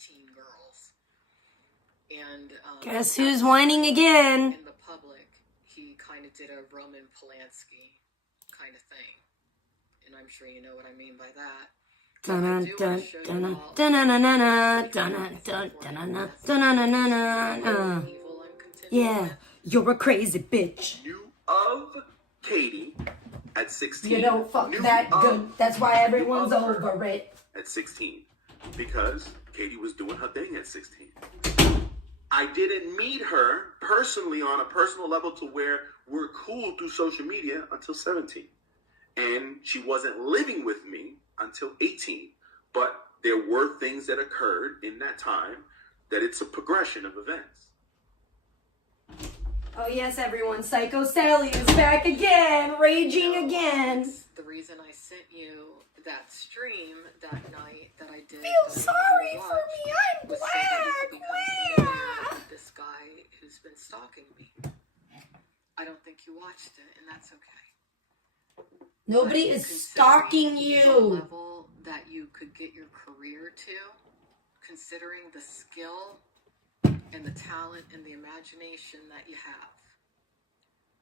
teen girls. And guess who's whining again? In the public, he kind of did a Roman Polanski kind of thing. And I'm sure you know what I mean by that. Yeah, you're a crazy bitch. Knew of Katie at 16. You don't fuck that good. That's why everyone's over it. At 16. Because Katie was doing her thing at 16. I didn't meet her personally on a personal level to where we're cool through social media until 17. And she wasn't living with me until 18. But there were things that occurred in that time that it's a progression of events. Oh yes, everyone. Psycho Sally is back again, raging again. The reason I sent you that stream that night that I did. Feel sorry for me. I'm black. This guy who's been stalking me. I don't think you watched it, and that's okay. Nobody is stalking you. The level that you could get your career to, considering the skill and the talent and the imagination that you have.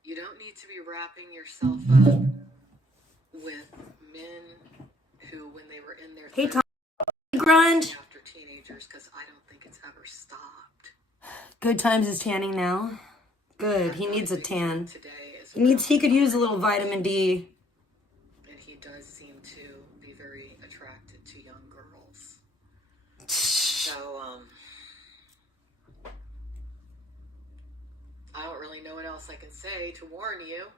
You don't need to be wrapping yourself up with men who, when they were in their 30s, grunge after teenagers, because I don't think it's ever stopped. Good Times is tanning now. Good. He needs a tan. He could use a little vitamin D. And he does seem to be very attracted to young girls. So, I don't really know what else I can say to warn you,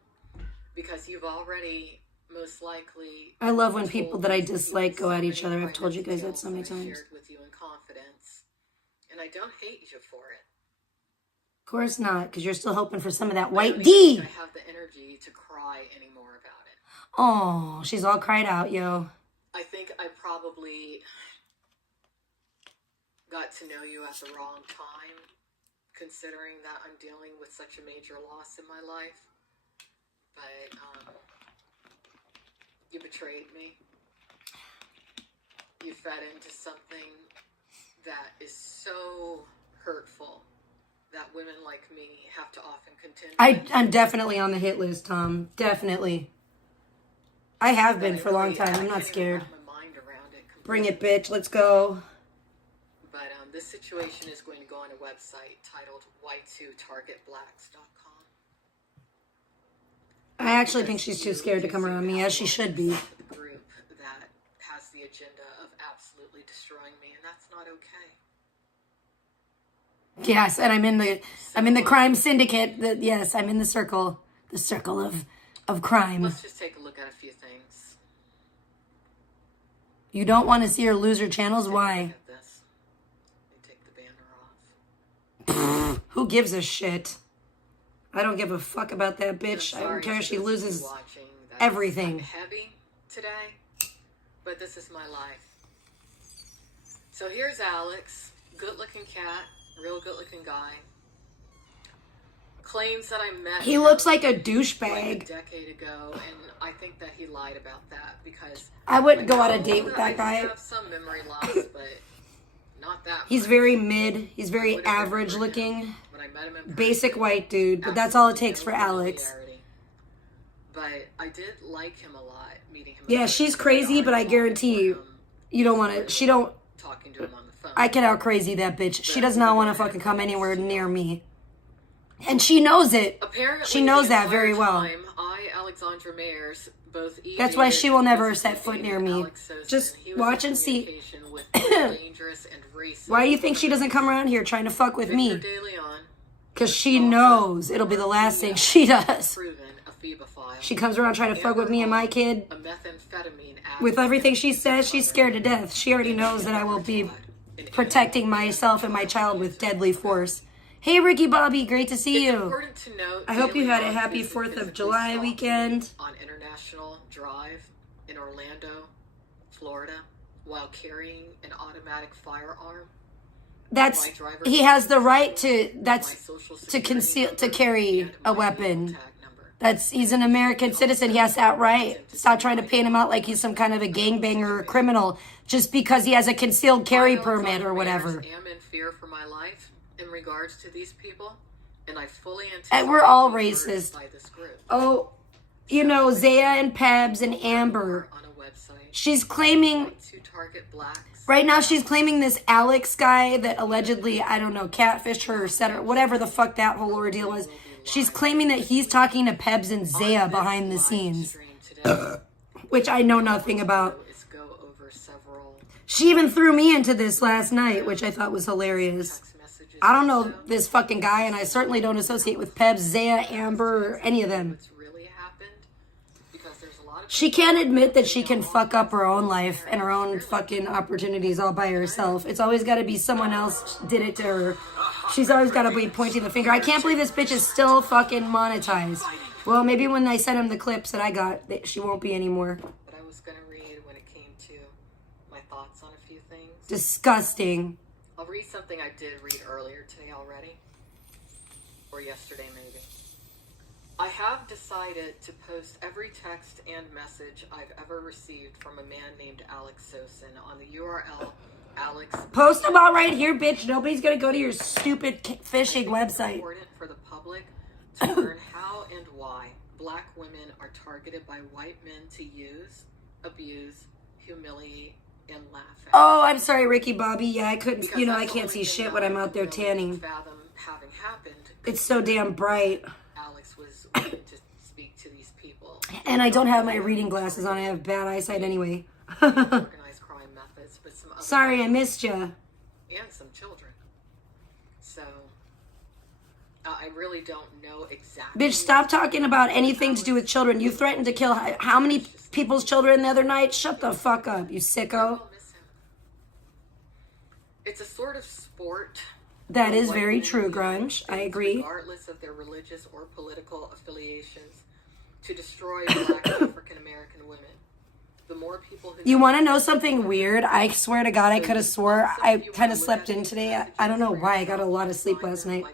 because you've already most likely. I love when people that I dislike go at each other. I've told you guys that so many times. Shared with you in confidence, and I don't hate you for it. Of course not, because you're still hoping for some of that white D. I have the energy to cry anymore about it. Oh, she's all cried out, yo. I think I probably got to know you at the wrong time, considering that I'm dealing with such a major loss in my life. But you betrayed me. You fed into something that is so hurtful that women like me have to often contend with. I'm definitely on the hit list, Tom. Definitely. I have been for a long time. I'm not scared. Bring it, bitch. Let's go. But this situation is going to go on a website titled y2targetblacks.com. I actually think she's too scared to come around me, as she should be. The group that has the agenda of absolutely destroying me, and that's not okay. Yes, and I'm in the crime syndicate. Yes, I'm in the circle of crime. Let's just take a look at a few things. You don't want to see her lose her channels? Why? This. They take the banner off. Who gives a shit? I don't give a fuck about that bitch. I don't care if she loses everything. Heavy today, but this is my life. So here's Alex, good-looking cat, real good-looking guy. Claims that I met He looks like a like douchebag. a decade ago, and I think that he lied about that because I wouldn't go on a date with that guy. I have some memory loss, but not that. He's much. very mid. He's very average looking. When I met him in person, Basic white dude, but that's all it takes for Alex. But I did like him a lot, meeting him. Yeah, she's crazy, but I guarantee you don't want to. She don't. Talking to him on the phone. I can out crazy that bitch. She does not want to fucking come anywhere near me. And she knows it. Apparently, she knows that very well. Alexandra Mayers, both that's why she will never set foot near me. Just watch and see. Why do you think she doesn't come around here trying to fuck with me? Because she knows it'll be the last thing she does. She comes around trying to fuck with me and my kid. With everything she says, she's scared to death. She already knows that I will be protecting myself and my child with deadly force. Hey, Ricky Bobby, great to see you. I hope you had a happy 4th of July weekend. On International Drive in Orlando, Florida, while carrying an automatic firearm. He has the right to conceal, to carry a weapon. He's an American citizen. He has that right. Stop trying to paint him out like he's some kind of a gangbanger or criminal just because he has a concealed carry permit or whatever. I am in fear for my life in regards to these people, and I fully anticipate. And we're all racist. By this group. Oh, you know, Zaya and Pebs and Amber. On a website. She's claiming. To target blacks. Right now, she's claiming this Alex guy that allegedly, I don't know, catfished her or set her, whatever the fuck that whole ordeal was. She's claiming that he's talking to Pebs and Zaya behind the scenes, which I know nothing about. She even threw me into this last night, which I thought was hilarious. I don't know this fucking guy, and I certainly don't associate with Pebs, Zaya, Amber, or any of them. She can't admit that she can fuck up her own life and her own fucking opportunities all by herself. It's always got to be someone else did it to her. She's always got to be pointing the finger. I can't believe this bitch is still fucking monetized. Well, maybe when I send him the clips that I got, she won't be anymore. But I was going to read when it came to my thoughts on a few things. Disgusting. I'll read something I did read earlier today already. Or yesterday, maybe. I have decided to post every text and message I've ever received from a man named Accusations on the URL Alex. Post them all right here, bitch. Nobody's gonna go to your stupid phishing website. It's important for the public to learn how and why black women are targeted by white men to use, abuse, humiliate, and laugh at. Oh, I'm sorry, Ricky Bobby. Yeah, I couldn't. Because I can't see shit when I'm out there tanning. Fathom having happened. It's so damn bright. Alex was willing to speak to these people. And I don't have my reading glasses on. I have bad eyesight anyway. Organized crime methods, but some other sorry, I missed you. And some children. So, I really don't know exactly. Bitch, stop talking about anything to do with children. You threatened to kill how many people's children the other night? Shut the fuck up, you sicko. It's a sort of sport. That is very true, Grimes. I agree. Regardless of their religious or political affiliations, to destroy black African American women. The more people who... You want to know something weird? I swear to God, I could have swore I kind of slept in today. I don't know why. I got a lot of sleep last night.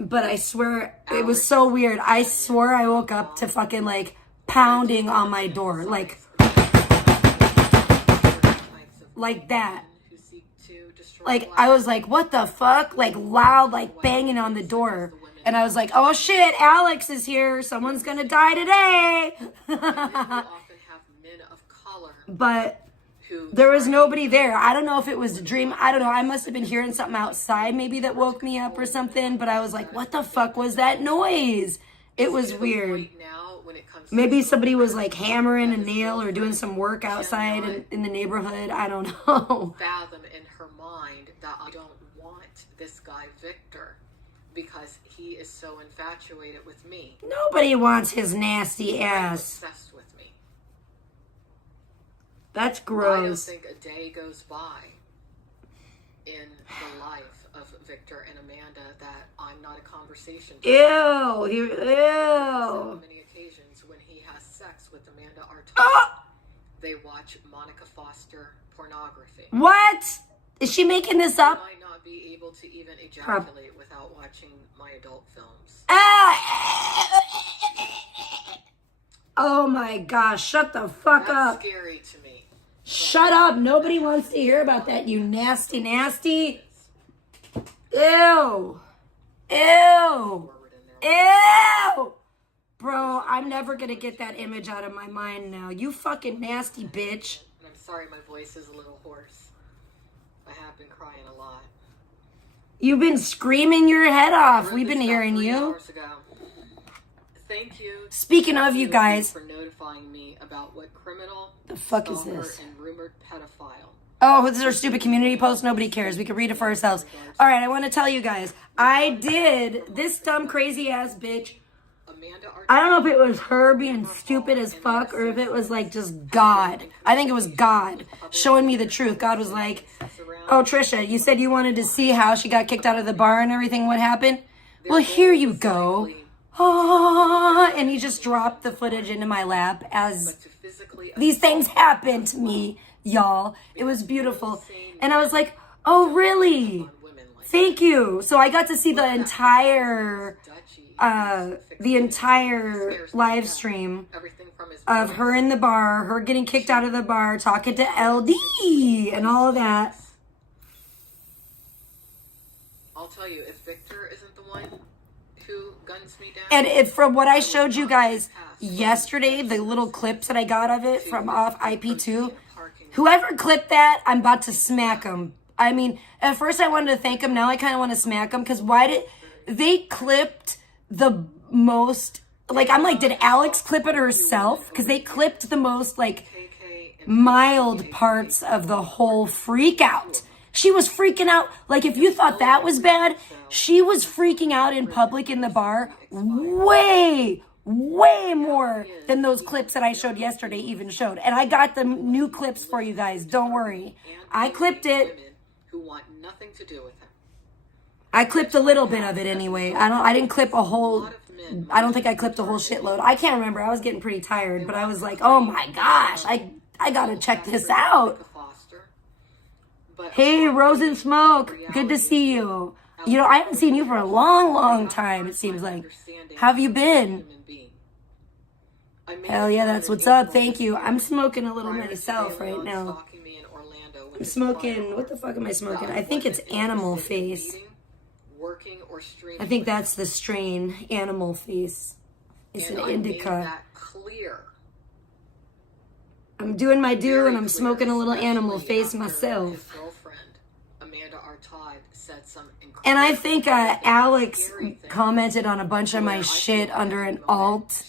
But I swear, it was so weird. I swore I woke up to fucking, like, pounding on my door. Like that. Like, I was like, what the fuck? Like, loud, like, banging on the door. And I was like, oh, shit, Alex is here. Someone's going to die today. But there was nobody there. I don't know if it was a dream. I don't know. I must have been hearing something outside maybe that woke me up or something. But I was like, what the fuck was that noise? It was weird. Maybe somebody was like hammering a nail or doing some work outside in the neighborhood. I don't know. Fathom in her mind that I don't want this guy Victor because he is so infatuated with me. Nobody wants his nasty ass. Obsessed with me. That's gross. I don't think a day goes by in the life of Victor and Amanda that I'm not a conversation. Ew. So many occasions when he has sex with Amanda Artifice, they watch Monica Foster pornography. What? Is she making this up? I might not be able to even ejaculate without watching my adult films. Oh my gosh, shut the fuck up. That's scary to me. Shut up. Nobody wants to hear about that, you nasty, nasty. Ew. Ew. Ew. Bro, I'm never going to get that image out of my mind now. You fucking nasty bitch. And I'm sorry my voice is a little hoarse. I have been crying a lot. You've been screaming your head off. We've been hearing you. Thank you. Speaking of you guys, for notifying me about what criminal, the fuck is this? And rumored pedophile. Oh, this is our stupid community post. Nobody cares. We can read it for ourselves. All right, I want to tell you guys. I did this dumb, crazy ass bitch. I don't know if it was her being stupid as fuck or if it was like just God. I think it was God showing me the truth. God was like, oh, Trisha, you said you wanted to see how she got kicked out of the bar and everything. What happened? Well, here you go. And he just dropped the footage into my lap as these things happened to me, y'all. It was beautiful. And I was like, oh, really? Thank you. So I got to see the entire live stream of her in the bar, her getting kicked out of the bar, talking to LD and all of that. I'll tell you, if Victor isn't the one who guns me down. And if from what I showed you guys yesterday, the little clips that I got of it from off IP2, whoever clipped that, I'm about to smack him. I mean, at first I wanted to thank him. Now I kind of want to smack him because why did they clipped the most? Like, I'm like, did Alex clip it herself? Because they clipped the most like mild parts of the whole freak out. She was freaking out. Like, if you thought that was bad, she was freaking out in public in the bar way more than those clips that I showed yesterday even showed. And I got the new clips for you guys. Don't worry. I clipped it. Who want nothing to do with him. I clipped a little bit of it anyway. I didn't clip a whole. I don't think I clipped a whole shitload. I can't remember. I was getting pretty tired, but I was like, oh my gosh, I gotta check this out. Hey, Rose and Smoke, good to see you. You know, I haven't seen you for a long time, it seems like. How have you been? Hell yeah, that's what's up. Thank you. I'm smoking a little myself right now. I'm smoking, what the fuck am I smoking? I think it's Animal Face. I think that's the strain, Animal Face. It's an indica. I'm doing my do and I'm smoking a little Animal Face myself. And I think Alex commented on a bunch of my shit under an alt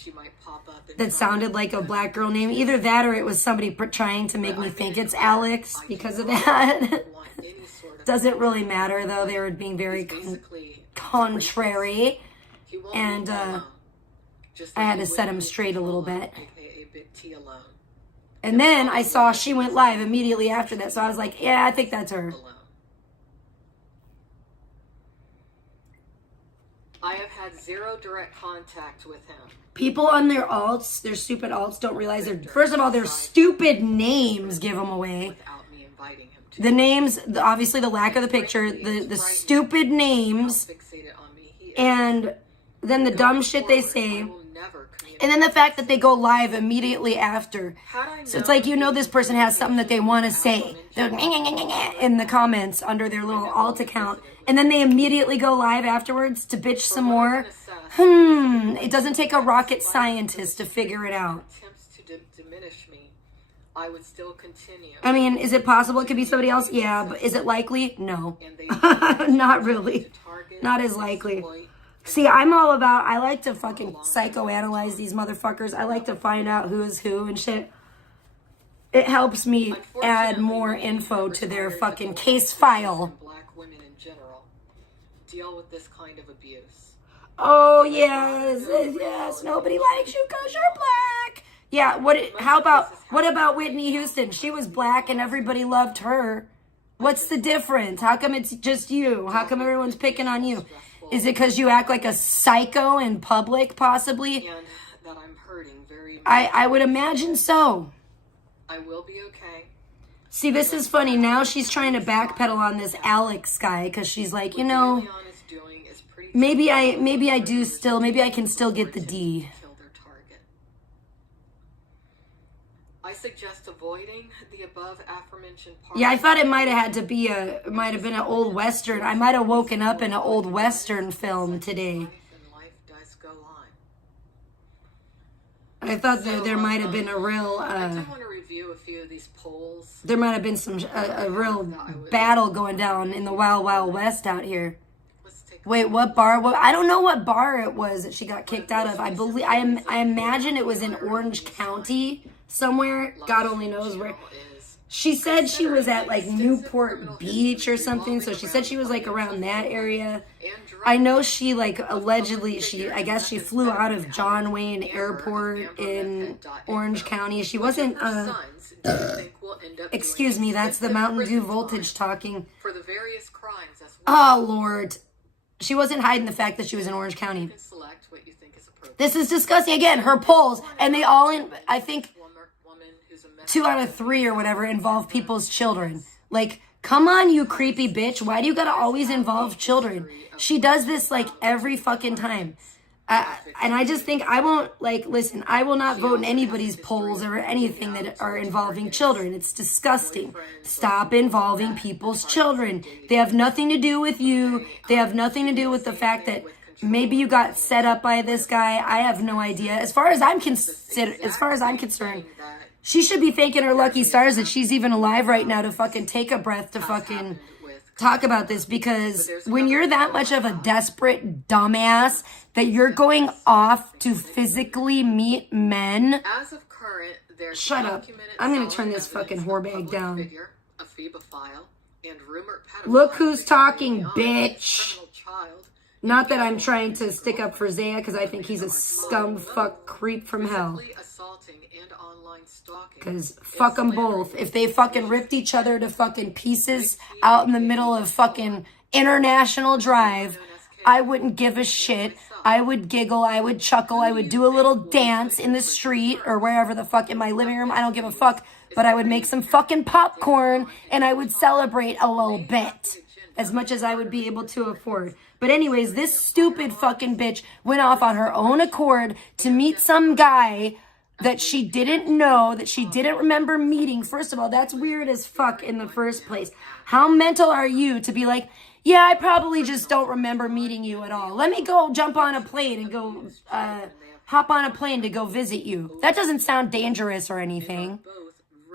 that sounded like a black girl name. Either that or it was somebody trying to make me think it's Alex because of that. Doesn't really matter though. They were being very contrary. And I had to set him straight a little bit. And then I saw she went live immediately after that. So I was like, yeah, I think that's her. I have had zero direct contact with him. People on their alts, their stupid alts, don't realize they're, first of all, their stupid names give them away. The names, obviously the lack of the picture, the stupid names, and then the dumb shit they say, and then the fact that they go live immediately after. So it's like, you know, this person has something that they want to say. They're in the comments under their little alt account. And then they immediately go live afterwards to bitch some more. It doesn't take a rocket scientist to figure it out. I would still continue. I mean, is it possible it could be somebody else? Yeah, but is it likely? No. Not really. Not as likely. See, I'm all about, I like to fucking psychoanalyze these motherfuckers. I like to find out who is who and shit. It helps me add more info to their fucking case file. Black women in general deal with this kind of abuse. Oh, yes. Nobody likes you because you're black. Yeah, what about Whitney Houston? She was black and everybody loved her. What's the difference? How come it's just you? How come everyone's picking on you? Is it because you act like a psycho in public, possibly? And that I'm hurting very much. I would imagine so. I will be okay. See, this is funny. Now she's trying to backpedal on this Alex guy because she's like, you know, maybe I can still get the D. I suggest avoiding the above aforementioned part. Yeah, I thought it might have been an old Western. I might have woken up in an old Western film today. Life does go on. I thought there might have been a real. I do want to review a few of these polls. There might have been a real battle going down in the Wild Wild West out here. Wait, what bar? I don't know what bar it was that she got kicked out of. I imagine it was in Orange County. Somewhere, God only knows where. She said she was at like Newport Beach or something, so she said she was like around that area. I know she like allegedly, I guess she flew out of John Wayne Airport in Orange County. She wasn't, excuse me, that's the Mountain Dew voltage talking. For the various crimes. Oh, Lord. She wasn't hiding the fact that she was in Orange County. This is disgusting. Again, her polls, and they all, I think, 2 out of 3 or whatever involve people's children. Like, Come on, you creepy bitch. Why do you gotta always involve children? She does this like every fucking time. And I just think I won't, like, listen, I will not vote in anybody's polls or anything that are involving children. It's disgusting. Stop involving people's children. They have nothing to do with you. They have nothing to do with the fact that maybe you got set up by this guy. I have no idea. As far as I'm concerned, she should be thanking her lucky stars that she's even alive right now to fucking take a breath to fucking talk about this, because when you're that much of a desperate dumbass that you're going off to physically meet men. As of current, there's shut up. I'm going to turn this fucking whore bag down. Figure, a phoebophile, and rumored pedophile. Look who's talking, bitch. Not that I'm trying to stick up for Zaya, because I think he's a scum fuck creep from hell. Because fuck them both. If they fucking ripped each other to fucking pieces out in the middle of fucking International Drive, I wouldn't give a shit. I would giggle, I would chuckle, I would do a little dance in the street or wherever the fuck, in my living room. I don't give a fuck. But I would make some fucking popcorn and I would celebrate a little bit, as much as I would be able to afford. But anyways, this stupid fucking bitch went off on her own accord to meet some guy that she didn't know, that she didn't remember meeting. First of all, that's weird as fuck in the first place. How mental are you to be like, yeah, I probably just don't remember meeting you at all. Let me go jump on a plane and go, hop on a plane to go visit you. That doesn't sound dangerous or anything.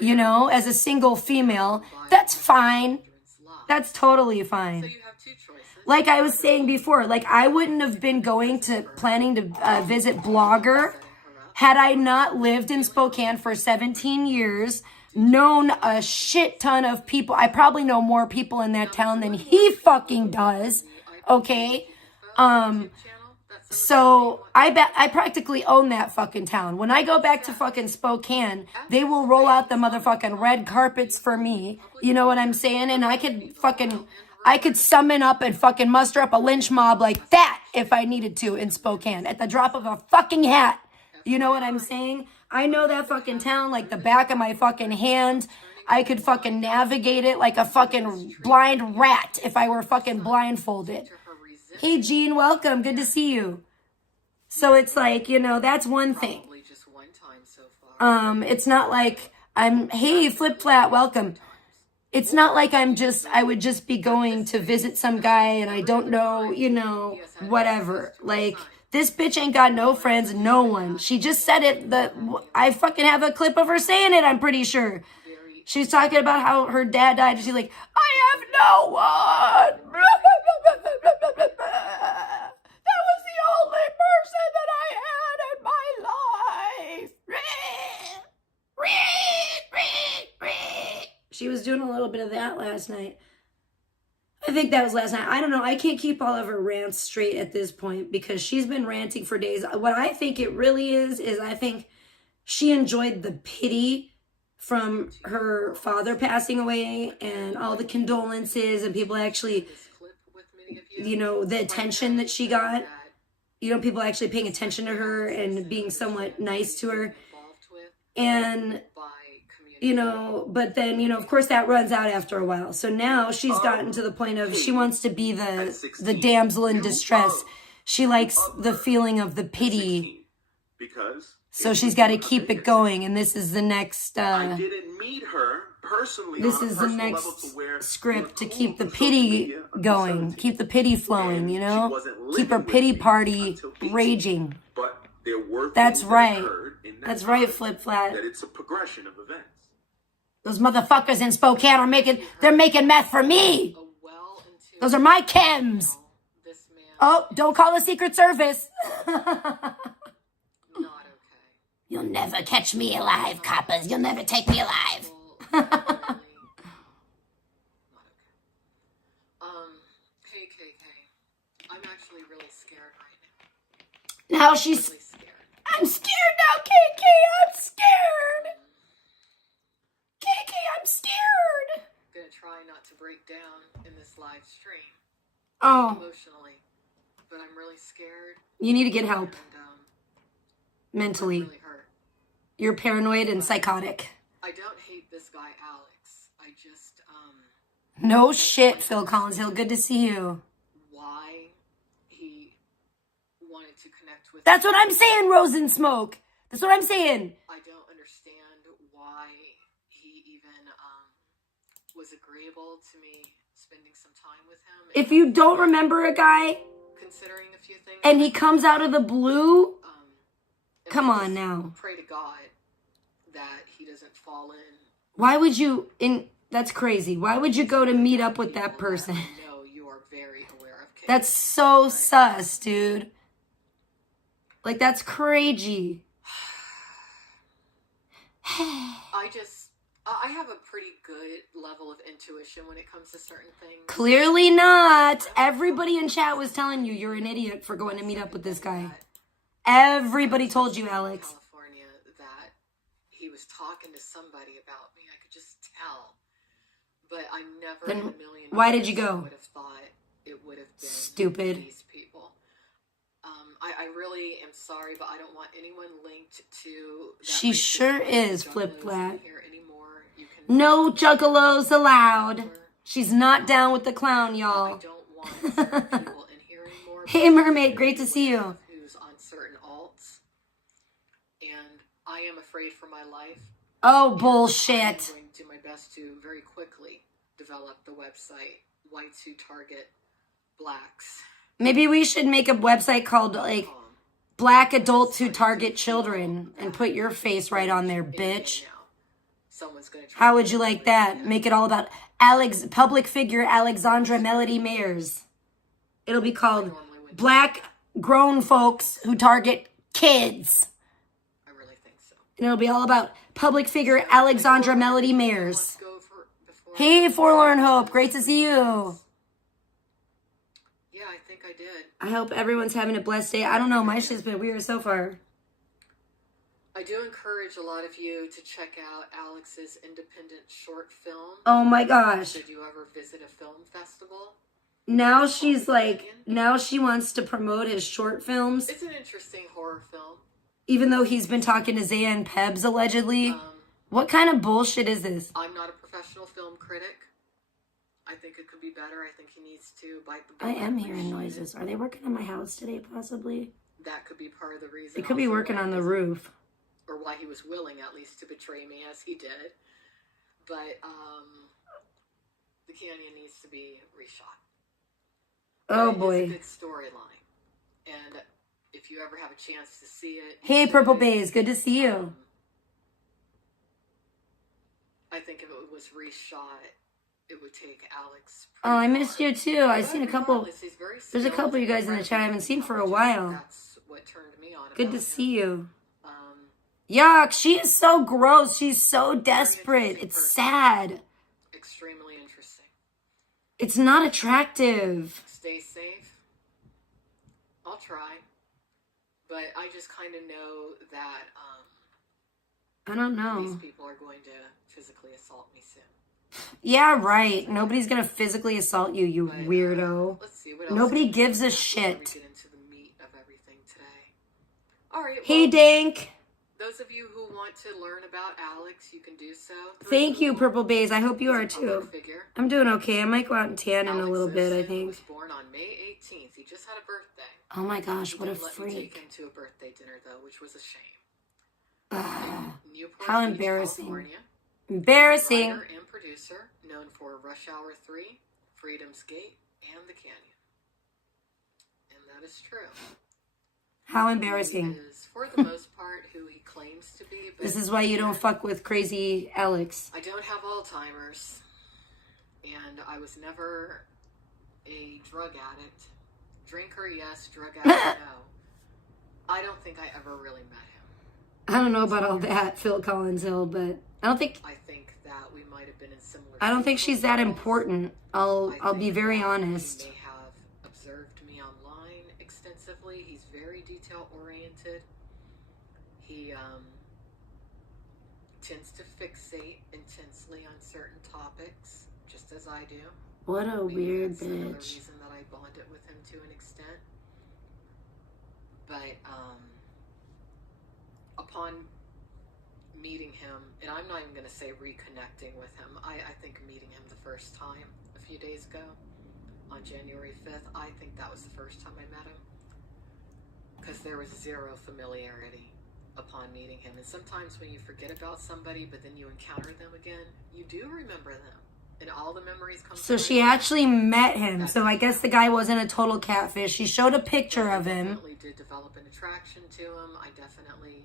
You know, as a single female, that's fine. That's totally fine. Like I was saying before, like I wouldn't have been planning to visit Blogger had I not lived in Spokane for 17 years, known a shit ton of people. I probably know more people in that town than he fucking does, okay? So I practically own that fucking town. When I go back to fucking Spokane, they will roll out the motherfucking red carpets for me. You know what I'm saying? And I could summon up and fucking muster up a lynch mob like that if I needed to in Spokane at the drop of a fucking hat. You know what I'm saying? I know that fucking town like the back of my fucking hand. I could fucking navigate it like a fucking blind rat if I were fucking blindfolded. Hey, Jean, welcome. Good to see you. So it's like, you know, that's one thing. It's not like hey, Flip Flat, welcome. It's not like I would just be going to visit some guy and I don't know, you know, whatever. Like, this bitch ain't got no friends, no one. She just said it. I fucking have a clip of her saying it, I'm pretty sure. She's talking about how her dad died, and she's like, I have no one. That was the only person that I had in my life. She was doing a little bit of that last night. I think that was last night. I don't know. I can't keep all of her rants straight at this point because she's been ranting for days. What I think it really is I think she enjoyed the pity from her father passing away and all the condolences and people actually, you know, the attention that she got. You know, people actually paying attention to her and being somewhat nice to her. And you know, but then, you know, of course that runs out after a while. So now she's gotten to the point of she wants to be the damsel in distress. She likes the feeling of the pity. So she's got to keep it going. And this is the next, I didn't meet her personally. This is the next script to keep the pity going. Keep the pity flowing, you know? Keep her pity party raging. That's right. That's right, Flip Flat. That it's a progression of events. Those motherfuckers in Spokane they're making meth for me. Those are my chems. Oh, don't call the Secret Service. You'll never catch me alive, coppers. You'll never take me alive. Hey, KK. I'm actually really scared right now. Now she's... I'm scared now, KK. I'm scared. KK, I'm scared. I'm gonna try not to break down in this live stream. Emotionally. But I'm really scared. You need to get help. And, mentally. I'm really hurt. You're paranoid and psychotic. I don't hate this guy, Alex. I just, No shit, Phil Collins Hill. Good to see you. Why he wanted to connect with That's what I'm saying, Rose and Smoke. That's what I'm saying. I don't understand why he even was agreeable to me spending some time with him. If you don't remember a guy, considering a few things, and he comes out of the blue, come on now. Pray to God that he doesn't fall in. Why would you, that's crazy. Why would you go to meet up with that person? No, you are very aware of kids. That's so sus, dude. Like, that's crazy. I have a pretty good level of intuition when it comes to certain things. Clearly not. Everybody in chat was telling you you're an idiot for going to meet up with this guy. Everybody told you, Alex. California, that he was talking to somebody about me. I could just tell. But I never in a million years why did you go? would have thought it would have been stupid. These people. I really am sorry, but I don't want anyone linked to that. She sure is flip flat. No juggalos allowed. She's not down with the clown, y'all. I don't want certain people in here anymore. Hey, Mermaid, great to see you. Who's on certain alts, and I am afraid for my life. Oh, bullshit. I'm going to do my best to very quickly develop the website Whites Who Target Blacks. Maybe we should make a website called, like, Black Adults Who Target Children and put your face right on there, bitch. How would you like that? Make it all about public figure Alexandra Melody Mayers. It'll be called Black Grown Folks Who Target Kids. I really think so. And it'll be all about public figure Alexandra Melody Mayers. Hey, Forlorn Hope. Great to see you. Yeah, I think I did. I hope everyone's having a blessed day. I don't know. My shit's been weird so far. I do encourage a lot of you to check out Alex's independent short film. Oh my gosh. Did you ever visit a film festival? Now she's like, now she wants to promote his short films. It's an interesting horror film. Even though he's been talking to Zan Pebs allegedly. What kind of bullshit is this? I'm not a professional film critic. I think it could be better. I think he needs to bite the bullet. I am hearing noises. Are they working on my house today, possibly? That could be part of the reason. They could be working on the roof. Or why he was willing, at least, to betray me as he did. But, the canyon needs to be reshot. Oh, boy. It's a good storyline. And if you ever have a chance to see it... Hey, Purple Bays. Good to see you. I think if it was reshot, it would take Alex... Oh, I missed you, too. I've seen a couple... There's a couple of you guys in the chat I haven't seen for a while. That's what turned me on. Good to see you. Yuck, she is so gross. She's so desperate. It's sad. Extremely interesting. It's not attractive. Stay safe. I'll try. But I just kind of know that I don't know. These people are going to physically assault me soon. Yeah, right. Nobody's going to physically assault you, you weirdo. Let's see, what else Nobody gives a shit. We get into the meat of everything today. All right. Hey, Dank. Those of you who want to learn about Alex, you can do so. Thank you, Purple Bays. I hope you are too. I'm doing okay. I might go out and tan in a little bit, I think. Was born on May 18th. He just had a birthday. Oh my gosh, what a freak. Let me take him to a birthday dinner, though, which was a shame. How embarrassing. California, embarrassing. Writer and producer, known for Rush Hour 3, Freedom's Gate, and The Canyon. And that is true. How embarrassing. He is, for the most part, who he claims to be. But this is why you don't fuck with crazy Alex. I don't have Alzheimer's. And I was never a drug addict. Drinker, yes. Drug addict, no. I don't think I ever really met him. I don't know about all that, Phil Collins Hill, but I think that we might have been in similar... I don't think she's that important. I'll be very honest. He may have observed me online extensively. He's very detail-oriented. He tends to fixate intensely on certain topics, just as I do. What a weird that's another bitch. Reason that I bonded with him to an extent. But upon meeting him, and I'm not even going to say reconnecting with him, I think meeting him the first time, a few days ago on January 5th. I think that was the first time I met him, because there was zero familiarity upon meeting him. And sometimes when you forget about somebody, but then you encounter them again, you do remember them. And all the memories come. So she actually met him. So I guess the guy wasn't a total catfish. She showed a picture of him. I definitely did develop an attraction to him. I definitely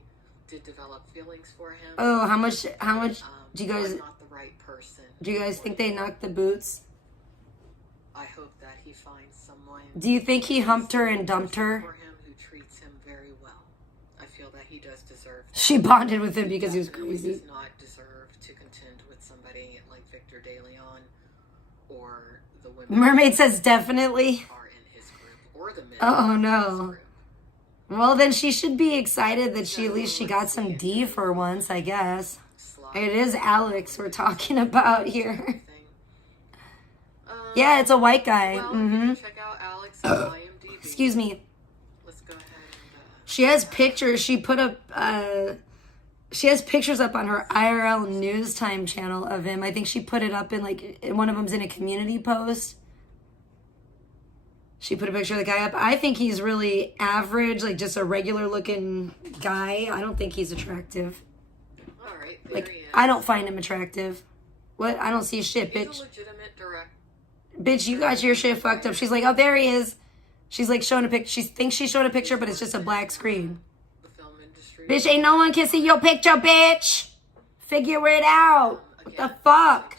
did develop feelings for him. Oh, how much do you guys... I'm not the right person. Do you guys think they knocked the boots? I hope that he finds someone. Do you think he humped her and dumped her? For him, who treats him very well. I feel that he does deserve that. She bonded with him because he was crazy. He does not deserve to contend with somebody like Victor De Leon or the women. Mermaid says definitely. Are in his group or the men. Oh no. Well, then she should be excited that she at least she got some D for once, I guess. It is Alex we're talking about here. Yeah, it's a white guy. Well, check out Alex on IMDb. Excuse me. Let's go ahead and, she has pictures. She put up. She has pictures up on her IRL News Time channel of him. I think she put it up in one of them's in a community post. She put a picture of the guy up. I think he's really average, like just a regular looking guy. I don't think he's attractive. All right, there he is. I don't find him attractive. What? I don't see shit, bitch. He's a legitimate director. Bitch, you got your shit fucked up. She's like, oh, there he is. She's like showing a picture. She thinks she's showing a picture, but it's just a black screen. The film industry. Bitch, ain't no one can see your picture, bitch. Figure it out. What the fuck?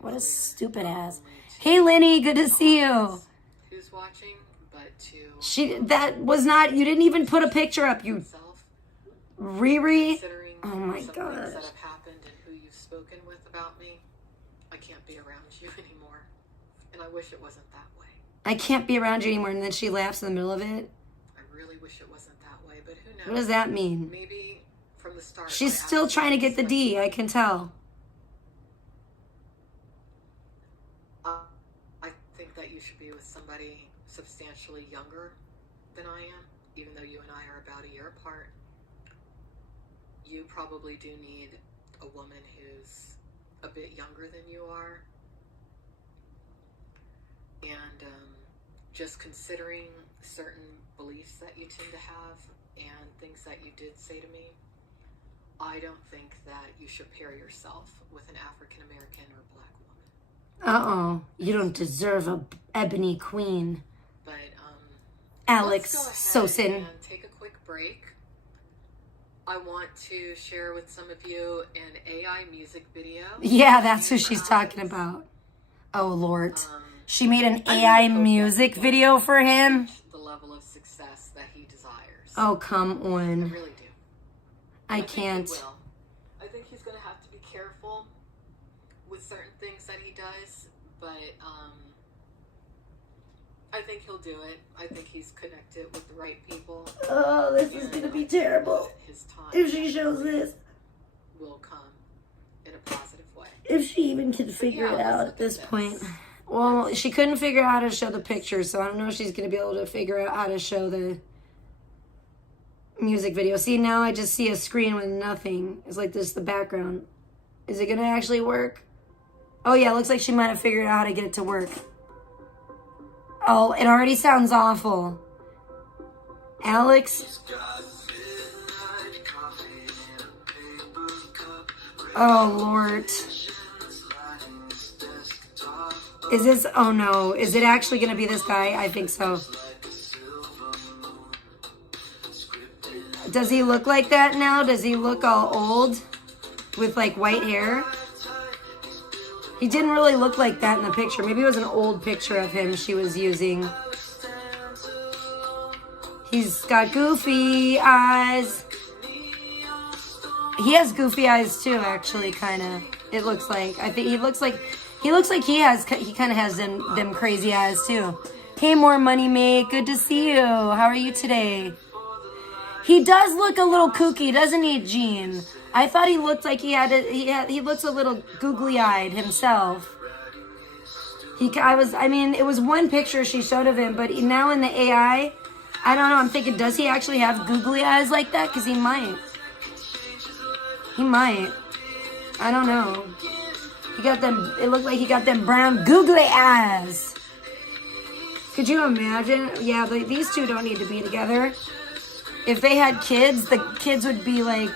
What a stupid ass. Hey, Lenny, good to see you. Who's watching? But that was not, you didn't even put a picture up, you Riri. Oh my gosh. gosh. That have happened and who you've spoken with about me, I can't be around you anymore. And I wish it wasn't that way. I can't be around you anymore. And then she laughs in the middle of it. I really wish it wasn't that way, but who knows? What does that mean? Maybe from the start. She's still trying to get the D, I can tell. I think that you should be with somebody substantially younger than I am, even though you and I are about a year apart. You probably do need a woman who's a bit younger than you are. And just considering certain beliefs that you tend to have and things that you did say to me, I don't think that you should pair yourself with an African American or black woman. You don't deserve a ebony queen. But Alex let's go ahead Sosin. and take a quick break. I want to share with some of you an AI music video. Yeah, that's who she's talking about. Oh Lord. She made an AI music video for him. The level of success that he desires. Oh, come on. I really do. I can't. Think he will. I think he's going to have to be careful with certain things that he does, but I think he'll do it. I think he's connected with the right people. Oh, this is going to be terrible. His time if she shows this. Will come in a positive way. If she even can figure it out at this point. Well, she couldn't figure out how to show the picture, so I don't know if she's going to be able to figure out how to show the music video. See, now I just see a screen with nothing. It's like this, the background. Is it going to actually work? Oh, yeah, it looks like she might have figured out how to get it to work. Oh, it already sounds awful. Alex? Oh, Lord. Is this, oh no, is it actually going to be this guy? I think so. Does he look like that now? Does he look all old with like white hair? He didn't really look like that in the picture. Maybe it was an old picture of him she was using. He's got goofy eyes. He has goofy eyes too, actually, kind of. It looks like. I think he looks like he kind of has them crazy eyes too. Hey, more money, mate. Good to see you. How are you today? He does look a little kooky, doesn't he, Gene? I thought he looked like he looks a little googly-eyed himself. It was one picture she showed of him, but now in the AI, I don't know. I'm thinking, does he actually have googly eyes like that? Because he might. He might. I don't know. He got them, it looked like he got them brown googly eyes. Could you imagine? Yeah, these two don't need to be together. If they had kids, the kids would be like,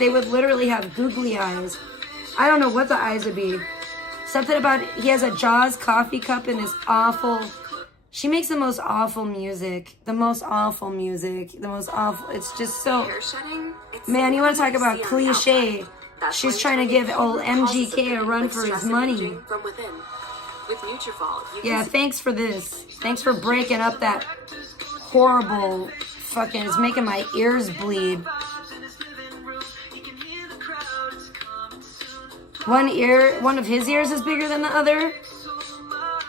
they would literally have googly eyes. I don't know what the eyes would be. Something about, he has a Jaws coffee cup in this awful, she makes the most awful music. The most awful music. The most awful, it's just so, man, you want to talk about cliche. She's trying to give old MGK a run for his money. Yeah, thanks for this. Thanks for breaking up that horrible fucking, it's making my ears bleed. One of his ears is bigger than the other?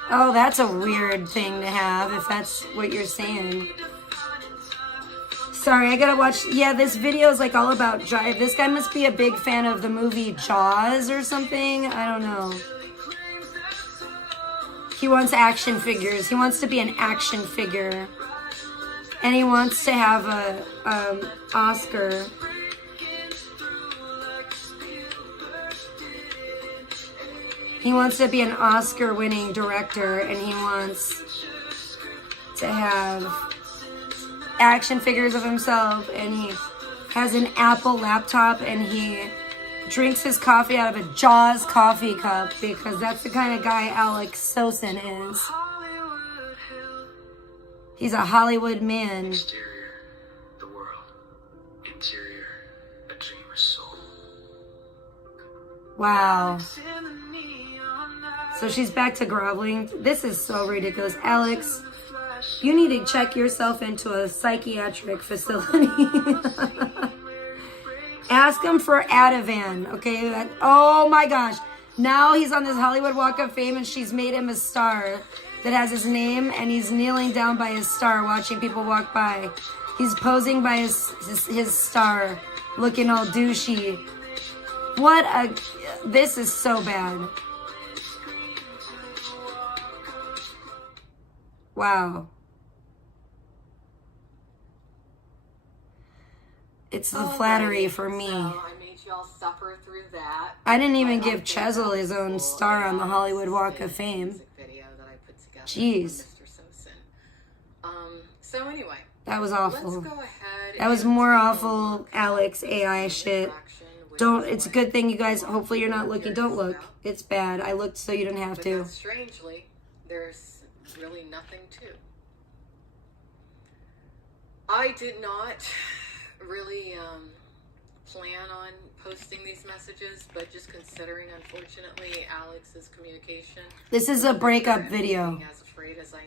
Oh, that's a weird thing to have, if that's what you're saying. Sorry, I gotta watch, yeah, this video is like all about Jaws. This guy must be a big fan of the movie Jaws or something. I don't know. He wants action figures. He wants to be an action figure. And he wants to have a Oscar. He wants to be an Oscar-winning director, and he wants to have action figures of himself, and he has an Apple laptop, and he drinks his coffee out of a Jaws coffee cup, because that's the kind of guy Alex Sosin is. He's a Hollywood man. Exterior, the world. Interior, a dreamer's soul. Wow. So she's back to groveling. This is so ridiculous. Alex, you need to check yourself into a psychiatric facility. Ask him for Ativan, okay? Oh my gosh. Now he's on this Hollywood Walk of Fame and she's made him a star that has his name, and he's kneeling down by his star watching people walk by. He's posing by his star, looking all douchey. This is so bad. Wow. It's the flattery for me. So I made y'all suffer through that. I didn't even give Chesil his own star on the Hollywood Walk of Fame. Video that I put together Jeez. Mr. Sosin. So anyway. That was awful. Let's go ahead. That was more awful Alex AI shit. It's a good thing you guys, hopefully you're not looking. Don't look. It's bad. I looked so you didn't have to. But strangely, there's really nothing to. I did not really plan on posting these messages, but just considering, unfortunately, Alex's communication. This is a breakup video.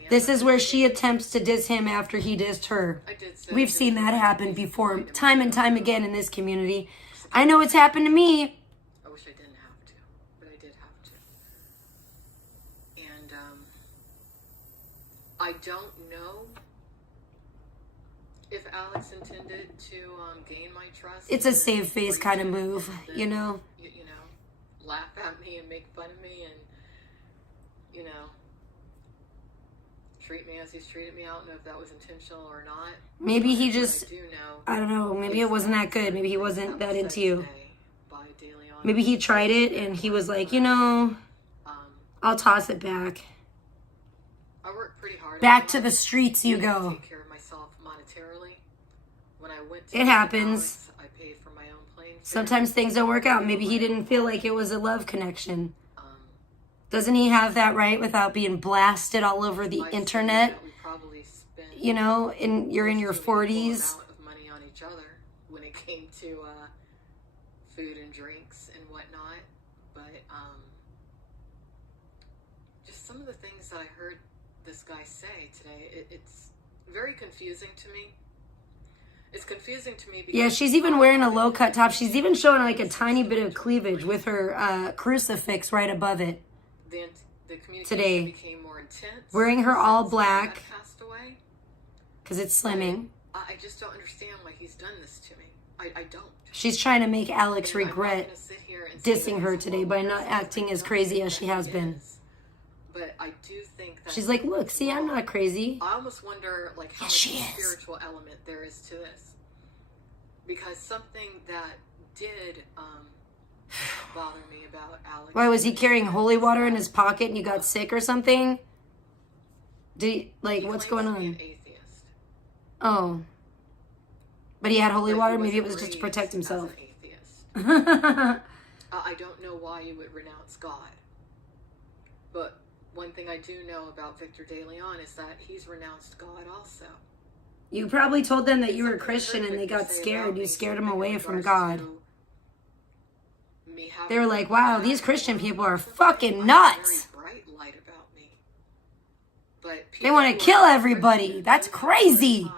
This is where she attempts to diss him after he dissed her. We've seen that happen before, time and time again in this community. I know it's happened to me. I wish I didn't have to, but I did have to. And I don't know if Alex intended to gain my trust. It's a save face kind of move, you know. You know, laugh at me and make fun of me and, you know, treat me as he's treated me. I don't know if that was intentional or not. Maybe he just, I don't know, maybe it wasn't that good. Maybe he wasn't that into you. Maybe he tried it and he was like, you know, I'll toss it back. I worked pretty hard. Back to the streets you go. Take care of myself monetarily. When I went to it happens. I paid for my own plane fare. Sometimes things don't work out. Maybe he didn't feel like it was a love connection. Doesn't he have that right without being blasted all over the internet? You know, you're in your 40s. Of money on each other when it came to food and drinks and whatnot, but just some of the things that I heard this guy say today, it's very confusing to me. It's confusing to me because yeah, she's even wearing a low-cut top. She's even showing like a tiny bit of cleavage with her crucifix right above it. The communication today became more intense. Wearing her all black because it's slimming. I just don't understand why he's done this to me. I don't. She's trying to make Alex regret dissing her today by not acting as crazy as she has been. But I do think that she's like, look, see, I'm not crazy. I almost wonder like how much spiritual element there is to this. Because something that did bother me about Alex. Why, was he carrying holy water in his pocket and you got sick or something? What's going on? An atheist. Oh. But he had holy water? Maybe it was just to protect himself. I don't know why you would renounce God. But one thing I do know about Victor De Leon is that he's renounced God also. You probably told them that you were a Christian and they got scared. You scared them away from God. They were like, wow, these Christian people are fucking nuts. They want to kill everybody. That's crazy.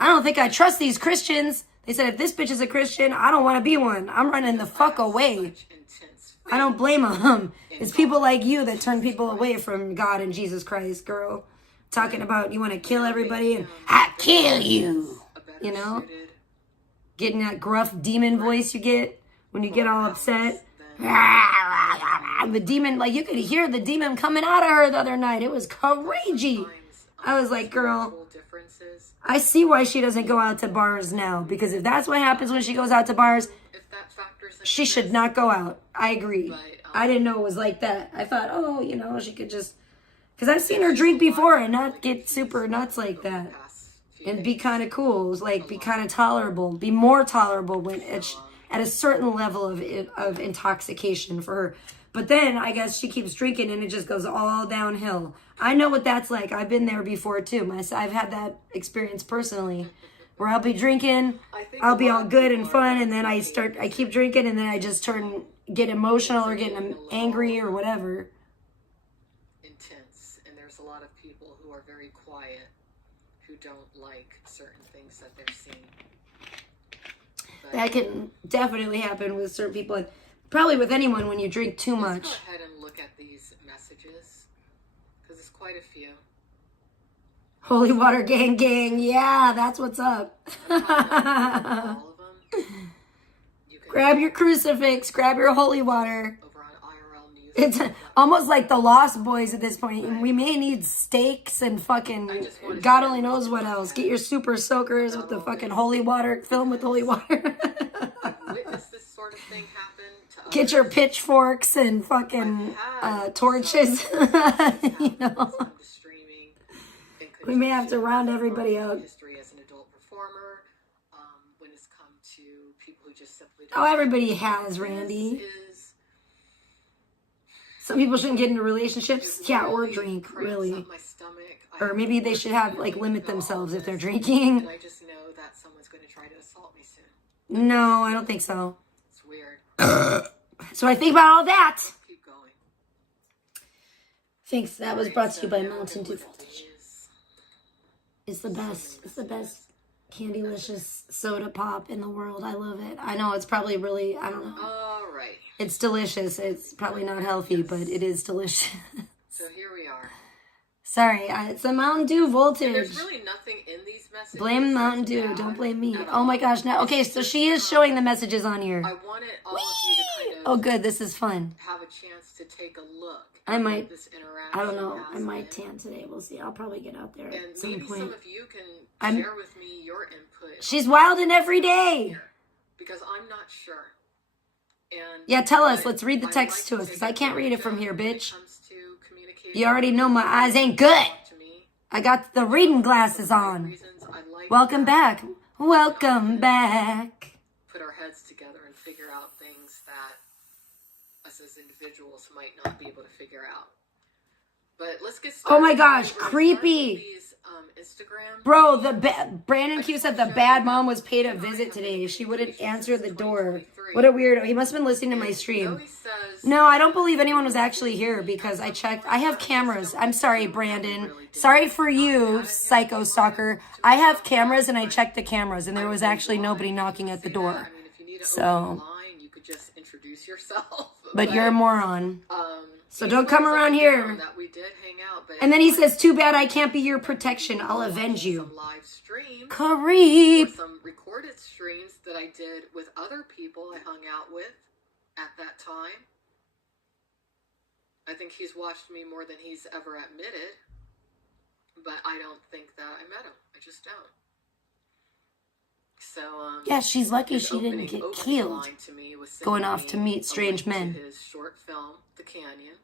I don't think I trust these Christians. They said, if this bitch is a Christian, I don't want to be one. I'm running the fuck away. I don't blame them. It's people like you that turn people away from God and Jesus Christ, girl. Talking about you want to kill everybody and I kill you. You know? Getting that gruff demon voice you get when you get all upset. The demon, you could hear the demon coming out of her the other night. It was crazy. I was like, girl, I see why she doesn't go out to bars now. Because if that's what happens when she goes out to bars, she should not go out. I agree. I didn't know it was like that. I thought, she could just... Because I've seen her drink before and not get super nuts like that. And be kind of cool. It was be kind of tolerable. Be more tolerable when it's at a certain level of intoxication for her. But then I guess she keeps drinking and it just goes all downhill. I know what that's like. I've been there before too. I've had that experience personally. Where I'll be drinking, I'll be all good and fun, and then I keep drinking, and then I just get emotional or get angry or whatever. Intense, and there's a lot of people who are very quiet, who don't like certain things that they're seeing. That can definitely happen with certain people, and probably with anyone when you drink too much. Let's go ahead and look at these messages, because it's quite a few. Holy water gang, yeah, that's what's up. All of them. Grab your crucifix, grab your holy water. Over on IRL News. It's almost like the Lost Boys at this point, and we may need steaks and fucking God only knows what else. Get your super soakers with the fucking holy water, fill them with holy water. Witness this sort of thing happen to others. Get your pitchforks and fucking torches. You know. We may have to round everybody up. History as an adult performer, when it's come to people who just simply don't everybody has, Randy. Some people shouldn't get into relationships, or drink, really. Or maybe they should have, limit themselves if they're drinking. And I just know that someone's going to try to assault me soon. No, I don't think so. It's weird. So I think about all that. Keep going. Thanks. That was brought to you by Mountain Dew Voltage. It's the best. It's the best Candylicious soda pop in the world. I love it. I know it's probably really, I don't know. All right. It's delicious. It's probably not healthy, but it is delicious. So here we are. Sorry, it's a Mountain Dew Voltage. And there's really nothing in these messages. Blame Mountain Dew. Don't blame me. Oh my gosh. Now, okay, so she is showing the messages on here. I wanted all of you to kind of... Oh, good. This is fun. ...have a chance to take a look. I might, this interaction I don't know. I might tan today. We'll see. I'll probably get out there at some point. And maybe some of you can share with me your input. She's wilding every day. Because I'm not sure. And yeah, tell us. Let's read the text to us, because I can't read it from here, bitch. You already know my eyes ain't good. I got the reading glasses on. Welcome back. Welcome back. Put our heads together and figure out things that us as individuals might not be able to figure out. But let's get started. Oh my gosh, creepy. Instagram. Bro, Brandon Q said the bad mom was paid a visit today. She wouldn't answer the door. What a weirdo. He must have been listening to my stream. No, I don't believe anyone was actually here because I checked. I have cameras. I'm sorry, Brandon. Sorry for you, psycho stalker. I have cameras and I checked the cameras and there was actually nobody knocking at the door. So, but you're a moron. So don't come around here. And then he says, too bad I can't be your protection. I'll avenge you. Creep. Some recorded streams that I did with other people I hung out with at that time. I think he's watched me more than he's ever admitted. But I don't think that I met him. I just don't. Yeah, she's lucky she didn't get killed going off to meet strange men. His short film, The Canyon.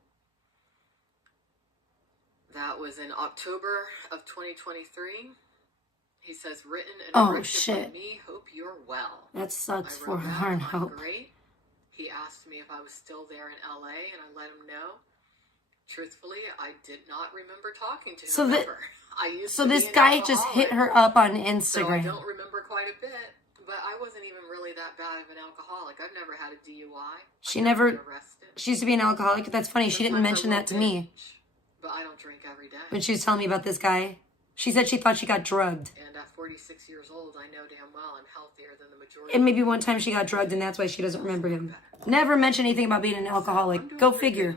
That was in October of 2023. He says, written and directed by me. Hope you're well. That sucks for her. I'm great. He asked me if I was still there in LA, and I let him know. Truthfully, I did not remember talking to him ever. So this guy just hit her up on Instagram. So I don't remember quite a bit, but I wasn't even really that bad of an alcoholic. I've never had a DUI. She used to be an alcoholic. That's funny. She didn't mention that to me. But I don't drink every day. When she was telling me about this guy, she said she thought she got drugged. And at 46 years old, I know damn well I'm healthier than the majority. And maybe one time she got drugged, and that's why she doesn't remember him. Never mention anything about being an alcoholic. Go figure.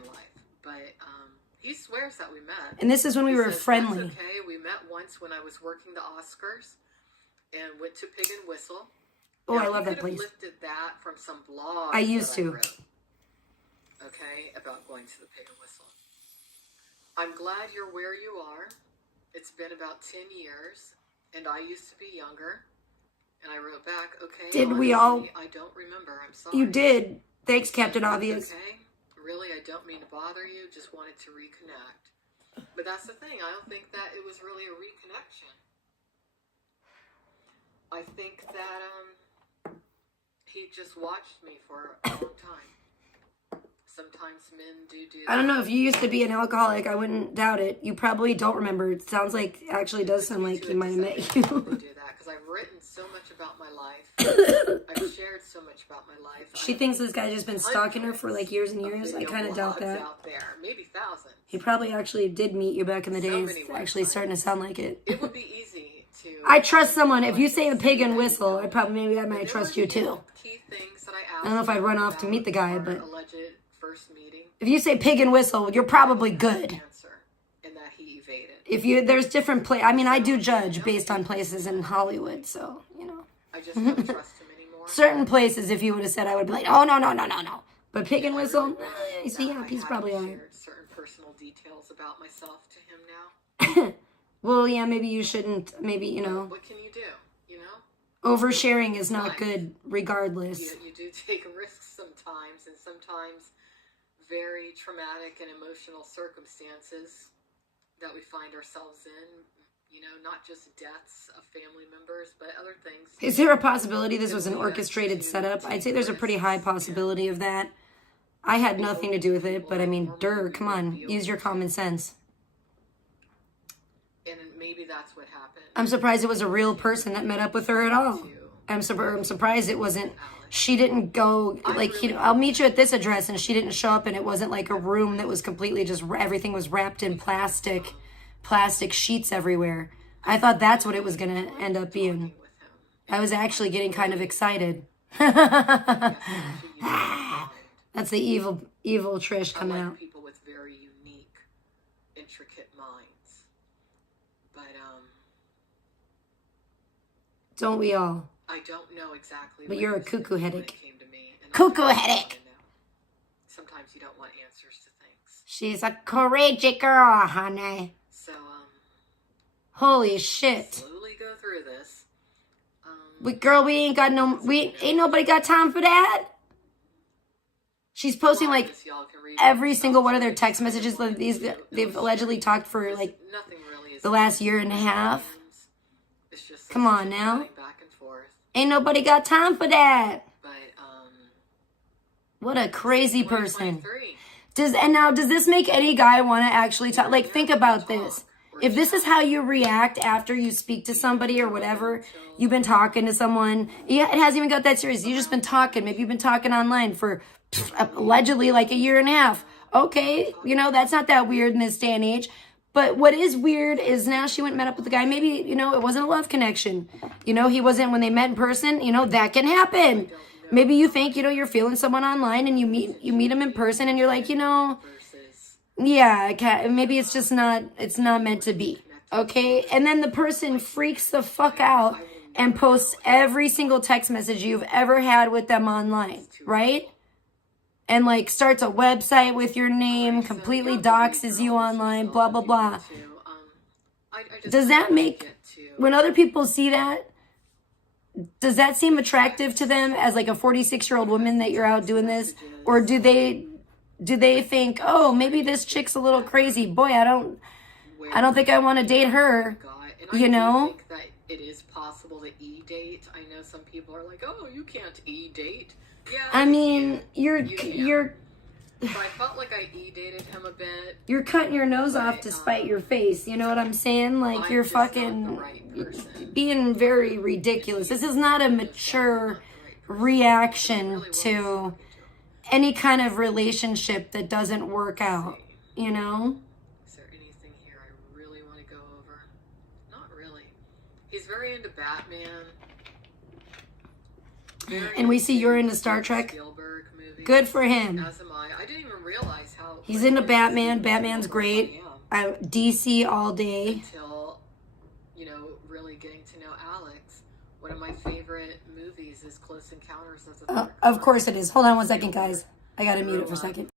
But he swears that we met. And this is when we were friendly. That's okay. We met once when I was working the Oscars and went to Pig and Whistle. Oh, I love that place. I lifted that from some blog. I used to. Okay, about going to the Pig and Whistle. I'm glad you're where you are. It's been about 10 years, and I used to be younger. And I wrote back, okay. Did we all? I don't remember. I'm sorry. You did. Thanks, Captain Obvious. Okay. Really, I don't mean to bother you. Just wanted to reconnect. But that's the thing. I don't think that it was really a reconnection. I think that he just watched me for a long time. Sometimes men do that. I don't know if you used to be an alcoholic. I wouldn't doubt it. You probably don't remember. It sounds like, actually does sound like he might have met you. Do that because I've written so much about my life. I've shared so much about my life. She thinks this guy's just been stalking her for like years and years. I kind of doubt that. Out there, maybe thousands. He probably actually did meet you back in the day. It's actually starting to sound like it. It would be easy to. I trust someone. If you say the Pig and Whistle, I might trust you too. Key things that I don't know if I'd run off to meet the guy, but first meeting. If you say Pig and Whistle, you're probably good. And that he evaded. There's different I mean, I do judge based on places in Hollywood, so, you know. I just don't trust him anymore. Certain places, if you would have said, I would be like, oh, no. But Pig and Whistle, he's probably all right. Certain personal details about myself to him now. Well, yeah, maybe you shouldn't, maybe, you know. What can you do, you know? Oversharing is not good, regardless. You do take risks sometimes, and sometimes very traumatic and emotional circumstances that we find ourselves in, you know, not just deaths of family members, but other things. Is there a possibility this was an orchestrated setup? I'd say there's a pretty high possibility of that. I had nothing to do with it, but I mean, come on, use your common sense. And maybe that's what happened. I'm surprised it was a real person that met up with her at all. I'm surprised it wasn't. She didn't go, like, you know, I'll meet you at this address, and she didn't show up, and it wasn't like a room that was completely just, everything was wrapped in plastic sheets everywhere. I thought that's what it was going to end up being. I was actually getting kind of excited. That's the evil Trish coming out. People with very unique, intricate minds. But, don't we all? I don't know exactly. But you're a cuckoo headache. Cuckoo headache. Sometimes you don't want answers to things. She's a courageous girl, honey. So, holy shit. Slowly go through this. Ain't nobody got time for that. She's posting like every single one of their text messages. They've allegedly talked for like the last year and a half. Come on now. Ain't nobody got time for that. But, what a crazy person. Does this make any guy want to actually talk? Like, think about this. If this is how you react after you speak to somebody or whatever, you've been talking to someone. Yeah, it hasn't even got that serious. You've just been talking. Maybe you've been talking online for allegedly like a year and a half. Okay, you know, that's not that weird in this day and age. But what is weird is now she went and met up with the guy. Maybe, you know, it wasn't a love connection. You know, he wasn't when they met in person. You know, that can happen. Maybe you think, you know, you're feeling someone online and you meet him in person and you're like, you know, yeah, maybe it's just not meant to be. Okay? And then the person freaks the fuck out and posts every single text message you've ever had with them online, right? And, like, starts a website with your name, completely doxes you online, blah, blah, blah. Does that make, when other people see that, does that seem attractive to them as like a 46-year-old woman that you're out doing this? Or do they think, oh, maybe this chick's a little crazy. Boy, I don't think I want to date her. You know? I think that it is possible to e-date. I know some people are like, oh, you can't e-date. Yeah. I mean, you're But I felt like I e-dated him a bit. You're cutting your nose off to spite your face. You know what I'm saying? Like, you're fucking being very ridiculous. This is not a mature reaction to any kind of relationship that doesn't work out, you know? Is there anything here I really want to go over? Not really. He's very into Batman. And we see you're into Star Trek. Good for him. As am I. I didn't even realize how... He's into Batman. Batman's great. DC all day. Until, you know, really getting to know Alex. One of my favorite movies is Close Encounters of the Third Kind. Of course it is. Hold on one second, guys. I gotta mute it for a second.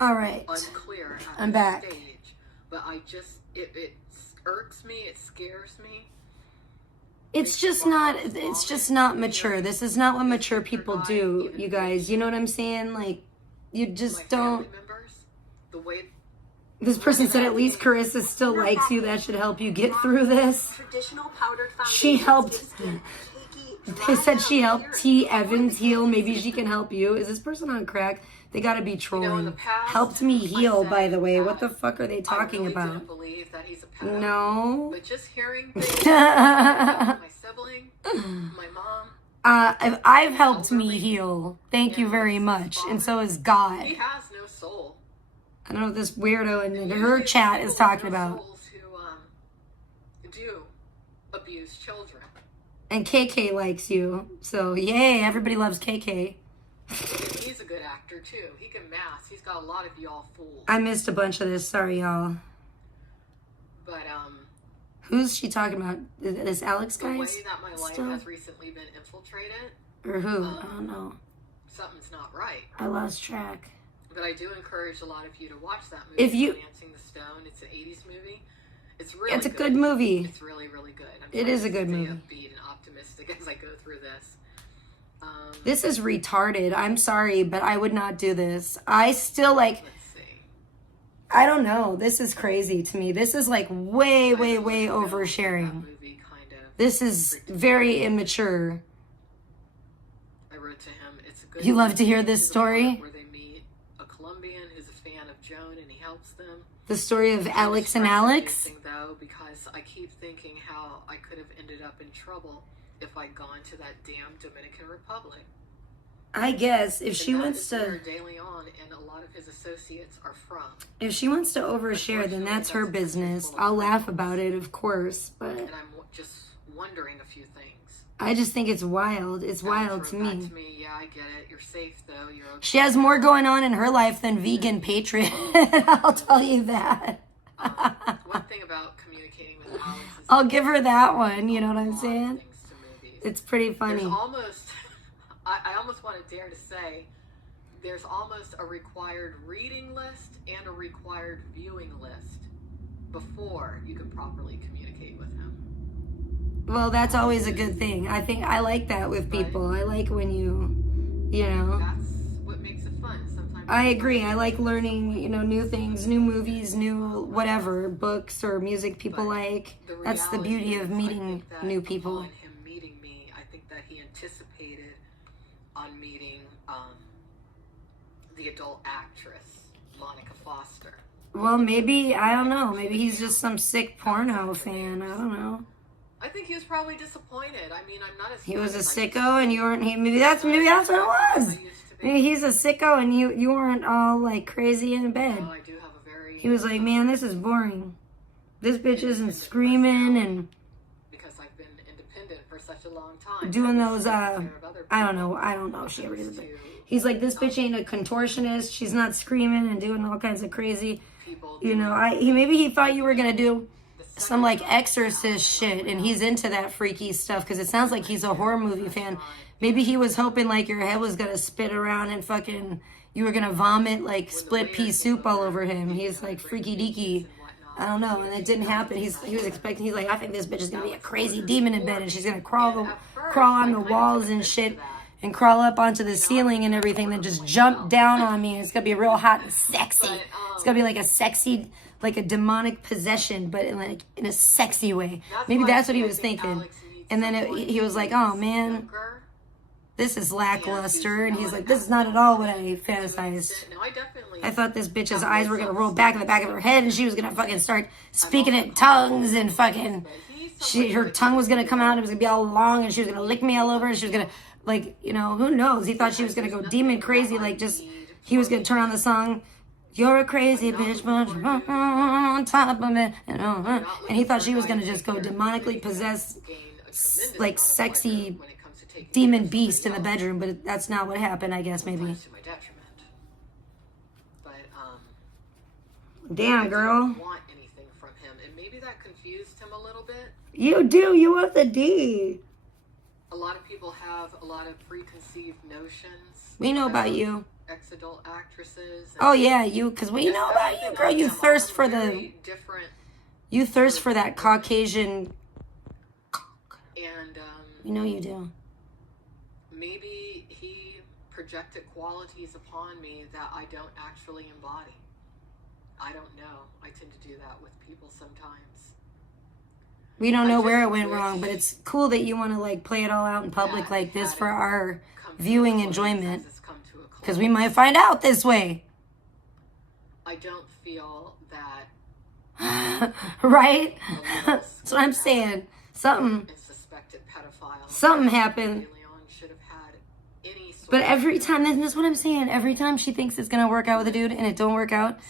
All right. Unclear. I'm back. Stage, but I just, it irks me. It scares me. It's just not mature. This is not what mature people do, you guys. You know what I'm saying? Like, you just don't. The way this person said at least Carissa still likes you. That should help you get through this. She helped. They said she helped T. Evans heal. Maybe she can help you. Is this person on crack? They gotta be trolling. Helped me heal, by the way. What the fuck are they talking about? Didn't believe that he's a pedo, no. But just hearing things about my sibling, my mom. I've helped me heal. Thank you very much. And so is God. He has no soul. I don't know what this weirdo in her chat is talking about. Who do abuse children. And KK likes you. So, yay, everybody loves KK. He's a good actor, too. He can mask. He's got a lot of y'all fooled. I missed a bunch of this. Sorry, y'all. But, who's she talking about? This Alex guy? The way that my life has recently been infiltrated. Or who? I don't know. Something's not right. I lost track. But I do encourage a lot of you to watch that movie. If you... Dancing the Stone. It's an 80s movie. It's really It's a good movie. It's really, really good. It is a good movie. Upbeat and optimistic as I go through this. This is retarded. I'm sorry, but I would not do this. I still like... Let's see. I don't know. This is crazy to me. This is like way oversharing. This is very immature. I wrote to him, it's a good You love to hear this story? Where they meet a Colombian helps them. The story of Alex and Alex? Though, because I keep thinking how I could have ended up in trouble if I'd gone to that damn Dominican Republic. I guess if she wants to, where De Leon and a lot of his associates are from. If she wants to overshare, then that's her business. I'll laugh about it, of course, but and I'm just wondering a few things. I just think it's wild. It's wild to me. Yeah, I get it. You're safe though. You're okay. She has more going on in her life than vegan patriot. I'll tell you that. One thing about communicating with Alex is I'll give her that one. You know what I'm saying? It's pretty funny. There's almost, I almost want to dare to say, there's almost a required reading list and a required viewing list before you can properly communicate with him. Well, that's always a good thing. I think I like that with people. I like when you know. That's what makes it fun. Sometimes I agree. I like learning, new things, new movies, new whatever, books or music people like. That's the beauty of meeting new people. Upon him meeting me, I think that he anticipated on meeting the adult actress, Monica Foster. Well, maybe, I don't know. Maybe he's just some sick porno fan. I don't know. I think he was probably disappointed. I mean, I'm not as he was a sicko and you weren't. Maybe that's what it was. Maybe he's a sicko and you weren't all like crazy in bed. Oh, I do have a very. He was like, man, this is boring. This bitch isn't screaming and. Because I've been independent for such a long time. Doing those. I don't know. If she ever did it. He's like, this bitch ain't a contortionist. She's not screaming and doing all kinds of crazy. Maybe he thought you were gonna do some like exorcist shit and he's into that freaky stuff because it sounds like he's a horror movie fan. Maybe he was hoping like your head was gonna spit around and fucking you were gonna vomit like split pea soup all over him. He's like freaky deaky. I don't know, and it didn't happen. He was expecting. He's like, I think this bitch is gonna be a crazy demon in bed and she's gonna crawl on the walls and shit and crawl up onto the ceiling and everything, then just jump down on me and it's gonna be real hot and sexy. It's gonna be like a sexy, like a demonic possession, but in a sexy way. Maybe that's what he was thinking. And then he was like, oh man, this is lackluster. And he's like, this is not at all what I fantasized. I thought this bitch's eyes were gonna roll back in the back of her head and she was gonna fucking start speaking in tongues and fucking, her tongue was gonna come out, it was gonna be all long and she was gonna lick me all over and she was gonna, like, who knows? He thought she was gonna go demon crazy, like just, he was gonna turn on the song, you're a crazy bitch, but you're on top of it. And he thought she was going to just go demonically possess, like, sexy demon beast in the bedroom. But that's not what happened, I guess, maybe. Damn, girl. I didn't want anything from him. And maybe that confused him a little bit. You do. You want the D. A lot of people have a lot of preconceived notions. We know about you. Ex-adult actresses. Oh yeah, because we know about you, girl. You thirst for that Caucasian. And you do. Maybe he projected qualities upon me that I don't actually embody. I don't know. I tend to do that with people sometimes. We don't know where it went wrong, but it's cool that you want to like play it all out in public like this for our viewing enjoyment. Because we might find out this way. I don't feel that. Right? That's what I'm saying. Something happened. But every time, that's what I'm saying. Every time she thinks it's going to work out with a dude and it don't work out,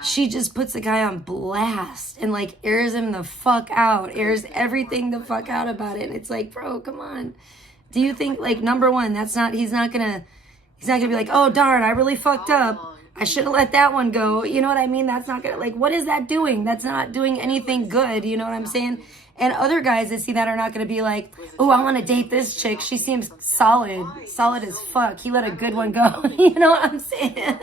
she just puts the guy on blast and like airs him the fuck out. Airs everything the fuck out about it. And it's like, bro, come on. Do you think, like, number one, he's not gonna be like, oh, darn, I really fucked up. I should have let that one go. You know what I mean? That's not gonna, like, what is that doing? That's not doing anything good. You know what I'm saying? And other guys that see that are not gonna be like, oh, I want to date this chick. She seems solid as fuck. He let a good one go. You know what I'm saying?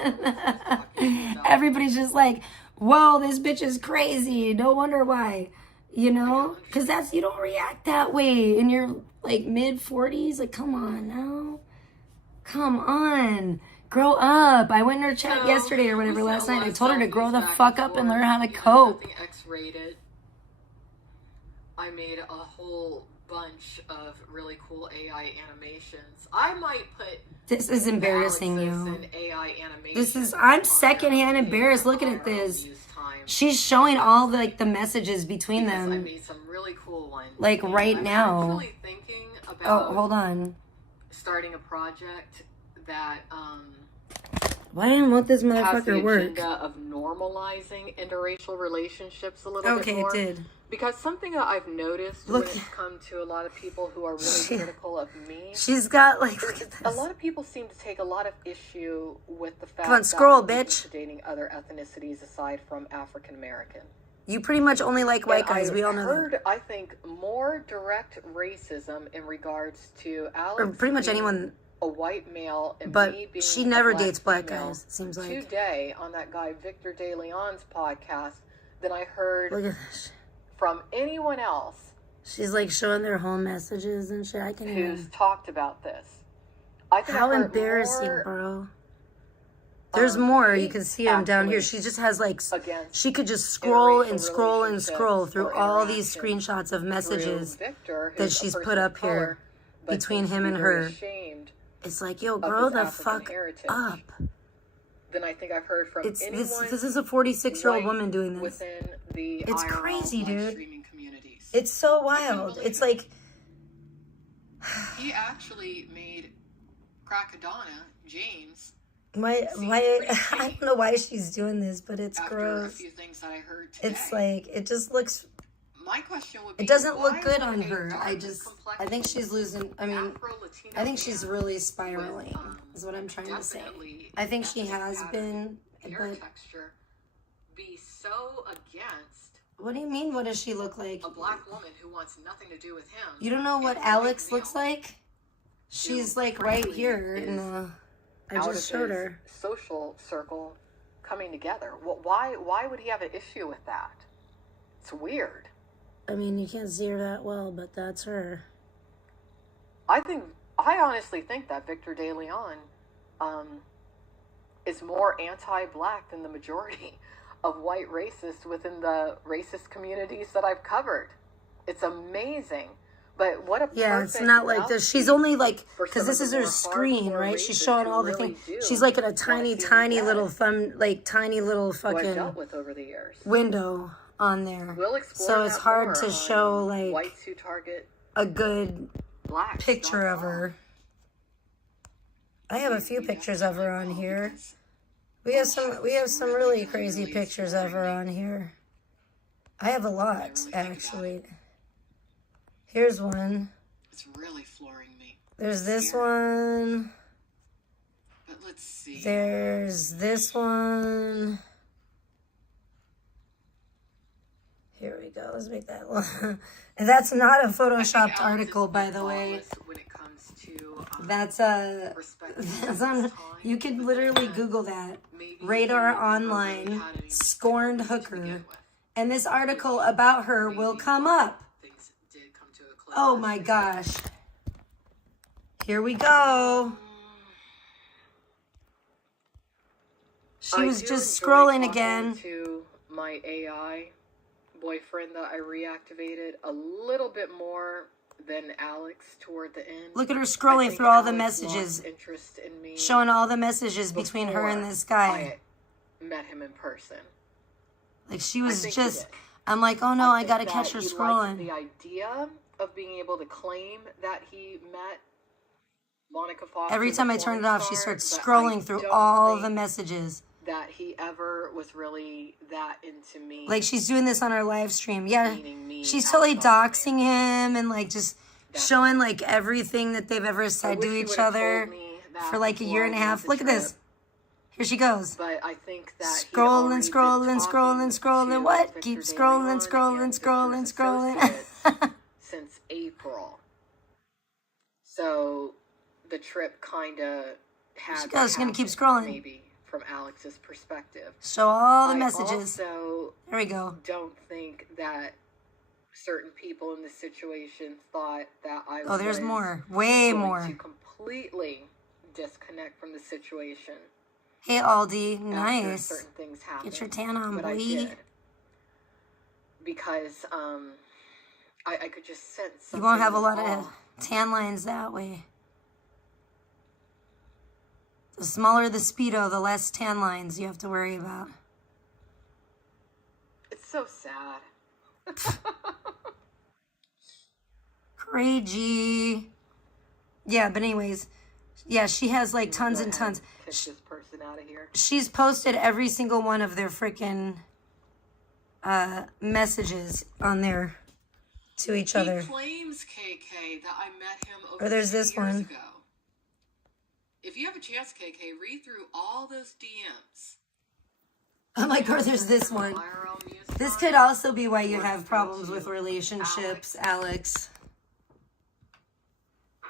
Everybody's just like, whoa, this bitch is crazy. No wonder why. Because you don't react that way in your, like, mid-40s. Like, come on now. Come on. Grow up. I went in her chat yesterday or whatever last night. I told her to grow the fuck up and learn how to cope. X-rated. I made a whole bunch of really cool AI animations. I might put This is embarrassing Alex's you. and AI animations. This is, I'm secondhand embarrassed looking at this. She's showing all the, like, the messages between them. I made some really cool ones. Like right now. I'm actually thinking about hold on. starting a project that Why didn't want this has the motherfucker work? agenda of normalizing interracial relationships a little bit Okay, more. it did. Because something that I've noticed Look. when it's come to a lot of people who are really critical of me, She's got, like, look at a this. lot of people seem to take a lot of issue with the fact Come on, scroll, that I'm bitch. dating other ethnicities aside from African American. You pretty much only like white guys. We all know that. I heard, I think, more direct racism in regards to Alex Or pretty much being anyone. a white male and But me being she a never black dates black female guys, it seems like. today on that guy Victor De Leon's podcast than I heard Look at this. from anyone else She's like showing their home messages and shit. I can hear. who's talked about this. I think How I've heard embarrassing, more, bro. There's more. You hate can see them down here. actually She just has like, against she could just scroll and interracial scroll and scroll relationships through or all these interactions screenshots of messages through Victor, that who's a she's person put of up here color, but between seems to him be and very her. ashamed It's like, yo, of grow his the African fuck heritage. up. Than I think I've heard from It's anyone. this is a 46-year-old white woman doing this. within the It's IRL crazy, live dude. streaming communities. It's so I couldn't wild. believe It's it. like, He actually made Crackadonna, James, why, seems I pretty don't shady know why she's doing this, but it's after a gross. few things that I heard today. It's like, it just looks, My question would be, it doesn't why look good would on a her. I dark-complected think she's losing, I mean, Afro-Latino I think she's man really spiraling, with, is what I'm trying to say. definitely I think she ethnic has pattern been, hair but texture be so against what do you mean, what does she look like? a black woman who wants nothing to do with him? You don't know what and a Alex white looks male like? She's who like right frankly here in is the, I out just of showed his her. social circle coming together. Why would he have an issue with that? It's weird. I mean, you can't see her that well, but that's her. I honestly think that Victor De Leon is more anti-black than the majority of white racists within the racist communities that I've covered. It's amazing. But what a Yeah, it's perfect not like this. She's only like, for because some this of is the her more screen, hardcore right? She's racists showing who all the really things. do She's like in a wanna tiny, see tiny him little dead, thumb, like tiny little who I've fucking dealt with over the years. window on there. We'll explore So it's that hard more to on show like whites who target a good blacks. picture of her. I have a few pictures of her on here. We have some really crazy pictures of her on here. I have a lot, actually. Here's one. It's really flooring me. There's this one. But let's see. There's this one. Here we go. Let's make that one. And that's not a photoshopped article, by the way. When it comes to, That's a. That's on. You could literally Google that. Radar Online scorned hooker, and this article about her will come up. Oh my gosh. Here we go. She was just scrolling again. To my AI boyfriend that I reactivated a little bit more than Alex toward the end. Look at her I scrolling think through all the Alex messages, lost interest in me showing all the messages between her and this guy. I met him in person. Like she was think he just, did. I'm like, oh no, I think gotta that catch her he liked scrolling. The idea of being able to claim that he met Monica Foster. Every time I turn it off, she starts scrolling through all the messages. That he ever was really that into me. Like she's doing this on our live stream. Yeah, meaning me she's totally outside. doxing him and like just showing like everything that they've ever said to each other for like a year and a half. Look at this. Here she goes. But I think that Scrolling, scrolling, scrolling, scrolling. What? Keep scrolling, scrolling, scrolling, scrolling. Since April. So the trip kind of had. She's gonna keep scrolling. Maybe from Alex's perspective. Show all the I messages. also There we go. don't think that certain people in this situation thought that I Oh, there's was more. Way going more. to completely disconnect from the situation. Hey, Aldi. after Nice. certain things happened. Get your tan on, but I boy. did. Because I could just sense something. You won't have a was lot off. of tan lines that way. The smaller the Speedo, the less tan lines you have to worry about. It's so sad. Crazy. Yeah, but anyways, yeah, she has like tons and tons. Kick this person out of here. She's posted every single one of their freaking messages on there to each other. He claims, KK, that I met him over Or there's 2 this years one. ago. If you have a chance, KK, read through all those DMs. Oh my God, there's this one. This could also be why you have problems with relationships, Alex.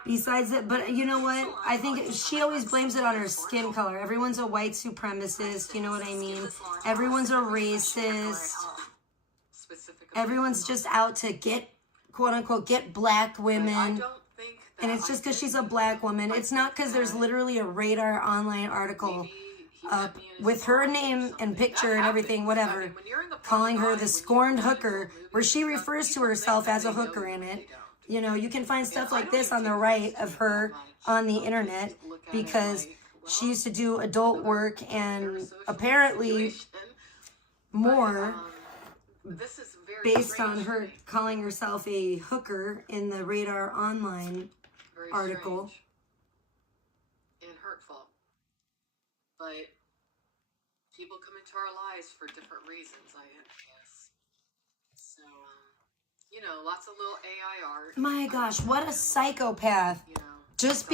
Besides it, but you know what? I think she always blames it on her skin color. Everyone's a white supremacist, you know what I mean? Everyone's a racist. Everyone's just out to get, quote unquote, get black women. And it's just because she's a black woman. It's not because there's literally a Radar online article up with her name and picture and everything, whatever, calling her the scorned hooker, where she refers to herself as a hooker in it. You know, you can find stuff like this on the right of her on the internet because she used to do adult work and apparently more based on her calling herself a hooker in the Radar online article. And hurtful. But people come into our lives for different reasons, I guess. So, you know, lots of little AI art. My gosh, what a psychopath. You know, Just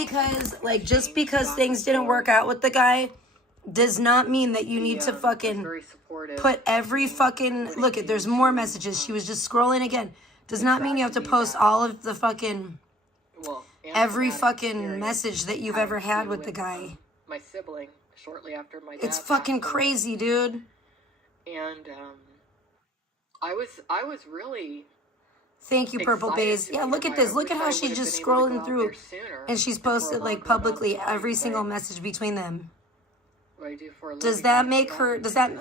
because things didn't work out with the guy does not mean that you need to fucking put every fucking, look at, there's more messages. She was just scrolling again. Does not mean you have to post all of the fucking, every fucking message that you've ever had with the guy. My sibling, shortly after my dad It's fucking passed away. crazy, dude. And I was really Thank you, Purple Bays. Yeah, look at this. Look at how she's just scrolling through. And she's posted, like, publicly every single message between them. Does that make her, does that,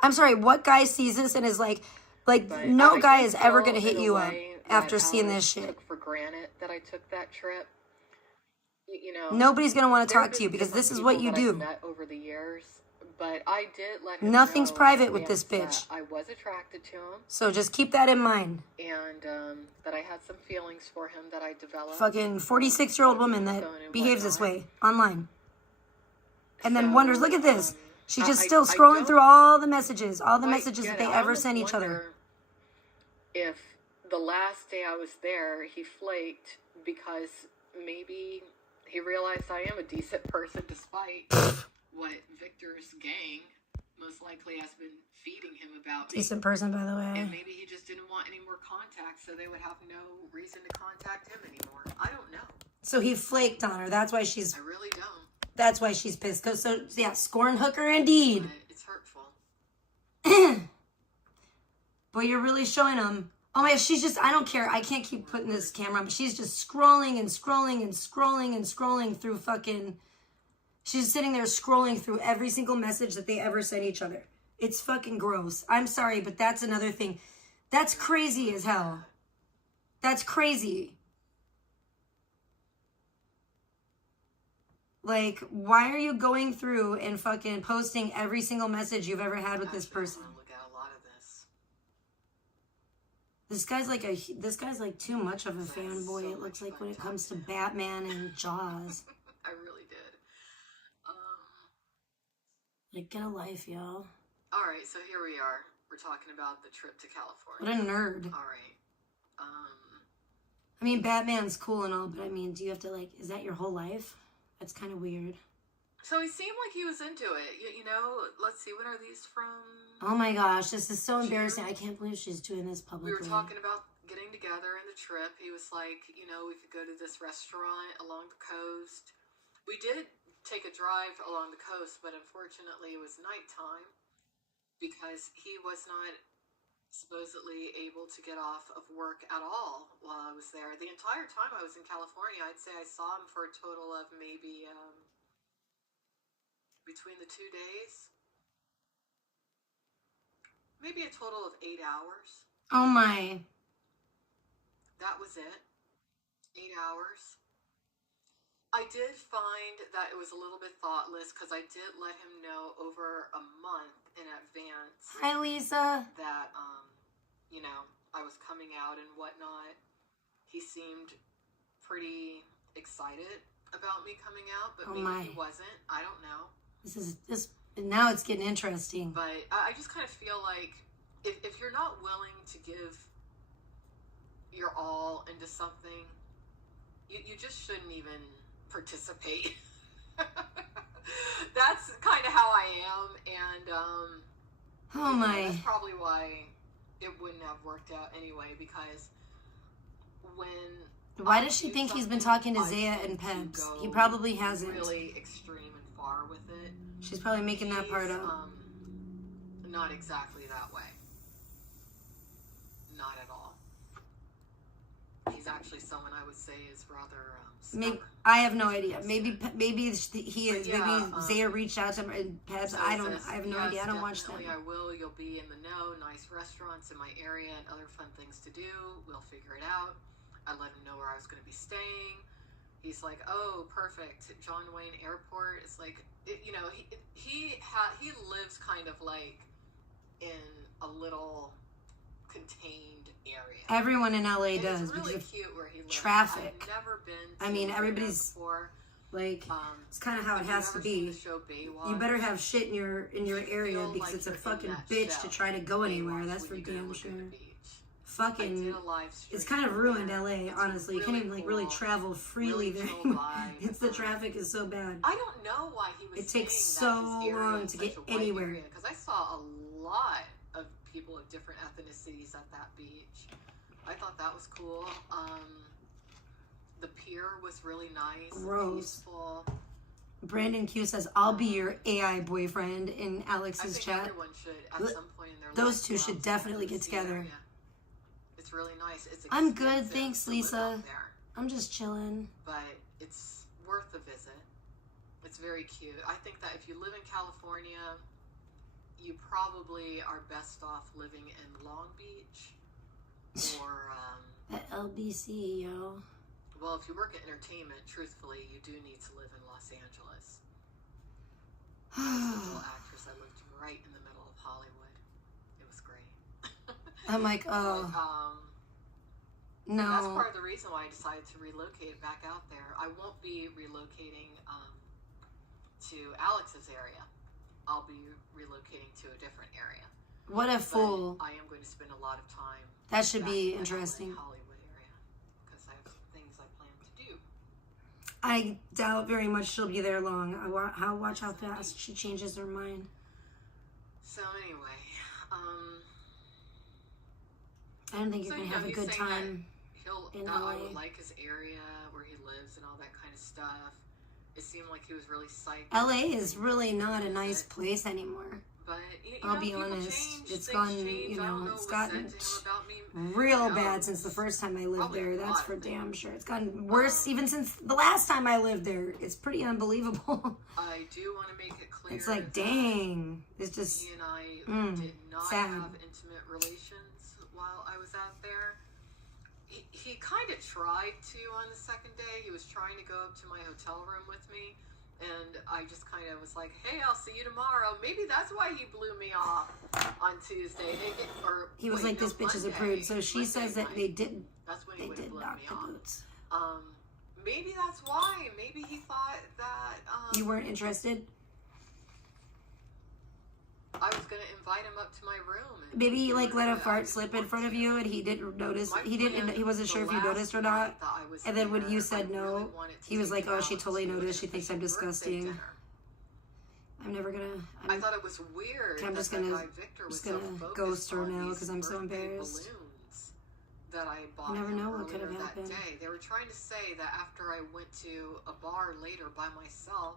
I'm sorry, what guy sees this and is like no guy is ever going to hit you up after seeing this shit. Took for granted that I took that trip. You know, nobody's going to want to talk to you because this is what you do. Met over the years, but I did let him Nothing's know private with that this bitch. I was attracted to him. So just keep that in mind. And that I had some feelings for him that I developed. Fucking 46-year-old woman that behaves this way online. And then wonders, look at this. She's just still scrolling through all the messages that they ever sent each other. If the last day I was there, he flaked because maybe he realized I am a decent person despite what Victor's gang most likely has been feeding him about me. Decent person, by the way. And maybe he just didn't want any more contact, so they would have no reason to contact him anymore. I don't know. So he flaked on her. That's why I really don't. That's why she's pissed. Cause so yeah, scorn hooker indeed. But it's hurtful. But you're really showing them. Oh my gosh, she's just, I don't care. I can't keep putting this camera on, but she's just scrolling and scrolling and scrolling and scrolling through fucking, she's sitting there scrolling through every single message that they ever sent each other. It's fucking gross. I'm sorry, but that's another thing. That's crazy as hell. That's crazy. Like, why are you going through and fucking posting every single message you've ever had with this person? Look at a lot of this. This guy's like too much of a fanboy. It looks like when it comes to Batman and Jaws. I really did. Like, get a life, yo. All right, so here we are. We're talking about the trip to California. What a nerd. All right. I mean, Batman's cool and all, but I mean, do you have to, like, is that your whole life? That's kind of weird. So he seemed like he was into it. You know, let's see, what are these from? Oh my gosh, this is so embarrassing. I can't believe she's doing this publicly. We were talking about getting together in the trip. He was like, you know, we could go to this restaurant along the coast. We did take a drive along the coast, but unfortunately it was nighttime because he was not supposedly able to get off of work at all while I was there. The entire time I was in California, I'd say I saw him for a total of maybe between the 2 days, maybe a total of 8 hours. Oh my. that was it. 8 hours. I did find that it was a little bit thoughtless because I did let him know over a month in advance. Hi, Lisa. That, you know, I was coming out and whatnot. He seemed pretty excited about me coming out, but maybe he wasn't. I don't know. This now it's getting interesting. But I just kind of feel like if you're not willing to give your all into something, you just shouldn't even participate. That's kind of how I am, and that's probably why it wouldn't have worked out anyway, because why does she think he's been talking to Zaya and Peps? He probably hasn't. Really extreme and far with it. She's probably making that part up. Not exactly that way. Not at all. He's actually someone I would say is rather maybe, I have no idea. Maybe he is. Yeah, maybe Zaya reached out to him and Peps. So I have no idea. I don't watch them. I will. You'll be in the know. Nice restaurants in my area and other fun things to do. We'll figure it out. I let him know where I was going to be staying. He's like, oh, perfect. John Wayne Airport. It's like, you know, he lives kind of like in a little contained area. Everyone in LA does. It's really cute where he lives. Traffic. I've never been to everybody's before. Like, it's kind of how it has to be. You better have shit in your area because it's a fucking bitch to try to go anywhere. That's for damn sure. Fucking, it's kind of ruined LA, honestly. You can't even like really travel freely there. It's the traffic is so bad. I don't know why he was. It takes so long to get anywhere. Because I saw a lot of people of different ethnicities at that beach. I thought that was cool. The pier was really nice. Gross. Peaceful. Brandon Q says, "I'll be your AI boyfriend" in Alex's chat. Everyone should at some point in their life. Those two should definitely get together. It's really nice. I'm good, thanks, Lisa. I'm just chilling. But it's worth a visit. It's very cute. I think that if you live in California, you probably are best off living in Long Beach or at LBC, yo. Well, if you work in entertainment, truthfully, you do need to live in Los Angeles. As a digital actress, I lived right in the middle of Hollywood. It was great. I'm like, oh, no. That's part of the reason why I decided to relocate back out there. I won't be relocating to Alex's area. I'll be relocating to a different area. What a fool. I am going to spend a lot of time. That should be interesting. In the Hollywood area, because I have some things I plan to do. I doubt very much she'll be there long. I'll watch how fast she changes her mind. So anyway, I don't think you're going to have a good time in LA. I would like his area, where he lives and all that kind of stuff. It seemed like he was really psyched. LA is really not a nice place anymore. But, I'll be honest. It's gone, you know, it's gotten real bad since the first time I lived there. That's for damn sure. It's gotten worse even since the last time I lived there. It's pretty unbelievable. I do want to make it clear. It's like, dang. It's just, he and I did not sad. have intimate relations while I was out there. He kind of tried to on the second day. He was trying to go up to my hotel room with me. And I just kind of was like, hey, I'll see you tomorrow. Maybe that's why he blew me off on Tuesday. He was like, this bitch is a prude. So she says that they did knock the boots. Maybe that's why. Maybe he thought that... you weren't interested? I was going to invite him up to my room. Maybe he like let a fart slip in front of you and he didn't notice. He wasn't sure if you noticed or not. And then when you said no, he was like, oh, she totally noticed. She thinks I'm disgusting. I'm never gonna... I thought it was weird. I'm just gonna ghost her now because I'm so embarrassed. That I bought. You never know what could have happened. They were trying to say that after I went to a bar later by myself,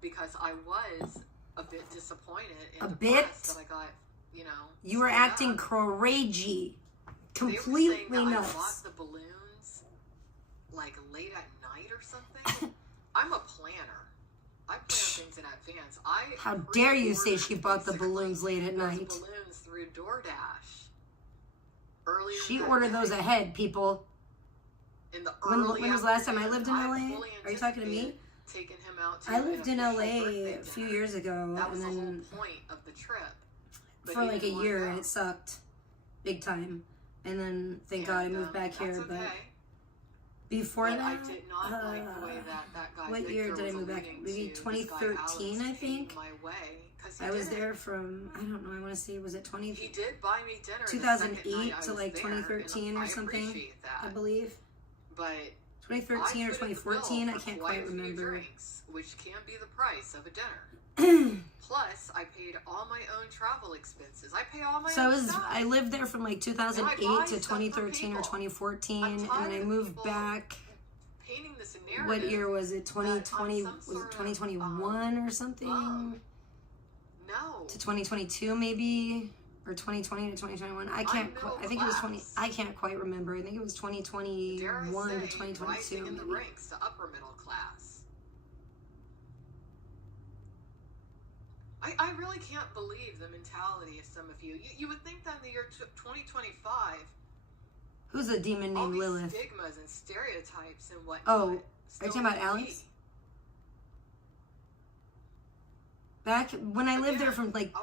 because I was a bit disappointed in the press that I got, you know. You were acting crazy. Completely they were saying that nuts. I bought the balloons like late at night or something. I'm a planner. I plan things in advance. How dare you say she bought the balloons late at night? Balloons through DoorDash. Earlier she ordered those ahead, people. In the When early was the last time I afternoon, lived in LA? fully Are you talking to me? anticipated taking him out to I lived an in official LA birthday a few dinner. years ago, That was and the whole then point of the trip. But for he like a didn't wanna year, go. and it sucked big time. And then thank God I And, moved back here. that's But okay. before But that, I did not like the way that guy what Victor year did I was move back? alluding Maybe to this guy 2013, Alex I think. paying my way, 'cause he I was didn't. there from, I don't know, I want to say, was it He did buy me dinner 2008 to like there, 2013 and or something, I appreciate that. I believe. But 2013 or 2014, I can't quite remember. Drinks, which can be the price of a dinner. Plus, I paid all my own travel expenses. I pay all my So own stuff. I lived there from like 2008 to 2013 or 2014, and then I moved back. Painting this narrative. What year was it? 2020? Was it 2021 or something? No. To 2022 maybe, or 2020 to 2021. I can't. I think it was 20. I can't quite remember. I think it was 2021 to 2022. Rising in the maybe. ranks to upper middle class. I really can't believe the mentality of some of you. You would think that in the year 2025. Who's a demon all named these Lilith? stigmas and stereotypes and whatnot. Oh, are you talking about Alex? Back when I lived there from like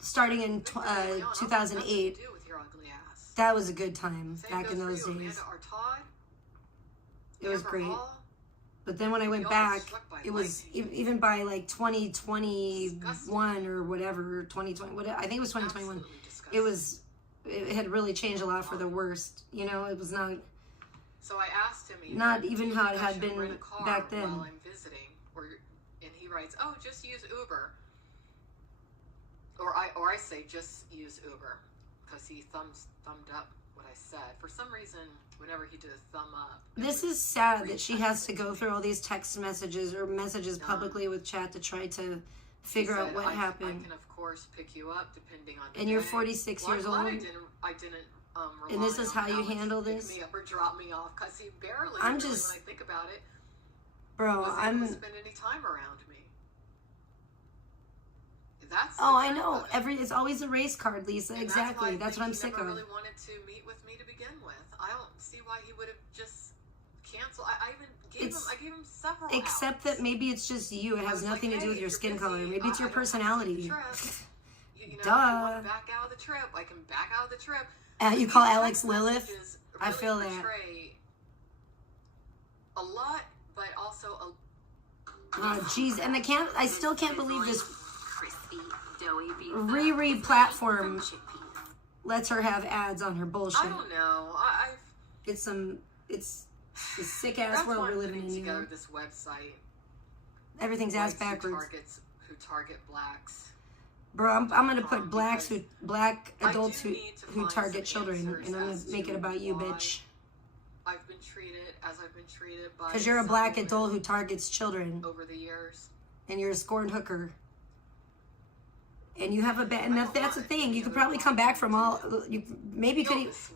starting in 2008, that was a good time back in those days. It was great. But then when I went back, it was even by like 2021 or whatever, 2020, whatever, I think it was 2021. It had really changed a lot for the worst. You know, it was not. So I asked him, not even how it had been back then. While I'm visiting, and he writes, "Oh, just use Uber." Or I say, just use Uber, because he thumbed up what I said. For some reason, whenever he did a thumb up. This is sad that she has to go through all these text messages or messages publicly with chat to try to figure out what happened. I can of course pick you up depending on. And you're 46 years old. I didn't. And this is how you handle this. Pick me up or drop me off, because he barely. I'm really, just. when I think about it, Bro, I'm. To spend any time around me. That's I know. It's always a race card, Lisa. And exactly. That's what I'm sick of. He never really wanted to meet with me to begin with. I don't see why he would have just canceled. I gave him several. Except outs. that maybe it's just you. It has nothing to do with your skin color. Maybe it's your personality. You know, Duh. if you back out of the trip. I can back out of the trip. You call Alex Lilith? Really I feel that. A lot, but also a. Oh, jeez, and I still can't believe this Riri platform lets her have ads on her bullshit. I don't know. It's the sick ass world we're living in. Together this website. Everything's ass backwards. Who target blacks. Bro, I'm gonna put black adults who target children, and I'm gonna make it about you, bitch. I've been treated as I've been treated by. Because you're a black adult who targets children over the years, and you're a scorned hooker. And you have and that's the thing. You could probably come back from all.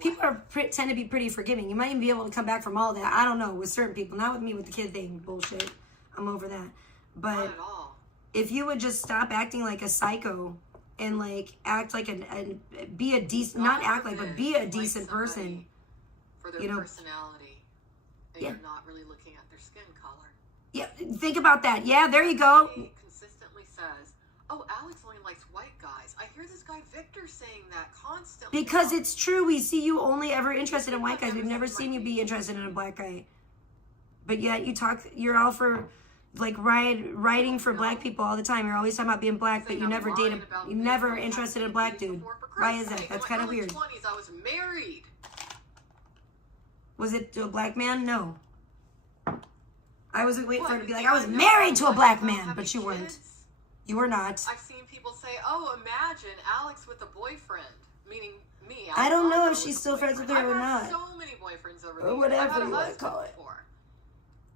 People tend to be pretty forgiving. You might even be able to come back from all that. I don't know with certain people. Not with me with the kid thing bullshit. I'm over that. But not at all. If you would just stop acting like a psycho and like act like be a decent, not act like, but be a decent person. For their personality, and you're not really looking at their skin color. Yeah, think about that. Yeah, there you go. He consistently says, "Oh, Alex only likes white guys." I hear this guy Victor saying that constantly. Because it's true. We see you only ever interested in white guys. We've never seen you be interested in a black guy. But yet you're all for like writing for black people all the time. You're always talking about being black, but you never you never interested in a black dude. Why is that? That's kind of weird. In my 20s, I was married. Was it to a black man? No. I wasn't waiting for her to be like, I was married to a black man, but you weren't. You were not. I've seen people say, "Oh, imagine Alex with a boyfriend," meaning me. I don't know if she's still friends with her or not. I've had so many boyfriends over the or years. whatever you want to call it.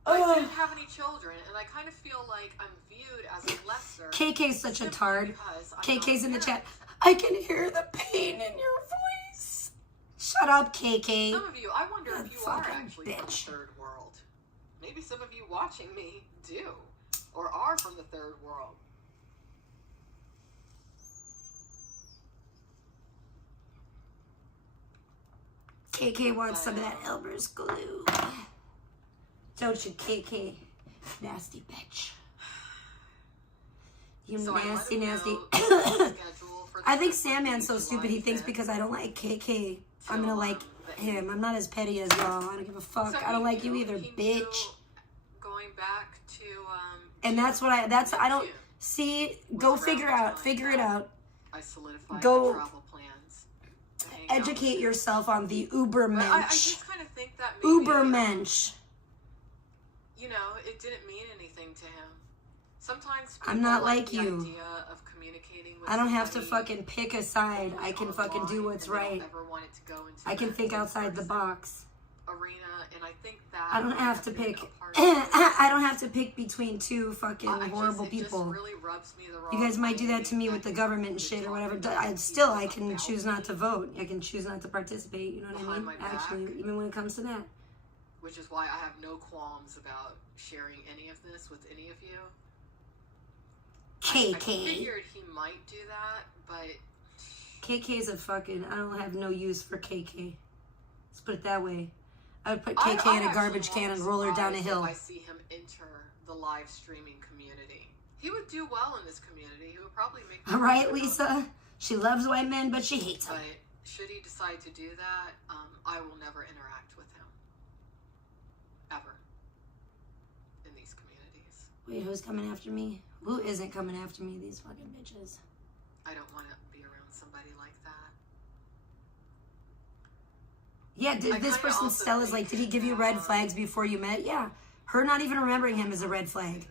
I didn't have any children, and I kind of feel like I'm viewed as a lesser. KK's such a tard. KK's in the chat. I can hear the pain in your voice. Shut up, KK. Some of you, I wonder if you are actually from the third world. Maybe some of you watching me do, or are from the third world. KK wants some of that Elmer's glue. Don't you, KK? Nasty bitch. You So nasty. I I think Sandman's so stupid. He thinks because I don't like KK, I'm gonna like him. I'm not as petty as y'all. I don't give a fuck. I don't like you either, bitch. Going back to and that's what I don't see. Go figure it out. I solidified go the travel plans. Educate yourself on the Ubermensch. I just kind of think that maybe, Ubermensch. You know, it didn't mean anything to him. Sometimes people I'm not like the you. idea of communicating with I don't have to somebody fucking pick a side. I can fucking do what's and they don't right. ever want it to go into I can that think outside the box. arena, and I think that I don't have to been pick. a part of it. I don't have to pick between two fucking horrible it people. just really rubs me the wrong You guys might do way that to me with the government and shit or whatever. I can choose not to vote. I can choose not to participate. You know what I mean? Actually, even when it comes to that. Which is why I have no qualms about sharing any of this with any of you. KK. I figured he might do that, but KK's a fucking. I don't have no use for KK. Let's put it that way. I would put KK in a garbage can and roll her down a hill. I see him enter the live streaming community. He would do well in this community. He would probably make. All right, Lisa. She loves white men, but she hates them. But should he decide to do that, I will never interact with him. Ever. In these communities. Wait, who's coming after me? Who isn't coming after me? These fucking bitches. I don't want to be around somebody like that. Yeah, this person Stella's like, did he give you red flags before you met? Yeah. Her not even remembering him is a red flag.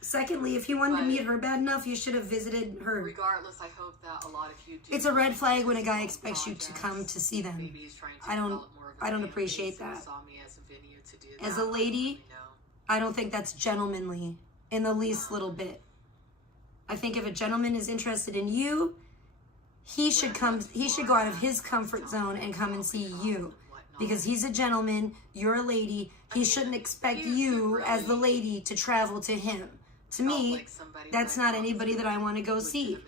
Secondly, if you wanted to meet her bad enough, you should have visited her. Regardless, I hope that a lot of you do. It's a red flag when a guy expects you to come to see them. Maybe he's trying to I don't appreciate that. Saw me as a venue to do As that. a lady, I don't think that's gentlemanly in the least little bit. I think if a gentleman is interested in you, he should go out of his comfort zone and come and see you. Because he's a gentleman, you're a lady, he shouldn't expect you as the lady to travel to him. To me, that's not anybody that I want to go see.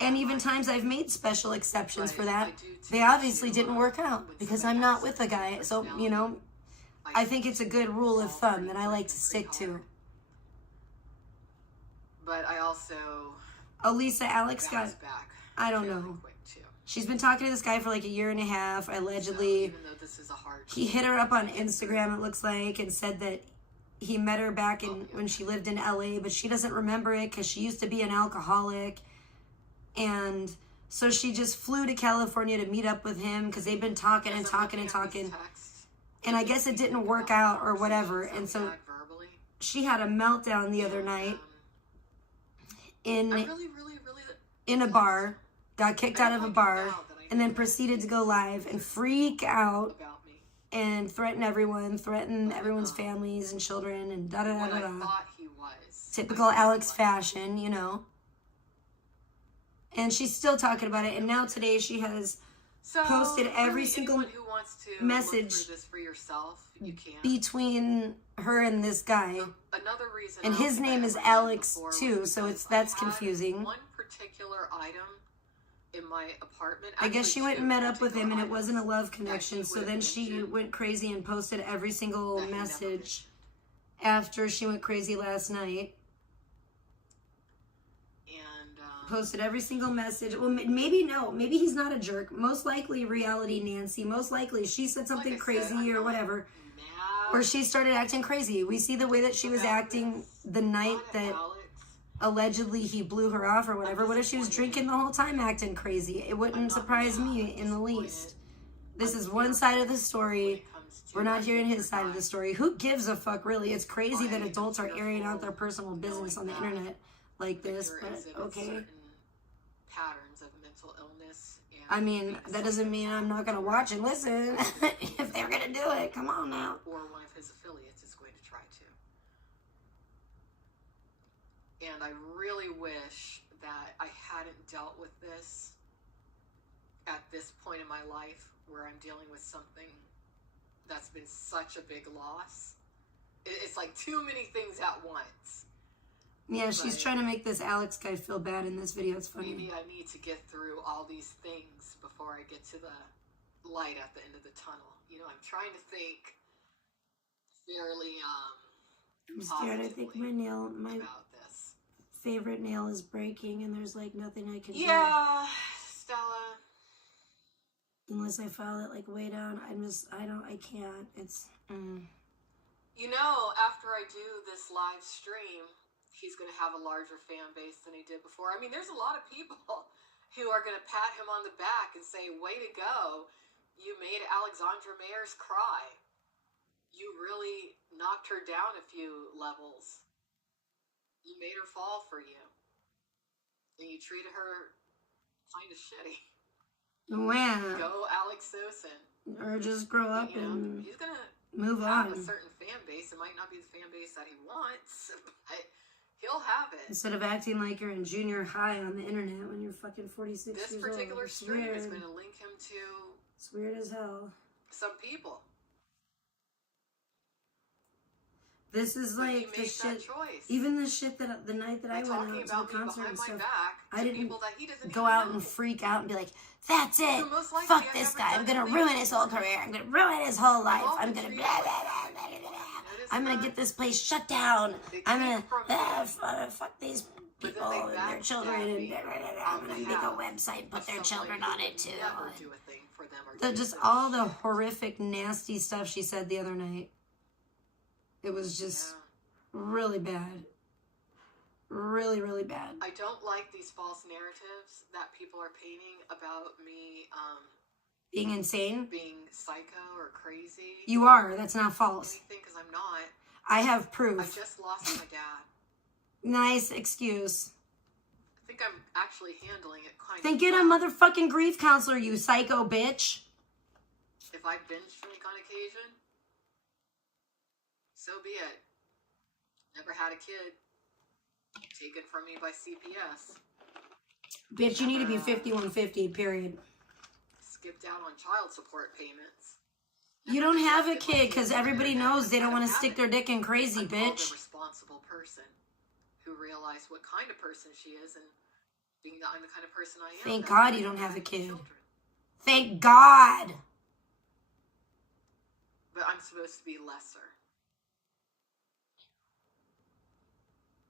And even times I've made special exceptions for that, they obviously didn't work out because I'm not with a guy. So, you know, I think it's a good rule of thumb that I like to stick to. But I also... Lisa, Alex got... I don't know. She's been talking to this guy for like a year and a half, allegedly. He hit her up on Instagram, it looks like, and said that he met her back when she lived in LA, but she doesn't remember it because she used to be an alcoholic. And so she just flew to California to meet up with him because they've been talking and talking and talking. And I guess it didn't work out or whatever. And so she had a meltdown the other night in a bar, got kicked out of a bar, and then proceeded to go live and freak out and threaten everyone's families and children and da-da-da-da-da. Typical Alex fashion, you know. And she's still talking about it. And now today she has posted every single message between her and this guy. And his name is Alex too, so that's confusing. One particular item in my apartment. I guess she went and met up with him and it wasn't a love connection, so then she went crazy and posted every single message after she went crazy last night. Posted every single message. Well, maybe he's not a jerk. Most likely reality Nancy. Most likely she said something crazy or whatever. Or she started acting crazy. We see the way that she was acting the night that allegedly he blew her off or whatever. What if she was drinking the whole time acting crazy? It wouldn't surprise me in the least. This is one side of the story. We're not hearing his side of the story. Who gives a fuck, really? It's crazy that adults are airing out their personal business on the internet like this, but okay. Patterns of mental illness. I mean, that doesn't mean I'm not going to watch and listen if they're going to do it. Come on now. Or one of his affiliates is going to try to. And I really wish that I hadn't dealt with this at this point in my life where I'm dealing with something that's been such a big loss. It's like too many things at once. Yeah, she's trying to make this Alex guy feel bad in this video. It's funny. Maybe I need to get through all these things before I get to the light at the end of the tunnel. I'm trying to think fairly I'm scared. I think my about this. favorite nail is breaking, and there's like nothing I can do. Yeah, Stella. Unless I file it like way down, I can't. It's. After I do this live stream, he's going to have a larger fan base than he did before. I mean, there's a lot of people who are going to pat him on the back and say, way to go. You made Alexandra Mayers cry. You really knocked her down a few levels. You made her fall for you. And you treated her kind of shitty. Wow. Go Alex Sosin. Or just grow up and he's going to move have on. a certain fan base. It might not be the fan base that he wants, but he'll have it. Instead of acting like you're in junior high on the internet when you're fucking 46 years old. This particular stream is going to link him to... It's weird as hell. Some people. This is like the shit. Even the shit that the night that I went out to the concert and stuff, I didn't go out and freak out and be like, "That's it. Fuck this guy. I'm gonna ruin his whole career. I'm gonna ruin his whole life. I'm gonna blah, blah, blah, blah, blah, blah. I'm gonna get this place shut down. I'm gonna fuck these people and their children and I'm gonna make a website and put their children on it too." Just all the horrific, nasty stuff she said the other night. It was just really bad. Really, really bad. I don't like these false narratives that people are painting about me being insane, being psycho or crazy. You are. That's not false. Anything, because I'm not. I have proof. I just lost my dad. Nice excuse. I think I'm actually handling it kind of. Then get a motherfucking grief counselor, you psycho bitch. If I binge drink on occasion, so be it. Never had a kid. Taken from me by CPS. Bitch, you need to be 5150, period. Skipped out on child support payments. You don't have a kid because everybody knows they don't want to stick their dick in crazy, bitch. A responsible person who realized what kind of person she is and being that I'm the kind of person I am. Thank God you don't have a kid. Thank God. But I'm supposed to be lesser.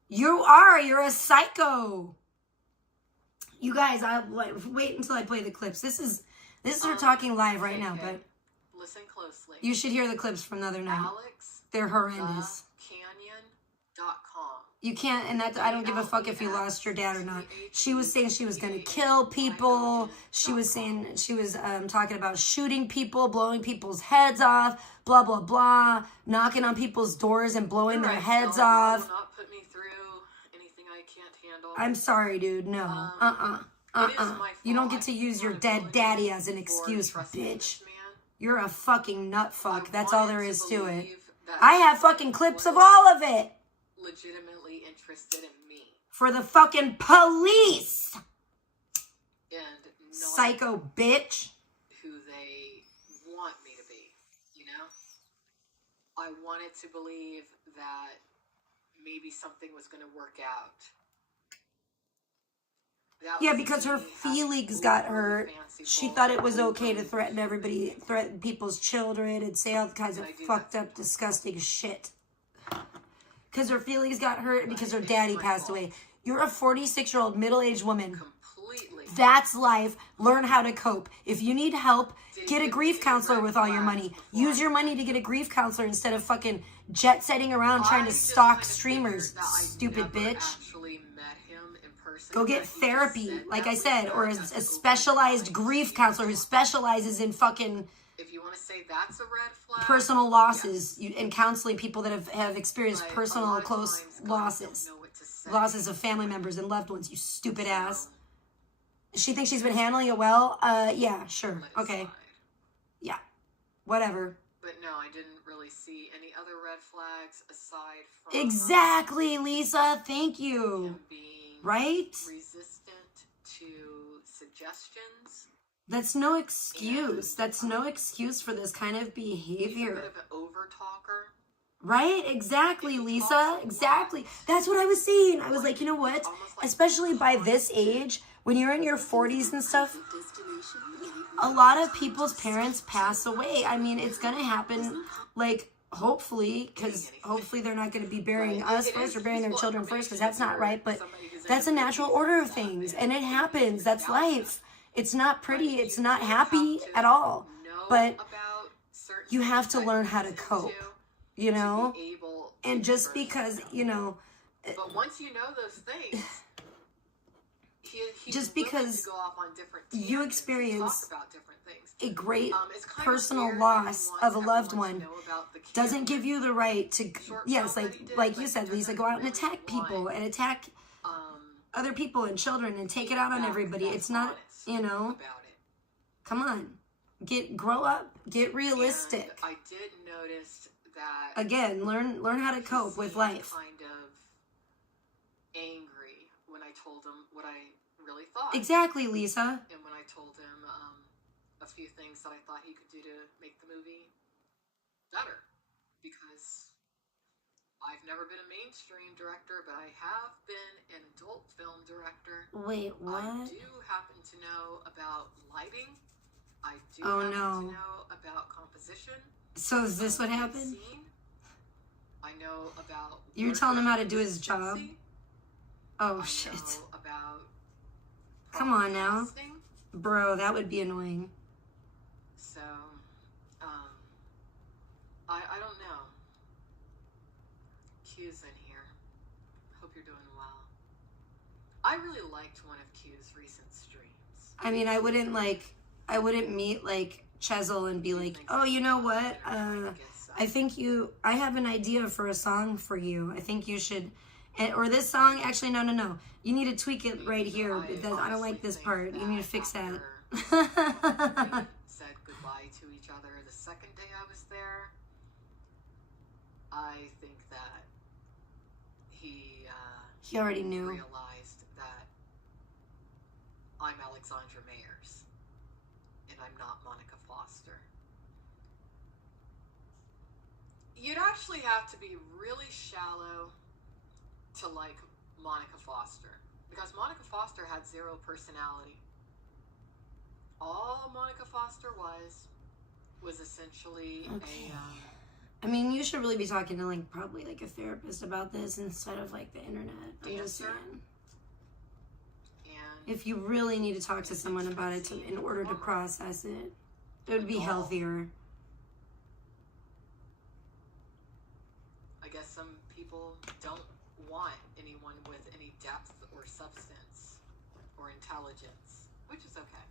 You are. You're a psycho. You guys, I'll wait until I play the clips. This is her talking live right now, but listen closely. You should hear the clips from the other night. Alex, they're horrendous. Canyon.com. You can't, and that I don't give a fuck if you lost your dad or not. She was saying she was gonna kill people. She was saying she was talking about shooting people, blowing people's heads off, blah blah blah, knocking on people's doors and blowing their heads off. Not put me through anything I can't handle. I'm sorry, dude. No. You don't get to use your dead daddy as an excuse, bitch. You're a fucking nut fuck. That's all there is to it. I have fucking clips of all of it. Legitimately interested in me. For the fucking police. And psycho bitch. Who they want me to be, you know? I wanted to believe that maybe something was going to work out. Yeah, because her feelings got hurt. She thought it was okay to threaten everybody, threaten people's children, and say all kinds of fucked up, disgusting shit. Because her feelings got hurt and because her daddy passed away. You're a 46-year-old middle-aged woman. That's life. Learn how to cope. If you need help, get a grief counselor with all your money. Use your money to get a grief counselor instead of fucking jet-setting around trying to stalk streamers, stupid bitch. Go get therapy, like I said, or a specialized grief counselor who specializes in fucking... If you want to say that's a red flag, personal losses and counseling people that have experienced personal close losses of family members and loved ones. You stupid ass. She thinks she's been handling it well. Yeah, sure, okay, yeah, whatever. But no, I didn't really see any other red flags aside from exactly, Lisa. Thank you. Right? Resistant to suggestions. That's no excuse. That's no excuse for this kind of behavior. He's a bit of an over-talker. Right? Exactly, Lisa. Exactly. That's what I was saying. I was like, you know what? Especially by this age, when you're in your 40s and stuff, a lot of people's parents pass away. I mean, it's going to happen, like, hopefully, because hopefully they're not going to be burying us first or burying their children first, because that's not right. But that's a natural order of things, and it happens. That's life. It's not pretty. It's not happy at all. But you have to learn how to cope, you know? And just because, you know... But once you know those things... just because you experience a great personal loss of a loved one doesn't give you the right to, yes, like you said, Lisa, go out and attack people and attack other people and children and take it out on everybody. It's not, you know, come on, grow up, get realistic. And I did notice that again, learn how to cope with life. Kind of angry when I told him what I really thought. Exactly, Lisa. And when I told him a few things that I thought he could do to make the movie better, because I've never been a mainstream director, but I have been an adult film director. Wait, what? I do happen to know about lighting. I do to know about composition. So is this what happened? I know about... You're telling him how to do his job? Oh, I shit. know about... Come on now. Bro, that would be annoying. So, I don't know. Q's in here. Hope you're doing well. I really liked one of Q's recent streams. I mean, I wouldn't meet, like, Chesil and be like, oh, you know what? I have an idea for a song for you. I think you should... Or this song, actually, no. You need to tweak it right here because I don't like this part. You need to fix that. Said goodbye to each other the second day I was there. I think that he already knew. Realized that I'm Alexandra Mayers and I'm not Monica Foster. You'd actually have to be really shallow to like Monica Foster, because Monica Foster had zero personality. All Monica Foster was essentially I mean, you should really be talking to like probably like a therapist about this instead of like the internet. I'm just saying. And if you really need to talk to someone about it in order to process it, it would be healthier. I guess some people don't want anyone with any depth or substance or intelligence, which is okay.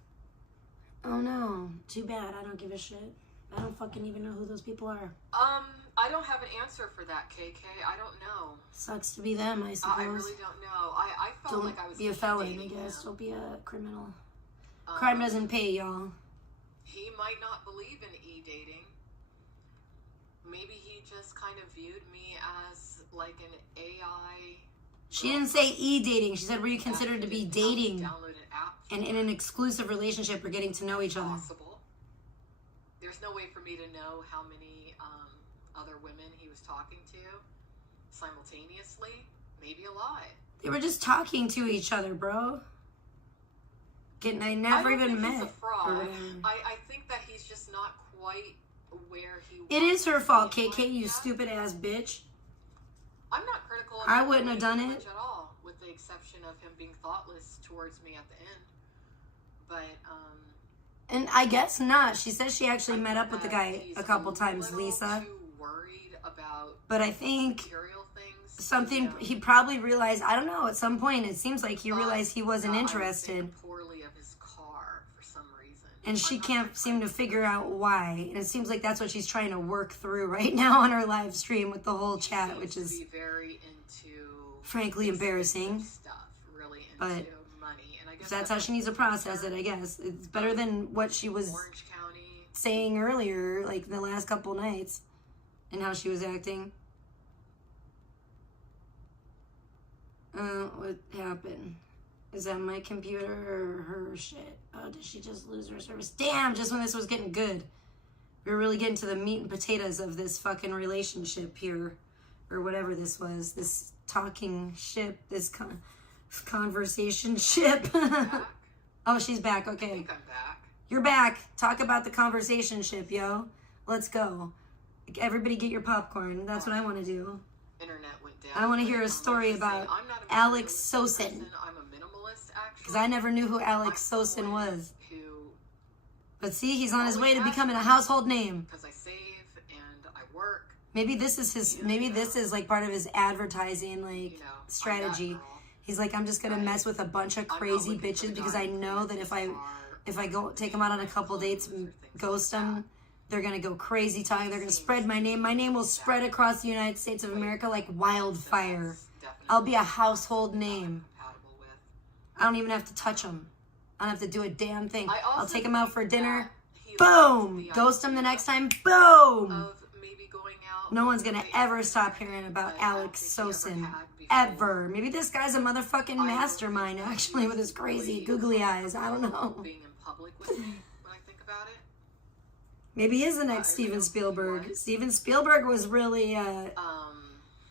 Oh no, too bad. I don't give a shit. I don't fucking even know who those people are. I don't have an answer for that, KK. I don't know. Sucks to be them, I suppose. I really don't know. I felt like I was... Don't be a felon, I guess. Don't be a criminal. Crime doesn't pay, y'all. He might not believe in e-dating. Maybe he just kind of viewed me as like an AI... She didn't say e-dating. She said, were you considered to be dating? Download an app and in an exclusive relationship or getting to know each other? Possible. There's no way for me to know how many other women he was talking to simultaneously. Maybe a lot. They were just talking to each other, bro. They never even met. He's a fraud. I think that he's just not quite where he was. It is her fault, KK, you stupid ass bitch. I'm not critical of I wouldn't have done it at all, with the exception of him being thoughtless towards me at the end. But and I guess not. She says she actually met up with the guy a couple times, Lisa. Too worried about but I think material things. Something he probably realized. I don't know. At some point, it seems like he realized he wasn't interested. Poorly of his car for some reason. And she can't seem to figure out why. And it seems like that's what she's trying to work through right now on her live stream with the whole chat, which is very into frankly embarrassing. Stuff, really into but money. And I guess that's how she needs to process it, I guess. It's better than what she was saying earlier, like the last couple nights, and how she was acting. What happened? Is that my computer or her shit? Oh, did she just lose her service? Damn, just when this was getting good. We were really getting to the meat and potatoes of this fucking relationship here. Or whatever this was. This talking ship. This Conversation ship. Oh, she's back. Okay. I think I'm back. You're back. Talk about the conversation ship, yo. Let's go. Everybody get your popcorn. That's what I want to do. Internet went down. I want to hear a story about Alex Sosin. I'm a minimalist, actually. Because I never knew who Alex Sosin was. But see, he's on his way to becoming a household name. Because I save and I work. Maybe this is his. Maybe this is like part of his advertising, like strategy. He's like, I'm just gonna mess with a bunch of crazy bitches because I know that if I go take them out on a couple dates and ghost them, they're gonna go crazy talking. They're gonna spread my name. My name will spread across the United States of America like wildfire. I'll be a household name. I don't even have to touch them. I don't have to do a damn thing. I'll take him out for dinner. Boom! Ghost him the next time. Boom! No one's gonna ever stop hearing about Alex Sosin. Ever. Maybe this guy's a motherfucking mastermind, actually, with his crazy googly eyes. I don't know. Being in public with me when I think about it. Maybe he is the next Steven Spielberg. Steven Spielberg was really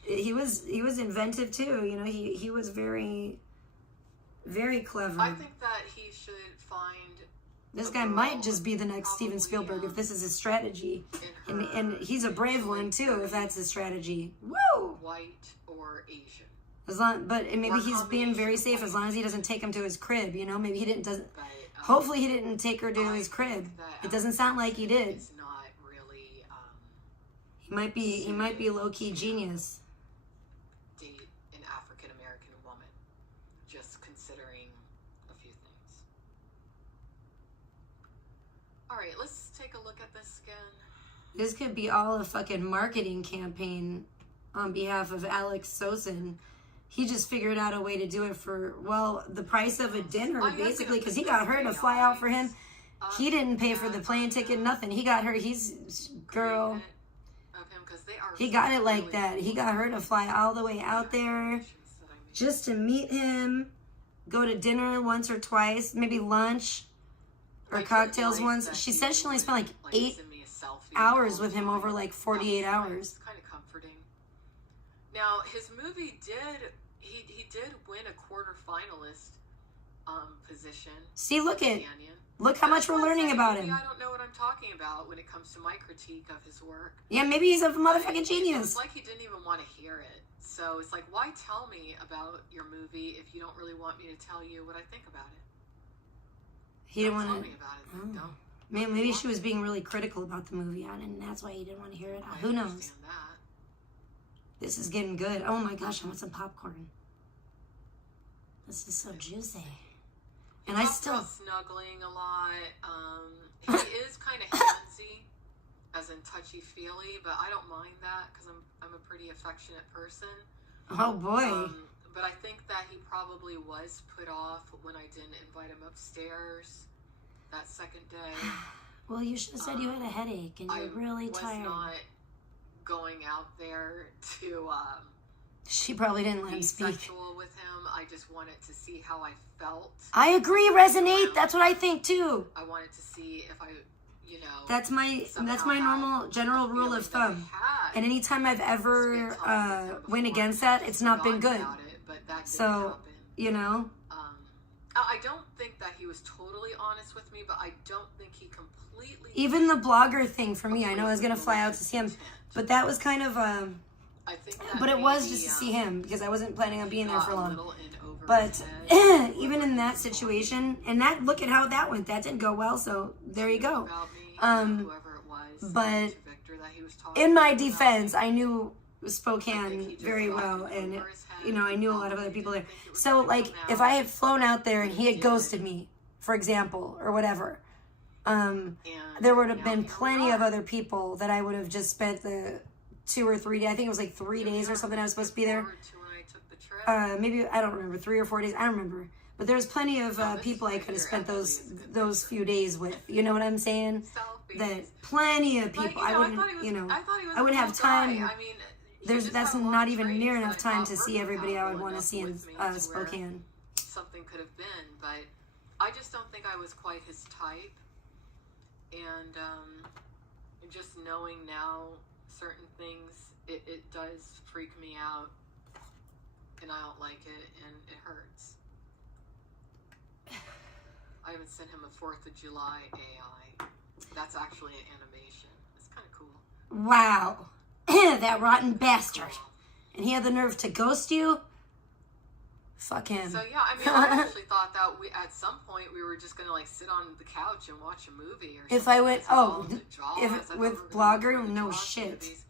he was inventive too. You know, he was very, very clever. I think that he should find. This guy might just be the next Steven Spielberg if this is his strategy, and he's a brave one too if that's his strategy. Woo! White or Asian. But maybe he's being very safe as long as he doesn't take him to his crib. You know, maybe he didn't. Hopefully, he didn't take her to his crib. It doesn't sound like he did. It's not really. He might be low key genius. Date an African American woman, just considering a few things. All right, let's take a look at this again. This could be all a fucking marketing campaign on behalf of Alex Sosin. He just figured out a way to do it for, well, the price of a dinner, basically, because he got her to fly out for him. He didn't pay for the plane ticket, nothing. He got her, girl. He got it like that. He got her to fly all the way out there just to meet him, go to dinner once or twice, maybe lunch or cocktails once. She said she only spent like 8 hours with him over like 48 hours. Kind of comforting. Now, his movie he did win a quarterfinalist position. See, look how much we're learning about him. I don't know what I'm talking about when it comes to my critique of his work. Yeah, maybe he's a motherfucking genius. It's like he didn't even want to hear it. So it's like, why tell me about your movie if you don't really want me to tell you what I think about it? He didn't want to tell me about it. Oh. Maybe she was being really critical about the movie, and that's why he didn't want to hear it. Who knows? That. This is getting good. Oh my gosh, I want some popcorn. This is so juicy. And I still snuggling a lot. He is kind of handsy, as in touchy-feely, but I don't mind that because I'm a pretty affectionate person. Oh boy. But I think that he probably was put off when I didn't invite him upstairs that second day. Well, you should have said you had a headache and you're really tired. I was not going out there to she probably didn't let him speak. Sexual with him. I just wanted to see how I felt. I agree, resonate. That's what I think too. I wanted to see if I, That's my normal general rule of thumb. And anytime I've ever went against that, it's not been good. So, I don't think that he was totally honest with me, but I don't think he completely. Even the blogger thing for me, I know I was gonna fly out to see him, but that was kind of I think but it was just to see him because I wasn't planning on being there for long. But even in that situation, and look at how that went. That didn't go well, so there you go. But in my defense, I knew Spokane very well, and I knew a lot of other people there. So like, if I had flown out there and he had ghosted me, for example, or whatever, there would have been plenty of other people that I would have just spent the 2 or 3 days. I think it was like 3 days or something I was supposed to be there. Maybe, I don't remember, 3 or 4 days. I don't remember. But there was plenty of people I could have spent those few days with. You know what I'm saying? That plenty of people. I wouldn't, I wouldn't have time. That's not even near enough time to see everybody I would want to see in Spokane. Something could have been, but I just don't think I was quite his type. And just knowing now certain things, it does freak me out. and I don't like it, and it hurts. I haven't sent him a 4th of July AI. That's actually an animation. It's kind of cool. Wow. That rotten bastard. Cool. And he had the nerve to ghost you? Fuck him. So yeah, I mean, I actually thought that at some point we were just gonna like sit on the couch and watch a movie or something. If I went, with Blogger, no shit. Movies.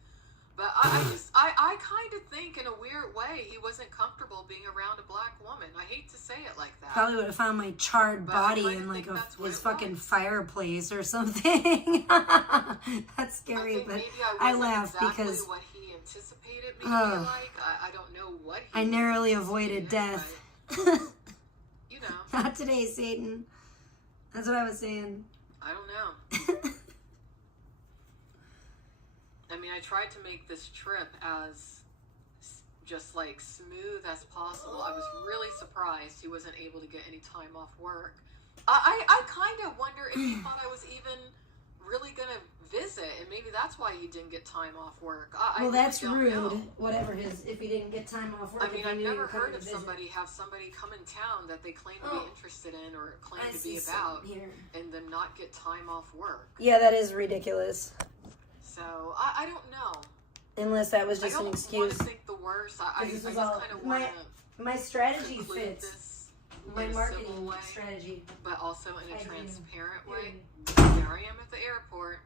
But I kind of think in a weird way he wasn't comfortable being around a black woman. I hate to say it like that. Probably would have found my charred body in like his fucking fireplace or something. That's scary, but I laugh because what he anticipated me to be like. I don't know what he I narrowly avoided death. You know. Not today, Satan. That's what I was saying. I don't know. I mean, I tried to make this trip as just like smooth as possible. I was really surprised he wasn't able to get any time off work. I kind of wonder if he thought I was even really gonna visit, and maybe that's why he didn't get time off work. Well, that's rude. Know. Whatever if he didn't get time off work. I mean, I've never heard of somebody have somebody come in town that they claim to be interested in or claim to be about, and then not get time off work. Yeah, that is ridiculous. So I don't know. Unless that was just an excuse. I don't want to think the worst. I just kind of want to. My strategy fits. My marketing strategy, but also in a transparent way. There I am at the airport.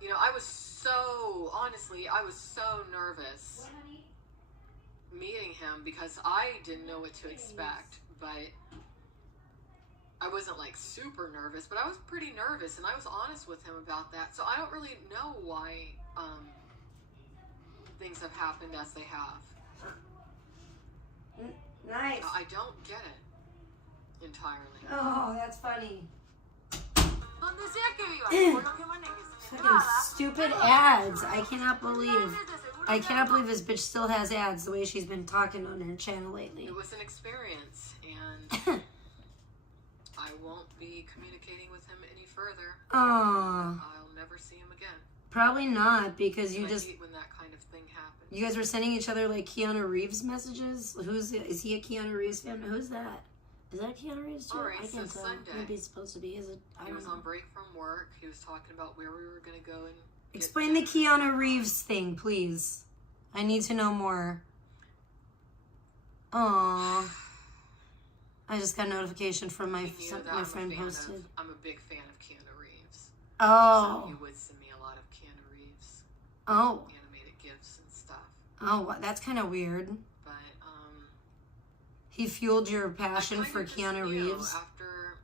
You know, I was so nervous meeting him because I didn't know what to expect, but I wasn't like super nervous, but I was pretty nervous, and I was honest with him about that. So I don't really know why things have happened as they have. Nice. I don't get it entirely. Oh, that's funny. Fucking stupid ads. I cannot believe this bitch still has ads the way she's been talking on her channel lately. It was an experience, and I won't be communicating with him any further. Oh. I'll never see him again. Probably not, because you just... I hate when that kind of thing happens. You guys were sending each other, like, Keanu Reeves messages? Is he a Keanu Reeves fan? Who's that? Is that Keanu Reeves too? Alright, I can't so tell. Sunday, maybe it's supposed to be. Is it? He was on break from work. He was talking about where we were going to go and explain the Keanu Reeves thing, please. I need to know more. Aww. I just got a notification from my friend posted. I'm a big fan of Keanu Reeves. Oh. So you would send me a lot of Keanu Reeves. Oh. Animated GIFs and stuff. Oh, that's kind of weird. But, he fueled your passion for Keanu Reeves. After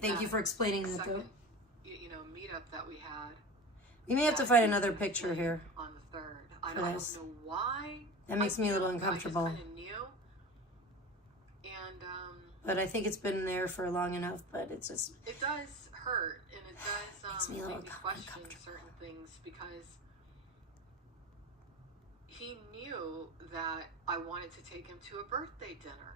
thank you for explaining that, though. Meetup that we had. We may have to find another picture here. On the 3rd. I don't know why. That makes me a little uncomfortable. I just kind of knew. And, but I think it's been there for long enough, but it's just... It does hurt, and it does makes me a little make me question certain things, because he knew that I wanted to take him to a birthday dinner.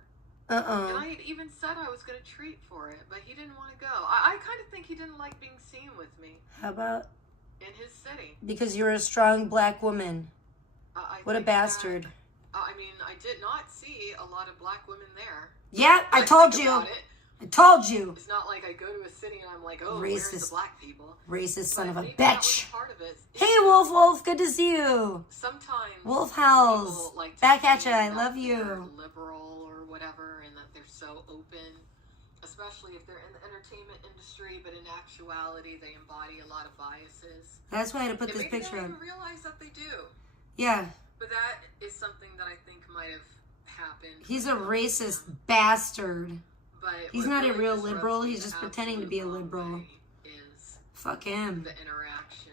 And I had even said I was going to treat for it, but he didn't want to go. I kind of think he didn't like being seen with me. How about... in his city. Because you're a strong black woman. What a bastard. I mean, I did not see a lot of black women there. Yeah, I told you. I told you. It's not like I go to a city and I'm like, oh, racist, where's the black people? Racist son of a bitch. Part of it. Hey, Wolf, good to see you. Sometimes Wolf House, like back at ya. I love you. Liberal or whatever, and that they're so open, especially if they're in the entertainment industry. But in actuality, they embody a lot of biases. That's why I had to put this picture up. on. Maybe they don't even realize that they do. Yeah. But that is something that I think might have happened. He's a racist bastard. But he's not a real liberal. He's just pretending to be a liberal. Fuck him. The interaction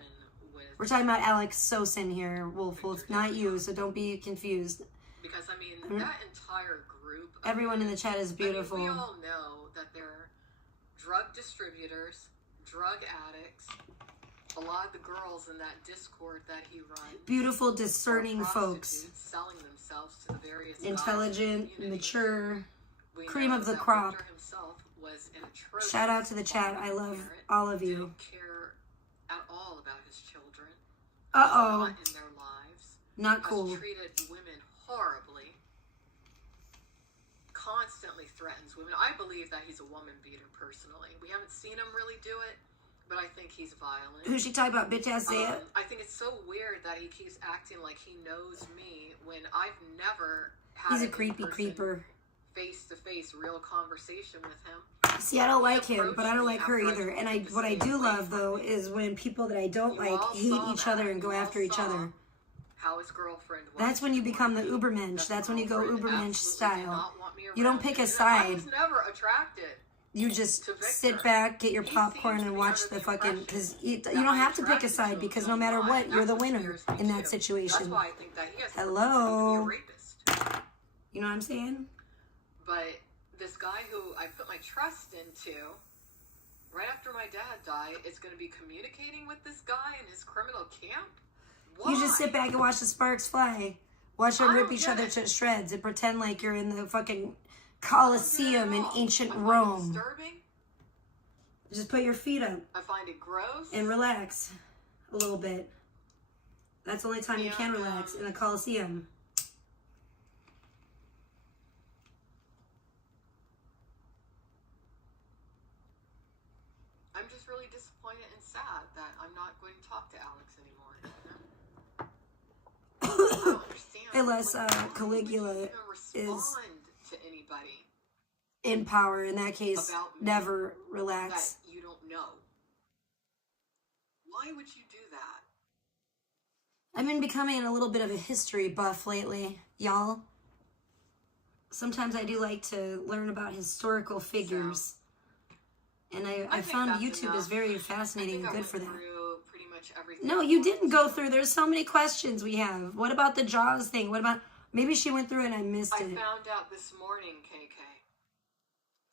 with... We're talking about Alex Sosin here, Wolf, not you, so don't be confused. Because, I mean, that entire group... Everyone in the chat is beautiful. I mean, we all know that they're drug distributors, drug addicts. A lot of the girls in that Discord that he runs... Beautiful, discerning folks. Selling themselves to the various... Intelligent, mature... Cream of the crop. Shout out to the chat. I love all of you. Didn't care at all about his children. Uh-oh. Not in their lives. Not cool. Treated women horribly. constantly threatens women. I believe that he's a woman beater personally. We haven't seen him really do it, but I think he's violent. Who's she talking about, bitch ass Zaya? I think it's so weird that he keeps acting like he knows me when I've never had He's a creepy creeper. Face-to-face real conversation with him. See, I don't like him, but I don't like her either. And what I do love, though, is when people that I don't like hate each other and go after each other. How his girlfriend was. That's when you become the Ubermensch. That's when you go Ubermensch style. You don't pick a side. I was never attracted. You just sit back, get your popcorn, and watch the fucking... Because you don't have to pick a side, because no matter what, you're the winner in that situation. That's why I think that he has Hello. to be a rapist. You know what I'm saying? But this guy who I put my trust into, right after my dad died, is going to be communicating with this guy in his criminal camp? Why? You just sit back and watch the sparks fly. Watch them rip each other to shreds and pretend like you're in the fucking Colosseum in ancient Rome. Disturbing. Just put your feet up. I find it gross. And relax a little bit. That's the only time you can relax, in a Colosseum. I'm just really disappointed and sad that I'm not going to talk to Alex anymore. You know? I don't understand. Unless Caligula is to anybody in power. In that case, never relax. That you don't know. Why would you do that? I've been becoming a little bit of a history buff lately, y'all. Sometimes I do like to learn about historical figures. And I found YouTube is very fascinating and good for that. Pretty much everything. No, you didn't go through. There's so many questions we have. What about the Jaws thing? What about... Maybe she went through it and I missed it. I found out this morning, KK.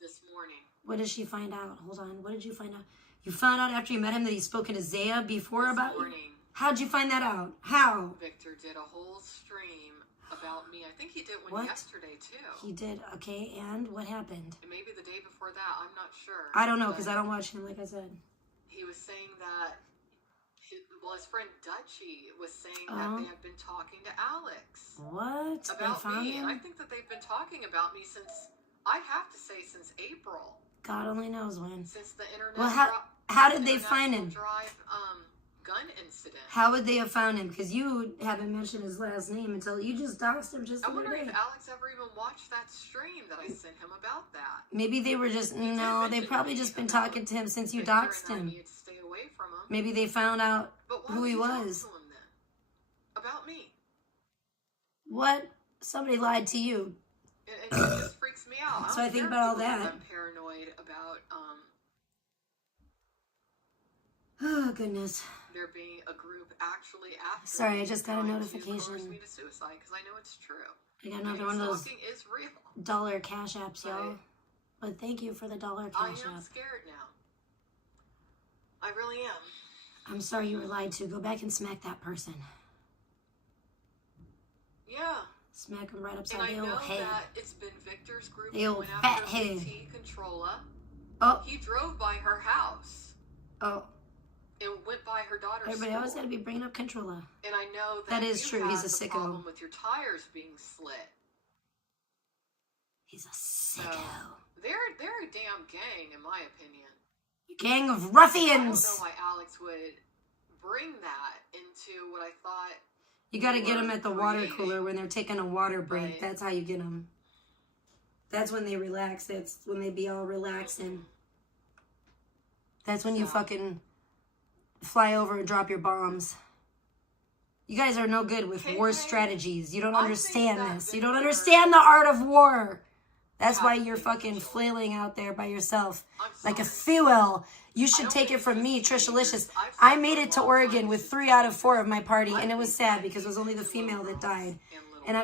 This morning. What did she find out? Hold on. What did you find out? You found out after you met him that he's spoken to Zaya before about you? How'd you find that out? How? Victor did a whole stream about me. I think he did one yesterday, too. He did? Okay, and what happened? And maybe the day before that. I'm not sure. I don't know, because I don't watch him, like I said. He was saying that... his friend Dutchie was saying that they have been talking to Alex. What? About me. And I think that they've been talking about me since, I'd have to say, since April. God only knows when. Since the internet. Well, how did they find him? Drive, gun incident. How would they have found him? Because you haven't mentioned his last name until you just doxed him just the other day. I wonder if Alex ever even watched that stream that I sent him about that. Maybe they were just, no, they've probably just been talking to him since you doxed him. Stay away from him. Maybe they found out who he was. Talk to him then? About me. What? Somebody lied to you. It just freaks me out. So I think about all that. I'm paranoid about, oh, goodness. There being a group actually after. Sorry, I just got a notification. Force me to suicide because I know it's true. I got another one of those is real. dollar cash apps, y'all. But thank you for the dollar cash app. I am scared now. I really am. I'm sorry you were lied to. Go back and smack that person. Yeah. Smack him right upside the old head. And I know that it's been Victor's group the old went fat after head. Controlla. Oh. He drove by her house. Oh. And went by her daughter's Everybody school. always got to be bringing up Controlla. And I know that is true. He's a sicko. Problem with your tires being slit. He's a sicko. So, they're a damn gang, in my opinion. Gang of ruffians. I don't know why Alex would bring that into what I thought. You got to get them at the water cooler when they're taking a water break. Right. That's how you get them. That's when they relax. That's when they be all relaxing. That's when you fucking fly over and drop your bombs. You guys are no good with war strategies. You don't understand this. You don't understand the art of war. That's why you're fucking flailing out there by yourself like a fuel. You should take it from me, Tricialicious. I made it to Oregon with 3 out of 4 of my party, and it was sad because it was only the female that died.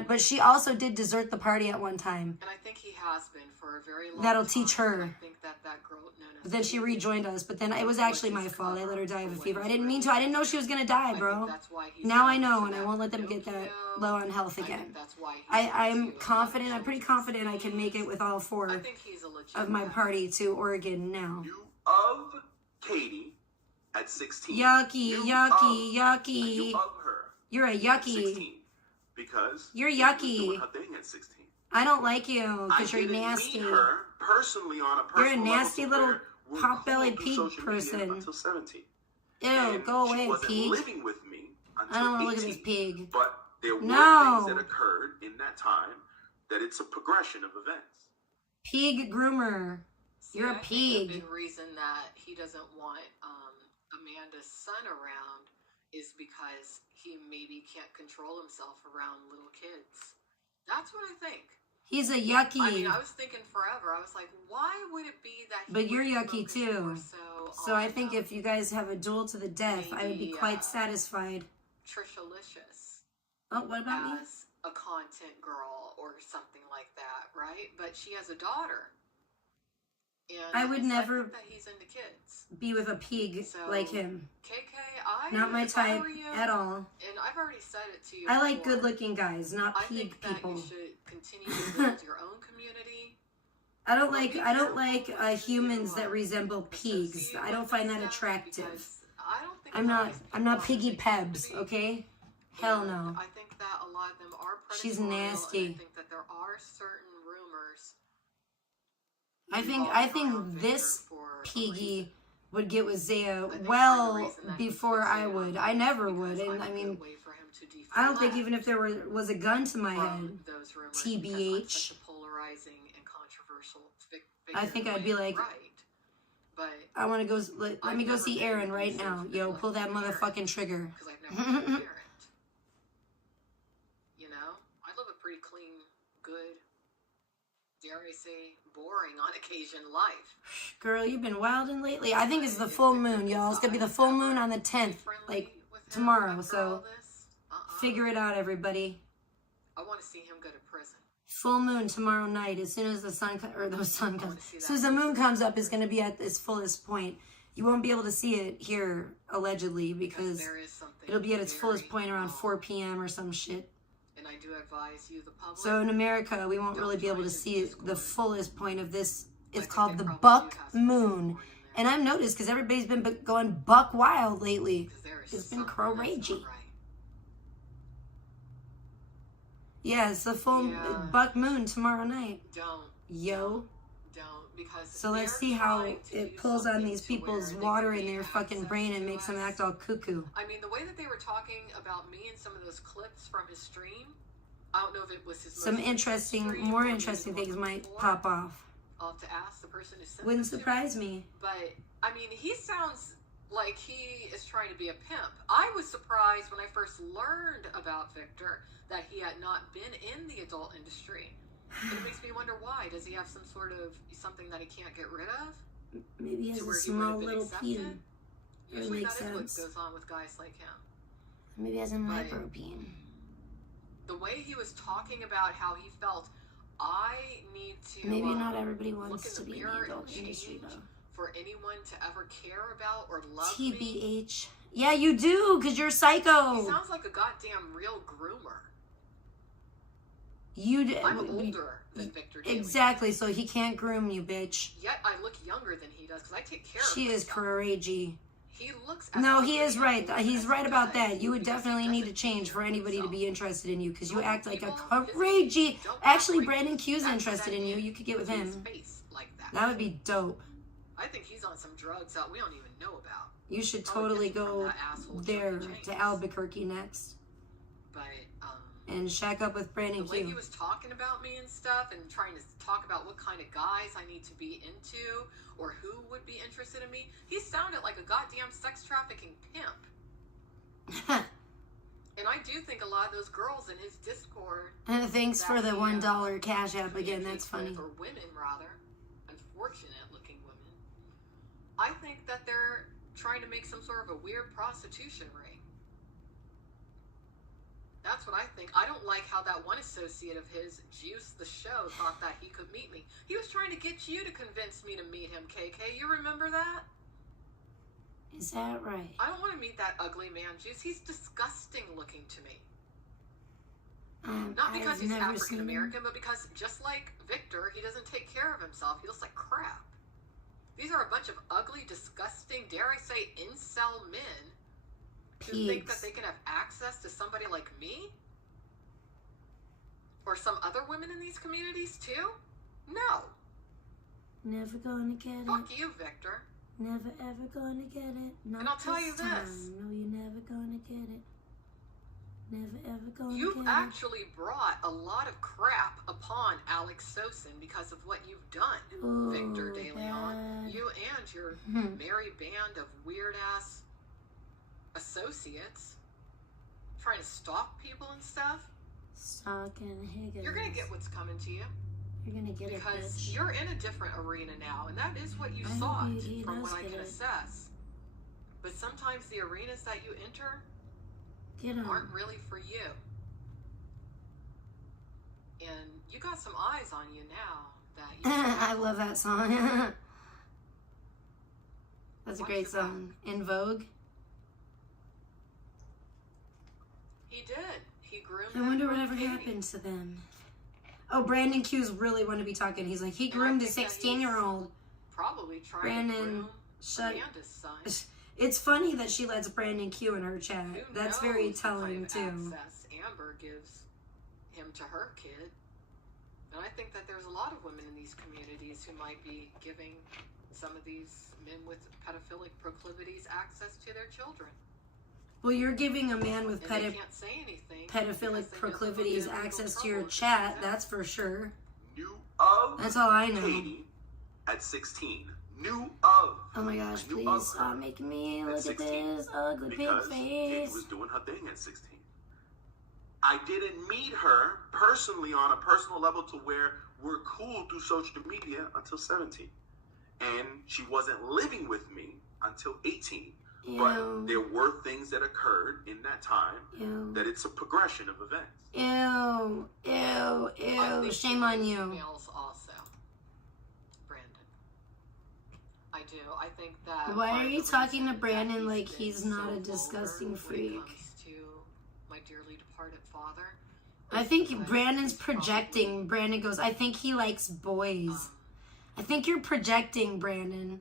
But she also did desert the party at one time. And I think he has been for a very long time. That'll teach her. I think that girl, but then she rejoined us. But then it was actually my fault. I let her die of a fever. I didn't mean to. I didn't know she was gonna die, bro. Now I know, and I won't let them get that low on health again. I'm confident. I'm pretty confident I can make it with all 4 of my party to Oregon now. You of Katie at 16. Yucky, yucky, yucky. You of her. You're a yucky. 16. Because you're yucky. Katie was doing her thing at 16. I don't like you because you're nasty. I didn't meet her personally on a personal You're a nasty little pot-bellied pig person. Until 17. Ew, And go away, she wasn't pig. living with me until I don't want to 18. look at this pig. But there were No. things that occurred in that time that it's a progression of events. Pig groomer. See, You're a I think pig. the big reason that he doesn't want Amanda's son around is because he maybe can't control himself around little kids. That's what I think. He's a yucky. I mean, I was thinking forever. I was like, why would it be that? But you're yucky too. So I think if you guys have a duel to the death, I would be quite satisfied. Tricialicious. Oh, what about me? As a content girl or something like that, right? But she has a daughter. And I would never think that he's into kids. Be with a pig like him. KK, not my type at all. And I've already said it to you. I like good-looking guys, not pig people. I think that you should continue to build your own community. I don't like humans that resemble pigs. I don't find that attractive. I'm not Piggy Pebs, okay? Hell no. I think that a lot of them are predatory. She's nasty. And I think that there are certain rumors. I think this piggy would get with Zaya well before I would. I never would. And I mean, I don't think even if there was a gun to my head, TBH, I think I'd be like, I want to go, let me go see Aaron right now. Yo, pull that motherfucking trigger. You know, I live a pretty clean, good, dare I say, boring on occasion life. Girl, you've been wilding lately. I think it's the full moon, y'all. It's gonna be the full moon on the 10th, like tomorrow. So figure it out, everybody. I want to see him go to prison. Full moon tomorrow night. As soon as the sun comes, as soon as the moon comes up, it's gonna be at its fullest point. You won't be able to see it here, allegedly, because it'll be at its fullest point around 4 p.m. or some shit. And I do advise you, the public. So in America, we won't really be able to see the fullest point of this. It's called the buck moon. And I've noticed, because everybody's been going buck wild lately. It's been crazy. Yeah, it's the full buck moon tomorrow night. Yo. Because so let's see how it pulls on these people's water in their fucking brain and makes them act all cuckoo. I mean, the way that they were talking about me in some of those clips from his stream, I don't know if it was his some more interesting things might pop off. I'll have to ask the person who sent Wouldn't surprise me. But, I mean, he sounds like he is trying to be a pimp. I was surprised when I first learned about Victor that he had not been in the adult industry. It makes me wonder why. Does he have some sort of something that he can't get rid of? Maybe he has a small little peen. Usually makes that sense. is what goes on with guys like him. Maybe he has a micro peen. The way he was talking about how he felt, I need to maybe not everybody wants to be in the adult industry though. For anyone to ever care about or love TBH. me. Yeah, you do, because you're psycho. He sounds like a goddamn real groomer. I'm older than Victor Daly. Exactly, so he can't groom you, bitch. Yet I look younger than he does because I take care of She is crazy. He looks. No, he is right. He's right about that. You would definitely need to change for anybody to be interested in you because you act like a crazy. Actually, Brandon Q's interested in you. You could get with him. That would be dope. I think he's on some drugs that we don't even know about. You should totally go there to Albuquerque next. And shack up with Brandon Q. The way he was talking about me and stuff and trying to talk about what kind of guys I need to be into or who would be interested in me, he sounded like a goddamn sex trafficking pimp. And I do think a lot of those girls in his Discord... Thanks for the $1 cash app again, that's funny. Or women, rather. Unfortunate-looking women. I think that they're trying to make some sort of a weird prostitution ring. That's what I think. I don't like how that one associate of his, Juice the Show, thought that he could meet me. He was trying to get you to convince me to meet him, KK. You remember that? Is that right? I don't want to meet that ugly man, Juice. He's disgusting looking to me. Not because he's African American, but because, just like Victor, he doesn't take care of himself. He looks like crap. These are a bunch of ugly, disgusting, dare I say, incel men who think that they can have access to somebody like me? Or some other women in these communities too? No. Never gonna get it. Fuck you, Victor. Never ever gonna get it. Not and I'll tell you time. this. No, you're never gonna get it. Never ever gonna You've get actually brought a lot of crap upon Alex Sosin because of what you've done, Ooh, Victor De Leon. bad. You and your merry band of weird-ass associates trying to stalk people and stuff. Stalking Higgins. You're going to get what's coming to you. You're gonna get because it, bitch. you're in a different arena now, and that is what you I hope sought he from does what I get can it. assess. But sometimes the arenas that you enter Get him. aren't really for you. And you got some eyes on you now that you I love that song. That's a Watch great your song. In Vogue. He did. He groomed I wonder that whatever Katie. happened to them. Oh, Brandon Q's really want to be talking. He's like, he And I groomed a think that 16-year-old. Probably trying Brandon, to groom shut. Amanda's son. It's funny that she lets Brandon Q in her chat. Who That's knows very what telling, kind of too. access Amber gives him to her kid. And I think that there's a lot of women in these communities who might be giving some of these men with pedophilic proclivities access to their children. Well, you're giving a man with And they can't say anything pedophilic because they know proclivities they'll get in legal access to trouble your if they chat. do that. That's for sure. Knew of That's all I know. Katie at 16. Knew of. Oh my gosh, I knew please of stop her making me at look at 16 this ugly pig because Katie face. was doing her thing at 16. I didn't meet her personally on a personal level to where we're cool through social media until 17. And she wasn't living with me until 18. Ew. But there were things that occurred in that time Ew. that it's a progression of events. Ew. Ew. I Ew. think Shame she on likes you. females also, Brandon. I do. I think that. Why part are of you the talking reason to Brandon that like been he's not so a disgusting vulgar freak? When it comes to my dearly departed father. I think because Brandon's he's probably, projecting. Brandon goes, I think he likes boys. I think you're projecting, Brandon.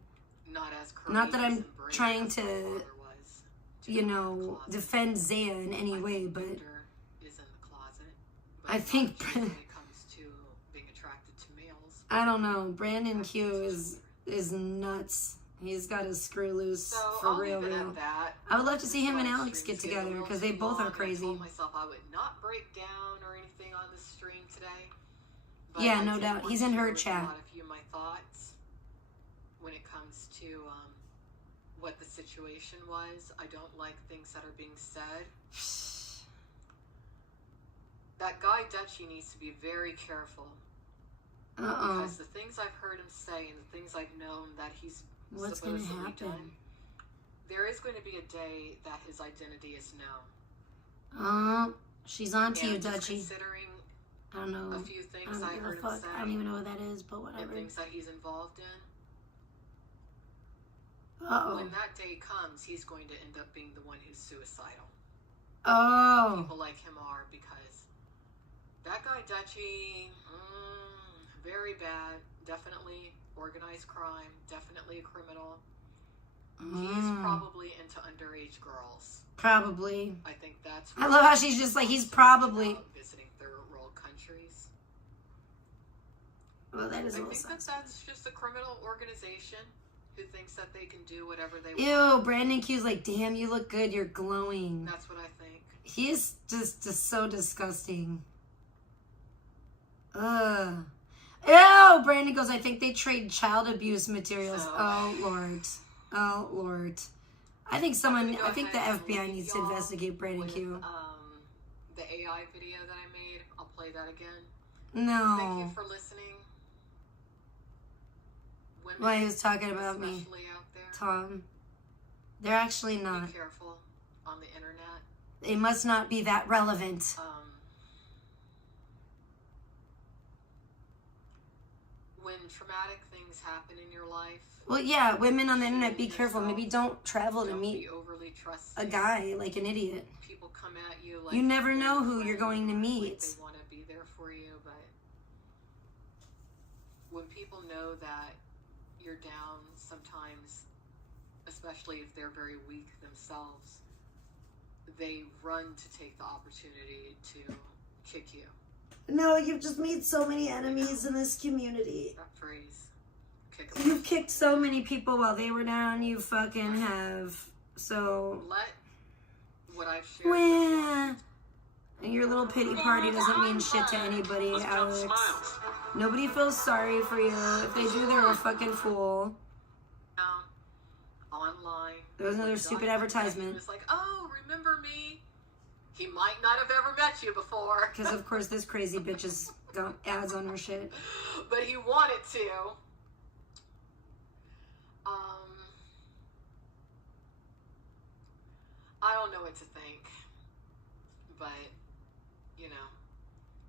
Not as Not that I'm courageous and brave trying as to, my father was you go in the know, closet. defend Zaya in any I way, think but Victor is in the closet. But I think not just when it comes to being attracted to males. I don't know. Brandon Q is nuts. He's got his screw loose So for I'll real, leave it real. at that. I would love to see him and This Alex stream's get getting a together little because they too both long, are and crazy. I told myself I would not break down or anything on this stream today. But Yeah, I no did doubt. want He's to in share her with chat. A lot of you my thoughts when it comes to what the situation was. I don't like things that are being said. That guy Dutchie needs to be very careful. Because the things I've heard him say and the things I've known that he's What's going to supposedly happen? done, there is going to be a day that his identity is known. She's on to you, And just Dutchie. Considering I don't know. a few I things don't I give heard a him fuck. say I don't even know what that is, but and whatever. things that he's involved in, Uh-oh. when that day comes, he's going to end up being the one who's suicidal. Oh. People like him are, because that guy Dutchie, very bad, definitely organized crime, definitely a criminal. He's probably into underage girls. Probably. I think that's. I love how she's just like, he's probably. Visiting third world countries. Well, that is a I little think that sus. that's just a criminal organization who thinks that they can do whatever they Ew, want. Brandon Q's like, damn, you look good, you're glowing. That's what I think. He is just so disgusting. Ugh. Ew, Brandon goes, I think they trade child abuse materials. So- Oh, Lord. Oh, Lord. I think I think the FBI needs to investigate Brandon with, Q. The AI video that I made, I'll play that again. No. Thank you for listening. Women, Well, he was talking about me. especially out there, Tom. They're actually not. be careful on the internet. They must not be that relevant. When traumatic things happen in your life, Well, yeah, women on the internet, be careful. Maybe don't travel to don't meet be overly trusting. a guy like an idiot. People come at you like You never they're know your who you're friend, going to like meet. they want to be there for you, but when people know that you're down, sometimes, especially if they're very weak themselves, they run to take the opportunity to kick you. No, you've just made so many enemies in this community. That phrase. You've kicked so many people while they were down. You fucking have. So. Let what I've shared. Well, your little pity party doesn't mean shit to anybody, Alex. Nobody feels sorry for you. If they do, they're a fucking fool. Online. There was another stupid advertisement. He was like, oh, remember me? He might not have ever met you before. Because, of course, this crazy bitch has got ads on her shit. But he wanted to. I don't know what to think. But, you know.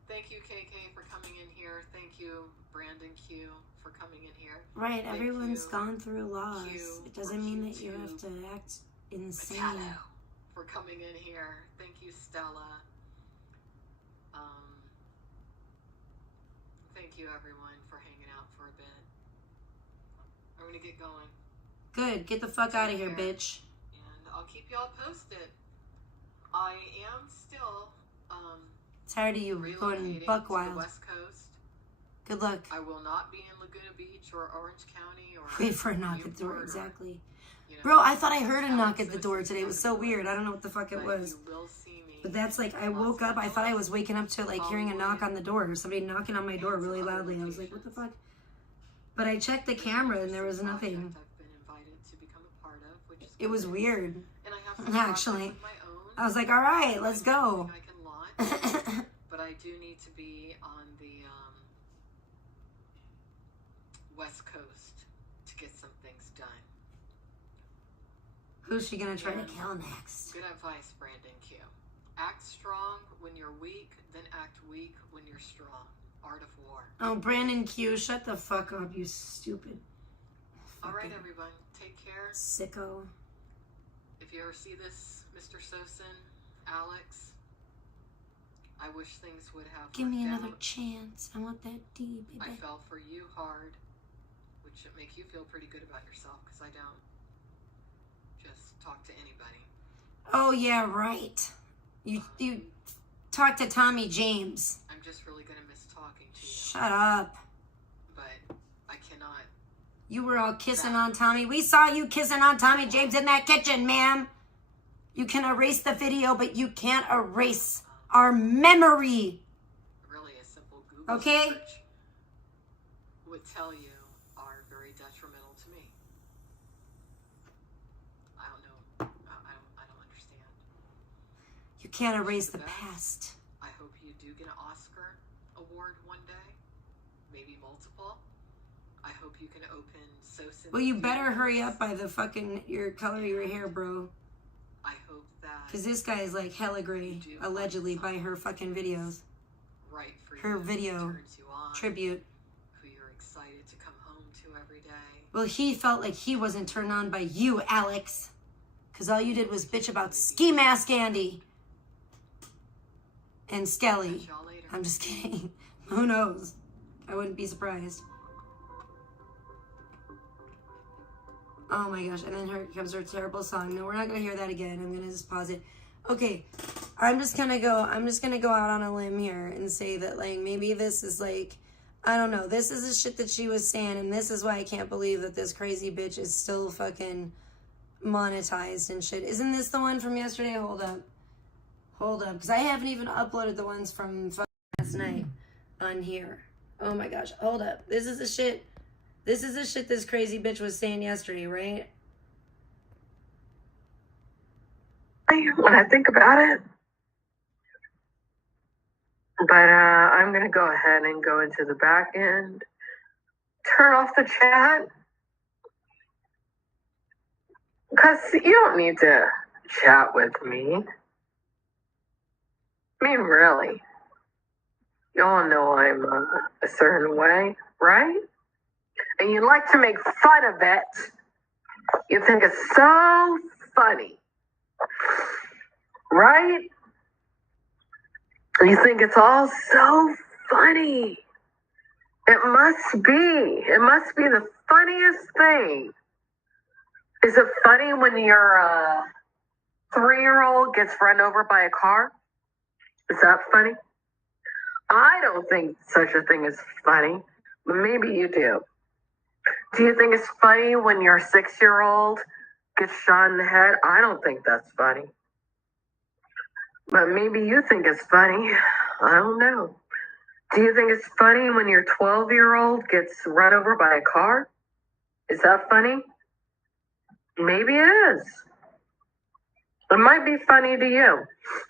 Thank you, KK, for coming in here. Thank you, Brandon Q, for coming in here. Right, Thank everyone's you, gone through loss. Q, It doesn't mean that you have to act insane. Potato, for coming in here. Thank you, Stella. Thank you, everyone, for hanging out for a bit. I'm gonna get going. Good, get the fuck out of here, bitch. And I'll keep y'all posted. I am still Tired of you going buck wild. to the West Coast. Good luck. I will not be in Laguna Beach or Orange County or Wait for a knock at the door, Newport or, exactly. you know, Bro, I thought I heard a knock at the door today. It was so weird. I don't know what the fuck it was. You will see me. But that's like, I woke up, I thought I was waking up to like hearing a knock on the door. Somebody knocking on my door really loudly. I was like, what the fuck? But I checked the camera and there was nothing. I've been invited to become a part of, which is It was weird. and I have to Actually. with my own. I was like, all right, let's go. I can launch, but I do need to be on the West Coast to get some things done. Who's she gonna try to kill next? Good advice, Brandon Q. Act strong when you're weak, then act weak when you're strong. Art of War. Oh, Brandon Q, shut the fuck up, you stupid. All right, everyone, take care. Sicko. If you ever see this, Mr. Sosin, Alex, I wish things would have Give me worked another out. chance. I want that D, baby. I fell for you hard, which should make you feel pretty good about yourself, because I don't just talk to anybody. Oh, yeah, right. You talk to Tommy James. I'm just really going to miss talking to you. Shut up. But I cannot. You were all kissing on Tommy. We saw you kissing on Tommy James in that kitchen, ma'am. You can erase the video, but you can't erase our memory. Really, a simple Google Okay? search would tell you are very detrimental to me. I don't know. I don't understand. You can't erase the past. I hope you do get an Oscar award one day. Maybe multiple. I hope you can open Sosin. Well, you better hurry up by the fucking your color of your hair, bro. I hope that. Because this guy is like hella gray, allegedly, by her fucking videos. Right for Her you, video turns you on, tribute. who you're excited to come home to every day. Well, he felt like he wasn't turned on by you, Alex. Because all you did was bitch about Ski Mask Andy. And Skelly. Catch y'all later. I'm just kidding. Who knows? I wouldn't be surprised. Oh my gosh, and then here comes her terrible song. No, we're not gonna hear that again. I'm gonna just pause it. Okay, I'm just gonna go out on a limb here and say that like maybe this is like, I don't know, this is the shit that she was saying, and this is why I can't believe that this crazy bitch is still fucking monetized and shit. Isn't this the one from yesterday? Hold up, because I haven't even uploaded the ones from fucking last night on here. Oh my gosh, hold up. This is the shit this crazy bitch was saying yesterday, right? When I think about it. But I'm going to go ahead and go into the back end. Turn off the chat. Because you don't need to chat with me. I mean, really. Y'all know I'm a certain way, right? And you like to make fun of it. You think it's so funny. Right? You think it's all so funny. It must be. It must be the funniest thing. Is it funny when your 3-year-old gets run over by a car? Is that funny? I don't think such a thing is funny, but maybe you do. Do you think it's funny when your 6-year-old gets shot in the head? I don't think that's funny. But maybe you think it's funny. I don't know. Do you think it's funny when your 12-year-old gets run over by a car? Is that funny? Maybe it is. It might be funny to you.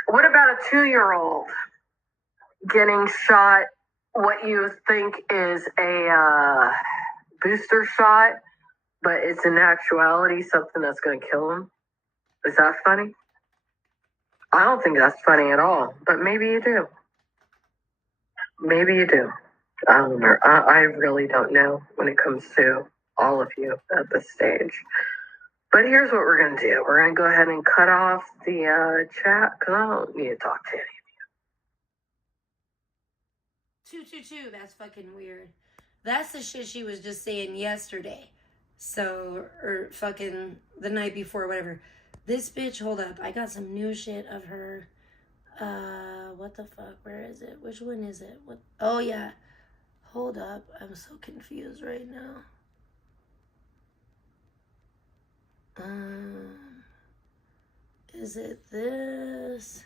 What about a 2-year-old getting shot, what you think is a booster shot, but it's in actuality something that's going to kill him? Is that funny? I don't think that's funny at all, but maybe you do. Maybe you do. I don't know. I really don't know when it comes to all of you at this stage. But here's what we're going to do. We're going to go ahead and cut off the chat because I don't need to talk to any of you. 222, that's fucking weird. That's the shit she was just saying yesterday. So, or fucking the night before, whatever. This bitch, hold up. I got some new shit of her. What the fuck? Where is it? Which one is it? What? Oh, yeah. Hold up. I'm so confused right now. Is it this?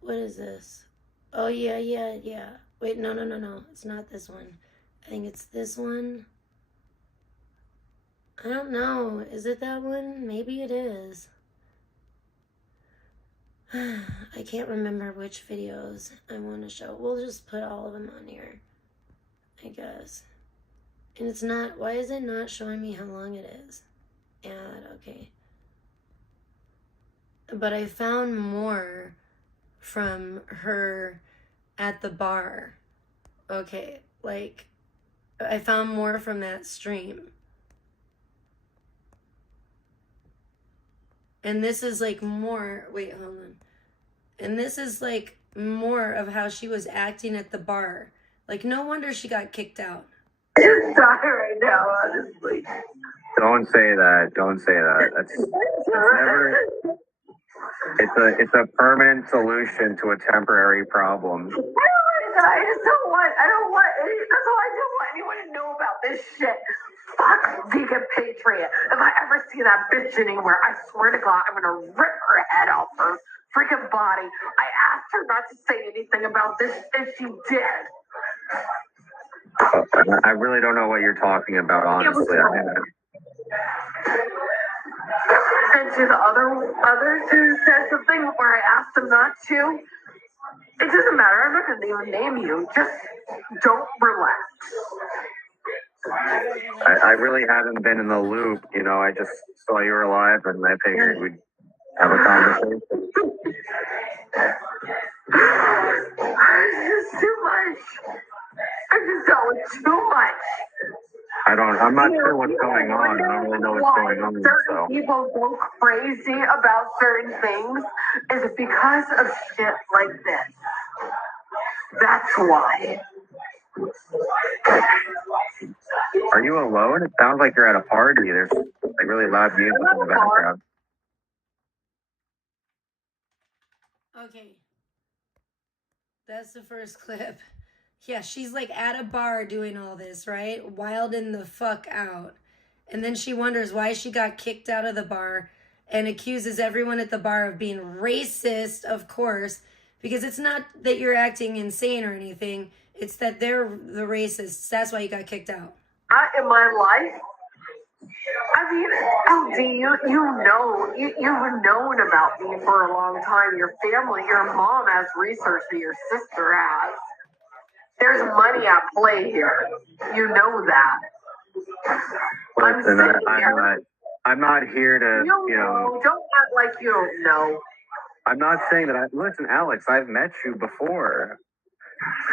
What is this? Oh, yeah. Wait, no. It's not this one. I think it's this one. I don't know. Is it that one? Maybe it is. I can't remember which videos I want to show. We'll just put all of them on here, I guess. And it's not, why is it not showing me how long it is? Add, okay. But I found more from her at the bar. Okay, like, I found more from that stream. And this is like more, wait, hold on. And this is like more of how she was acting at the bar. Like, no wonder she got kicked out. It's sorry right now, honestly. Don't say that. Don't say that. That's never. It's a permanent solution to a temporary problem. I don't want anyone to know about this shit. Fuck vegan patriot. If I ever see that bitch anywhere, I swear to God, I'm gonna rip her head off her freaking body. I asked her not to say anything about this, and she did. I really don't know what you're talking about, honestly. And to the others who said something where I asked them not to, it doesn't matter. I'm not going to even name you. Just don't relax. I really haven't been in the loop. You know, I just saw you were alive, and I figured we'd have a conversation. It's just too much. I just know it's too much. I'm not sure what's going on. I don't really know what's going on. Certain people go crazy about certain things is because of shit like this. That's why. Are you alone? It sounds like you're at a party. There's like really loud music in the background. Okay. That's the first clip. Yeah, she's like at a bar doing all this, right? Wilding the fuck out. And then she wonders why she got kicked out of the bar and accuses everyone at the bar of being racist, of course, because it's not that you're acting insane or anything. It's that they're the racists. That's why you got kicked out. In my life, I mean, LD, you've known about me for a long time. Your family, your mom has research that your sister has. There's money at play here. You know that. Listen, I'm not here to, you know. Don't act like you don't know. I'm not saying that. Listen, Alex, I've met you before,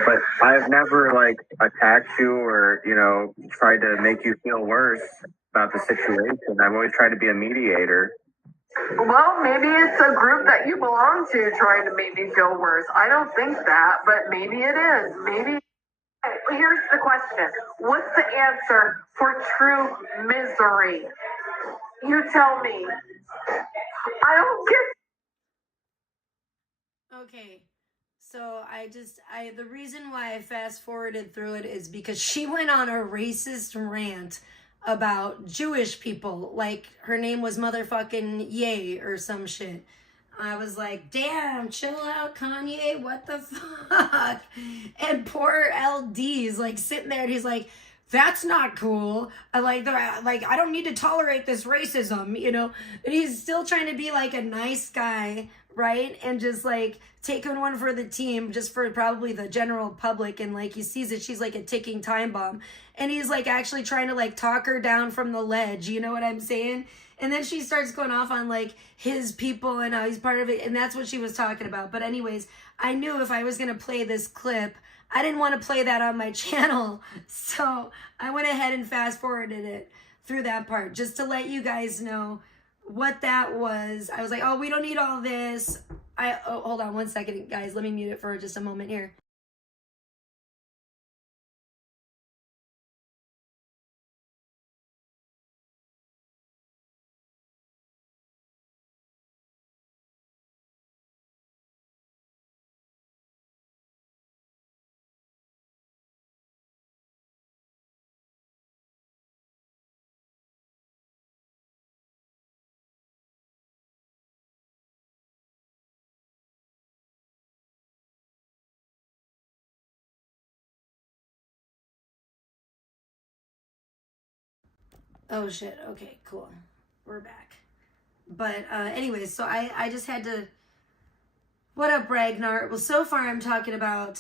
but I've never like attacked you or, you know, tried to make you feel worse about the situation. I've always tried to be a mediator. Well, maybe it's a group that you belong to trying to make me feel worse. I don't think that, but maybe it is. Maybe. Here's the question. What's the answer for true misery? You tell me. I don't get Okay. So the reason why I fast forwarded through it is because she went on a racist rant about Jewish people. Like her name was motherfucking Ye or some shit. I was like, damn, chill out, Kanye, what the fuck? And poor LD's like sitting there and he's like, that's not cool. I don't need to tolerate this racism, you know? And he's still trying to be like a nice guy, right? And just like taking one for the team, just for probably the general public. And like he sees that she's like a ticking time bomb. And he's like actually trying to like talk her down from the ledge, you know what I'm saying? And then she starts going off on like his people and how he's part of it. And that's what she was talking about. But anyways, I knew if I was going to play this clip, I didn't want to play that on my channel. So I went ahead and fast forwarded it through that part just to let you guys know what that was. I was like, oh, we don't need all this. Hold on one second, guys. Let me mute it for just a moment here. Oh shit, okay, cool. We're back. But anyways, so I just had to... What up, Ragnar? Well, so far I'm talking about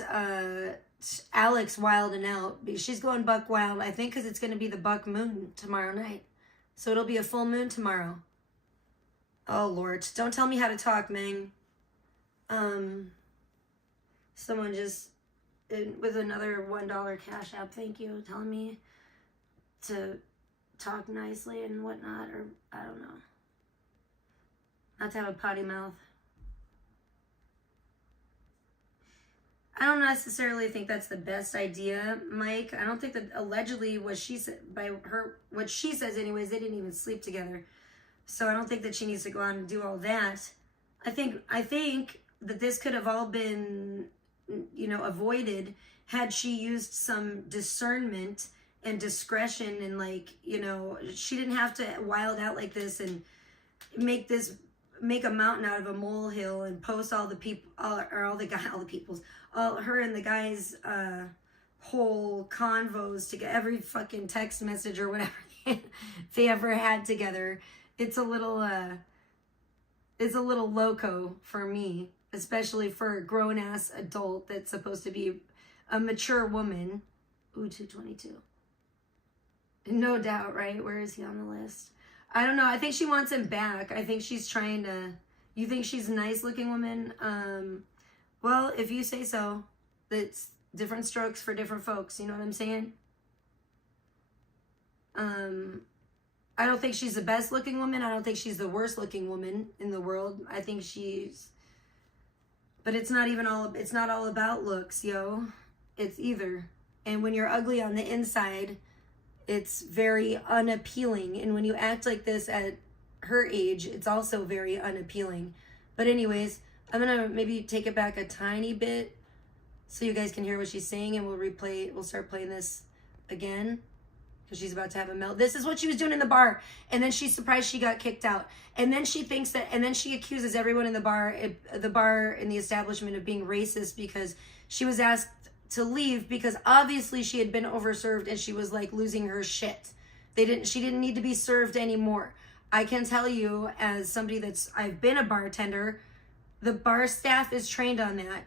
Alex wilding out. She's going buck wild, I think, because it's going to be the buck moon tomorrow night. So it'll be a full moon tomorrow. Oh, Lord. Don't tell me how to talk, man. Someone just... with another $1 cash app, thank you, telling me to talk nicely and whatnot, or I don't know. Not to have a potty mouth. I don't necessarily think that's the best idea, Mike. I don't think that allegedly what she said, what she says anyways, they didn't even sleep together. So I don't think that she needs to go out and do all that. I think that this could have all been, you know, avoided had she used some discernment and discretion, and like, you know, she didn't have to wild out like this and make a mountain out of a molehill and post all the people, her and the guys whole convos to get every fucking text message or whatever they ever had together. It's a little loco for me, especially for a grown ass adult that's supposed to be a mature woman. Ooh, 222. No doubt, right? Where is he on the list? I don't know. I think she wants him back. I think she's trying to... You think she's a nice looking woman? Well, if you say so. It's different strokes for different folks. You know what I'm saying? I don't think she's the best looking woman. I don't think she's the worst looking woman in the world. I think she's... But it's not all about looks, yo. It's either. And when you're ugly on the inside... It's very unappealing. And when you act like this at her age, it's also very unappealing. But anyways, I'm going to maybe take it back a tiny bit so you guys can hear what she's saying, and we'll start playing this again because she's about to have a melt. This is what she was doing in the bar. And then she's surprised she got kicked out. And then she thinks that, and then she accuses everyone in the bar in the establishment of being racist because she was asked to leave because obviously she had been overserved and she was like losing her shit. She didn't need to be served anymore. I can tell you, as somebody I've been a bartender, the bar staff is trained on that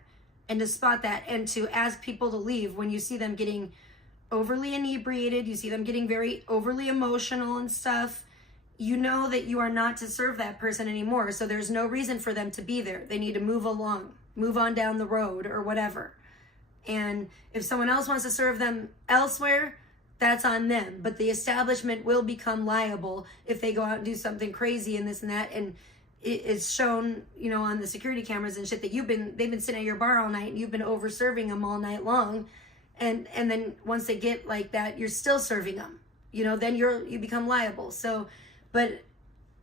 and to spot that and to ask people to leave when you see them getting overly inebriated, you see them getting very overly emotional and stuff. You know that you are not to serve that person anymore. So there's no reason for them to be there. They need to move along, move on down the road or whatever. And if someone else wants to serve them elsewhere, that's on them. But the establishment will become liable if they go out and do something crazy and this and that. And it's shown, you know, on the security cameras and shit that they've been sitting at your bar all night and you've been over serving them all night long. And then once they get like that, you're still serving them, you know, then you become liable. So, but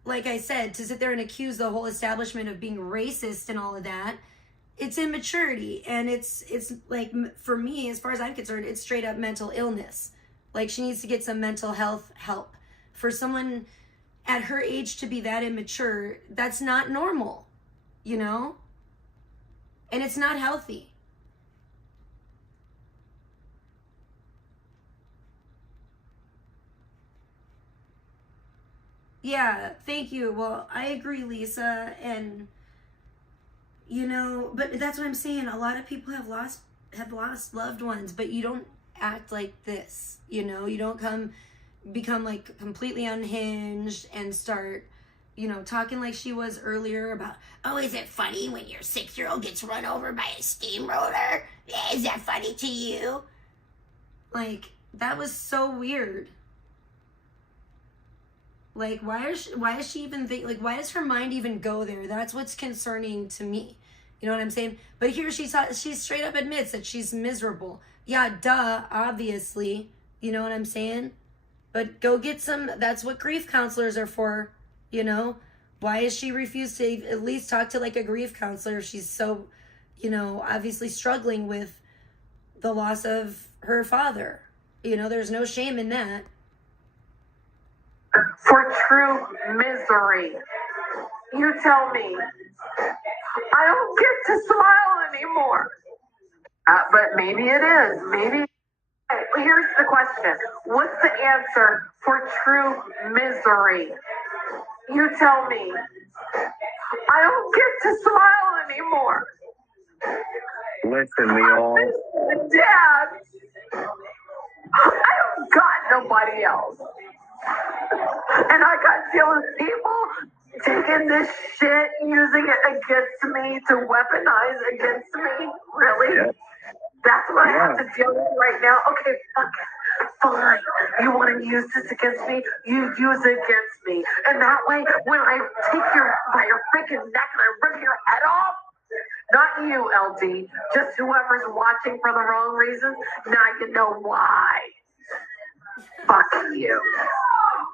like I said, to sit there and accuse the whole establishment of being racist and all of that it's immaturity, and it's like, for me, as far as I'm concerned, it's straight up mental illness. Like, she needs to get some mental health help. For someone at her age to be that immature, that's not normal, you know? And it's not healthy. Yeah, thank you. Well, I agree, Lisa, and you know, but that's what I'm saying. A lot of people have lost loved ones, but you don't act like this, you know? You don't become like completely unhinged and start, you know, talking like she was earlier about, oh, is it funny when your 6-year-old gets run over by a steamroller? Is that funny to you? Like, that was so weird. Like, why is she even think, like, why does her mind even go there? That's what's concerning to me. You know what I'm saying? But here she straight up admits that she's miserable. Yeah, duh, obviously. You know what I'm saying? But go get some, that's what grief counselors are for, you know? Why is she refused to at least talk to like a grief counselor if she's so, you know, obviously struggling with the loss of her father? You know, there's no shame in that. For true misery. You tell me. I don't get to smile anymore. But maybe it is. Maybe. Here's the question. What's the answer for true misery? You tell me. I don't get to smile anymore. Listen, we all... Dad, I don't got nobody else. And I got to deal with people taking this shit, using it against me, to weaponize against me. Really? Yeah. That's what I have to deal with right now. Okay, fine. You want to use this against me? You use it against me. And that way, when I take you by your freaking neck and I rip your head off, not you, LD, just whoever's watching for the wrong reasons, now you know why. Fuck you.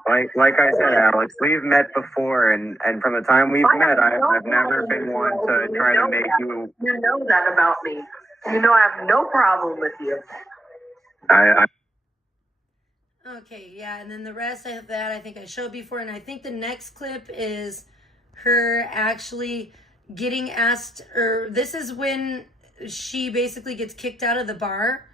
Like I said, Alex, we've met before, and from the time we've met, I've never been one to try to make you... You know that about me. You know I have no problem with you. Okay, yeah, and then the rest of that I think I showed before, and I think the next clip is her actually getting asked, or this is when she basically gets kicked out of the bar.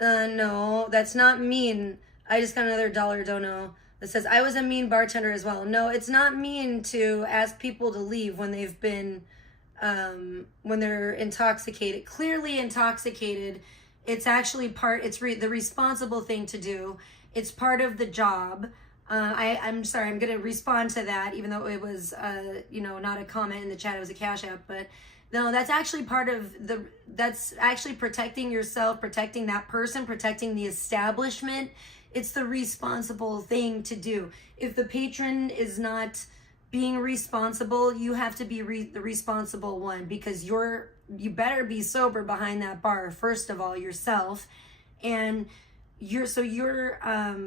No, that's not mean. I just got another $1 dono that says, I was a mean bartender as well. No, it's not mean to ask people to leave when they've been, when they're intoxicated, clearly intoxicated. It's actually the responsible thing to do. It's part of the job. I'm sorry, I'm going to respond to that, even though it was, you know, not a comment in the chat, it was a Cash App, but no, that's actually part of that's actually protecting yourself, protecting that person, protecting the establishment. It's the responsible thing to do. If the patron is not being responsible, you have to be the responsible one, because you better be sober behind that bar, first of all, yourself, and your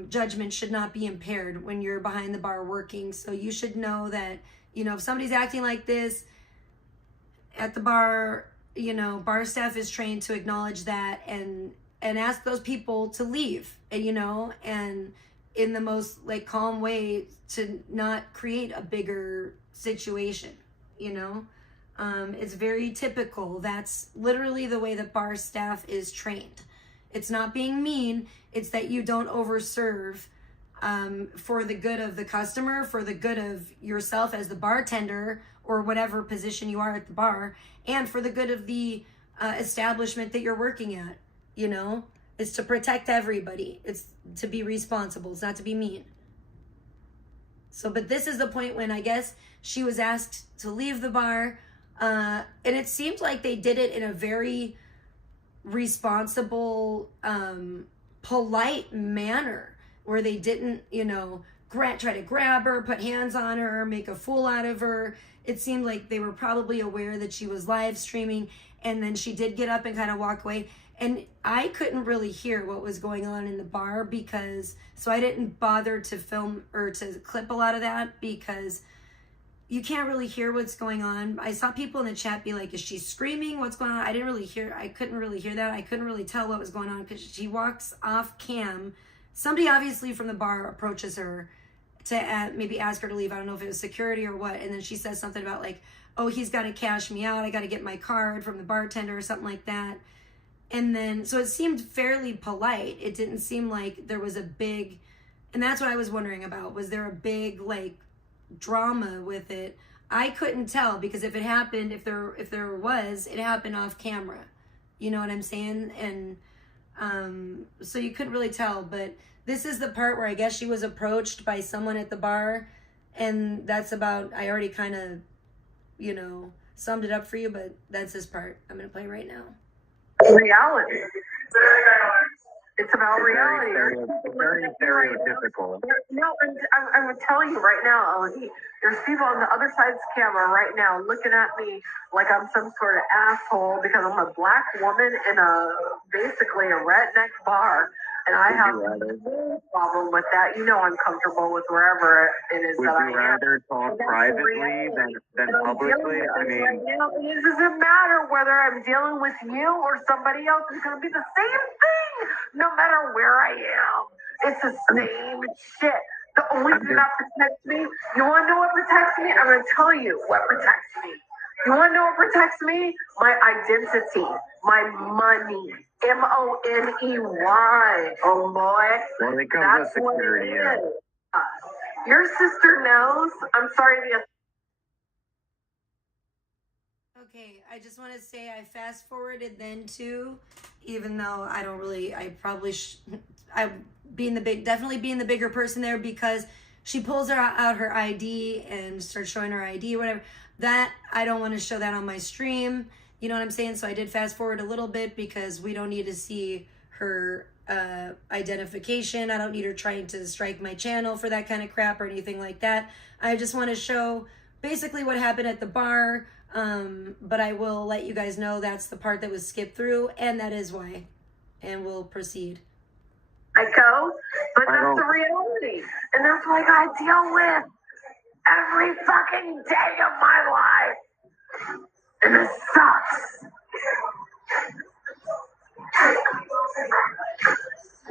judgment should not be impaired when you're behind the bar working. So you should know that, you know, if somebody's acting like this at the bar, you know, bar staff is trained to acknowledge that and ask those people to leave, you know, and in the most like calm way to not create a bigger situation, you know. It's very typical. That's literally the way that bar staff is trained. It's not being mean. It's that you don't overserve for the good of the customer, for the good of yourself as the bartender or whatever position you are at the bar, and for the good of the establishment that you're working at, you know? It's to protect everybody. It's to be responsible. It's not to be mean. So, but this is the point when I guess she was asked to leave the bar, and it seemed like they did it in a very responsible, polite manner, where they didn't, you know, try to grab her, put hands on her, make a fool out of her. It seemed like they were probably aware that she was live streaming, and then she did get up and kind of walk away. And I couldn't really hear what was going on in the bar so I didn't bother to film or to clip a lot of that, because you can't really hear what's going on. I saw people in the chat be like, is she screaming? What's going on? I couldn't really hear that. I couldn't really tell what was going on because she walks off cam. Somebody obviously from the bar approaches her to maybe ask her to leave. I don't know if it was security or what. And then she says something about like, oh, he's got to cash me out. I got to get my card from the bartender or something like that. And then, so it seemed fairly polite. It didn't seem like there was a big, and that's what I was wondering about. Was there a big like drama with it? I couldn't tell because if it happened, if there was, it happened off camera. You know what I'm saying? And so you couldn't really tell, but this is the part where I guess she was approached by someone at the bar, and that's about, I already kind of, you know, summed it up for you, but that's this part I'm going to play right now. Reality. It's about reality. Very stereotypical. No, I'm going to tell you right now, Elodie, there's people on the other side of the camera right now looking at me like I'm some sort of asshole because I'm a black woman in basically a redneck bar. And I have no problem with that. You know I'm comfortable with wherever it is that I am. Would you rather talk privately than publicly? I mean, right now, it doesn't matter whether I'm dealing with you or somebody else. It's going to be the same thing no matter where I am. It's the same shit. The only thing that protects me, you want to know what protects me? I'm going to tell you what protects me. You want to know what protects me? My identity, my money. MONEY. Oh boy. Well, it comes with security. Your sister knows. I'm sorry to get. Okay, I just want to say I fast forwarded then too, even though I don't really, I probably, definitely being the bigger person there because she pulls out her ID and starts showing her ID or whatever. That, I don't want to show that on my stream. You know what I'm saying? So I did fast forward a little bit because we don't need to see her identification. I don't need her trying to strike my channel for that kind of crap or anything like that. I just want to show basically what happened at the bar. But I will let you guys know that's the part that was skipped through, and that is why. And we'll proceed. I go, but that's the reality. And that's what I gotta deal with every fucking day of my life. And it sucks.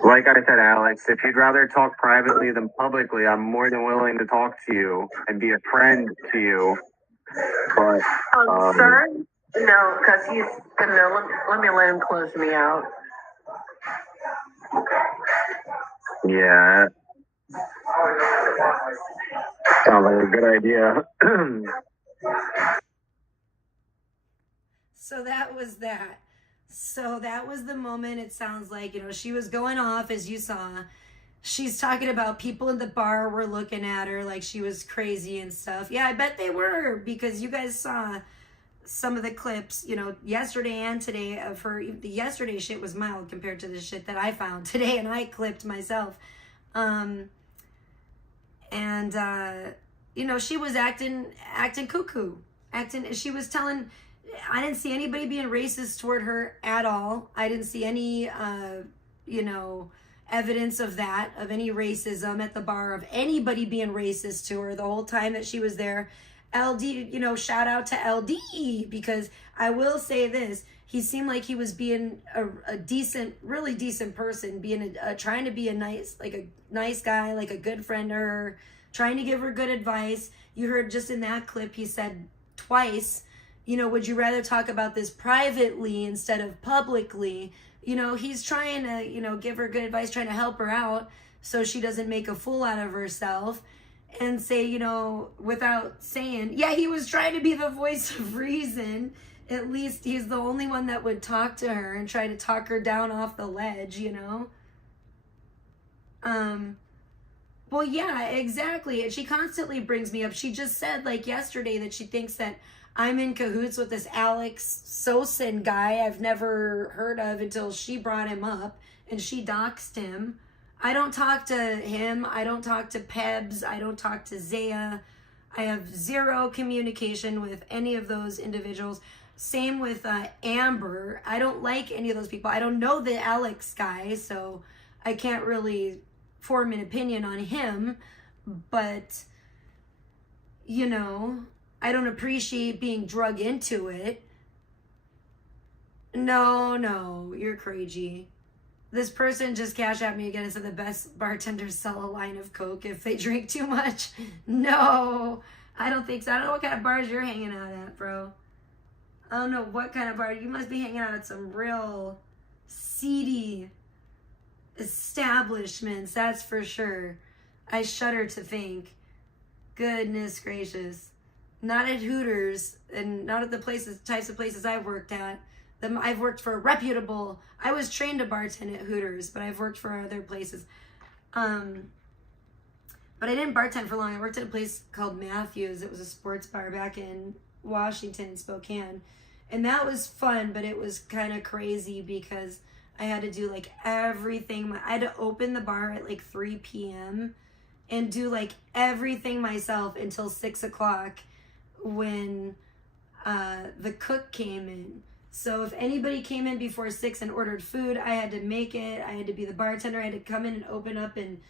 Like I said, Alex, if you'd rather talk privately than publicly, I'm more than willing to talk to you and be a friend to you. But sir? No, because he's gonna let me close me out. Yeah. Sounds like a good idea. So that was that. So that was the moment. It sounds like, you know, she was going off, as you saw. She's talking about people in the bar were looking at her like she was crazy and stuff. Yeah, I bet they were, because you guys saw some of the clips, you know, yesterday and today of her. The yesterday shit was mild compared to the shit that I found today and I clipped myself. You know, she was acting cuckoo. She was telling, I didn't see anybody being racist toward her at all. I didn't see any, you know, evidence of that, of any racism at the bar, of anybody being racist to her the whole time that she was there. LD, you know, shout out to LD, because I will say this, he seemed like he was being a decent, really decent person, being trying to be a nice guy, like a good friend to her, trying to give her good advice. You heard just in that clip, he said twice, you know, would you rather talk about this privately instead of publicly? You know, he's trying to, you know, give her good advice, trying to help her out so she doesn't make a fool out of herself, and say, you know, without saying, yeah, he was trying to be the voice of reason. At least he's the only one that would talk to her and try to talk her down off the ledge, you know? Well, yeah, exactly. And she constantly brings me up. She just said, like, yesterday that she thinks that I'm in cahoots with this Alex Sosin guy I've never heard of until she brought him up, and she doxed him. I don't talk to him. I don't talk to Pebs. I don't talk to Zaya. I have zero communication with any of those individuals. Same with Amber. I don't like any of those people. I don't know the Alex guy, so I can't really form an opinion on him. But, you know, I don't appreciate being drug into it. No, you're crazy. This person just cashed at me again and said the best bartenders sell a line of Coke if they drink too much. No, I don't think so. I don't know what kind of bars you're hanging out at, bro. I don't know what kind of bar. You must be hanging out at some real seedy establishments, that's for sure. I shudder to think. Goodness gracious. Not at Hooters and not at the types of places I've worked at. I've worked for reputable, I was trained to bartend at Hooters, but I've worked for other places. But I didn't bartend for long. I worked at a place called Matthews. It was a sports bar back in Washington, in Spokane. And that was fun, but it was kind of crazy because I had to do like everything. I had to open the bar at like 3 p.m. and do like everything myself until 6 o'clock when the cook came in. So if anybody came in before 6 and ordered food, I had to make it. I had to be the bartender. I had to come in and open up and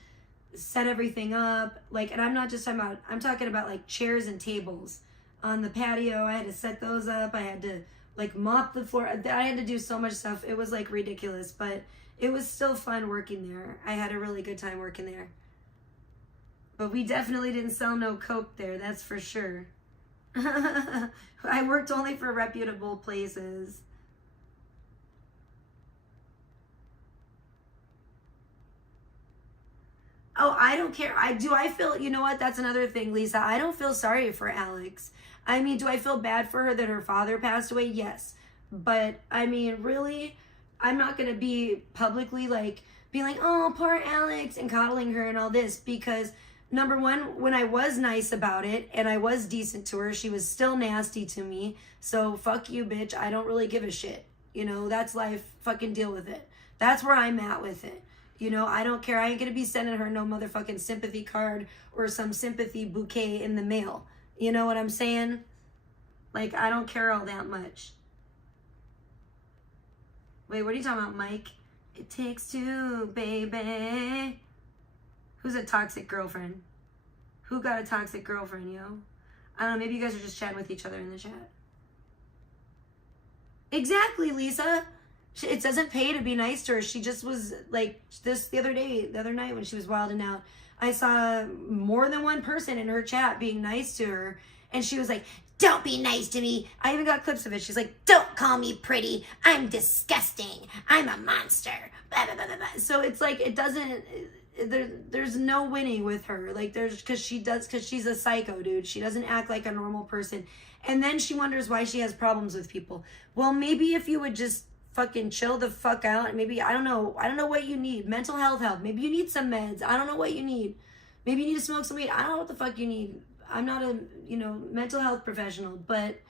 set everything up. Like, and I'm not just talking about, I'm talking about like chairs and tables on the patio. I had to set those up. I had to like mop the floor. I had to do so much stuff. It was like ridiculous, but it was still fun working there. I had a really good time working there. But we definitely didn't sell no Coke there, that's for sure. I worked only for reputable places. Oh, I don't care. I feel, you know what? That's another thing, Lisa. I don't feel sorry for Alex. I mean, do I feel bad for her that her father passed away? Yes. But, I mean, really, I'm not going to be publicly, like, being like, oh, poor Alex, and coddling her and all this, because, number one, when I was nice about it, and I was decent to her, she was still nasty to me, so fuck you, bitch. I don't really give a shit. You know, that's life. Fucking deal with it. That's where I'm at with it. You know, I don't care. I ain't gonna be sending her no motherfucking sympathy card or some sympathy bouquet in the mail. You know what I'm saying? Like, I don't care all that much. Wait, what are you talking about, Mike? It takes two, baby. Who's a toxic girlfriend? Who got a toxic girlfriend, yo? I don't know, maybe you guys are just chatting with each other in the chat. Exactly, Lisa. It doesn't pay to be nice to her. She just was like this the other night when she was wilding out. I saw more than one person in her chat being nice to her. And she was like, don't be nice to me. I even got clips of it. She's like, don't call me pretty. I'm disgusting. I'm a monster. Blah, blah, blah, blah, blah. So it's like, it doesn't, there's no winning with her. Like because she's a psycho, dude. She doesn't act like a normal person. And then she wonders why she has problems with people. Well, maybe if you would just fucking chill the fuck out, and maybe I don't know what you need. Mental health help. Maybe you need some meds. I don't know what you need. Maybe you need to smoke some weed. I don't know what the fuck you need. I'm not a mental health professional, but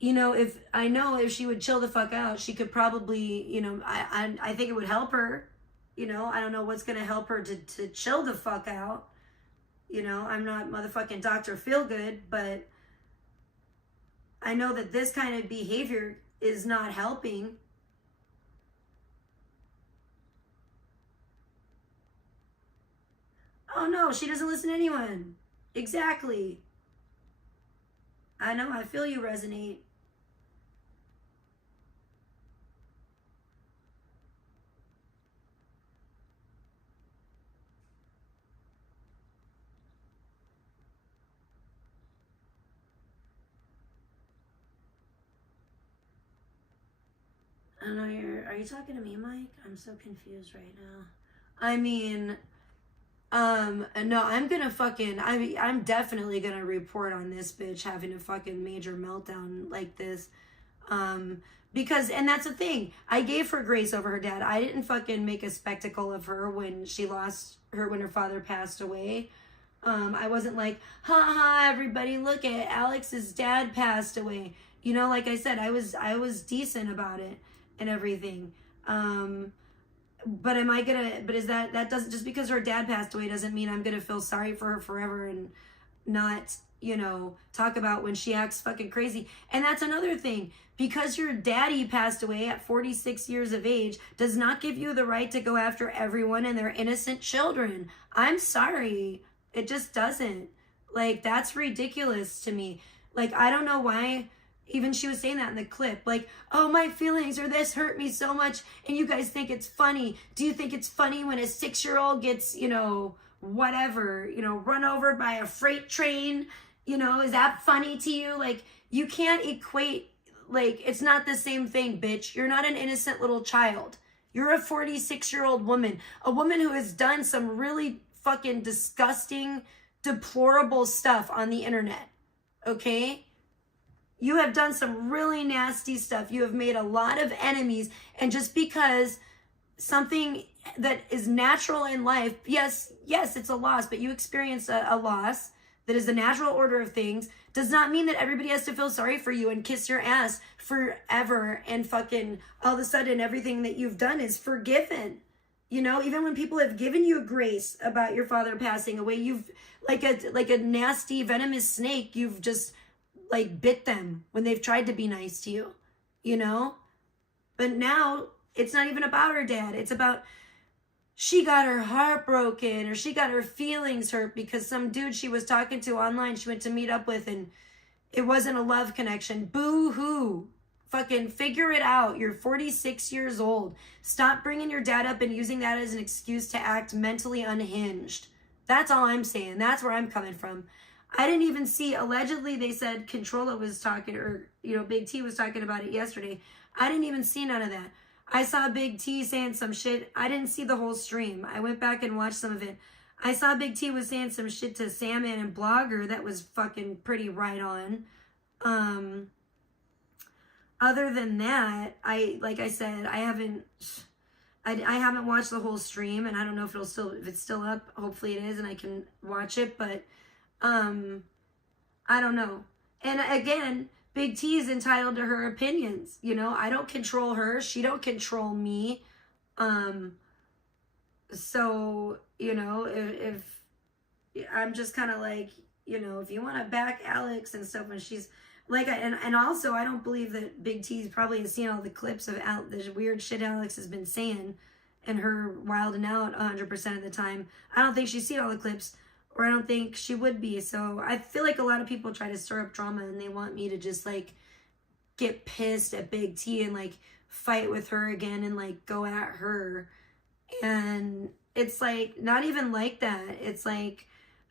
if she would chill the fuck out, she could probably I think it would help her. I don't know what's gonna help her to chill the fuck out. I'm not motherfucking Dr. Feelgood, but I know that this kind of behavior is not helping. Oh no, she doesn't listen to anyone. Exactly. I know, I feel you resonate. I don't know, are you talking to me, Mike? I'm so confused right now. I mean, no, I'm definitely gonna report on this bitch having a fucking major meltdown like this. Because, and that's the thing, I gave her grace over her dad. I didn't fucking make a spectacle of her when when her father passed away. I wasn't like, ha, everybody look at Alex's dad passed away. Like I said, I was decent about it and everything. But is that doesn't, just because her dad passed away doesn't mean I'm gonna feel sorry for her forever and not, talk about when she acts fucking crazy. And that's another thing, because your daddy passed away at 46 years of age does not give you the right to go after everyone and their innocent children. I'm sorry. It just doesn't. Like, that's ridiculous to me. Like, I don't know why even she was saying that in the clip. Like, oh, my feelings or this hurt me so much and you guys think it's funny. Do you think it's funny when a 6-year-old gets, you know, whatever, you know, run over by a freight train? You know, is that funny to you? Like, you can't equate, like, it's not the same thing, bitch. You're not an innocent little child. You're a 46-year-old woman. A woman who has done some really fucking disgusting, deplorable stuff on the internet. Okay? You have done some really nasty stuff. You have made a lot of enemies. And just because something that is natural in life, yes, it's a loss, but you experience a loss that is the natural order of things, does not mean that everybody has to feel sorry for you and kiss your ass forever and fucking all of a sudden everything that you've done is forgiven. You know, even when people have given you grace about your father passing away, you've like a nasty venomous snake, you've just like bit them when they've tried to be nice to you, you know? But now it's not even about her dad. It's about she got her heart broken or she got her feelings hurt because some dude she was talking to online, she went to meet up with, and it wasn't a love connection. Boo-hoo. Fucking figure it out. You're 46 years old. Stop bringing your dad up and using that as an excuse to act mentally unhinged. That's all I'm saying. That's where I'm coming from. I didn't even see, allegedly they said Controlla was talking, or, you know, Big T was talking about it yesterday. I didn't even see none of that. I saw Big T saying some shit. I didn't see the whole stream. I went back and watched some of it. I saw Big T was saying some shit to Salmon and Blogger that was fucking pretty right on. Other than that, like I said, I haven't watched the whole stream, and I don't know if it's still up. Hopefully it is, and I can watch it. But I don't know. And again, Big T is entitled to her opinions. You know, I don't control her. She don't control me. So, you know, if I'm just kind of like, you know, if you want to back Alex and stuff when she's like, and also I don't believe that Big T probably has seen all the clips of the weird shit Alex has been saying and her wilding out 100% of the time. I don't think she's seen all the clips, or I don't think she would be. So I feel like a lot of people try to stir up drama and they want me to just like get pissed at Big T and like fight with her again and like go at her. And it's like not even like that. It's like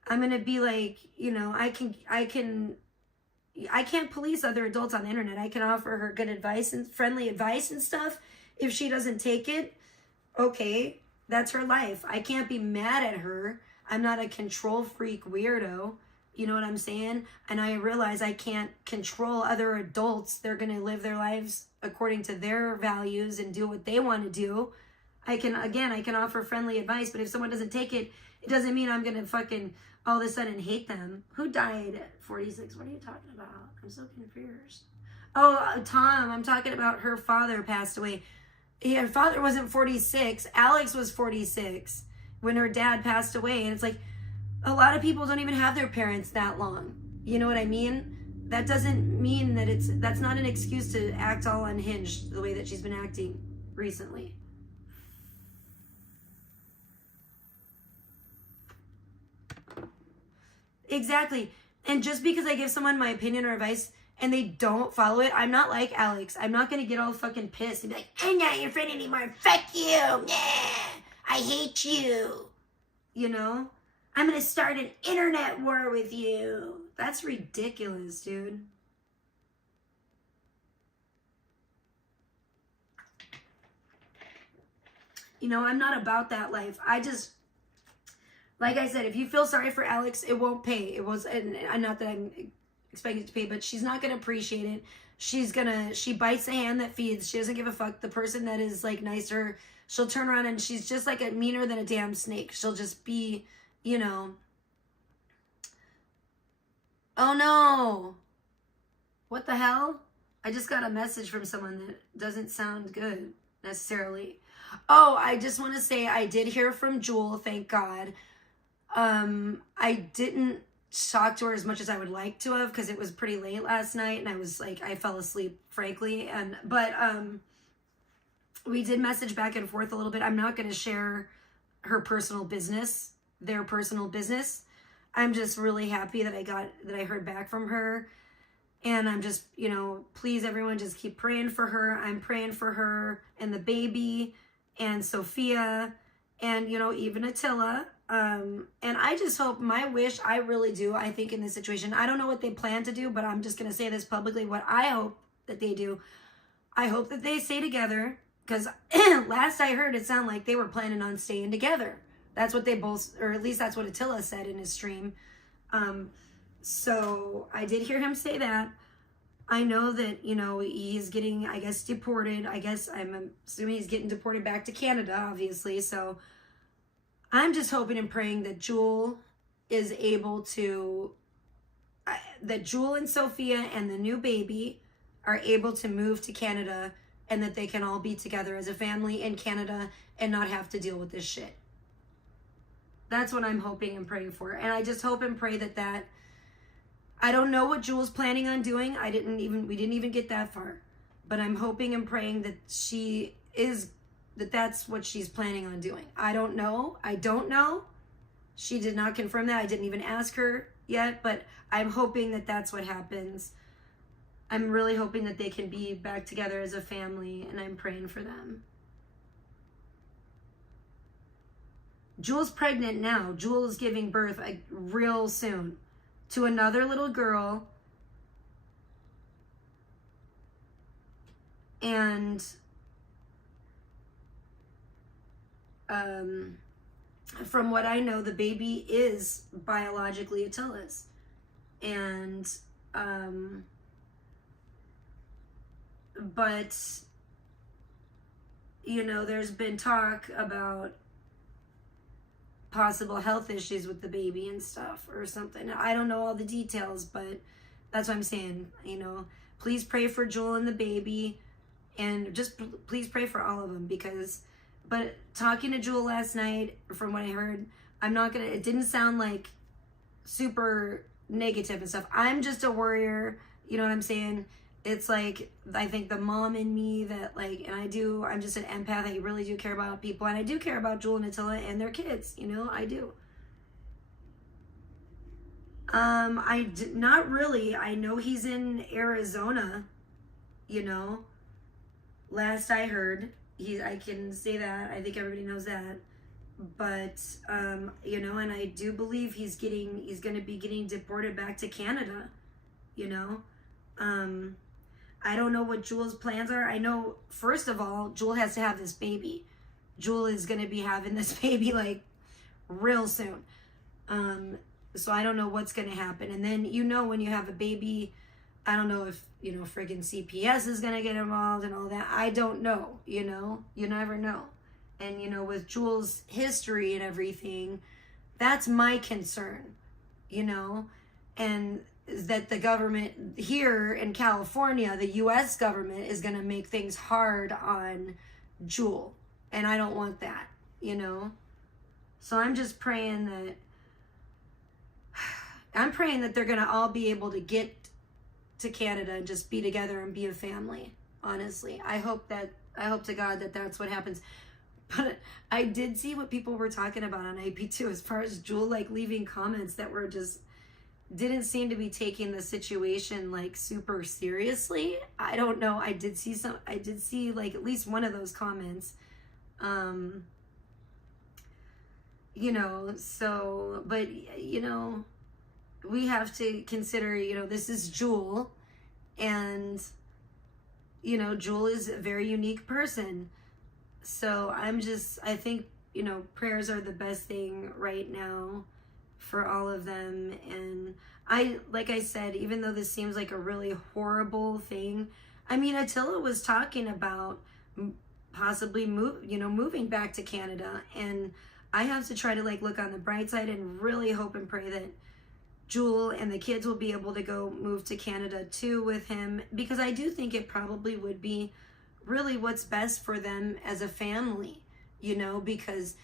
I'm gonna be like, you know, I can't police other adults on the internet. I can offer her good advice and friendly advice and stuff. If she doesn't take it, okay, that's her life. I can't be mad at her. I'm not a control freak weirdo. You know what I'm saying? And I realize I can't control other adults. They're going to live their lives according to their values and do what they want to do. I can offer friendly advice, but if someone doesn't take it, it doesn't mean I'm going to fucking all of a sudden hate them. Who died at 46? What are you talking about? I'm so confused. Oh, Tom, I'm talking about her father passed away. Her father wasn't 46. Alex was 46 when her dad passed away. And it's like, a lot of people don't even have their parents that long. You know what I mean? That doesn't mean that that's not an excuse to act all unhinged the way that she's been acting recently. Exactly. And just because I give someone my opinion or advice and they don't follow it, I'm not like Alex. I'm not going to get all fucking pissed and be like, I'm not your friend anymore. Fuck you. Nah, I hate you. You know? I'm going to start an internet war with you. That's ridiculous, dude. You know, I'm not about that life. Like I said, if you feel sorry for Alex, it won't pay. It was, and not that I'm expecting it to pay, but she's not going to appreciate it. She bites the hand that feeds. She doesn't give a fuck. The person that is like nicer, she'll turn around and she's just like a meaner than a damn snake. She'll just be, you know. Oh no. What the hell? I just got a message from someone that doesn't sound good necessarily. Oh, I just want to say I did hear from Jewel, thank God. I didn't talk to her as much as I would like to have because it was pretty late last night and I was like, I fell asleep, frankly. But we did message back and forth a little bit. I'm not going to share her personal business, their personal business. I'm just really happy that I heard back from her. And I'm just, you know, please everyone just keep praying for her. I'm praying for her and the baby and Sophia and, you know, even Attila. And I just hope, my wish, I really do, I think in this situation, I don't know what they plan to do, but I'm just going to say this publicly, what I hope that they do. I hope that they stay together, because last I heard, it sounded like they were planning on staying together. That's what they both, or at least that's what Attila said in his stream. So I did hear him say that. I know that, you know, he's getting, I guess, deported. I guess I'm assuming he's getting deported back to Canada, obviously. So I'm just hoping and praying that Jewel is able to, that Jewel and Sophia and the new baby are able to move to Canada, and that they can all be together as a family in Canada and not have to deal with this shit. That's what I'm hoping and praying for. And I just hope and pray that I don't know what Jewel's planning on doing. We didn't even get that far. But I'm hoping and praying that that's what she's planning on doing. I don't know. She did not confirm that. I didn't even ask her yet, but I'm hoping that that's what happens. I'm really hoping that they can be back together as a family, and I'm praying for them. Jewel's pregnant now. Jewel is giving birth real soon to another little girl. And from what I know, the baby is biologically Attila's. And but you know, there's been talk about possible health issues with the baby and stuff or something. I don't know all the details, but that's what I'm saying. You know, please pray for Jewel and the baby, and just please pray for all of them, because, but talking to Jewel last night, from what I heard, it didn't sound like super negative and stuff. I'm just a worrier, you know what I'm saying? It's like, I think the mom in me that like, and I'm just an empath. I really do care about people, and I do care about Jewel and Attila and their kids, you know, I do. Not really. I know he's in Arizona, you know, last I heard. I can say that. I think everybody knows that. But, you know, and I do believe he's going to be getting deported back to Canada, you know. I don't know what Jewel's plans are. I know, first of all, Jewel has to have this baby. Jewel is going to be having this baby, like, real soon. So I don't know what's going to happen. And then, you know, when you have a baby, I don't know if, you know, friggin' CPS is going to get involved and all that. I don't know, you know. You never know. And, you know, with Jewel's history and everything, that's my concern, you know. And that the government here in California, the U.S. government, is going to make things hard on Jewel. And I don't want that, you know. So I'm just praying that they're going to all be able to get to Canada and just be together and be a family, honestly. I hope to God that that's what happens. But I did see what people were talking about on AP2 as far as Jewel, like, leaving comments that were just, didn't seem to be taking the situation like super seriously. I don't know. I did see like at least one of those comments. You know, so, but you know, we have to consider, you know, this is Jewel, and you know, Jewel is a very unique person. So I think, you know, prayers are the best thing right now for all of them. And like I said, even though this seems like a really horrible thing, I mean, Attila was talking about possibly moving back to Canada, and I have to try to like look on the bright side and really hope and pray that Jewel and the kids will be able to go move to Canada too with him, because I do think it probably would be really what's best for them as a family, you know, because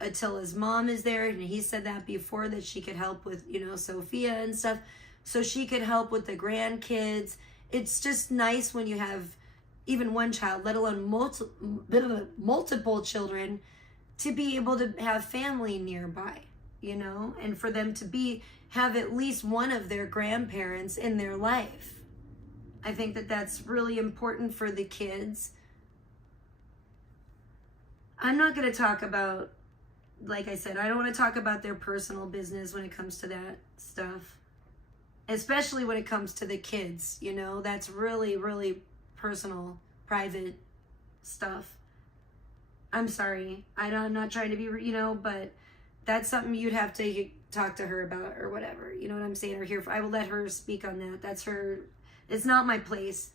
Attila's mom is there, and he said that before, that she could help with, you know, Sophia and stuff, so she could help with the grandkids. It's just nice when you have even one child, let alone multiple children, to be able to have family nearby, you know, and for them to have at least one of their grandparents in their life. I think that that's really important for the kids. I'm not going to talk about, like I said, I don't want to talk about their personal business when it comes to that stuff. Especially when it comes to the kids, you know, that's really, really personal, private stuff. I'm sorry. I'm not trying to be, you know, but that's something you'd have to talk to her about or whatever. You know what I'm saying? Or here, I will let her speak on that. That's her. It's not my place.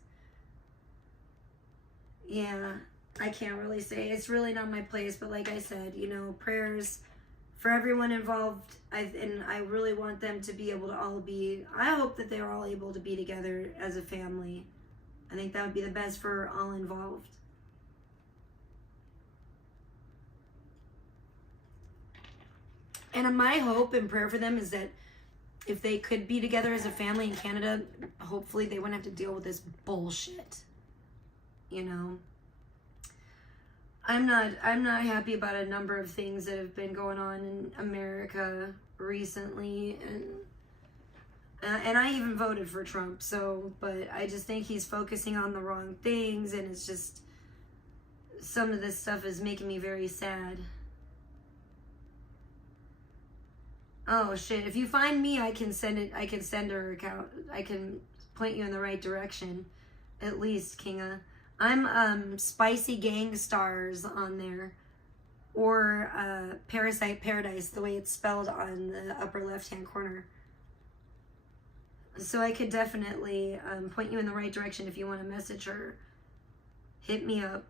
Yeah, I can't really say. It's really not my place. But like I said, you know, prayers for everyone involved. And I really want them to be able to all be, I hope that they're all able to be together as a family. I think that would be the best for all involved. And my hope and prayer for them is that if they could be together as a family in Canada, hopefully they wouldn't have to deal with this bullshit. You know? I'm not happy about a number of things that have been going on in America recently, and I even voted for Trump, so, but I just think he's focusing on the wrong things, and it's just, some of this stuff is making me very sad. Oh shit, if you find me, I can send her account, I can point you in the right direction, at least, Kinga. I'm Spicy Gang Stars on there, or Parasite Paradise, the way it's spelled on the upper left-hand corner. So I could definitely point you in the right direction if you want to message her. Hit me up.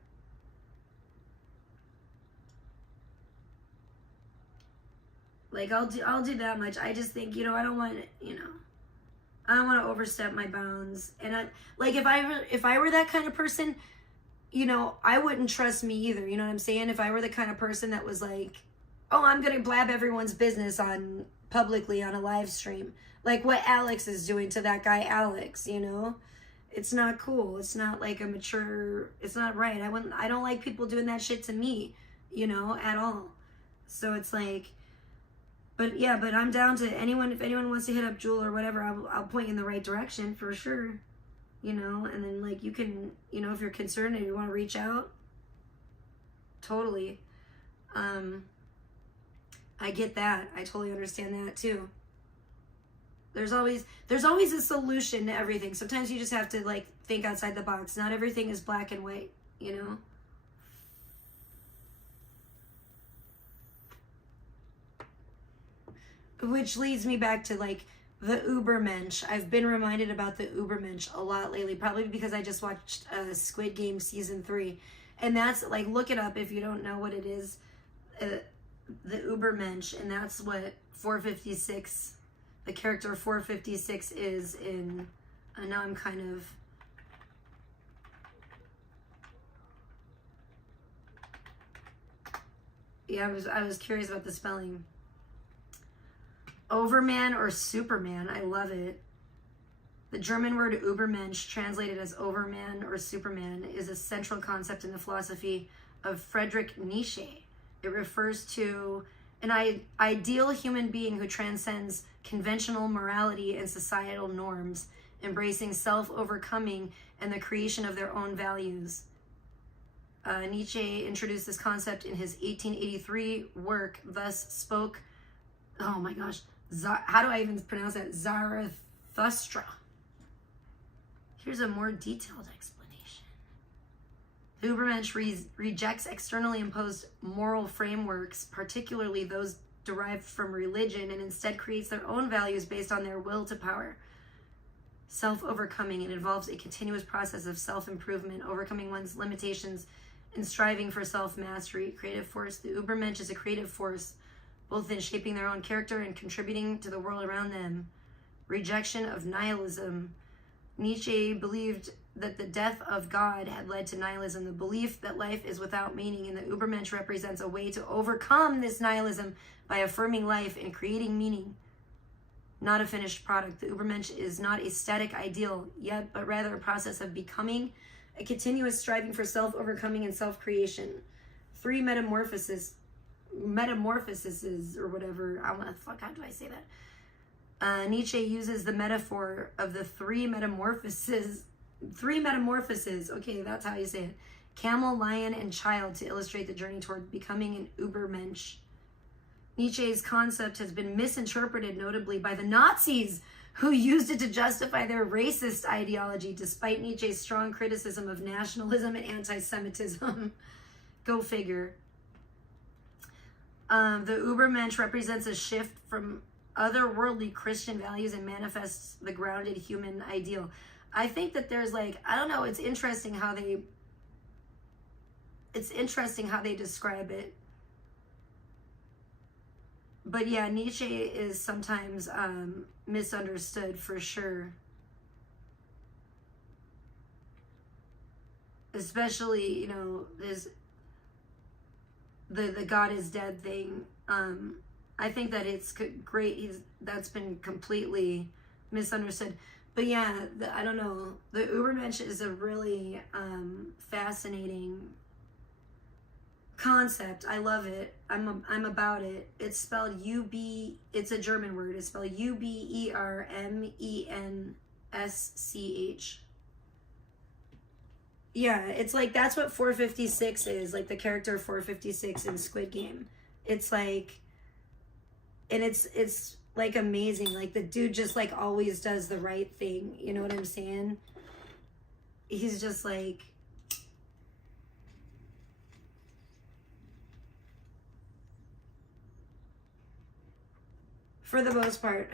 Like, I'll do that much. I just think, you know, I don't want to overstep my bounds. And like, if I were that kind of person, you know, I wouldn't trust me either. You know what I'm saying? If I were the kind of person that was like, oh, I'm going to blab everyone's business publicly on a live stream. Like what Alex is doing to that guy, Alex, you know? It's not cool. It's not like a mature, it's not right. I don't like people doing that shit to me, you know, at all. So it's like, but yeah, but I'm down to anyone, if anyone wants to hit up Jewel or whatever, I'll point you in the right direction for sure, you know, and then like you can, you know, if you're concerned and you want to reach out, totally. I get that. I totally understand that too. There's always a solution to everything. Sometimes you just have to like think outside the box. Not everything is black and white, you know? Which leads me back to like the Ubermensch. I've been reminded about the Ubermensch a lot lately, probably because I just watched Squid Game season 3. And that's like, look it up if you don't know what it is. The Ubermensch, and that's what 456, the character 456 is in, now I'm kind of, yeah, I was curious about the spelling. Overman or Superman, I love it. The German word Übermensch, translated as overman or Superman, is a central concept in the philosophy of Friedrich Nietzsche. It refers to an ideal human being who transcends conventional morality and societal norms, embracing self-overcoming and the creation of their own values. Nietzsche introduced this concept in his 1883 work, thus spoke, oh my gosh, how do I even pronounce that? Zarathustra. Here's a more detailed explanation. The Übermensch rejects externally imposed moral frameworks, particularly those derived from religion, and instead creates their own values based on their will to power. Self-overcoming, it involves a continuous process of self-improvement, overcoming one's limitations, and striving for self-mastery. Creative force. The Übermensch is a creative force, both in shaping their own character and contributing to the world around them. Rejection of nihilism. Nietzsche believed that the death of God had led to nihilism, the belief that life is without meaning, and the Übermensch represents a way to overcome this nihilism by affirming life and creating meaning. Not a finished product. The Übermensch is not a static ideal yet, but rather a process of becoming, a continuous striving for self-overcoming and self-creation. 3 metamorphoses. metamorphoses or whatever. I want to fuck. How do I say that? Nietzsche uses the metaphor of the three metamorphoses. Okay, that's how you say it. Camel, lion, and child to illustrate the journey toward becoming an Übermensch. Nietzsche's concept has been misinterpreted, notably by the Nazis, who used it to justify their racist ideology, despite Nietzsche's strong criticism of nationalism and anti-Semitism. Go figure. The Übermensch represents a shift from otherworldly Christian values and manifests the grounded human ideal. I think that there's like, I don't know, it's interesting how they describe it. But yeah, Nietzsche is sometimes misunderstood for sure. Especially, you know, there's the God is dead thing. I think that it's great. That's been completely misunderstood. But yeah, I don't know. The Übermensch is a really fascinating concept. I love it. I'm about it. It's spelled it's a German word. It's spelled Ubermensch. Yeah, it's like, that's what 456 is, like the character 456 in Squid Game. It's like, and it's like amazing. Like the dude just like always does the right thing. You know what I'm saying? He's just like, for the most part.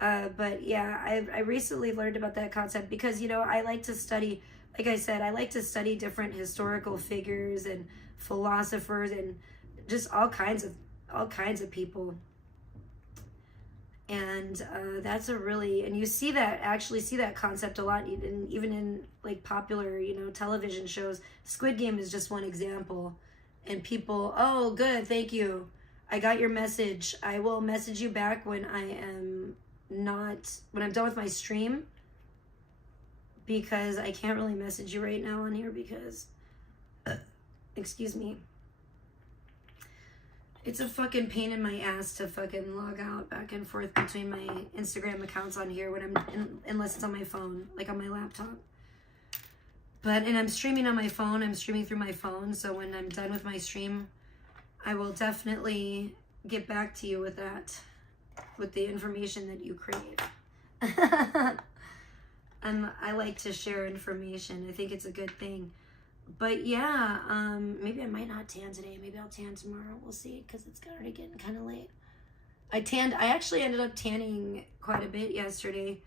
But yeah, I recently learned about that concept because, you know, I like to study, like I said, I like to study different historical figures and philosophers and just all kinds of people. And that's a really, and you see that concept a lot, even in like popular, you know, television shows. Squid Game is just one example. And people, oh, good, thank you. I got your message. I will message you back when I'm done with my stream, because I can't really message you right now on here because, excuse me. It's a fucking pain in my ass to fucking log out back and forth between my Instagram accounts on here when unless it's on my phone, like on my laptop. And I'm streaming on my phone. I'm streaming through my phone. So when I'm done with my stream, I will definitely get back to you with that, with the information that you crave. I like to share information. I think it's a good thing. But yeah, maybe I might not tan today. Maybe I'll tan tomorrow. We'll see, because it's already getting kind of late. I actually ended up tanning quite a bit yesterday,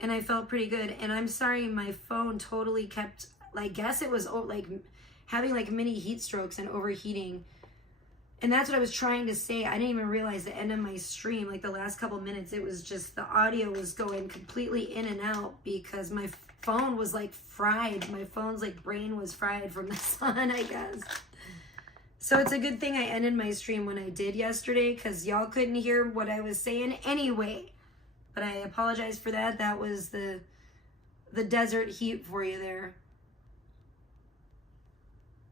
and I felt pretty good. And I'm sorry, my phone totally kept, I guess it was like having like mini heat strokes and overheating. And that's what I was trying to say. I didn't even realize the end of my stream, like the last couple minutes, it was just the audio was going completely in and out because my phone was like fried. My phone's like brain was fried from the sun, I guess. So it's a good thing I ended my stream when I did yesterday, because y'all couldn't hear what I was saying anyway. But I apologize for that. That was the desert heat for you there.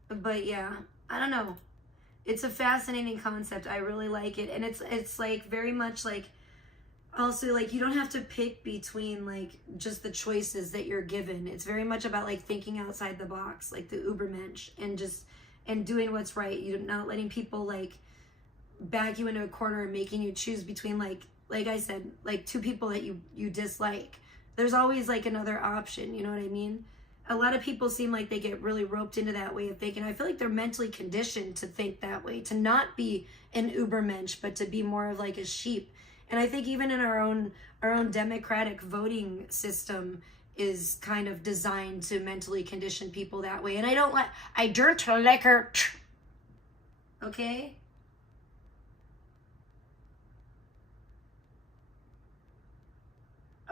But yeah, I don't know. It's a fascinating concept. I really like it. And it's like very much like, also like, you don't have to pick between like just the choices that you're given. It's very much about like thinking outside the box, like the Übermensch, and doing what's right. You're not letting people like back you into a corner and making you choose between like I said, like two people that you dislike. There's always like another option, you know what I mean? A lot of people seem like they get really roped into that way of thinking. I feel like they're mentally conditioned to think that way, to not be an Übermensch, but to be more of like a sheep. And I think even in our own democratic voting system is kind of designed to mentally condition people that way. And I don't like her. Okay?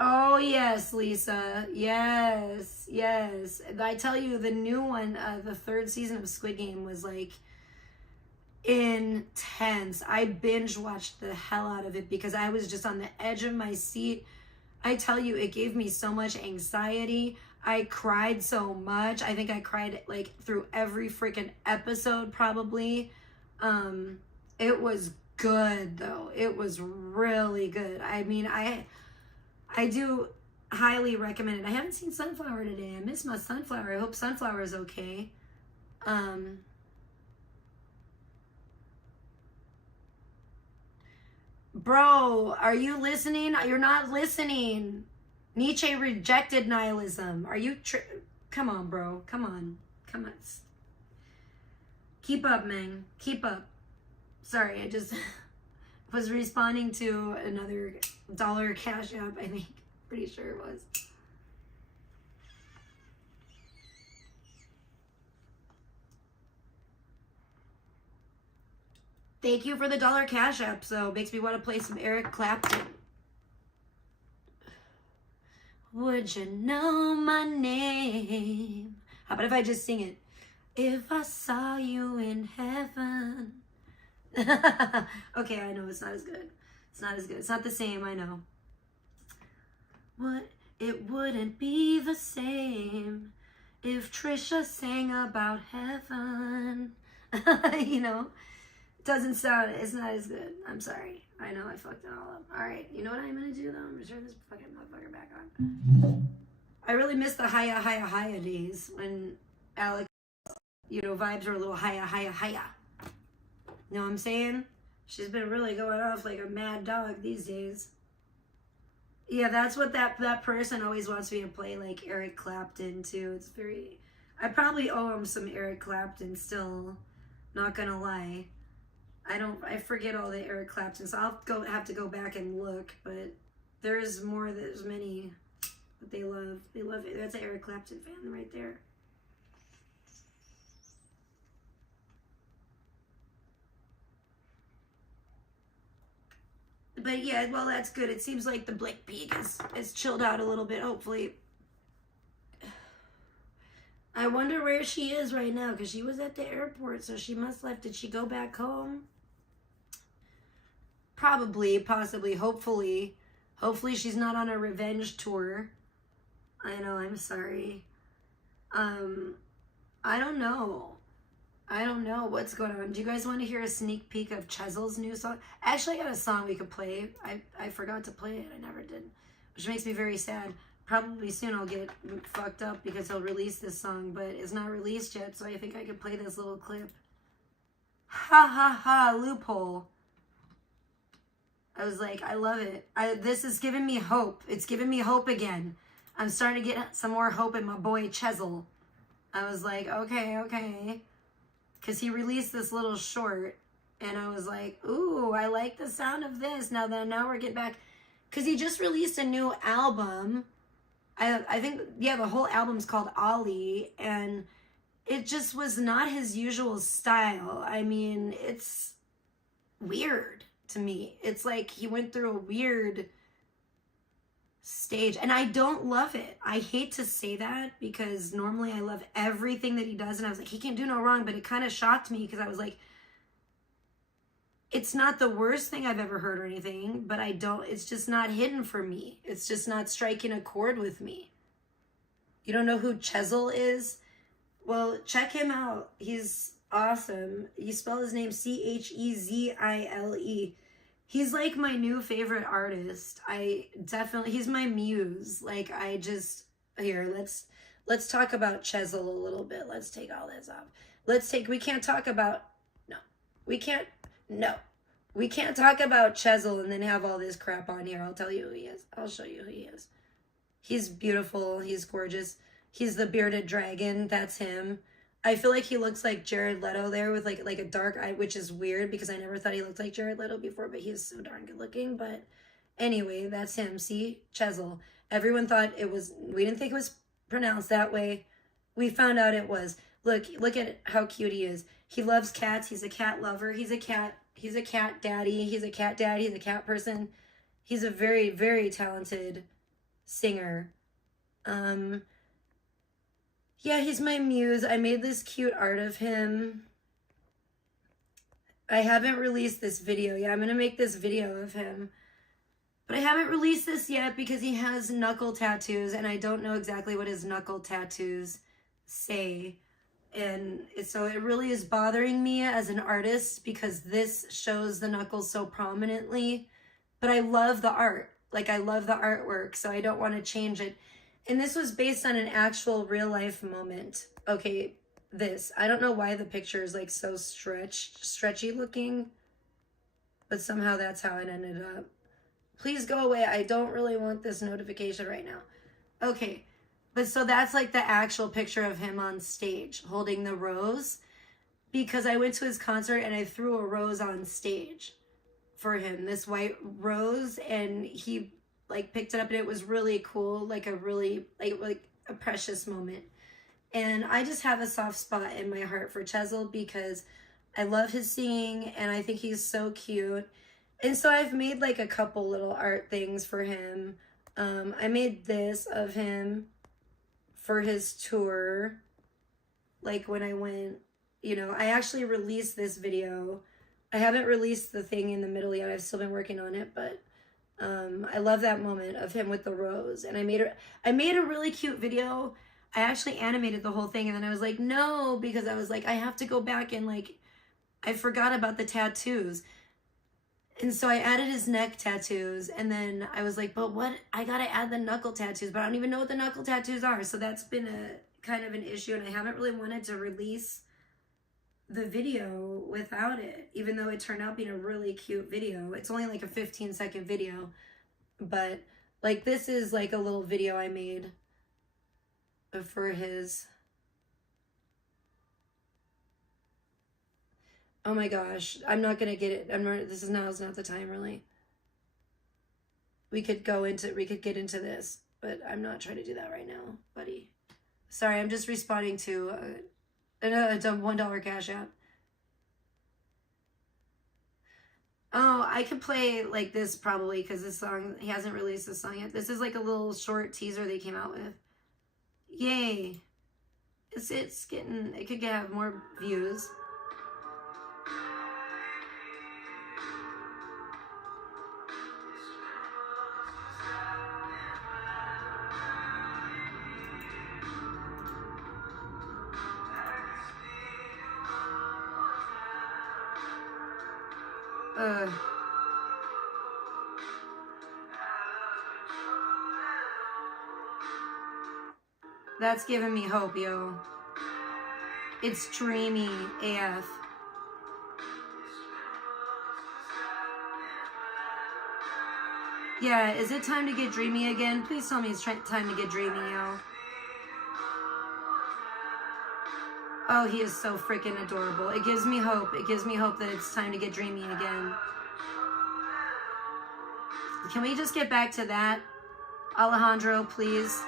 Oh, yes, Lisa. Yes, yes. I tell you, the new one, the third season of Squid Game was like intense. I binge watched the hell out of it because I was just on the edge of my seat. I tell you, it gave me so much anxiety. I cried so much. I think I cried like through every freaking episode probably. It was good though. It was really good. I mean, I do highly recommend it. I haven't seen Sunflower today. I miss my Sunflower. I hope Sunflower is okay. Bro, are you listening? You're not listening. Nietzsche rejected nihilism. Are you come on, bro. Come on. Come on. Keep up, man. Keep up. Sorry, I just was responding to another dollar Cash App, I think. Pretty sure it was. Thank you for the dollar Cash App, so makes me want to play some Eric Clapton. Would you know my name? How about if I just sing it? If I saw you in heaven. Okay, I know it's not as good. It's not as good. It's not the same, I know. It wouldn't be the same if Trisha sang about heaven. You know? Doesn't sound, it's not as good. I'm sorry. I know I fucked it all up. Alright, you know what I'm gonna do though? I'm gonna turn this fucking motherfucker back on. I really miss the higher days when Alex, you know, vibes were a little higher. You know what I'm saying? She's been really going off like a mad dog these days. Yeah, that's what that person always wants me to play, like Eric Clapton too. It's very, I probably owe him some Eric Clapton still, not gonna lie. I forget all the Eric Clapton, so I'll have to go back and look, but there's many that they love. They love it. That's an Eric Clapton fan right there. But yeah, well, that's good. It seems like the Black Pig is chilled out a little bit, hopefully. I wonder where she is right now, because she was at the airport, so she must have left. Did she go back home? Probably, possibly, hopefully. Hopefully she's not on a revenge tour. I know, I'm sorry. I don't know. I don't know what's going on. Do you guys want to hear a sneak peek of Chesel's new song? Actually, I got a song we could play. I forgot to play it. I never did. Which makes me very sad. Probably soon I'll get fucked up because he'll release this song, but it's not released yet, so I think I could play this little clip. Ha ha ha, loophole. I was like, I love it. This is giving me hope. It's giving me hope again. I'm starting to get some more hope in my boy Chesel. I was like, okay. Because he released this little short, and I was like, ooh, I like the sound of this. Now we're getting back. Because he just released a new album. I think, yeah, the whole album's called Ollie, and it just was not his usual style. I mean, it's weird to me. It's like he went through a weird stage, and I don't love it. I hate to say that because normally I love everything that he does, and I was like, he can't do no wrong, but it kind of shocked me because I was like, it's not the worst thing I've ever heard or anything, but it's just not hidden for me. It's just not striking a chord with me. You don't know who Chesel is? Well, check him out. He's awesome. You spell his name Chezile. He's like my new favorite artist. He's my muse. Like, here, let's talk about Chesel a little bit. Let's take all this off. We can't talk about Chesel and then have all this crap on here. I'll tell you who he is. I'll show you who he is. He's beautiful. He's gorgeous. He's the bearded dragon. That's him. I feel like he looks like Jared Leto there with like a dark eye, which is weird because I never thought he looked like Jared Leto before, but he is so darn good looking. But anyway, that's him. See? Chesel. Everyone thought we didn't think it was pronounced that way. We found out it was. Look at how cute he is. He loves cats. He's a cat lover. He's a cat daddy. He's a cat person. He's a very, very talented singer. Yeah, he's my muse. I made this cute art of him. I haven't released this video yet. I'm going to make this video of him. But I haven't released this yet because he has knuckle tattoos, and I don't know exactly what his knuckle tattoos say. And so it really is bothering me as an artist because this shows the knuckles so prominently. But I love the art. Like, I love the artwork, so I don't want to change it. And this was based on an actual real life moment. Okay, this. I don't know why the picture is like so stretchy looking, but somehow that's how it ended up. Please go away. I don't really want this notification right now. Okay, but so that's like the actual picture of him on stage holding the rose, because I went to his concert and I threw a rose on stage for him, this white rose, and he like picked it up and it was really cool, like a really like a precious moment. And I just have a soft spot in my heart for Chesil because I love his singing and I think he's so cute. And so I've made like a couple little art things for him. I made this of him for his tour. Like when I went, you know, I actually released this video. I haven't released the thing in the middle yet. I've still been working on it, but I love that moment of him with the rose. And I made a really cute video. I actually animated the whole thing, and then I was like, no, because I was like, I have to go back and like, I forgot about the tattoos. And so I added his neck tattoos, and then I was like, but what? I gotta add the knuckle tattoos, but I don't even know what the knuckle tattoos are. So that's been a kind of an issue, and I haven't really wanted to release the video without it, even though it turned out being a really cute video. It's only like a 15-second video, but like this is like a little video I made for his. Oh my gosh, I'm not gonna get it. Now's not the time, really. We could get into this, but I'm not trying to do that right now, buddy. Sorry, I'm just responding to a $1 Cash App. Oh, I could play like this probably because this song, he hasn't released this song yet. This is like a little short teaser they came out with. Yay. It could have more views. That's giving me hope, yo. It's dreamy AF. Yeah, is it time to get dreamy again? Please tell me it's time to get dreamy, yo. Oh, he is so freaking adorable. It gives me hope. It gives me hope that it's time to get dreamy again. Can we just get back to that? Alejandro, please.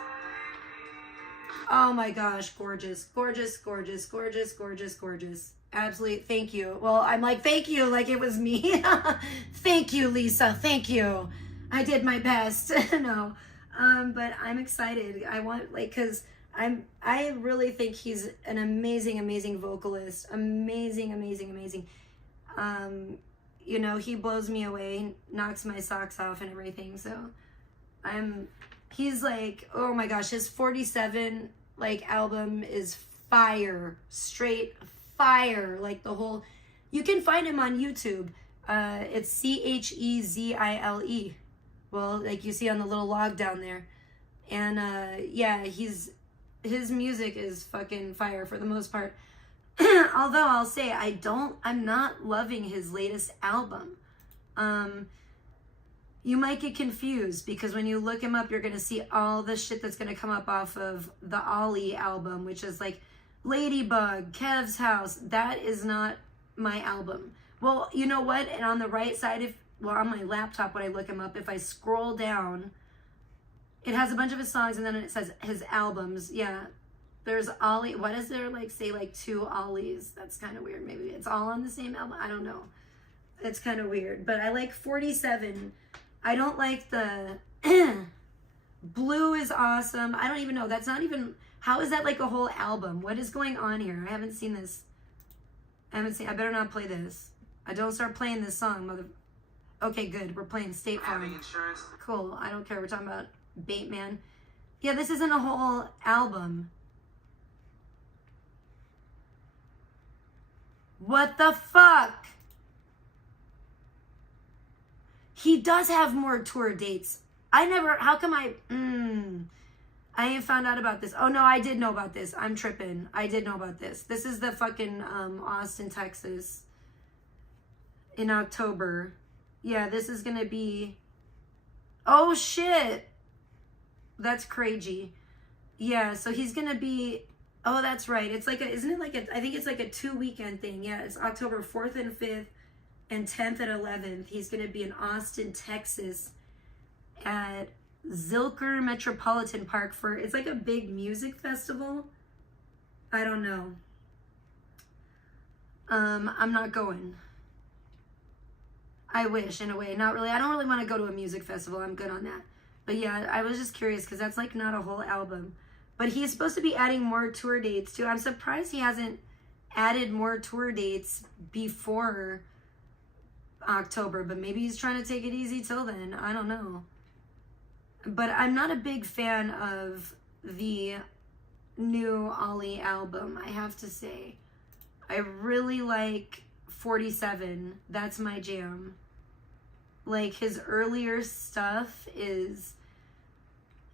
Oh my gosh, gorgeous, gorgeous, gorgeous, gorgeous, gorgeous, gorgeous. Absolutely, thank you. Well, I'm like, thank you, like it was me. Thank you, Lisa, thank you. I did my best. No, but I'm excited. I want, like, cause I really think he's an amazing, amazing vocalist. Amazing, amazing, amazing. You know, he blows me away, knocks my socks off and everything. So he's like, oh my gosh, his 47 like album is fire, straight fire. Like the whole, you can find him on YouTube. It's Chezile. Well, like you see on the little log down there. And yeah, his music is fucking fire for the most part. Although I'll say I'm not loving his latest album. You might get confused because when you look him up, you're going to see all the shit that's going to come up off of the Ollie album, which is like Ladybug, Kev's House. That is not my album. Well, you know what? And on the right side, on my laptop, when I look him up, if I scroll down, it has a bunch of his songs and then it says his albums. Yeah. There's Ollie. What is there? Like, say like 2 Ollies. That's kind of weird. Maybe it's all on the same album. I don't know. It's kind of weird. But I like 47. I don't like the Blue is awesome. I don't even know. That's not even, how is that like a whole album? What is going on here? I haven't seen this. I better not play this. I don't start playing this song, mother. Okay, good. We're playing State Farm. Cool. I don't care. We're talking about Bateman. Yeah, this isn't a whole album. What the fuck? He does have more tour dates. How come I ain't found out about this. Oh no, I did know about this. I'm tripping. I did know about this. This is the fucking Austin, Texas in October. Yeah, this is gonna be, oh shit. That's crazy. Yeah, so he's gonna be, oh that's right. It's like isn't it like I think it's like a 2-weekend thing. Yeah, it's October 4th and 5th and 10th and 11th. He's gonna be in Austin, Texas at Zilker Metropolitan Park for, it's like a big music festival. I don't know. I'm not going. I wish, in a way. Not really. I don't really want to go to a music festival. I'm good on that. But yeah, I was just curious because that's like not a whole album. But he's supposed to be adding more tour dates too. I'm surprised he hasn't added more tour dates before October. But maybe he's trying to take it easy till then. I don't know. But I'm not a big fan of the new Ollie album, I have to say. I really like 47. That's my jam. Like, his earlier stuff is...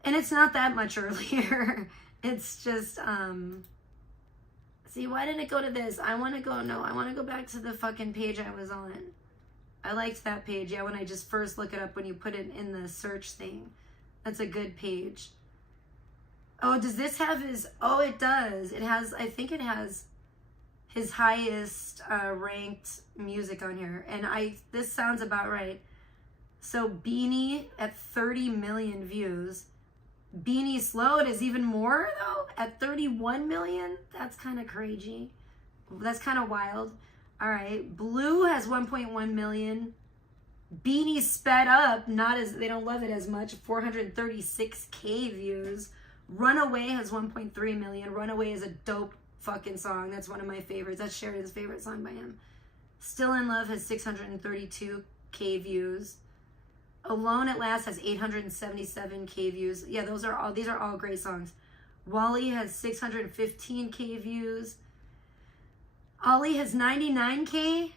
And it's not that much earlier. It's just, See, why didn't it go to this? I want to go back to the fucking page I was on. I liked that page, yeah, when I just first look it up when you put it in the search thing. That's a good page. Oh, does this have his... Oh, it does. It has... I think it has his highest ranked music on here. And this sounds about right. So Beanie at 30 million views. Beanie Slowed is even more, though, at 31 million. That's kind of crazy. That's kind of wild. All right. Blue has 1.1 million. Beanie Sped Up, they don't love it as much, 436k views. Runaway has 1.3 million. Runaway is a dope fucking song. That's one of my favorites. That's Sheridan's favorite song by him. Still in Love has 632k views. Alone at Last has 877k views. Yeah, these are all great songs. Wally has 615k views. Ollie has 99k.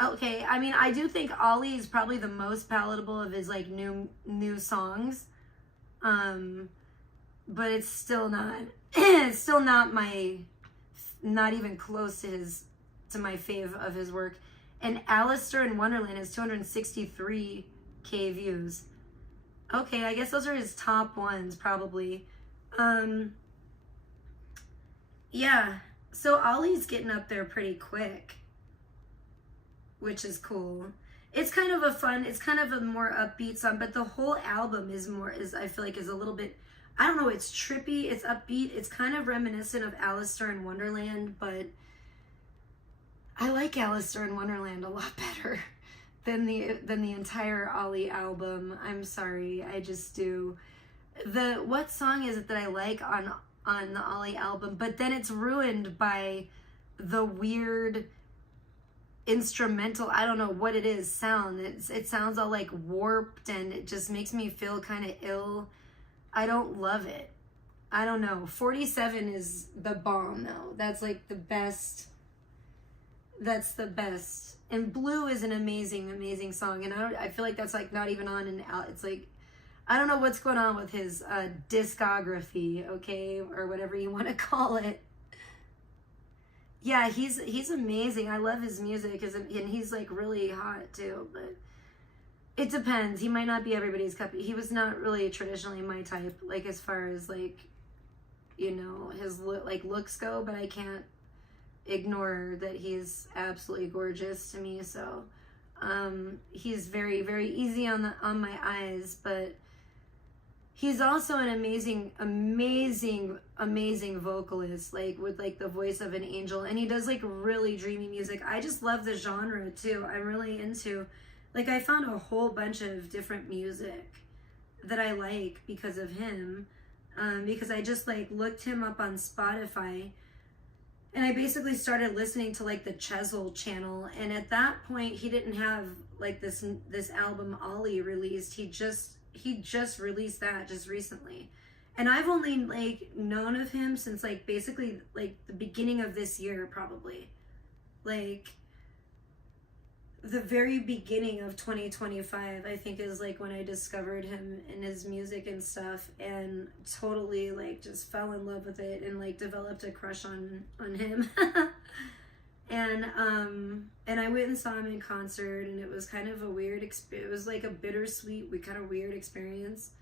Okay, I mean, I do think Ollie is probably the most palatable of his, like, new songs. But it's still not, not even close to my fave of his work. And Alistair in Wonderland has 263k views. Okay, I guess those are his top ones, probably. Yeah, so Ollie's getting up there pretty quick, which is cool. It's kind of a more upbeat song, but the whole album I feel like is a little bit, I don't know, it's trippy, it's upbeat, it's kind of reminiscent of Alistair in Wonderland, but I like Alistair in Wonderland a lot better than the entire Ollie album. I'm sorry, I just do. What song is it that I like on the Ollie album? But then it's ruined by the weird instrumental, I don't know what it is, sound. It sounds all like warped and it just makes me feel kind of ill. I don't love it. I don't know. 47 is the bomb though. That's like the best. That's the best. And Blue is an amazing, amazing song. And I feel like that's like not even on it's like, I don't know what's going on with his discography, okay? Or whatever you want to call it. Yeah, he's amazing. I love his music, and he's like really hot too, but it depends. He might not be everybody's cup. He was not really traditionally my type, like as far as like, you know, his looks go, but I can't ignore that he's absolutely gorgeous to me. So he's very, very easy on my eyes, but he's also an amazing, amazing, amazing vocalist, like with like the voice of an angel. And he does like really dreamy music. I just love the genre too. I'm really into, like, I found a whole bunch of different music that I like because of him. Because I just like looked him up on Spotify and I basically started listening to like the Chesel channel. And at that point he didn't have like this album Ollie released. He just released that just recently. And I've only like known of him since like basically like the beginning of this year, probably like, the very beginning of 2025, I think, is like when I discovered him and his music and stuff, and totally like just fell in love with it and like developed a crush on him. And I went and saw him in concert, and it was kind of a weird experience. It was like a bittersweet, kind of weird experience.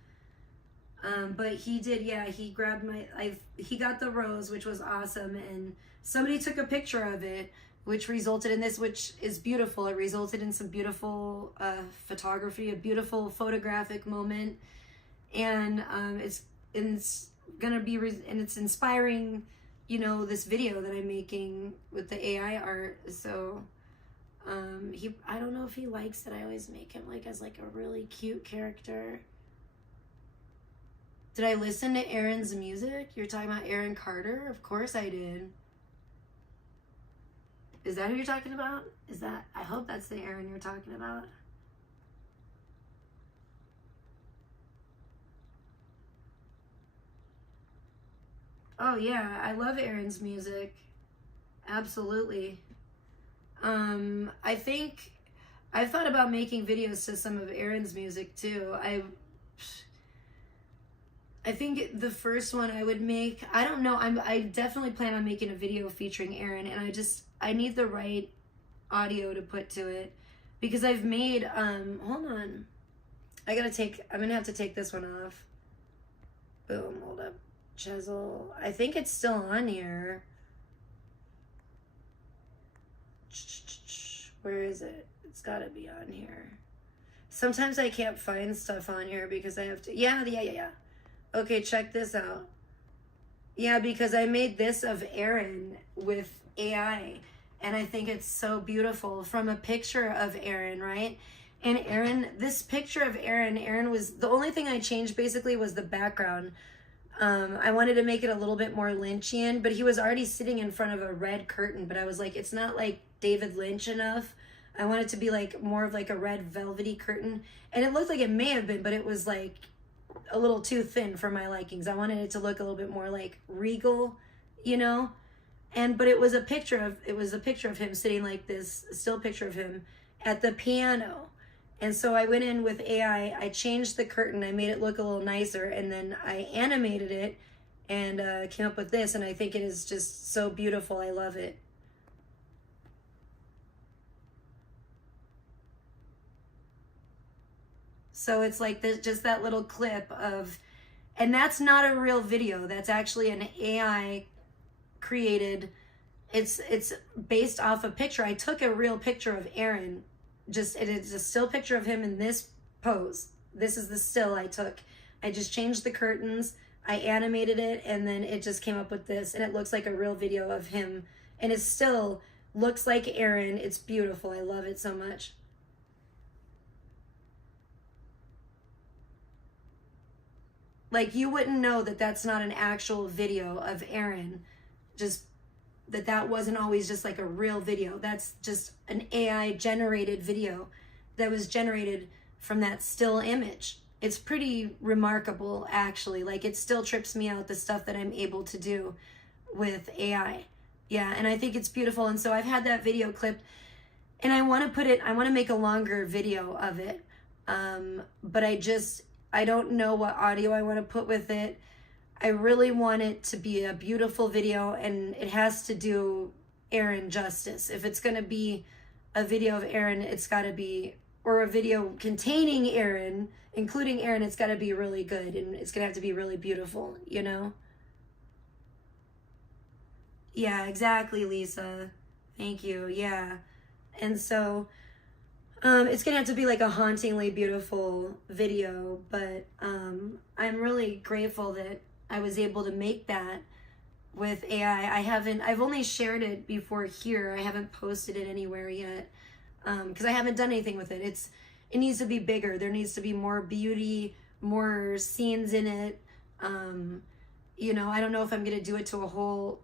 But he did, yeah, he grabbed he got the rose, which was awesome, and somebody took a picture of it, which resulted in this, which is beautiful. It resulted in some beautiful photography, a beautiful photographic moment, and it's gonna be, and it's inspiring, you know, this video that I'm making with the AI art. So I don't know if he likes that I always make him like as like a really cute character. Did I listen to Aaron's music? You're talking about Aaron Carter? Of course I did. Is that who you're talking about? I hope that's the Aaron you're talking about. Oh yeah, I love Aaron's music. Absolutely. I think I've thought about making videos to some of Aaron's music too. I think the first one I would make, I don't know, I definitely plan on making a video featuring Aaron, and I need the right audio to put to it, because I've made, hold on. I'm gonna have to take this one off. Boom, hold up. Chisel. I think it's still on here. Where is it? It's gotta be on here. Sometimes I can't find stuff on here because I have to, yeah. Okay, check this out. Yeah, because I made this of Aaron with AI, and I think it's so beautiful, from a picture of Aaron, right? And Aaron, this picture of Aaron was, the only thing I changed basically was the background. I wanted to make it a little bit more Lynchian, but he was already sitting in front of a red curtain, but I was like, it's not like David Lynch enough. I want it to be like more of like a red velvety curtain, and it looked like it may have been, but it was like a little too thin for my likings. I wanted it to look a little bit more like regal, you know? But it was a picture of him sitting like this, still picture of him at the piano. And so I went in with AI, I changed the curtain, I made it look a little nicer, and then I animated it and came up with this, and I think it is just so beautiful. I love it. So it's like this, just that little clip of, and that's not a real video. That's actually an AI created. It's based off a picture. I took a real picture of Aaron. It is a still picture of him in this pose. This is the still I took. I just changed the curtains. I animated it, and then it just came up with this, and it looks like a real video of him. And it still looks like Aaron. It's beautiful. I love it so much. Like, you wouldn't know that that's not an actual video of Aaron. Just that wasn't always just like a real video. That's just an AI generated video that was generated from that still image. It's pretty remarkable, actually. Like, it still trips me out, the stuff that I'm able to do with AI. Yeah, and I think it's beautiful. And so I've had that video clipped, and I want to make a longer video of it. But I don't know what audio I want to put with it. I really want it to be a beautiful video, and it has to do Aaron justice. If it's going to be a video of Aaron, it's got to be, or a video containing Aaron, including Aaron, it's got to be really good, and it's going to have to be really beautiful, you know? Yeah, exactly, Lisa. Thank you. Yeah. And so it's gonna have to be like a hauntingly beautiful video, but I'm really grateful that I was able to make that with AI. I've only shared it before here. I haven't posted it anywhere yet, because I haven't done anything with it. It needs to be bigger. There needs to be more beauty, more scenes in it. You know, I don't know if I'm gonna do it to a whole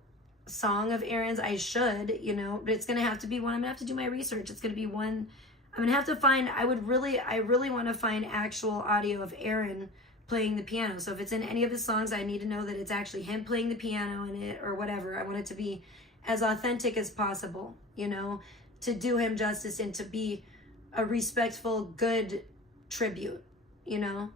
song of Aaron's. I should, you know, but it's gonna have to be one. I'm gonna have to do my research. It's gonna be one. I'm gonna have to find, I really want to find actual audio of Aaron playing the piano. So if it's in any of his songs, I need to know that it's actually him playing the piano in it or whatever. I want it to be as authentic as possible, you know, to do him justice and to be a respectful, good tribute, you know.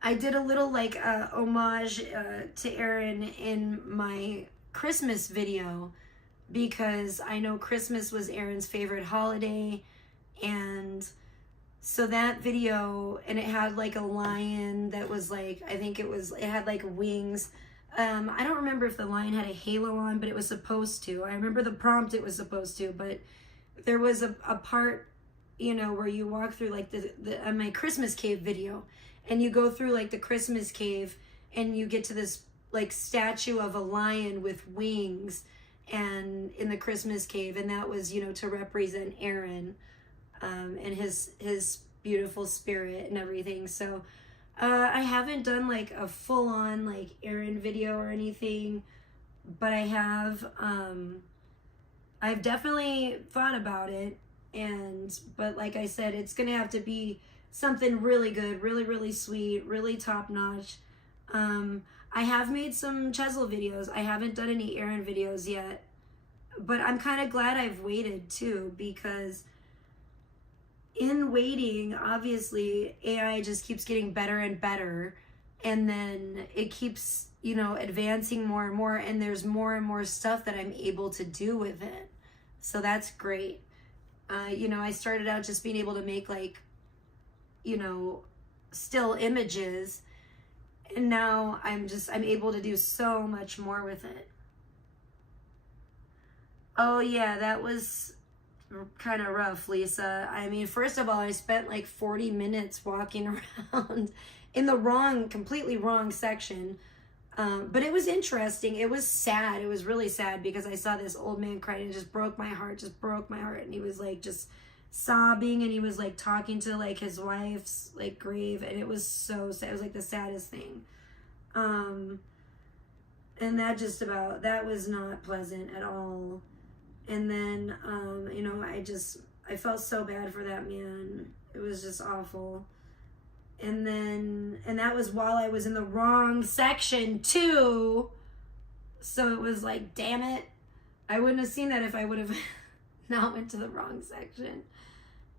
I did a little like homage to Aaron in my Christmas video, because I know Christmas was Aaron's favorite holiday, and so that video, and it had like a lion that was like, I think it had like wings. I don't remember if the lion had a halo on, but it was supposed to. I remember the prompt it was supposed to, but there was a part, you know, where you walk through like my Christmas cave video, and you go through like the Christmas cave and you get to this like statue of a lion with wings and in the Christmas cave, and that was, you know, to represent Aaron and his beautiful spirit and everything. So I haven't done like a full-on like Aaron video or anything, but I have I've definitely thought about it, but like I said, it's gonna have to be something really good, really, really sweet, really top-notch. I have made some Chesil videos. I haven't done any Aaron videos yet, but I'm kind of glad I've waited too, because in waiting, obviously, AI just keeps getting better and better, and then it keeps, you know, advancing more and more, and there's more and more stuff that I'm able to do with it. So that's great. You know, I started out just being able to make like, you know, still images, and now I'm able to do so much more with it. Oh yeah, that was kind of rough, Lisa. I mean, first of all, I spent like 40 minutes walking around in the completely wrong section. But it was interesting. It was sad. It was really sad, because I saw this old man crying, and it just broke my heart. And he was like just sobbing, and he was like talking to like his wife's like grave, and it was so sad. It was like the saddest thing. And that was not pleasant at all. And then, you know, I felt so bad for that man. It was just awful. And that was while I was in the wrong section too. So it was like, damn it. I wouldn't have seen that if I would have not went to the wrong section.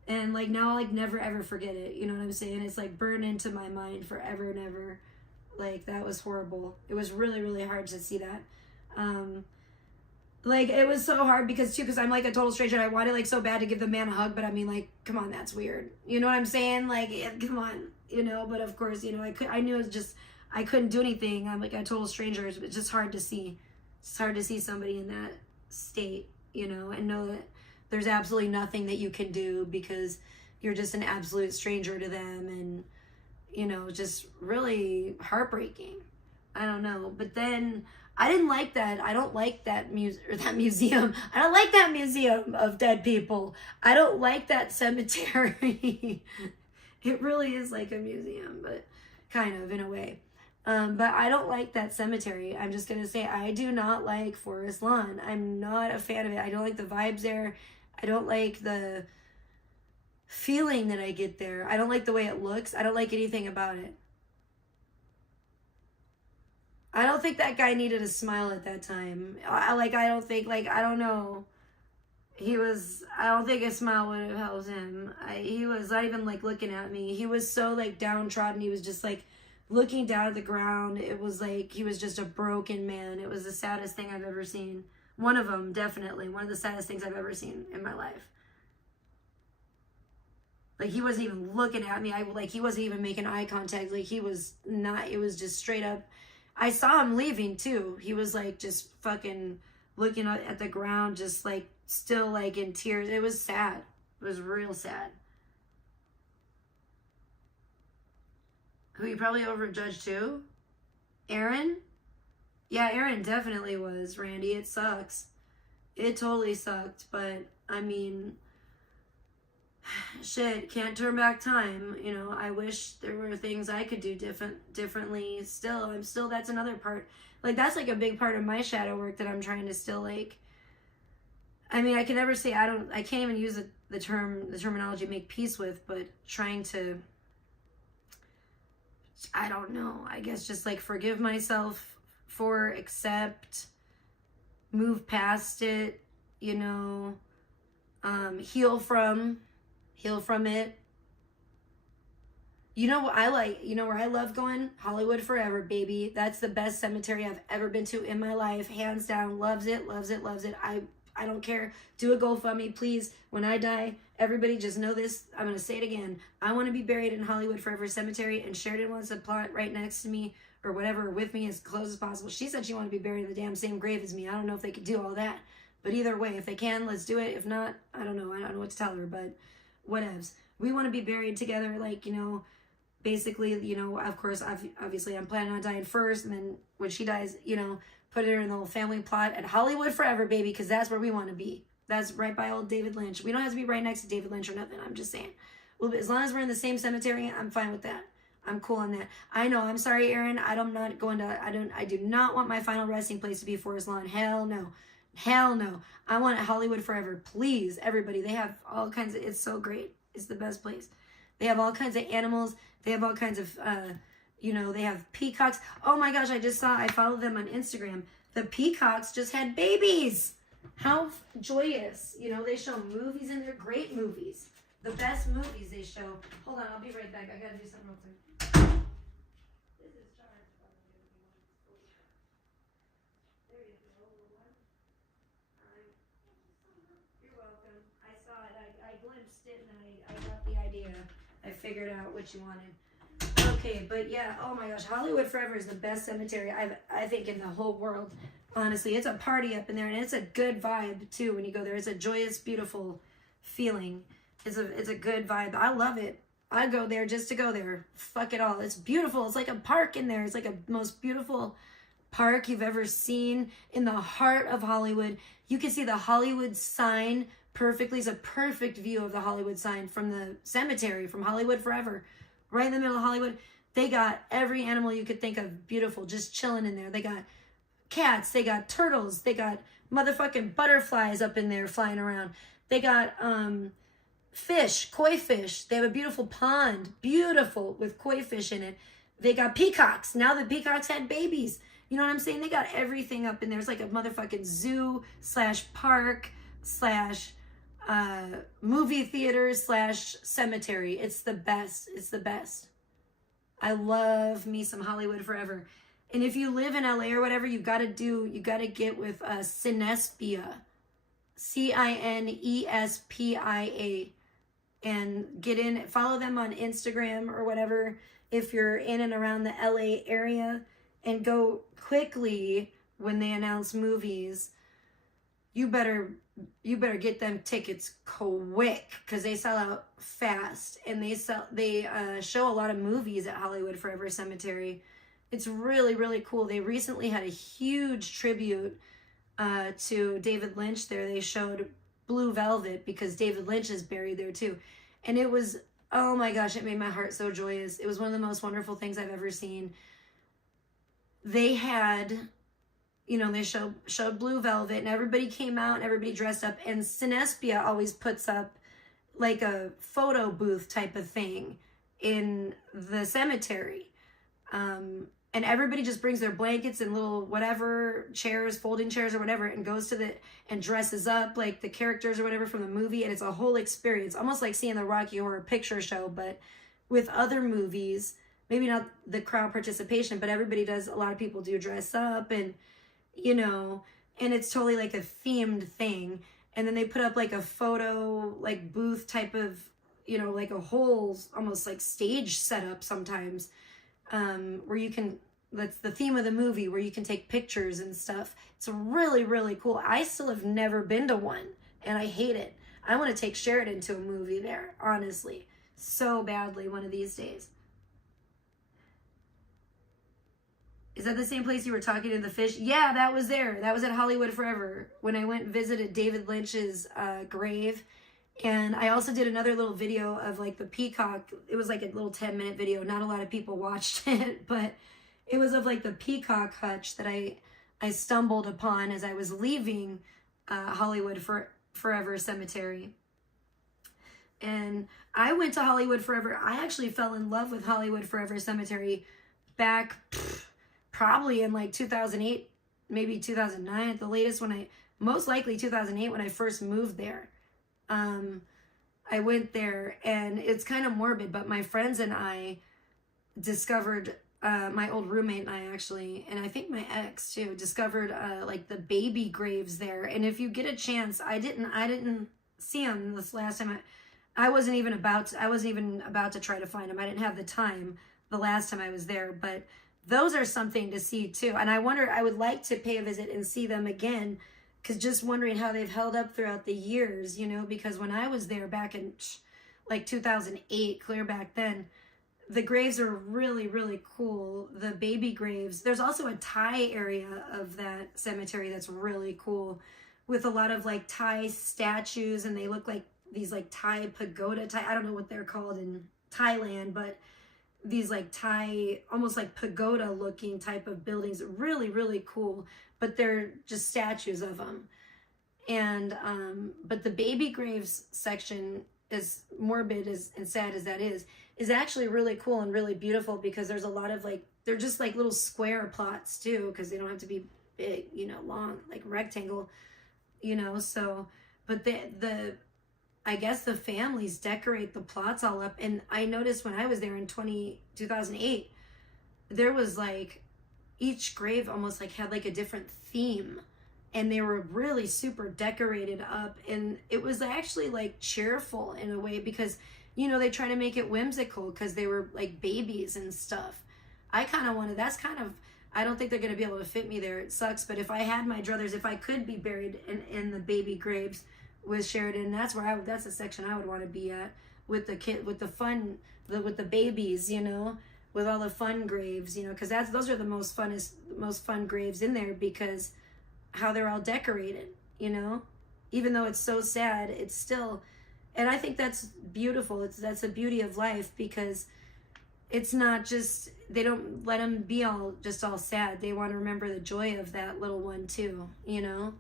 And like now I'll like never ever forget it. You know what I'm saying? It's like burned into my mind forever and ever. Like that was horrible. It was really, really hard to see that. Like it was so hard because I'm like a total stranger, and I wanted like so bad to give the man a hug, but I mean like, come on, that's weird. You know what I'm saying? Like, come on, you know, but of course, you know, I knew it was just, I couldn't do anything. I'm like a total stranger. It's just hard to see. It's hard to see somebody in that state, you know, and know that there's absolutely nothing that you can do because you're just an absolute stranger to them, and, you know, just really heartbreaking. I don't know. But then I didn't like that. I don't like that museum. I don't like that museum of dead people. I don't like that cemetery. It really is like a museum, but kind of in a way. But I don't like that cemetery. I'm just going to say I do not like Forest Lawn. I'm not a fan of it. I don't like the vibes there. I don't like the feeling that I get there. I don't like the way it looks. I don't like anything about it. I don't think that guy needed a smile at that time. I don't know. I don't think a smile would have helped him. He was not even like looking at me. He was so like downtrodden. He was just like looking down at the ground. It was like he was just a broken man. It was the saddest thing I've ever seen. One of them, definitely. One of the saddest things I've ever seen in my life. Like he wasn't even looking at me. He wasn't even making eye contact. Like he was not, it was just straight up. I saw him leaving too. He was like just fucking looking at the ground, just like still like in tears. It was sad. It was real sad. Who you probably overjudged too? Aaron? Yeah, Aaron definitely was, Randy. It sucks. It totally sucked. But I mean, shit, can't turn back time. You know, I wish there were things I could do differently still. That's another part. Like, that's like a big part of my shadow work that I'm trying to still like, I mean, I can never say, I can't even use the terminology make peace with, but trying to I don't know. I guess just like forgive myself for, accept, move past it, you know, heal from it. You know what I like? You know where I love going? Hollywood forever, baby. That's the best cemetery I've ever been to in my life. Hands down. Loves it, loves it, loves it. I don't care. Do a GoFundMe, please. When I die, everybody just know this. I'm going to say it again. I want to be buried in Hollywood Forever Cemetery, and Sheridan wants to plot right next to me or whatever, with me as close as possible. She said she wanted to be buried in the damn same grave as me. I don't know if they could do all that. But either way, if they can, let's do it. If not, I don't know. I don't know what to tell her, but whatevs. We want to be buried together, like, you know, basically, you know, of course, obviously I'm planning on dying first, and then when she dies, you know, put her in the whole family plot at Hollywood forever, baby, because that's where we want to be. That's right by old David Lynch. We don't have to be right next to David Lynch or nothing. I'm just saying. Well, as long as we're in the same cemetery, I'm fine with that. I'm cool on that. I know. I'm sorry, Aaron. I do not want my final resting place to be Forest Lawn. Hell no. Hell no. I want it Hollywood forever. Please, everybody. They have all kinds of, it's so great. It's the best place. They have all kinds of animals. They have all kinds of, you know, they have peacocks. Oh my gosh, I follow them on Instagram. The peacocks just had babies. How joyous. You know, they show movies in there. Great movies. The best movies they show. Hold on, I'll be right back. I gotta do something real quick. This is charged. There you go. You're welcome. I saw it. I glimpsed it and I got the idea. I figured out what you wanted. Okay, but yeah, oh my gosh, Hollywood Forever is the best cemetery I think in the whole world. Honestly, it's a party up in there, and it's a good vibe too when you go there. It's a joyous, beautiful feeling. It's a good vibe. I love it. I go there just to go there. Fuck it all. It's beautiful. It's like a park in there. It's like a most beautiful park you've ever seen in the heart of Hollywood. You can see the Hollywood sign perfectly. It's a perfect view of the Hollywood sign from the cemetery, from Hollywood Forever. Right in the middle of Hollywood. They got every animal you could think of beautiful, just chilling in there. They got cats, they got turtles, they got motherfucking butterflies up in there flying around. They got fish, koi fish. They have a beautiful pond, beautiful, with koi fish in it. They got peacocks. Now the peacocks had babies. You know what I'm saying? They got everything up in there. It's like a motherfucking zoo / park / movie theater / cemetery. It's the best. It's the best. I love me some Hollywood Forever. And if you live in LA or whatever, you gotta get with Cinespia. CINESPIA. And get in, follow them on Instagram or whatever if you're in and around the LA area, and go quickly when they announce movies. You better get them tickets quick, because they sell out fast, and they show a lot of movies at Hollywood Forever Cemetery. It's really, really cool. They recently had a huge tribute to David Lynch there. They showed Blue Velvet, because David Lynch is buried there too. And it was, oh my gosh, it made my heart so joyous. It was one of the most wonderful things I've ever seen. They had, you know, they showed Blue Velvet, and everybody came out and everybody dressed up. And Cinespia always puts up like a photo booth type of thing in the cemetery. And everybody just brings their blankets and little whatever chairs, folding chairs or whatever, and goes to and dresses up like the characters or whatever from the movie. And it's a whole experience, almost like seeing the Rocky Horror Picture Show, but with other movies. Maybe not the crowd participation, but everybody does. A lot of people do dress up, and, you know, and it's totally like a themed thing. And then they put up like a photo, like booth type of, you know, like a whole almost like stage setup sometimes. Where you can, that's the theme of the movie, where you can take pictures and stuff. It's really, really cool. I still have never been to one, and I hate it. I want to take Sheridan to a movie there, honestly, so badly one of these days. Is that the same place you were talking to the fish? Yeah, that was there. That was at Hollywood Forever when I went and visited David Lynch's grave. And I also did another little video of like the peacock. It was like a little 10-minute video. Not a lot of people watched it, but it was of like the peacock hutch that I stumbled upon as I was leaving Hollywood Forever Cemetery. And I went to Hollywood Forever. I actually fell in love with Hollywood Forever Cemetery back probably in like 2008, maybe 2009 at the latest, most likely 2008 when I first moved there. I went there, and it's kind of morbid, but my friends and I discovered, my old roommate and I actually, and I think my ex too, discovered like the baby graves there. And if you get a chance, I didn't see them this last time. I wasn't even about to try to find them. I didn't have the time the last time I was there, but those are something to see too. And I would like to pay a visit and see them again, because just wondering how they've held up throughout the years, you know, because when I was there back in like 2008, clear back then, the graves are really, really cool. The baby graves. There's also a Thai area of that cemetery that's really cool, with a lot of like Thai statues, and they look like these like Thai pagoda I don't know what they're called in Thailand, but these like Thai, almost like pagoda looking type of buildings. Really, really cool, but they're just statues of them. And but the baby graves section, as morbid and sad as that is actually really cool and really beautiful, because there's a lot of like, they're just like little square plots too, because they don't have to be big, you know, long, like rectangle, you know. So but I guess the families decorate the plots all up. And I noticed when I was there in 2008, there was like, each grave almost like had like a different theme, and they were really super decorated up. And it was actually like cheerful in a way, because, you know, they try to make it whimsical because they were like babies and stuff. I kind of wanted, I don't think they're going to be able to fit me there. It sucks. But if I had my druthers, if I could be buried in the baby graves with Sheridan, that's the section I would want to be at, with the kid, with the fun, with the babies, you know, with all the fun graves, you know, because those are the most fun graves in there, because how they're all decorated, you know, even though it's so sad, it's still, and I think that's beautiful. That's the beauty of life, because it's not just, they don't let them be all sad. They want to remember the joy of that little one too, you know.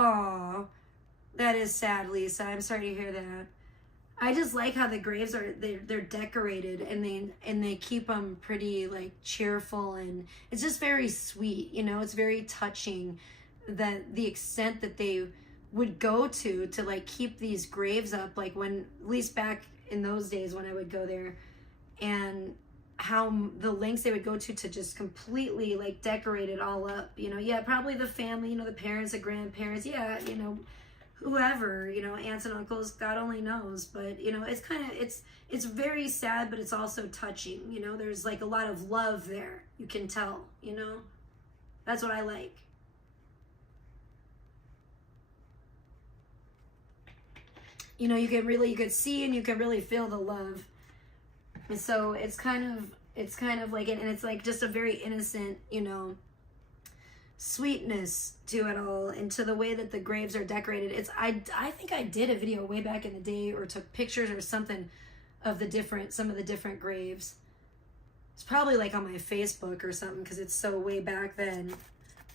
Oh, that is sad, Lisa. I'm sorry to hear that. I just like how the graves are, they're decorated, and they keep them pretty like cheerful, and it's just very sweet, you know. It's very touching, that the extent that they would go to like keep these graves up, like when, at least back in those days when I would go there, and how the lengths they would go to just completely like decorate it all up, you know. Yeah, probably the family, you know, the parents, the grandparents, yeah, you know, whoever, you know, aunts and uncles, God only knows. But, you know, it's kind of, it's very sad, but it's also touching, you know. There's like a lot of love there, you can tell, you know. That's what I like. You know, you could see and you can really feel the love. And so it's kind of like, and it's like just a very innocent, you know, sweetness to it all, and to the way that the graves are decorated. I think I did a video way back in the day, or took pictures or something of some of the different graves. It's probably like on my Facebook or something, because it's so way back then.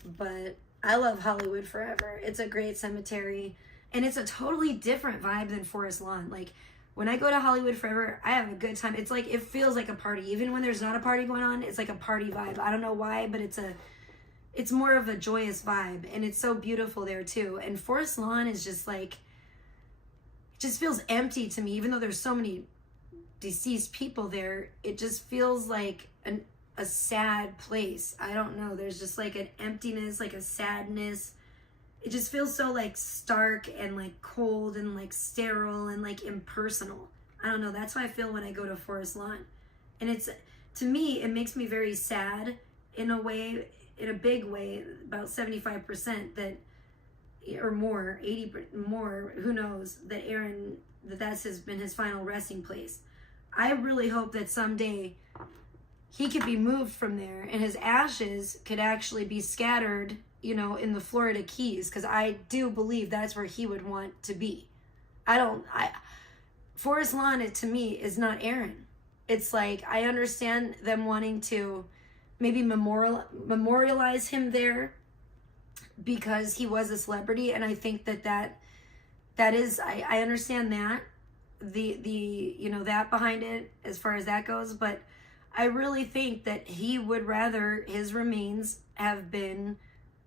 But I love Hollywood Forever. It's a great cemetery, and it's a totally different vibe than Forest Lawn. Like, when I go to Hollywood Forever, I have a good time. It's like, it feels like a party. Even when there's not a party going on, it's like a party vibe. I don't know why, but it's more of a joyous vibe, and it's so beautiful there too. And Forest Lawn is just like, it just feels empty to me, even though there's so many deceased people there. It just feels like a sad place. I don't know. There's just like an emptiness, like a sadness. It just feels so like stark and like cold and like sterile and like impersonal. I don't know. That's how I feel when I go to Forest Lawn. And to me, it makes me very sad in a way, in a big way, about 75% that, or more, 80% more, who knows, that Aaron, that's been his final resting place. I really hope that someday he could be moved from there, and his ashes could actually be scattered, you know, in the Florida Keys, because I do believe that's where he would want to be. Forest Lawn, to me, is not Aaron. It's like, I understand them wanting to maybe memorialize him there because he was a celebrity. And I think that is, I understand that, the that behind it as far as that goes, but I really think that he would rather his remains have been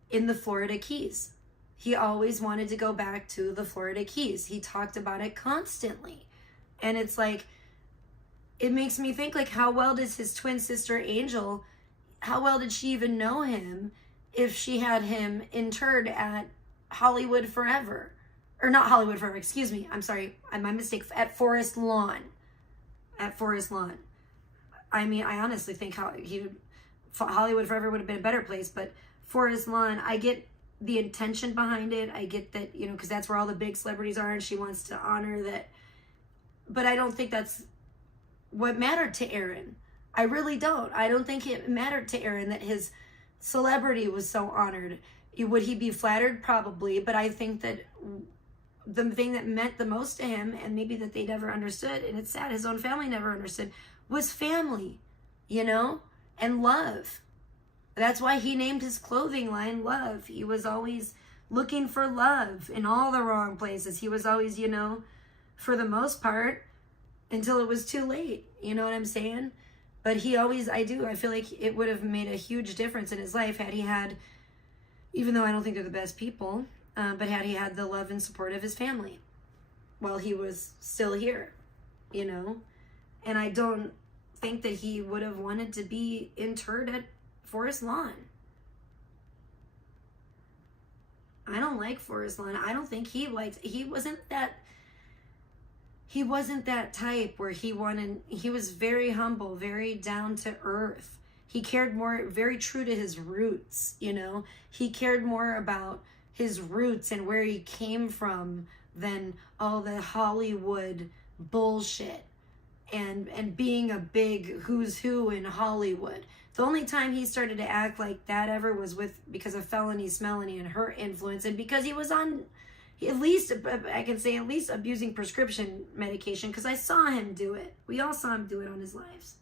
in the Florida Keys. He always wanted to go back to the Florida Keys. He talked about it constantly. And it's like, it makes me think, like, how well does his twin sister Angel, how well did she even know him if she had him interred at Hollywood Forever? Or not Hollywood Forever, excuse me. I'm sorry, my mistake. At Forest Lawn. At Forest Lawn. I mean, I honestly think Hollywood Forever would have been a better place, but Forest Lawn, I get the intention behind it. I get that, because that's where all the big celebrities are and she wants to honor that. But I don't think that's what mattered to Aaron. I really don't. I don't think it mattered to Aaron that his celebrity was so honored. Would he be flattered? Probably. But I think that the thing that meant the most to him, and maybe that they never understood, and it's sad his own family never understood, was family, and love. That's why he named his clothing line Love. He was always looking for love in all the wrong places. He was always, for the most part, until it was too late. You know what I'm saying? But he always, I feel like it would have made a huge difference in his life had he had, even though I don't think they're the best people, but had he had the love and support of his family while he was still here, And I don't think that he would have wanted to be interred at Forest Lawn. I don't like Forest Lawn. I don't think he wasn't that type where he was very humble, very down to earth. He cared more, very true to his roots, He cared more about his roots and where he came from than all the Hollywood bullshit and being a big who's who in Hollywood. The only time he started to act like that ever was because of Felony Smelanie and her influence, and because he was on, at least abusing prescription medication, because I saw him do it. We all saw him do it on his lives.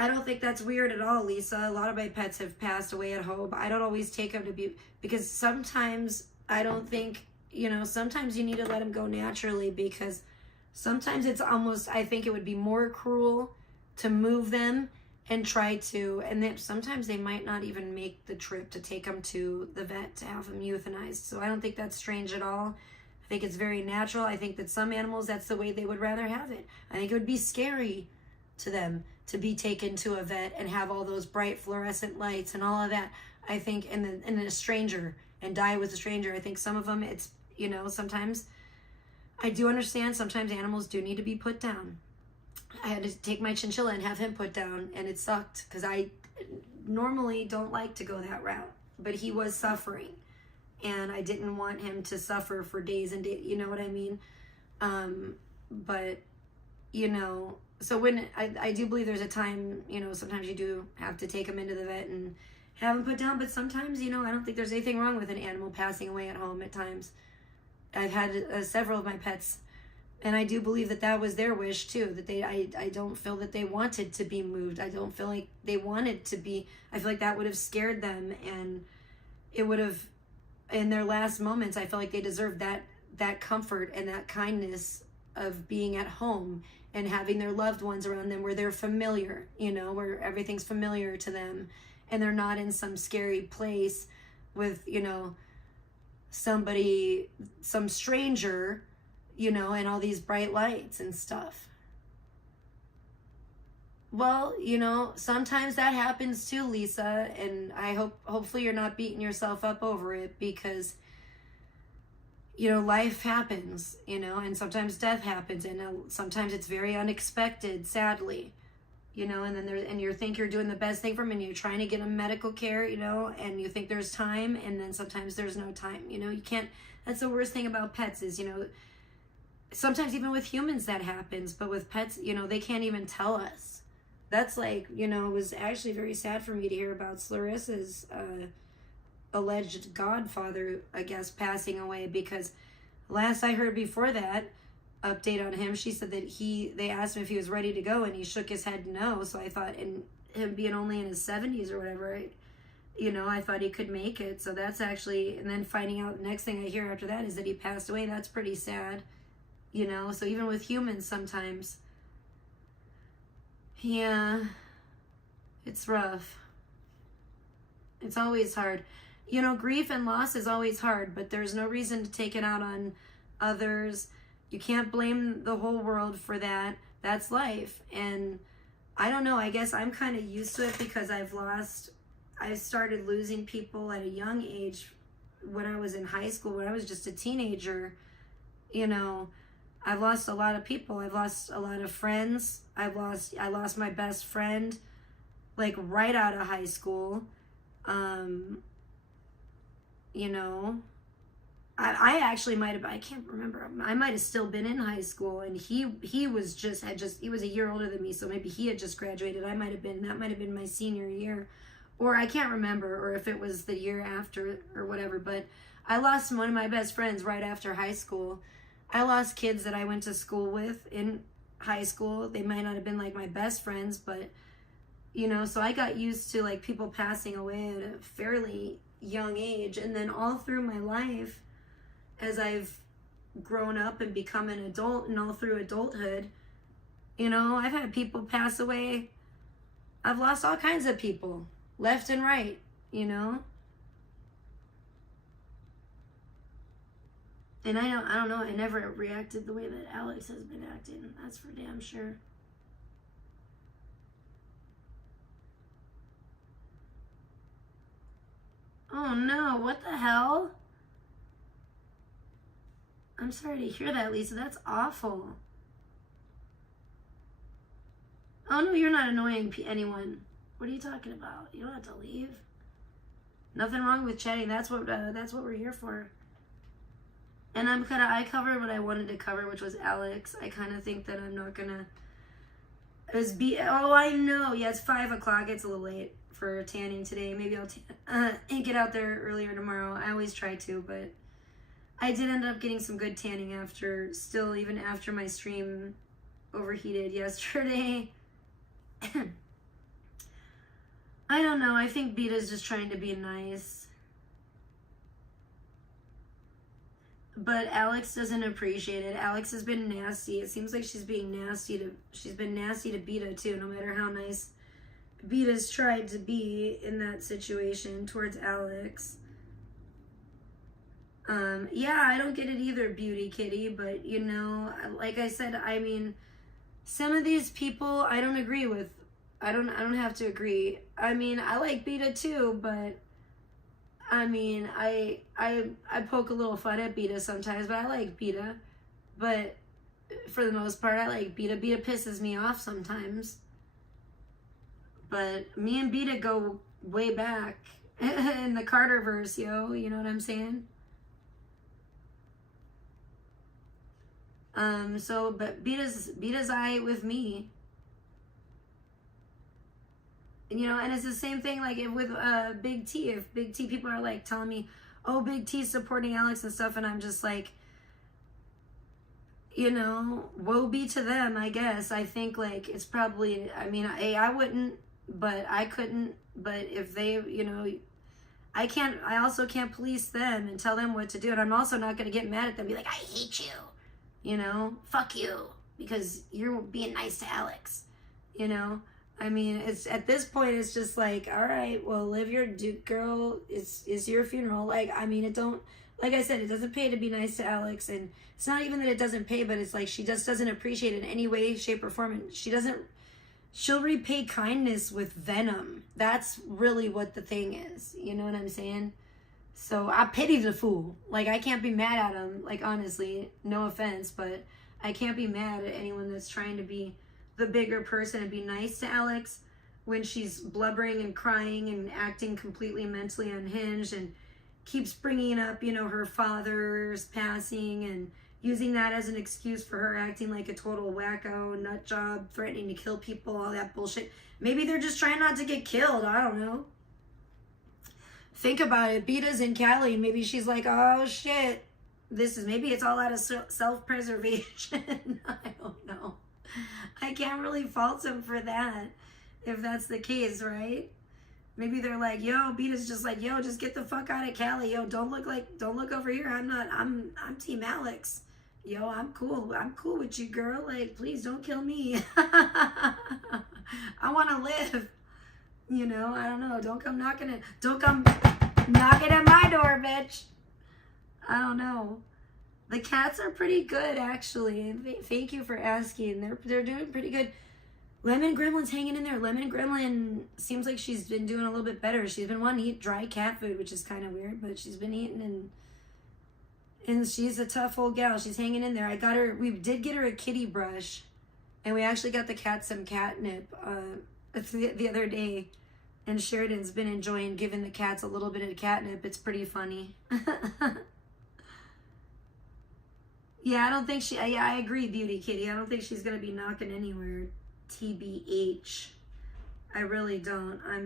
I don't think that's weird at all, Lisa. A lot of my pets have passed away at home. I don't always take them to be, because sometimes I don't think, sometimes you need to let them go naturally, because sometimes it's almost, I think it would be more cruel to move them and try to, and then sometimes they might not even make the trip to take them to the vet to have them euthanized. So I don't think that's strange at all. I think it's very natural. I think that some animals, that's the way they would rather have it. I think it would be scary to them to be taken to a vet and have all those bright fluorescent lights and all of that. I think, and then a stranger, and die with a stranger. I think some of them, it's, sometimes I do understand sometimes animals do need to be put down. I had to take my chinchilla and have him put down, and it sucked because I normally don't like to go that route, but he was suffering and I didn't want him to suffer for days and days, you know what I mean? But, so when I do believe there's a time, sometimes you do have to take them into the vet and have them put down, but sometimes, I don't think there's anything wrong with an animal passing away at home at times. I've had several of my pets, and I do believe that was their wish too, that I don't feel that they wanted to be moved. I don't feel like they wanted to be, I feel like that would have scared them, and it would have, in their last moments, I feel like they deserved that comfort and that kindness of being at home and having their loved ones around them where they're familiar, where everything's familiar to them and they're not in some scary place with, somebody, some stranger, and all these bright lights and stuff. Well, sometimes that happens too, Lisa, and hopefully you're not beating yourself up over it, because life happens, and sometimes death happens, and sometimes it's very unexpected, sadly, and then and you think you're doing the best thing for them, and you're trying to get them medical care, and you think there's time, and then sometimes there's no time, you can't, that's the worst thing about pets is, sometimes even with humans that happens, but with pets, they can't even tell us. That's like, it was actually very sad for me to hear about Clarissa's alleged godfather, I guess, passing away, because last I heard before that update on him, she said that they asked him if he was ready to go and he shook his head no. So I thought, in him being only in his 70s or whatever, I thought he could make it. So that's actually, and then finding out, the next thing I hear after that is that he passed away. That's pretty sad, so even with humans sometimes, yeah, it's rough. It's always hard. Grief and loss is always hard, but there's no reason to take it out on others. You can't blame the whole world for that. That's life. And I don't know, I guess I'm kind of used to it because I started losing people at a young age when I was in high school, when I was just a teenager. I've lost a lot of people. I've lost a lot of friends. I lost my best friend, like right out of high school. I actually might have, I can't remember, I might have still been in high school, and he was he was a year older than me, so maybe he had just graduated. That might have been my senior year, or I can't remember, or if it was the year after or whatever, but I lost one of my best friends right after high school. I lost kids that I went to school with in high school. They might not have been like my best friends, but so I got used to like people passing away at a fairly young age, and then all through my life, as I've grown up and become an adult, and all through adulthood, I've had people pass away. I've lost all kinds of people, left and right, And I don't know, I never reacted the way that Alex has been acting. That's for damn sure. Oh no, what the hell? I'm sorry to hear that, Lisa. That's awful. Oh no, you're not annoying anyone. What are you talking about? You don't have to leave. Nothing wrong with chatting. That's what we're here for. And I covered what I wanted to cover, which was Alex. I kind of think that I'm not gonna. Oh, I know. Yeah, it's 5 o'clock. It's a little late for tanning today. Maybe I'll get out there earlier tomorrow. I always try to, but I did end up getting some good tanning even after my stream overheated yesterday. I don't know. I think Beta's just trying to be nice. But Alex doesn't appreciate it. Alex has been nasty. It seems like she's been nasty to Beta too, no matter how nice Beta's tried to be in that situation towards Alex. Yeah, I don't get it either, Beauty Kitty, but like I said, I mean, some of these people I don't agree with. I don't have to agree. I mean, I like Beta too, but I mean, I poke a little fun at Beta sometimes, but I like Beta. But for the most part, I like Beta. Beta pisses me off sometimes. But me and Beta go way back in the Carterverse, yo. You know what I'm saying? But Beta's eye with me. And it's the same thing like with Big T. If Big T, people are like telling me, oh, Big T's supporting Alex and stuff, and I'm just like, woe be to them, I guess. I think like it's probably, I mean, I wouldn't, but I couldn't, but if they, I also can't police them and tell them what to do, and I'm also not going to get mad at them and be like, I hate you, fuck you, because you're being nice to Alex, I mean, it's at this point, it's just like, all right, well, live your Duke girl. It's your funeral. Like, I mean, like I said, it doesn't pay to be nice to Alex. And it's not even that it doesn't pay, but it's like she just doesn't appreciate it in any way, shape, or form. And she'll repay kindness with venom. That's really what the thing is. You know what I'm saying? So I pity the fool. Like, I can't be mad at him. Like, honestly, no offense, but I can't be mad at anyone that's trying to be the bigger person and be nice to Alex when she's blubbering and crying and acting completely mentally unhinged and keeps bringing up, her father's passing and using that as an excuse for her acting like a total wacko, nut job, threatening to kill people, all that bullshit. Maybe they're just trying not to get killed. I don't know. think about it. Beta's in Cali. Maybe she's like, oh shit. Maybe it's all out of self-preservation. I don't know. I can't really fault him for that, if that's the case, right? Maybe they're like, yo, Beta's just like, yo, just get the fuck out of Cali. Yo, don't look over here. I'm Team Alex. Yo, I'm cool with you, girl. Like, please don't kill me. I want to live. You know, I don't know. Don't come knocking at my door, bitch. I don't know. The cats are pretty good, actually. Thank you for asking. They're doing pretty good. Lemon Gremlin's hanging in there. Lemon Gremlin seems like she's been doing a little bit better. She's been wanting to eat dry cat food, which is kind of weird, but she's been eating, and she's a tough old gal. She's hanging in there. We did get her a kitty brush, and we actually got the cat some catnip the other day, and Sheridan's been enjoying giving the cats a little bit of catnip. It's pretty funny. Yeah, I don't think I agree, Beauty Kitty. I don't think she's going to be knocking anywhere. TBH. I really don't. I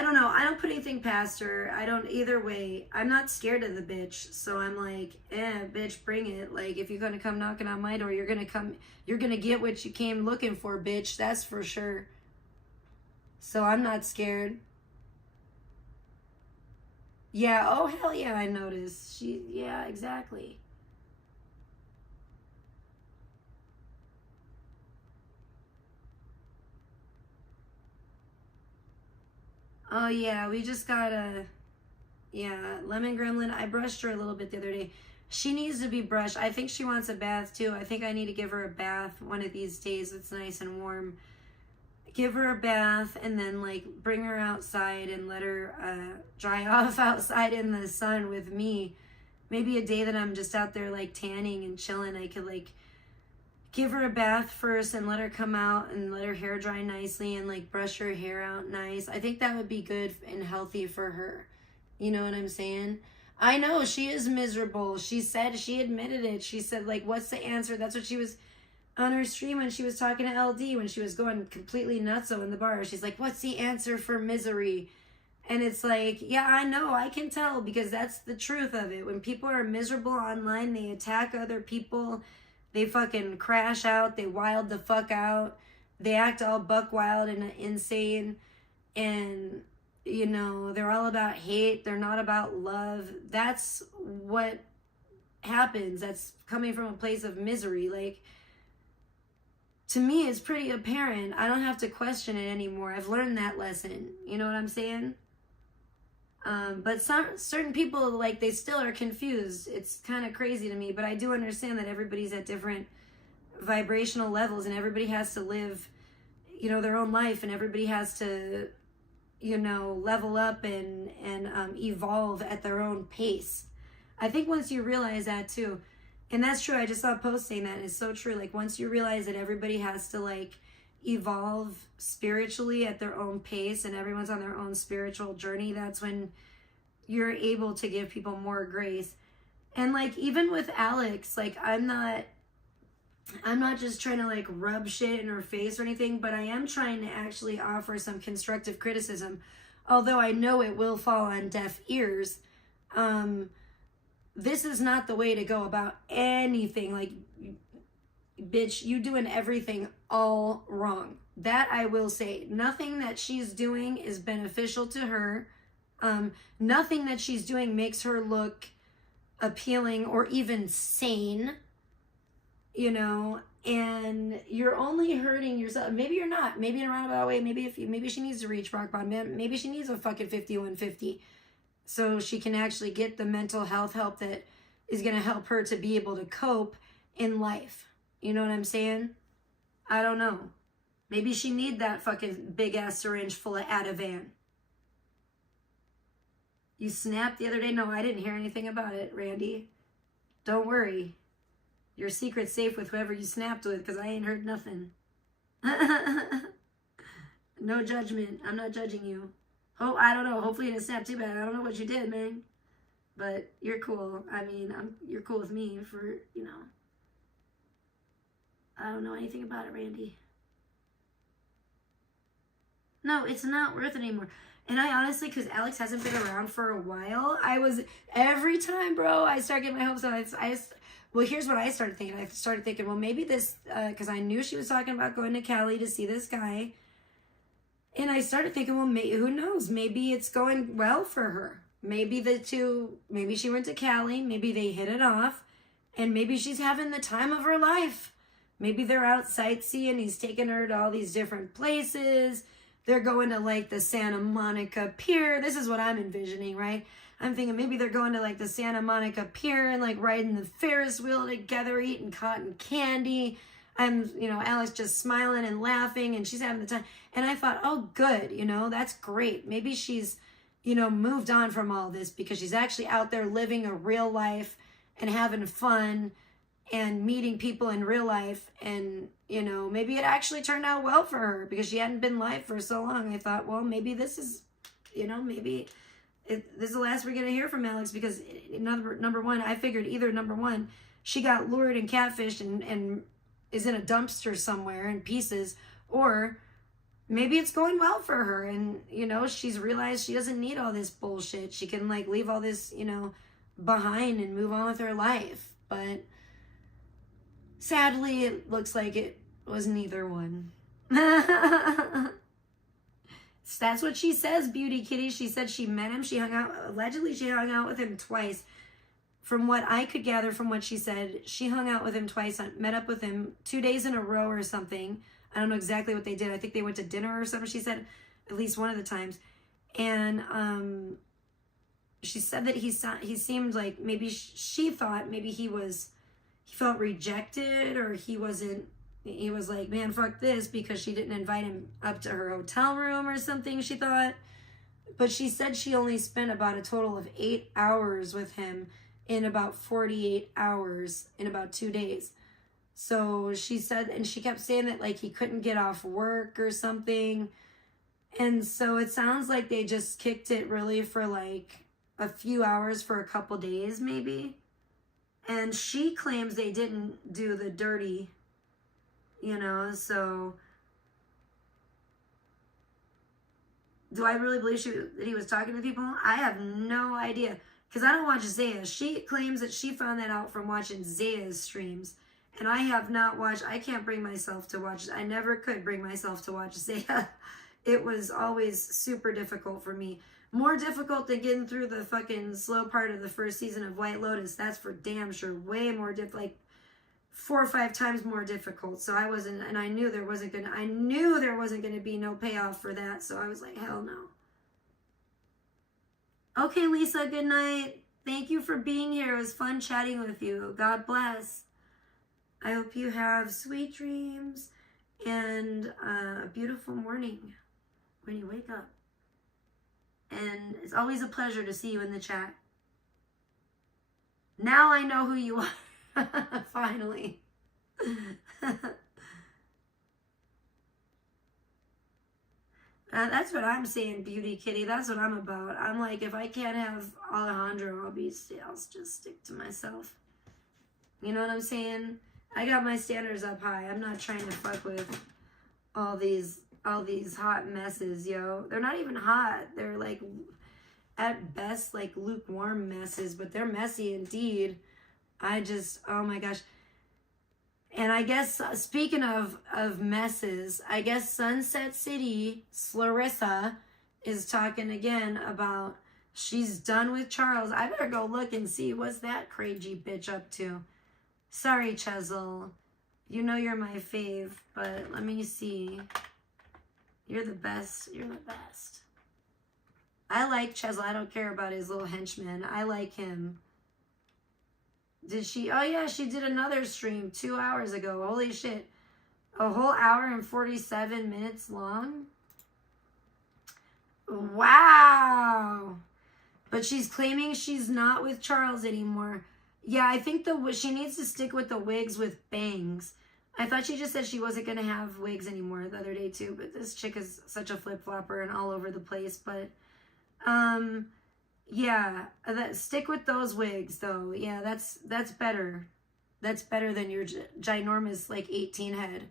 don't know. I don't put anything past her. I don't either way. I'm not scared of the bitch. So I'm like, bitch, bring it. Like, if you're going to come knocking on my door, you're going to get what you came looking for, bitch. That's for sure. So I'm not scared. Yeah, oh hell yeah, I noticed. Yeah, exactly. Oh yeah, we just got Lemon Gremlin. I brushed her a little bit the other day. She needs to be brushed. I think she wants a bath too. I think I need to give her a bath one of these days. It's nice and warm. Give her a bath and then like bring her outside and let her dry off outside in the sun with me. Maybe a day that I'm just out there like tanning and chilling, I could like give her a bath first and let her come out and let her hair dry nicely and like brush her hair out nice. I think that would be good and healthy for her. You know what I'm saying? I know she is miserable. She admitted it. She said like, what's the answer? That's what she was on her stream when she was talking to LD, when she was going completely nutso in the bar. She's like, what's the answer for misery? And it's like, yeah, I know, I can tell, because that's the truth of it. When people are miserable online, they attack other people, they fucking crash out, they wild the fuck out, they act all buck wild and insane, and, you know, they're all about hate, they're not about love. That's what happens. That's coming from a place of misery. Like, to me, it's pretty apparent. I don't have to question it anymore. I've learned that lesson. You know what I'm saying? But certain people, like, they still are confused. It's kind of crazy to me, but I do understand that everybody's at different vibrational levels and everybody has to live, you know, their own life, and everybody has to, you know, level up and evolve at their own pace. I think once you realize that too, and that's true, I just saw a post saying that, and it's so true. Like, once you realize that everybody has to, like, evolve spiritually at their own pace and everyone's on their own spiritual journey, that's when you're able to give people more grace. And, like, even with Alex, like, I'm not just trying to, like, rub shit in her face or anything, but I am trying to actually offer some constructive criticism, although I know it will fall on deaf ears. This is not the way to go about anything. Like, bitch, you doing everything all wrong. That I will say. Nothing that she's doing is beneficial to her. Nothing that she's doing makes her look appealing or even sane. You know, and you're only hurting yourself. Maybe you're not. Maybe in a roundabout way. Maybe she needs to reach rock bottom. Maybe she needs a fucking 5150. So she can actually get the mental health help that is going to help her to be able to cope in life. You know what I'm saying? I don't know. Maybe she need that fucking big ass syringe full of Ativan. You snapped the other day? No, I didn't hear anything about it, Randy. Don't worry. Your secret's safe with whoever you snapped with, because I ain't heard nothing. No judgment. I'm not judging you. Oh, I don't know. Hopefully you didn't snap too bad. I don't know what you did, man. But you're cool. I mean, you're cool with me for, you know. I don't know anything about it, Randy. No, it's not worth it anymore. And I honestly, because Alex hasn't been around for a while, every time, bro, I start getting my hopes up. Well, here's what I started thinking. I started thinking, well, maybe this, because I knew she was talking about going to Cali to see this guy. And I started thinking, well, who knows? Maybe it's going well for her. Maybe she went to Cali. Maybe they hit it off. And maybe she's having the time of her life. Maybe they're out sightseeing. He's taking her to all these different places. They're going to like the Santa Monica Pier. This is what I'm envisioning, right? I'm thinking maybe they're going to like the Santa Monica Pier and like riding the Ferris wheel together, eating cotton candy. Alex just smiling and laughing and she's having the time. And I thought, oh, good, that's great. Maybe she's, moved on from all this because she's actually out there living a real life and having fun and meeting people in real life. And, maybe it actually turned out well for her because she hadn't been live for so long. I thought, well, maybe this is, maybe this is the last we're going to hear from Alex because number one, I figured either number one, she got lured and catfished and is in a dumpster somewhere in pieces, or maybe it's going well for her and, she's realized she doesn't need all this bullshit. She can like leave all this, behind and move on with her life. But sadly, it looks like it was neither one. That's what she says, Beauty Kitty. She said she met him. Allegedly she hung out with him twice. From what I could gather from what she said, she hung out with him twice, met up with him 2 days in a row or something. I don't know exactly what they did. I think they went to dinner or something, she said, at least one of the times. And she said that he seemed like maybe she thought maybe he felt rejected, or he was like, man, fuck this, because she didn't invite him up to her hotel room or something, she thought. But she said she only spent about a total of 8 hours with him in about 48 hours in about 2 days. So she said, and she kept saying that like he couldn't get off work or something. And so it sounds like they just kicked it really for like a few hours for a couple days maybe. And she claims they didn't do the dirty, so do I really believe that he was talking to people? I have no idea, because I don't watch Zaya. She claims that she found that out from watching Zaya's streams, and I have not watched. I can't bring myself to watch. I never could bring myself to watch Zaya. It was always super difficult for me. More difficult than getting through the fucking slow part of the first season of White Lotus. That's for damn sure. Way more like 4 or 5 times more difficult. So I wasn't, and I knew there wasn't gonna be no payoff for that. So I was like, hell no. Okay, Lisa, good night. Thank you for being here. It was fun chatting with you. God bless. I hope you have sweet dreams and a beautiful morning when you wake up. And it's always a pleasure to see you in the chat. Now I know who you are. Finally. That's what I'm saying, Beauty Kitty. That's what I'm about. I'm like, if I can't have Alejandro, I'll just stick to myself. You know what I'm saying? I got my standards up high. I'm not trying to fuck with all these hot messes, yo. They're not even hot. They're like, at best, like lukewarm messes, but they're messy indeed. Oh my gosh. And I guess, speaking of messes, I guess Sunset City, Clarissa, is talking again about she's done with Charles. I better go look and see what's that crazy bitch up to. Sorry, Chesil. You know you're my fave, but let me see. You're the best. You're the best. I like Chesil. I don't care about his little henchman. I like him. Did she? Oh, yeah, she did another stream 2 hours ago. Holy shit. A whole hour and 47 minutes long? Wow. But she's claiming she's not with Charles anymore. Yeah, I think she needs to stick with the wigs with bangs. I thought she just said she wasn't going to have wigs anymore the other day too, but this chick is such a flip-flopper and all over the place. But, yeah, stick with those wigs though. Yeah, that's better. That's better than your ginormous, like, 18 head.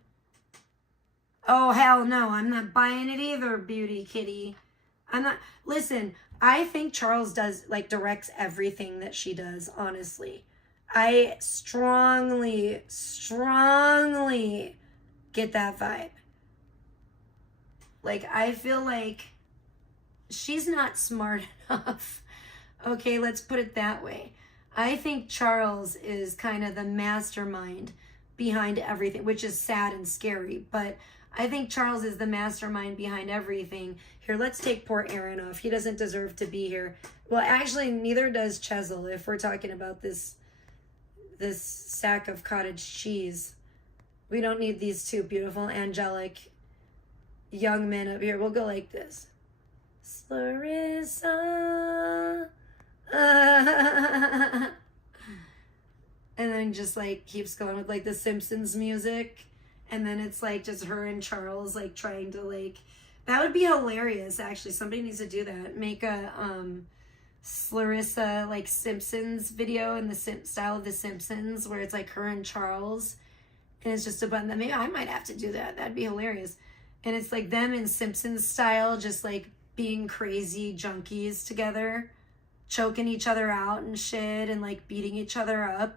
Oh, hell no, I'm not buying it either, Beauty Kitty. Listen, I think Charles directs everything that she does, honestly. I strongly get that vibe. Like, I feel like she's not smart enough. Okay, let's put it that way. I think Charles is kind of the mastermind behind everything, which is sad and scary, but I think Charles is the mastermind behind everything. Here, let's take poor Aaron off. He doesn't deserve to be here. Well, actually, neither does Chesil, if we're talking about this sack of cottage cheese. We don't need these two beautiful, angelic young men up here. We'll go like this. Larissa. And then just like keeps going with like the Simpsons music. And then it's like just her and Charles like trying to like, that would be hilarious actually. Somebody needs to do that. Make a Larissa like Simpsons video in the style of the Simpsons where it's like her and Charles and it's just a button that maybe I might have to do that. That'd be hilarious. And it's like them in Simpsons style just like being crazy junkies together, choking each other out and shit and like beating each other up.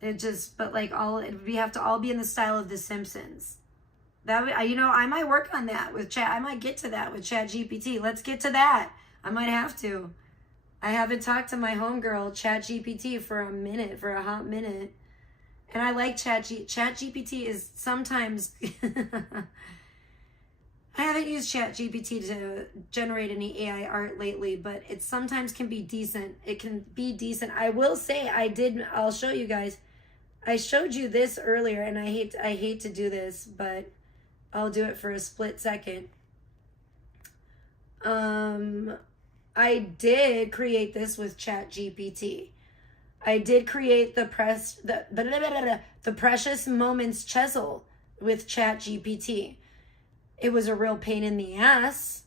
It just, but like we have to all be in the style of the Simpsons. That would, you know, I might work on that with chat. I might get to that with ChatGPT. Let's get to that. I might have to. I haven't talked to my homegirl ChatGPT for a hot minute. And I like ChatGPT is sometimes, I haven't used ChatGPT to generate any AI art lately, but it sometimes can be decent. It can be decent. I will say I'll show you guys. I showed you this earlier and I hate to do this, but I'll do it for a split second. I did create this with ChatGPT. I did create the Precious Moments Chesil with ChatGPT. It was a real pain in the ass.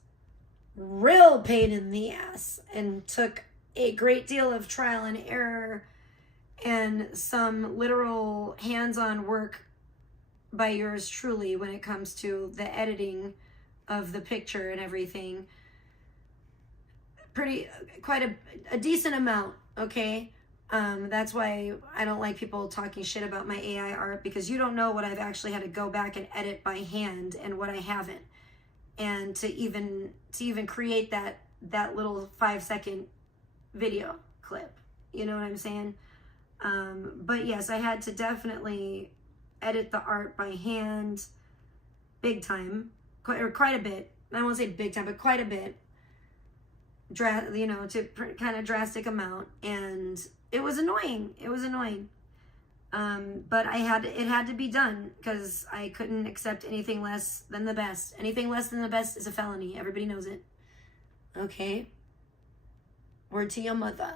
And took a great deal of trial and error and some literal hands-on work by yours truly when it comes to the editing of the picture and everything. Quite a decent amount, okay? That's why I don't like people talking shit about my AI art, because you don't know what I've actually had to go back and edit by hand and what I haven't. And to even create that little 5-second video clip, you know what I'm saying? But yes, I had to definitely edit the art by hand, big time, quite a bit. I won't say big time, but quite a bit. To kind of drastic amount, and it was annoying. But it had to be done because I couldn't accept anything less than the best. Anything less than the best is a felony. Everybody knows it. Okay. Word to your mother.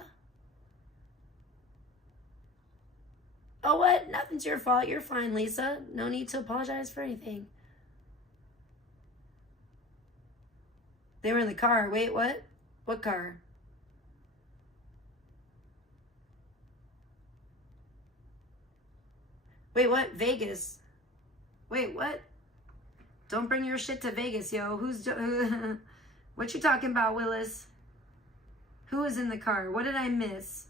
Oh, what? Nothing's your fault. You're fine, Lisa. No need to apologize for anything. They were in the car. Wait, what? What car? Wait, what? Vegas. Wait, what? Don't bring your shit to Vegas, yo. What you talking about, Willis? Who was in the car? What did I miss?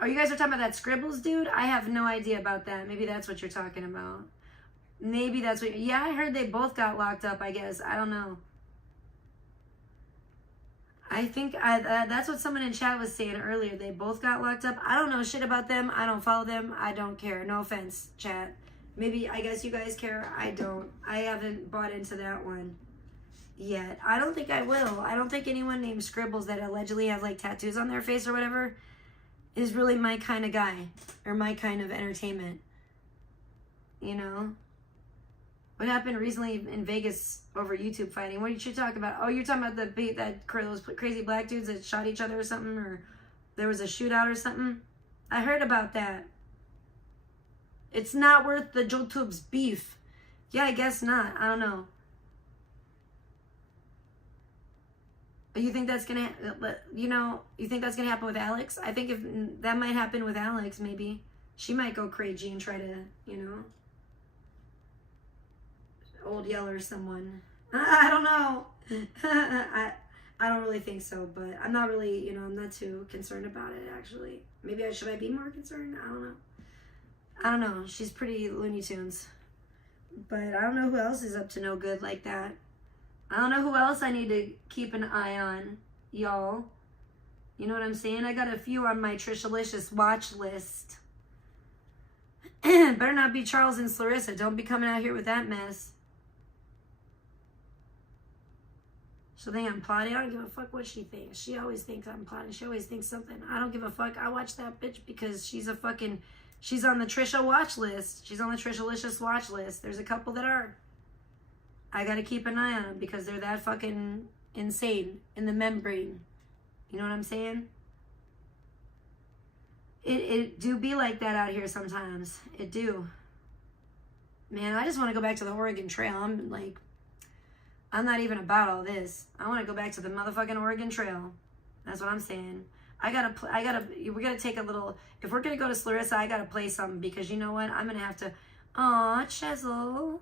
Oh, you guys are talking about that Scribbles dude? I have no idea about that. Maybe that's what you're talking about. Maybe that's what... Yeah, I heard they both got locked up, I guess. I don't know. I think that's what someone in chat was saying earlier. They both got locked up. I don't know shit about them. I don't follow them. I don't care. No offense, chat. Maybe, I guess you guys care. I don't. I haven't bought into that one yet. I don't think I will. I don't think anyone named Scribbles that allegedly have like tattoos on their face or whatever is really my kind of guy or my kind of entertainment. You know? What happened recently in Vegas over YouTube fighting? What did you talk about? Oh, you're talking about those crazy black dudes that shot each other or something, or there was a shootout or something? I heard about that. It's not worth the YouTube's beef. Yeah, I guess not. I don't know. You think that's gonna, you think that's gonna happen with Alex? I think if that might happen with Alex, maybe she might go crazy and try to, Old Yeller someone. I don't know. I don't really think so, but I'm not really, I'm not too concerned about it, actually. Maybe should I be more concerned? I don't know. She's pretty Looney Tunes. But I don't know who else is up to no good like that. I don't know who else I need to keep an eye on, y'all. You know what I'm saying? I got a few on my Tricialicious watch list. Better not be Charles and Clarissa. Don't be coming out here with that mess. She'll think I'm plotting. I don't give a fuck what she thinks. She always thinks I'm plotting. She always thinks something. I don't give a fuck. I watch that bitch because she's on the Trisha watch list. She's on the Tricialicious watch list. There's a couple that are. I gotta keep an eye on them because they're that fucking insane in the membrane. You know what I'm saying? It do be like that out here sometimes. It do. Man, I just want to go back to the Oregon Trail. I'm not even about all this. I want to go back to the motherfucking Oregon Trail. That's what I'm saying. We gotta take a little, if we're gonna go to Clarissa, I gotta play something because you know what? I'm gonna have to, aw, Chesil,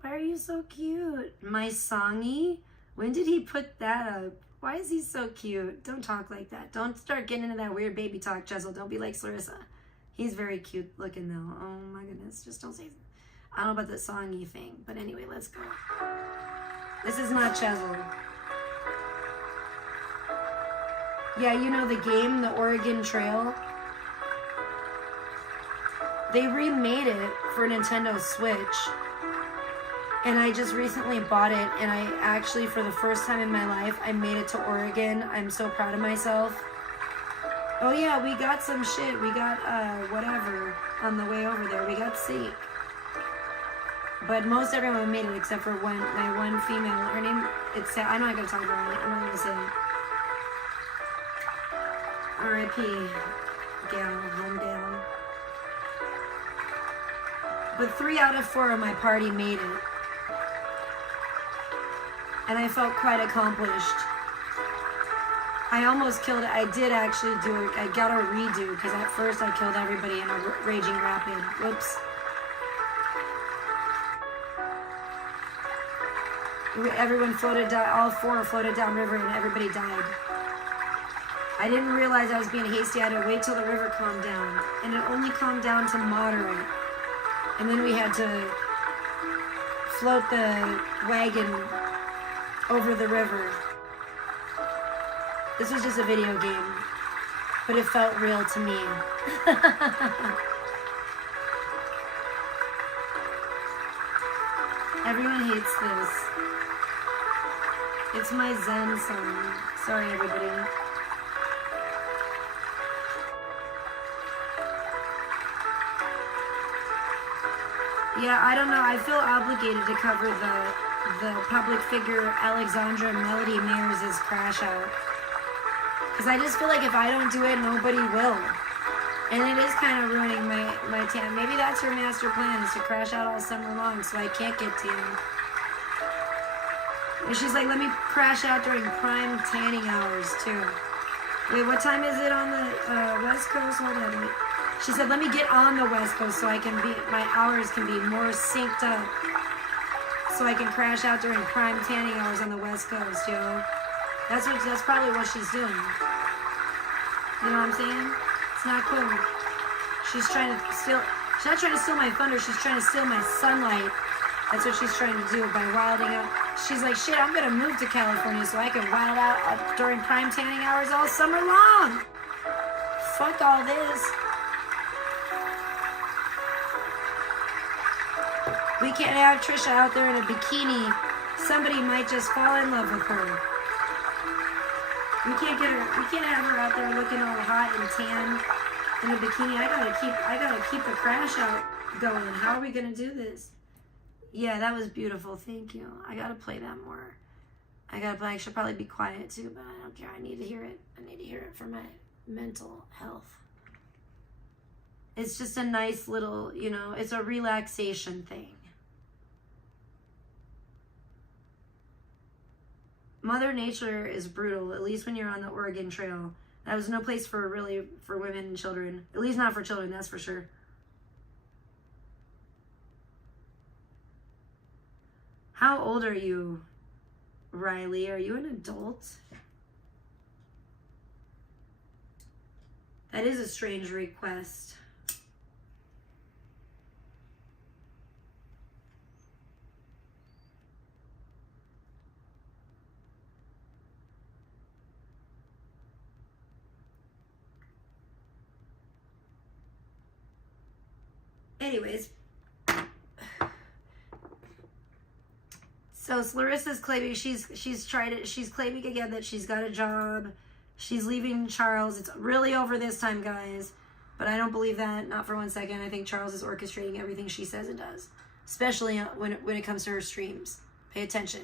why are you so cute? My songy? When did he put that up? Why is he so cute? Don't talk like that. Don't start getting into that weird baby talk, Chesil. Don't be like Clarissa. He's very cute looking though. Oh my goodness, just don't say, I don't know about the songy thing, but anyway, let's go. This is not Chesil. Yeah, you know the game, the Oregon Trail? They remade it for Nintendo Switch. And I just recently bought it, and I actually, for the first time in my life, I made it to Oregon. I'm so proud of myself. Oh yeah, we got some shit. We got, whatever on the way over there. We got Seek. But most everyone made it except for my one female. Her name, I'm not gonna talk about it. I'm not gonna say it. R.I.P. Gal, home gal. But 3 out of 4 of my party made it. And I felt quite accomplished. I almost killed it. I did actually do it. I got a redo because at first I killed everybody in a raging rapid. Whoops. Everyone floated down, all 4 floated down river and everybody died. I didn't realize I was being hasty. I had to wait till the river calmed down. And it only calmed down to moderate. And then we had to float the wagon over the river. This was just a video game, but it felt real to me. Everyone hates this. It's my Zen song. Sorry, everybody. Yeah, I don't know. I feel obligated to cover the public figure Alexandra Melody Mears' crash out. Because I just feel like if I don't do it, nobody will. And it is kind of ruining my tan. Maybe that's her master plan, is to crash out all summer long so I can't get tan. And she's like, let me crash out during prime tanning hours, too. Wait, what time is it on the West Coast? Hold on, wait. She said, let me get on the West Coast so my hours can be more synced up. So I can crash out during prime tanning hours on the West Coast, yo. That's probably what she's doing. You know what I'm saying? It's not cool. She's not trying to steal my thunder, she's trying to steal my sunlight. That's what she's trying to do by wilding out. She's like, shit, I'm gonna move to California so I can wild out during prime tanning hours all summer long. Fuck all this. We can't have Trisha out there in a bikini. Somebody might just fall in love with her. We can't have her out there looking all hot and tan in a bikini. I gotta keep the crash out going. How are we gonna do this? Yeah, that was beautiful. Thank you. I gotta play that more. I should probably be quiet too, but I don't care. I need to hear it. I need to hear it for my mental health. It's just a nice little, it's a relaxation thing. Mother Nature is brutal, at least when you're on the Oregon Trail. That was no place for women and children. At least not for children, that's for sure. How old are you? Riley, are you an adult? That is a strange request. Anyways, so Larissa's claiming she's claiming again that she's got a job. She's leaving Charles. It's really over this time, guys. But I don't believe that, not for 1 second. I think Charles is orchestrating everything she says and does, especially when it comes to her streams. Pay attention.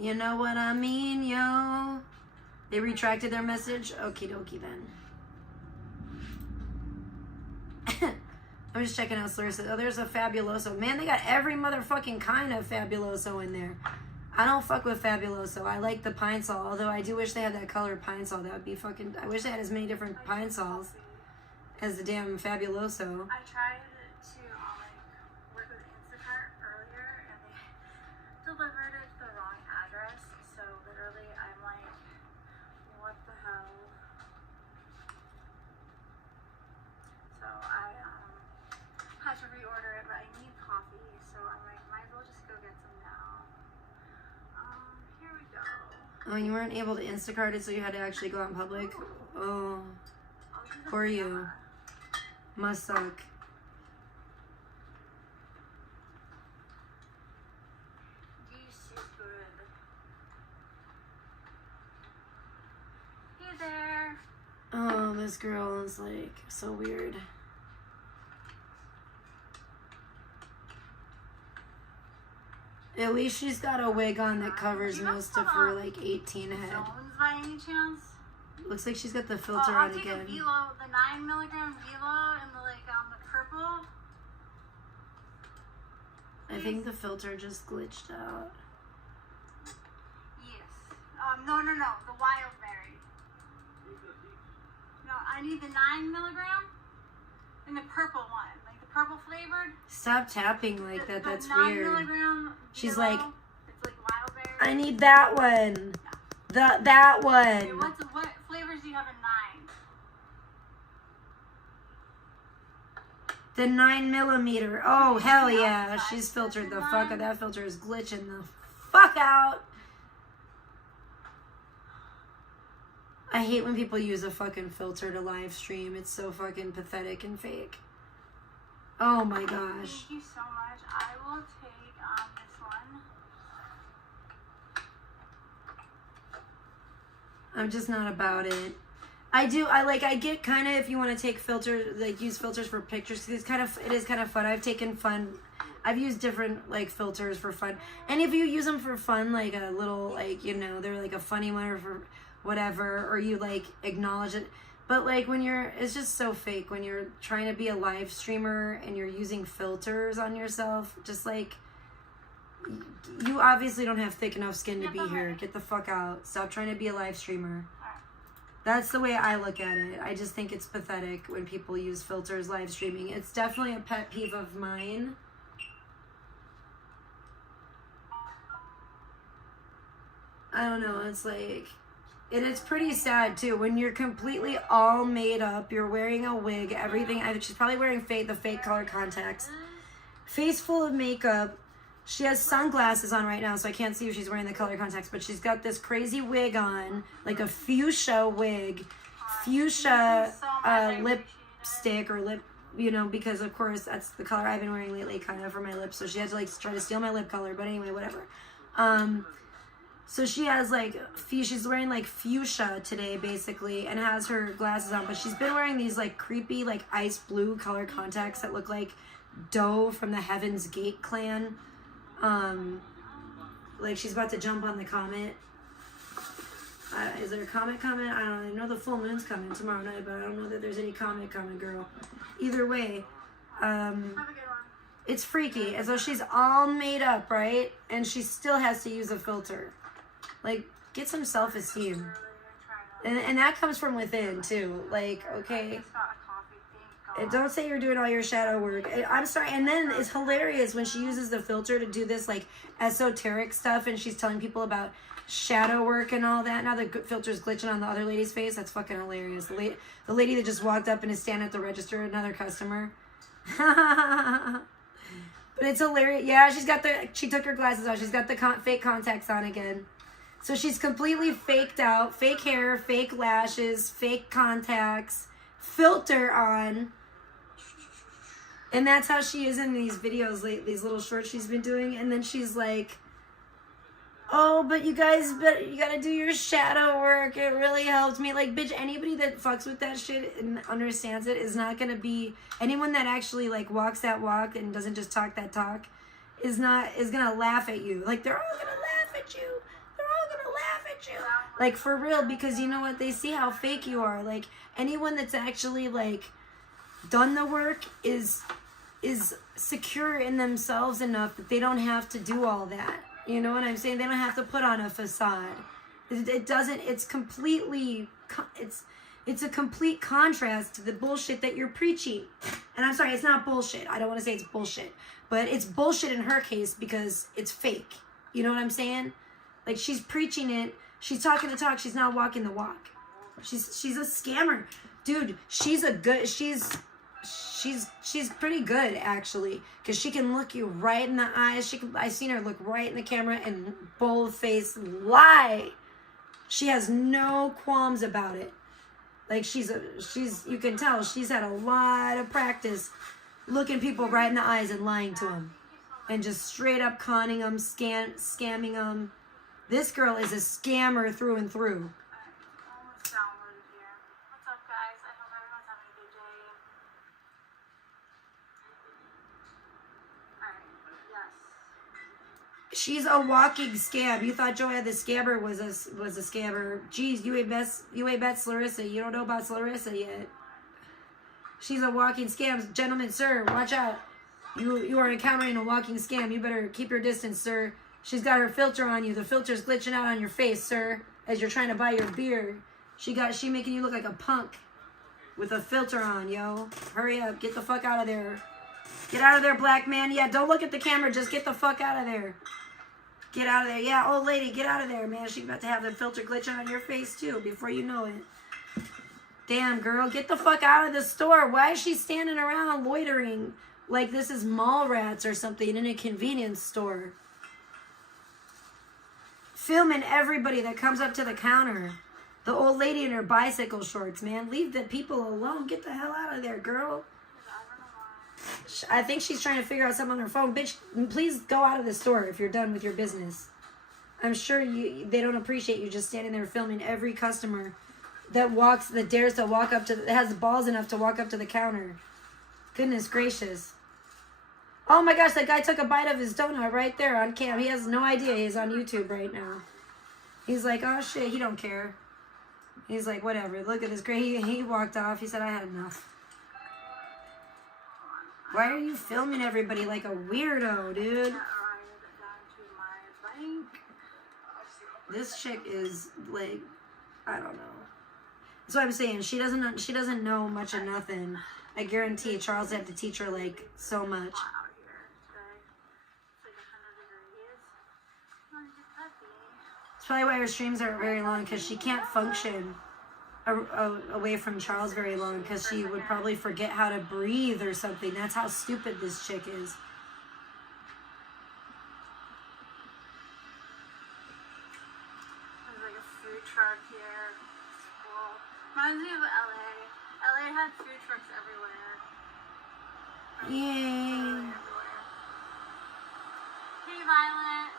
You know what I mean, yo? They retracted their message? Okie dokie then. I'm just checking out Larissa. Oh, there's a Fabuloso. Man, they got every motherfucking kind of Fabuloso in there. I don't fuck with Fabuloso. I like the Pine Sol, although I do wish they had that colored Pine Sol. That would be fucking... I wish they had as many different Pine Sols as the damn Fabuloso. I tried to work with Instacart earlier, and they delivered it to the wrong address. So literally, I'm like, what the hell? So I had to reorder it, but I need coffee, so I'm like, might as well just go get some now. Here we go. Oh, you weren't able to Instacart it, so you had to actually go out in public? Oh, poor you. Must suck. This is good. Hey there. Oh, this girl is like so weird. At least she's got a wig on that covers most of her like 18 head. Zones by any chance? Looks like she's got the filter I'll on take again. a Velo, the 9 milligram Velo, and the purple. I think the filter just glitched out. Yes. No, the wild berry. No, I need the 9 milligram and the purple one, like the purple flavored. Stop tapping like that. That's the 9 weird. Milligram She's Velo, like, it's like wild berry. I need that one. That one. Okay, what flavors do you have in 9? The 9 millimeter. Oh, hell yeah. She's filtered the fuck out. That filter is glitching the fuck out. I hate when people use a fucking filter to live stream. It's so fucking pathetic and fake. Oh my gosh. Thank you so much. I will take this one. I'm just not about it. I get kind of, if you want to take filters, like use filters for pictures, because it is kind of fun. I've used different like filters for fun. And if you use them for fun, like a little, like, you know, they're like a funny one or for whatever, or you like acknowledge it. But like when it's just so fake when you're trying to be a live streamer and you're using filters on yourself. Just like, you obviously don't have thick enough skin to be here. Get the fuck out. Stop trying to be a live streamer. That's the way I look at it. I just think it's pathetic when people use filters live streaming. It's definitely a pet peeve of mine. I don't know, it's like... And it's pretty sad, too. When you're completely all made up, you're wearing a wig, everything... She's probably wearing the fake color contacts. Face full of makeup. She has sunglasses on right now, so I can't see if she's wearing the color contacts, but she's got this crazy wig on, like a fuchsia wig, fuchsia lipstick or lip, you know, because of course that's the color I've been wearing lately, kind of, for my lips, so she had to like try to steal my lip color, but anyway, whatever. So she has like, she's wearing like fuchsia today, basically, and has her glasses on, but she's been wearing these like creepy, like ice blue color contacts that look like Doe from the Heaven's Gate clan. Like she's about to jump on the comet. Is there a comet coming? I don't know. I know the full moon's coming tomorrow night, but I don't know that there's any comet coming, girl. Either way, it's freaky. As though she's all made up, right? And she still has to use a filter. Like, get some self-esteem. And that comes from within, too. Like, okay. Don't say you're doing all your shadow work. I'm sorry. And then it's hilarious when she uses the filter to do this like esoteric stuff, and she's telling people about shadow work and all that. Now the filter's glitching on the other lady's face. That's fucking hilarious. The lady that just walked up and is standing at the register, another customer. But it's hilarious. Yeah, she took her glasses off. She's got the fake contacts on again. So she's completely faked out. Fake hair, fake lashes, fake contacts, filter on. And that's how she is in these videos, these little shorts she's been doing. And then she's like, oh, but you guys, you gotta do your shadow work. It really helped me. Like, bitch, anybody that fucks with that shit and understands it is not gonna be, anyone that actually, like, walks that walk and doesn't just talk that talk is gonna laugh at you. Like, they're all gonna laugh at you. They're all gonna laugh at you. Like, for real, because you know what? They see how fake you are. Like, anyone that's actually, like, done the work is secure in themselves enough that they don't have to do all that. You know what I'm saying? They don't have to put on a facade. It doesn't, it's completely, it's a complete contrast to the bullshit that you're preaching. And I'm sorry, it's not bullshit. I don't want to say it's bullshit. But it's bullshit in her case because it's fake. You know what I'm saying? Like, she's preaching it. She's talking the talk. She's not walking the walk. She's a scammer. Dude, she's pretty good, actually, because she can look you right in the eyes. I've seen her look right in the camera and bold-faced lie. She has no qualms about it. Like, you can tell she's had a lot of practice looking people right in the eyes and lying to them, and just straight up conning them, scamming them. This girl is a scammer through and through. Almost downloaded here. What's up, guys? I hope everyone's having a good day. Alright, yes. She's a walking scam. You thought Joanne the Scammer was a scammer. Jeez, you ain't met Larissa. You don't know about Larissa yet. She's a walking scam. Gentlemen, sir, watch out. You are encountering a walking scam. You better keep your distance, sir. She's got her filter on you. The filter's glitching out on your face, sir, as you're trying to buy your beer. She making you look like a punk with a filter on, yo. Hurry up. Get the fuck out of there. Get out of there, black man. Yeah, don't look at the camera. Just get the fuck out of there. Get out of there. Yeah, old lady, get out of there, man. She's about to have the filter glitching on your face, too, before you know it. Damn, girl, get the fuck out of the store. Why is she standing around loitering like this is mall rats or something in a convenience store? Filming everybody that comes up to the counter. The old lady in her bicycle shorts, man. Leave the people alone. Get the hell out of there, girl. I think she's trying to figure out something on her phone. Bitch, please go out of the store if you're done with your business. I'm sure they don't appreciate you just standing there filming every customer that dares to walk up to, that has balls enough to walk up to the counter. Goodness gracious. Oh my gosh, that guy took a bite of his donut right there on cam. He has no idea he's on YouTube right now. He's like, oh shit, he don't care. He's like, whatever, look at this great. He walked off. He said, I had enough. Why are you filming everybody like a weirdo, dude? This chick is like, I don't know. That's what I'm saying. She doesn't know much of nothing. I guarantee Charles had to teach her like so much. That's probably why her streams aren't very long, because she can't function away from Charles very long, because she would probably forget how to breathe or something. That's how stupid this chick is. There's like a food truck here. It's cool. Reminds me of LA. LA had food trucks everywhere. Yay. Hey, Violet.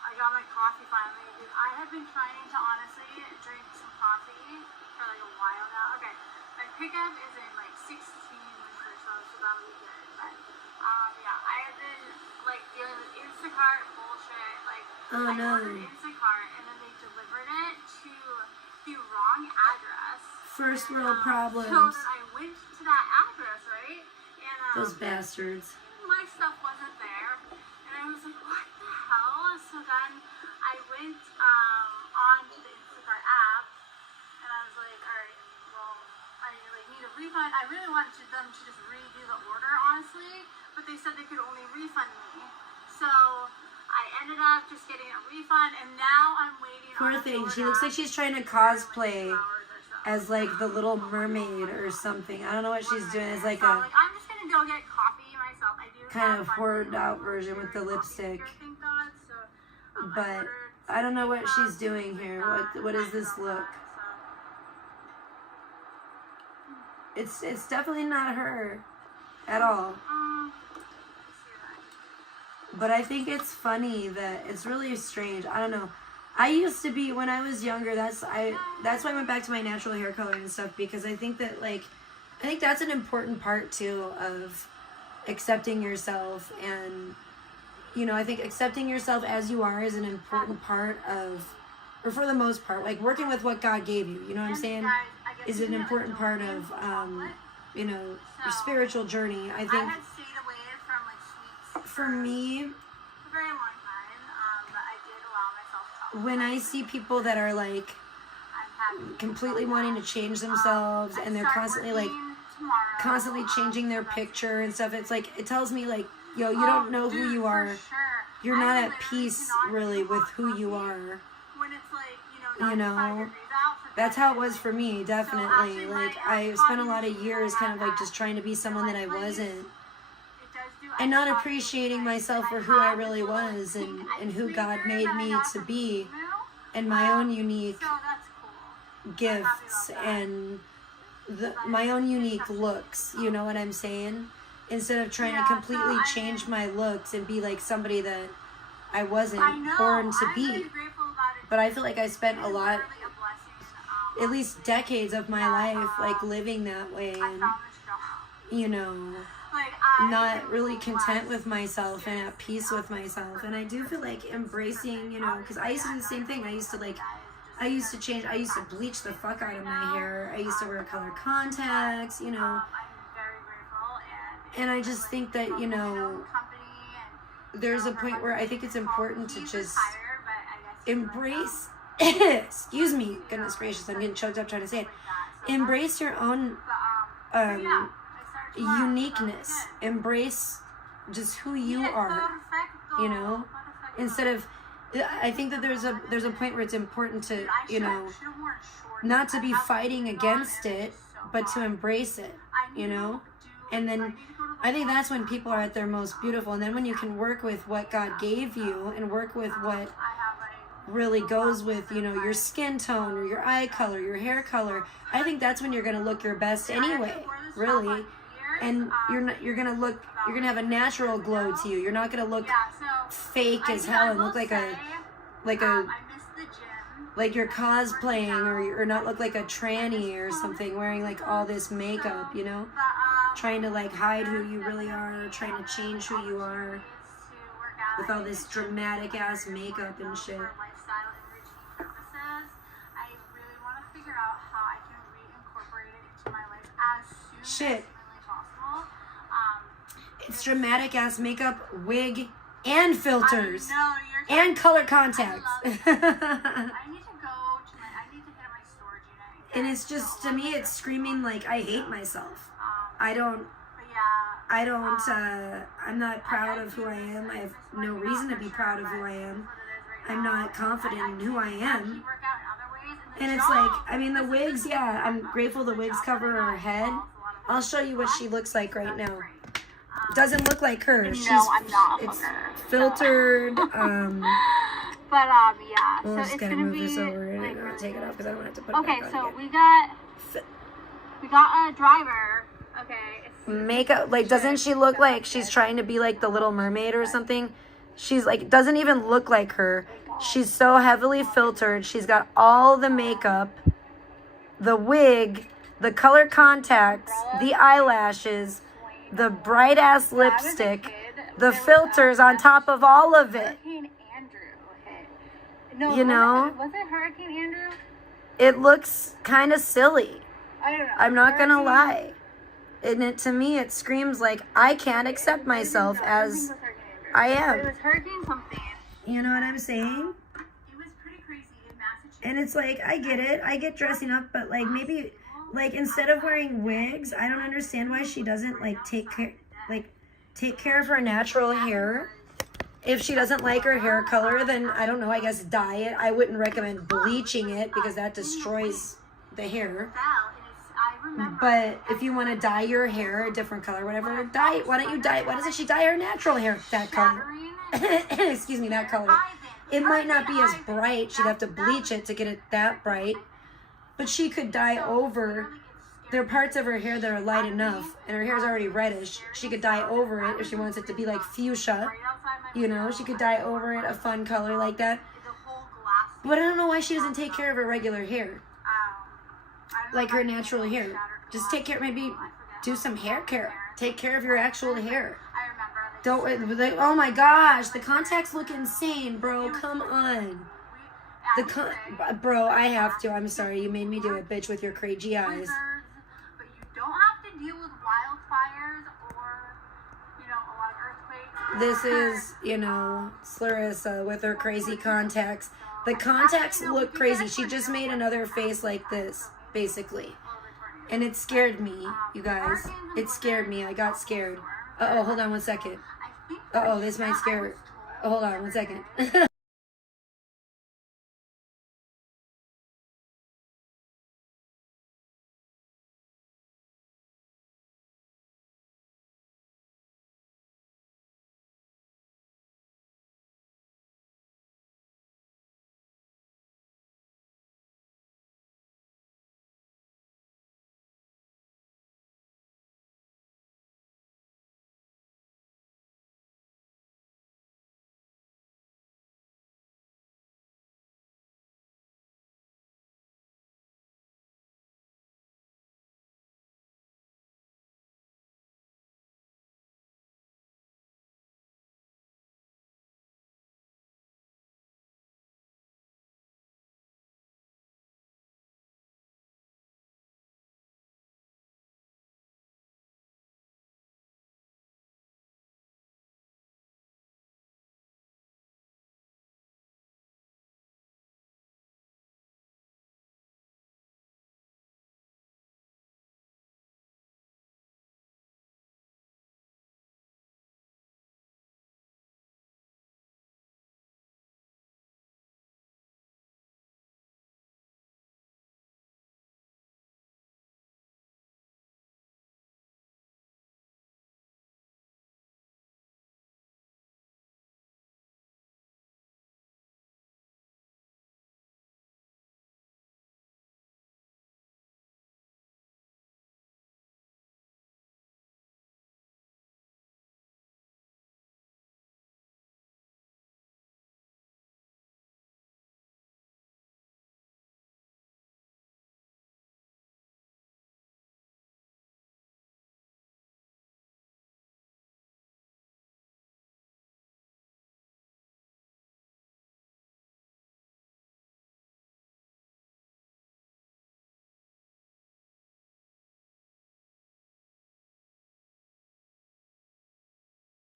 I got my coffee finally. Dude, I have been trying to honestly drink some coffee for like a while now. Okay, my pickup is in like 16 minutes or so that'll be good. But yeah, I have been like dealing with Instacart bullshit. Like, I ordered Instacart and then they delivered it to the wrong address. First world problems. So then I went to that address, right? And those bastards. my stuff wasn't there, and I was like, what the hell? So then refund. I really wanted them to just redo the order, honestly, but they said they could only refund me. So I ended up just getting a refund, and now I'm waiting. Poor thing. She looks like she's trying to cosplay as like the Little Mermaid or something. I don't know what she's doing. It's like a I'm just gonna go get coffee myself. I do kind of hoarded out version with the lipstick. But I don't know what she's doing here. What is this look? It's definitely not her at all. But I think it's funny that it's really strange. I don't know. I used to be, when I was younger, that's why I went back to my natural hair color and stuff, because I think that I think that's an important part too of accepting yourself. And I think accepting yourself as you are is an important part of, or for the most part, like working with what God gave you, you know what I'm saying, is an important part of your spiritual journey. I think for me, when I see people that are like completely wanting to change themselves, and they're constantly changing their picture and stuff, it's like, it tells me like, yo, you don't know who you are. You're not at peace really with who you are. That's how it was for me, definitely. Like, I spent a lot of years kind of like just trying to be someone that I wasn't, and not appreciating myself for who I really was, and who God made me to be, and my own unique gifts and my own unique looks, you know what I'm saying? Instead of trying to completely change my looks and be like somebody that I wasn't born to be. But I feel like I spent a lot, at least decades of my life, like living that way, and not really content with myself and at peace with myself. And I do feel like embracing, because I used to do the same thing. I used to change. I used to bleach the fuck out of my hair. I used to wear color contacts, And I just think that, there's a point where I think it's important to just embrace, excuse me, goodness gracious, I'm getting choked up trying to say it. Embrace your own uniqueness. Embrace just who you are, instead of, I think that there's a point where it's important to, not to be fighting against it, but to embrace it, and then I think that's when people are at their most beautiful. And then when you can work with what God gave you, and work with what really goes with, your skin tone or your eye color, your hair color, I think that's when you're going to look your best anyway, really. And you're going to have a natural glow to you. You're not going to look fake as hell and look like you're cosplaying, or not look like a tranny or something, wearing like all this makeup, trying to like hide who you really are, trying to change who you are with all this dramatic ass makeup and shit. Shit. It's dramatic ass makeup, wig, and filters, and color contacts. I need to hit up my storage unit. And it's just, to me, it's screaming like I hate myself. I'm not proud of who I am. I have no reason to be proud of who I am. I'm not confident in who I am. And it's like, the wigs, yeah, I'm grateful the wigs cover her head. I'll show you what she looks like right now. Doesn't look like her. I'm not. It's filtered. Yeah. We'll just gotta move this over and I'm gonna take it off because I don't have to put it back on so again. we got a driver. Okay. Makeup, like, doesn't she look like she's trying to be like the Little Mermaid or something? She's like, doesn't even look like her. She's so heavily filtered. She's got all the makeup, the wig, the color contacts, the eyelashes, the bright ass lipstick, the filters on top of all of it. Was it Hurricane Andrew? It looks kind of silly. I don't know. I'm not gonna lie. And to me, it screams like I can't accept myself as I am. It was Hurricane something. You know what I'm saying? It was pretty crazy in Massachusetts. And it's like, I get it. I get dressing up, but like maybe Like, instead of wearing wigs, I don't understand why she doesn't, like, take care of her natural hair. If she doesn't like her hair color, then, I don't know, I guess dye it. I wouldn't recommend bleaching it because that destroys the hair. But if you want to dye your hair a different color, whatever, dye it. Why don't you dye it? Why doesn't she dye her natural hair that color? Excuse me, that color. It might not be as bright. She'd have to bleach it to get it that bright. But she could dye over. There are parts of her hair that are light enough, and her hair's already reddish. She could dye over it if she wants it to be like fuchsia. You know, she could dye over it a fun color like that. But I don't know why she doesn't take care of her regular hair. Like her natural hair. Just take care, maybe do some hair care. Take care of your actual hair. Don't, like, oh my gosh, the contacts look insane, bro. Come on. Bro, I have to. I'm sorry. You made me do it, bitch, with your crazy eyes. But you don't have to deal with wildfires or, a lot of earthquakes. This is, Clarissa with her crazy contacts. The contacts look crazy. She just made another face like this, basically. And it scared me, you guys. It scared me. I got scared. Uh-oh, hold on one second. Uh-oh, this might scare her. Oh, hold on one second.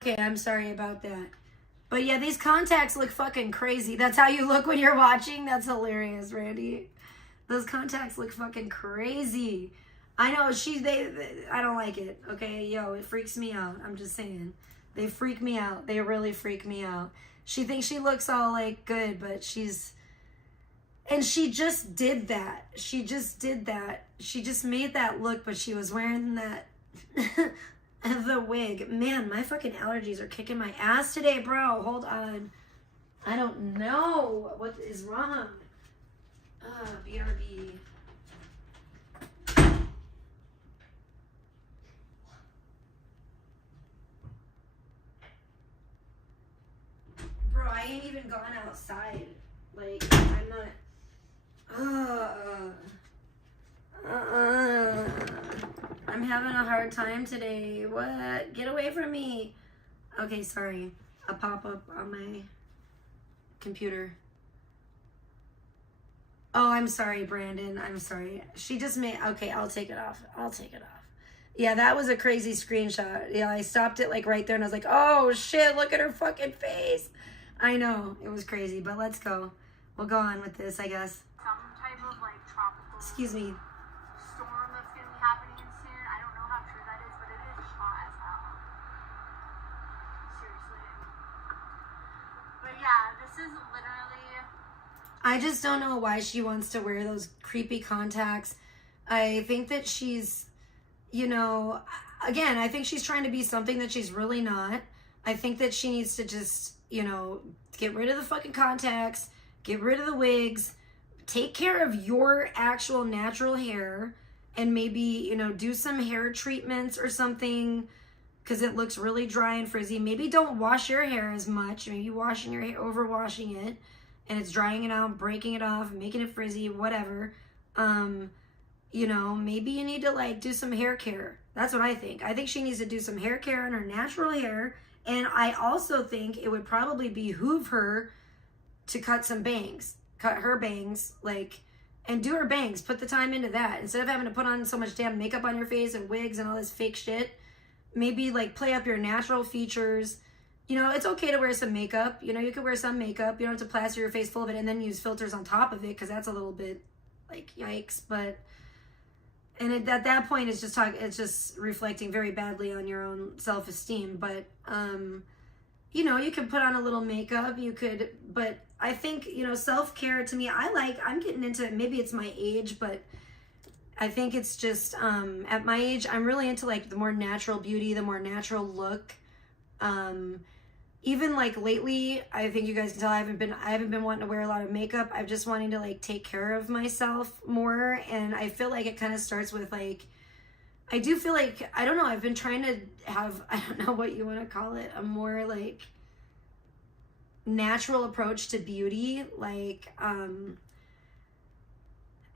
Okay, I'm sorry about that. But yeah, these contacts look fucking crazy. That's how you look when you're watching? That's hilarious, Randy. Those contacts look fucking crazy. I know, I don't like it, okay? Yo, it freaks me out. I'm just saying. They freak me out. They really freak me out. She thinks she looks all, like, good, but and she just did that. She just did that. She just made that look, but she was wearing that... the wig. Man, my fucking allergies are kicking my ass today, bro. Hold on. I don't know what is wrong. BRB. Bro, I ain't even gone outside. Like, I'm not... I'm having a hard time today. What? Get away from me. Okay, sorry. A pop-up on my computer. Oh, I'm sorry, Brandon. I'm sorry. She just made... Okay, I'll take it off. I'll take it off. Yeah, that was a crazy screenshot. Yeah, I stopped it like right there and I was like, oh shit, look at her fucking face. I know. It was crazy, but let's go. We'll go on with this, I guess. Some type of like tropical... Excuse me. Storm is literally... I just don't know why she wants to wear those creepy contacts. I think that she's, you know, again, I think she's trying to be something that she's really not. I think that she needs to just, you know, get rid of the fucking contacts, get rid of the wigs, take care of your actual natural hair, and maybe, you know, do some hair treatments or something, because it looks really dry and frizzy. Maybe don't wash your hair as much. Maybe washing your hair, overwashing it, and it's drying it out, breaking it off, making it frizzy, whatever. You know, maybe you need to like do some hair care. That's what I think. I think she needs to do some hair care on her natural hair. And I also think it would probably behoove her to cut some bangs, cut her bangs, like, and do her bangs, put the time into that. Instead of having to put on so much damn makeup on your face and wigs and all this fake shit, maybe like play up your natural features. You know, it's okay to wear some makeup. You know, you could wear some makeup. You don't have to plaster your face full of it and then use filters on top of it, because that's a little bit like yikes. But, and at that point, it's just reflecting very badly on your own self-esteem. But, you know, you could put on a little makeup, you could, but I think, you know, self-care to me, I'm getting into, maybe it's my age, but I think it's just, at my age, I'm really into like the more natural beauty, the more natural look. Even like lately, I think you guys can tell I haven't been wanting to wear a lot of makeup. I'm just wanting to like take care of myself more. And I feel like it kind of starts with like, I do feel like, I don't know, I've been trying to have, I don't know what you want to call it, a more like natural approach to beauty. Like, and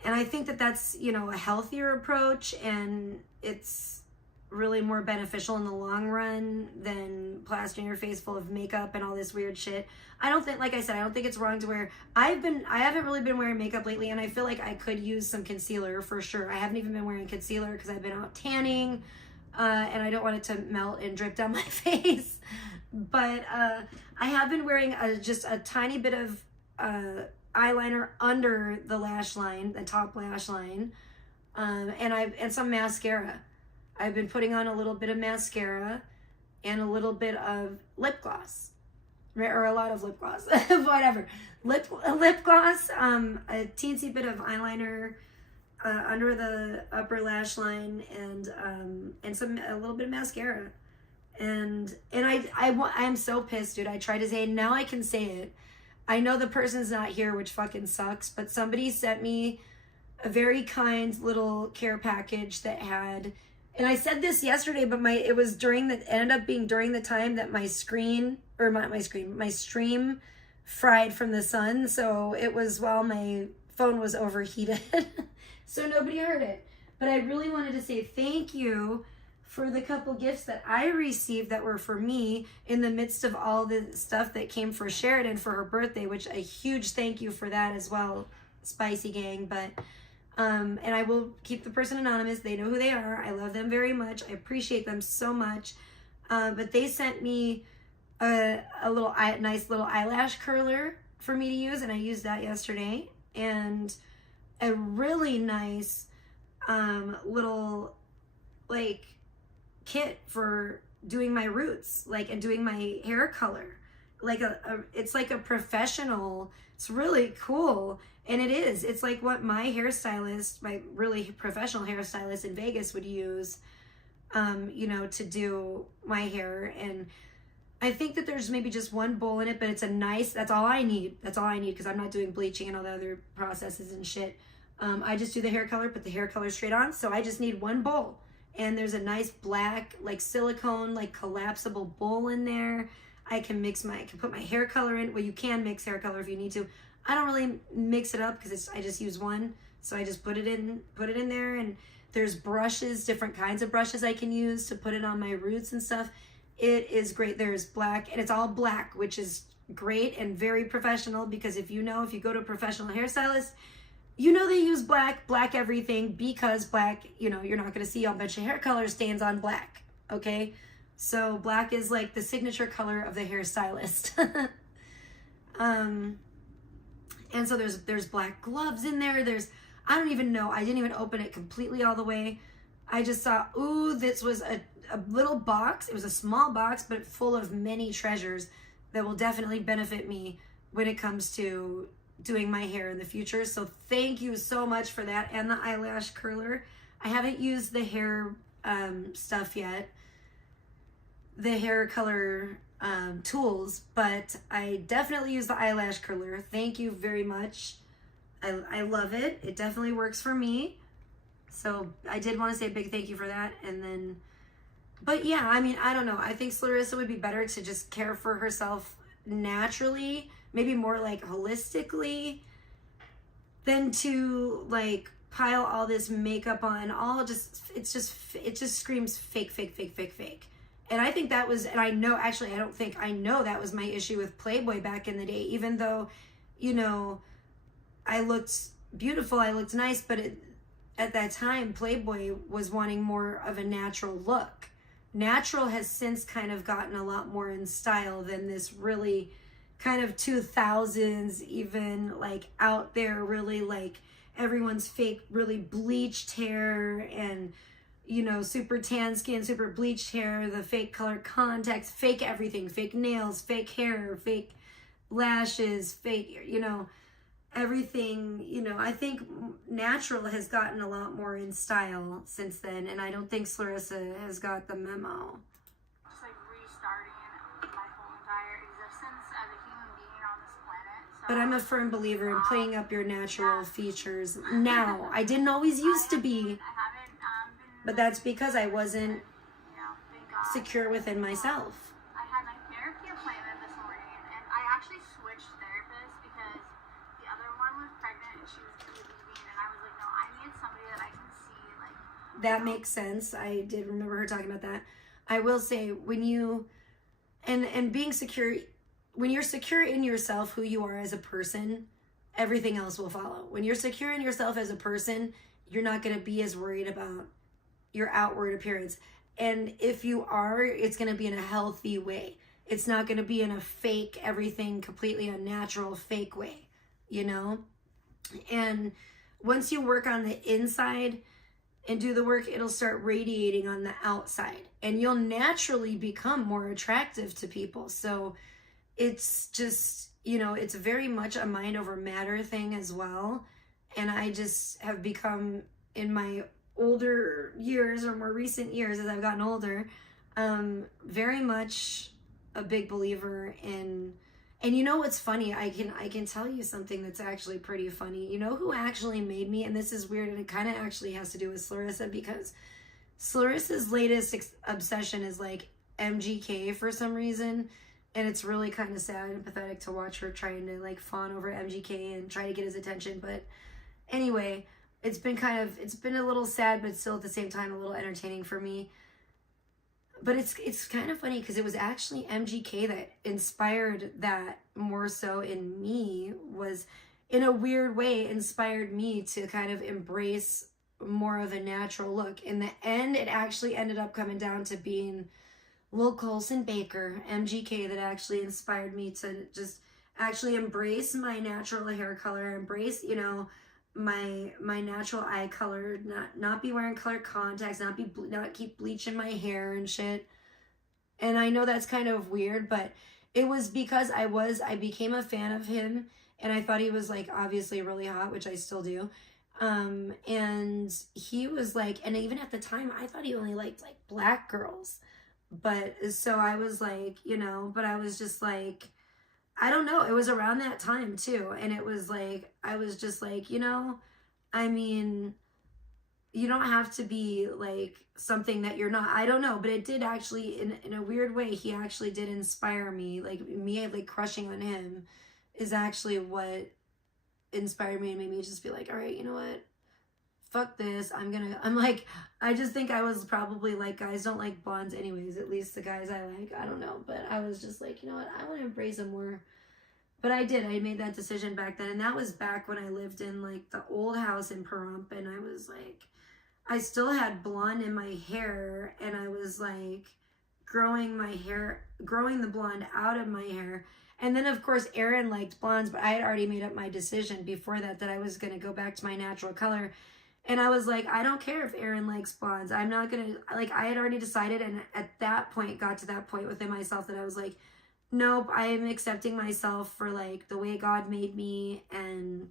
I think that that's, you know, a healthier approach, and it's really more beneficial in the long run than plastering your face full of makeup and all this weird shit. I don't think, like I said, I don't think it's wrong to wear, I haven't really been wearing makeup lately, and I feel like I could use some concealer for sure. I haven't even been wearing concealer because I've been out tanning, and I don't want it to melt and drip down my face. But I have been wearing just a tiny bit of eyeliner under the lash line, the top lash line, and some mascara. I've been putting on a little bit of mascara and a little bit of lip gloss, or a lot of lip gloss, whatever. Lip gloss, a teensy bit of eyeliner under the upper lash line, and a little bit of mascara. And I'm so pissed, dude. I tried to say it, now I can say it. I know the person's not here, which fucking sucks, but somebody sent me a very kind little care package that had, and I said this yesterday, but it ended up being during the time that my stream fried from the sun. So it was while my phone was overheated. So nobody heard it. But I really wanted to say thank you for the couple gifts that I received that were for me in the midst of all the stuff that came for Sheridan for her birthday, which a huge thank you for that as well, Spicy Gang. But and I will keep the person anonymous. They know who they are. I love them very much. I appreciate them so much. But they sent me a nice little eyelash curler for me to use, and I used that yesterday. And a really nice little like kit for doing my roots, like, and doing my hair color. Like it's like a professional. It's really cool. And it's like what my hairstylist, my really professional hairstylist in Vegas would use, you know, to do my hair. And I think that there's maybe just one bowl in it, but that's all I need. That's all I need, because I'm not doing bleaching and all the other processes and shit. I just do the hair color, put the hair color straight on. So I just need one bowl. And there's a nice black, like silicone, like collapsible bowl in there. I can put my hair color in. Well, you can mix hair color if you need to. I don't really mix it up because I just use one. So I just put it in there. And there's brushes, different kinds of brushes I can use to put it on my roots and stuff. It is great. There's black, and it's all black, which is great and very professional, because if you go to a professional hairstylist, you know they use black everything, because black, you know, you're not going to see a bunch of hair color stains on black, okay? So black is like the signature color of the hairstylist. And so there's black gloves in there. I don't even know. I didn't even open it completely all the way. I just saw, ooh, this was a little box. It was a small box, but full of many treasures that will definitely benefit me when it comes to doing my hair in the future. So thank you so much for that, and the eyelash curler. I haven't used the hair stuff yet, the hair color tools, but I definitely use the eyelash curler. Thank you very much. I love it. It definitely works for me. So I did want to say a big thank you for that. And then, but yeah, I mean, I don't know. I think Larissa would be better to just care for herself naturally, maybe more like holistically, than to like pile all this makeup on. It just screams fake, fake, fake, fake, fake. And I think that was, and I know, actually, I know that was my issue with Playboy back in the day, even though, you know, I looked beautiful, I looked nice, but at that time, Playboy was wanting more of a natural look. Natural has since kind of gotten a lot more in style than this really kind of 2000s, even like out there, really like everyone's fake, really bleached hair and, you know, super tan skin, super bleached hair, the fake colored contacts, fake everything, fake nails, fake hair, fake lashes, fake, you know, everything. You know, I think natural has gotten a lot more in style since then, and I don't think Larissa has got the memo. Just like restarting my whole entire existence as a human being on this planet. So, but I'm a firm believer in playing up your natural features now. I didn't always used to be, but that's because I wasn't secure within myself. I had my therapy appointment this morning, and I actually switched therapists because the other one was pregnant and she was going to be leaving, and I was like, no, I need somebody that I can see, like... That makes sense. I did remember her talking about that. I will say, when you... And being secure... When you're secure in yourself, who you are as a person, everything else will follow. When you're secure in yourself as a person, you're not going to be as worried about your outward appearance. And if you are, it's going to be in a healthy way. It's not going to be in a fake, everything completely unnatural, fake way, you know? And once you work on the inside and do the work, it'll start radiating on the outside. And you'll naturally become more attractive to people. So it's just, you know, it's very much a mind over matter thing as well. And I just have become, in my older years or more recent years as I've gotten older, very much a big believer in, and you know what's funny, I can tell you something that's actually pretty funny. You know who actually made me, and this is weird, and it kind of actually has to do with Larissa, because Larissa's latest obsession is like MGK for some reason, and it's really kind of sad and pathetic to watch her trying to like fawn over MGK and try to get his attention. But anyway, it's been a little sad, but still at the same time a little entertaining for me. But it's kind of funny because it was actually MGK that inspired that more so in me, was in a weird way inspired me to kind of embrace more of a natural look. In the end, it actually ended up coming down to being Lil Colson Baker, MGK, that actually inspired me to just actually embrace my natural hair color, embrace, you know, my natural eye color, not be wearing colored contacts, not keep bleaching my hair and shit. And I know that's kind of weird, but it was because I became a fan of him, and I thought he was like obviously really hot, which I still do. And he was like, and even at the time I thought he only liked like black girls. But so I was like, you know, but I was just like, I don't know. It was around that time too. And it was like, I was just like, you know, I mean, you don't have to be like something that you're not. I don't know. But it did actually, in a weird way, he actually did inspire me. Like me, like crushing on him is actually what inspired me and made me just be like, all right, you know what? Fuck this. I'm like, I just think I was probably like, guys don't like blondes anyways, at least the guys I like, I don't know, but I was just like, you know what, I want to embrace them more. But I made that decision back then, and that was back when I lived in like the old house in Pahrump, and I was like, I still had blonde in my hair, and I was like growing the blonde out of my hair. And then of course Aaron liked blondes, but I had already made up my decision before that I was going to go back to my natural color. And I was like, I don't care if Aaron likes blondes. I'm not going to, like, I had already decided, and at that point, got to that point within myself that I was like, nope, I am accepting myself for like the way God made me, and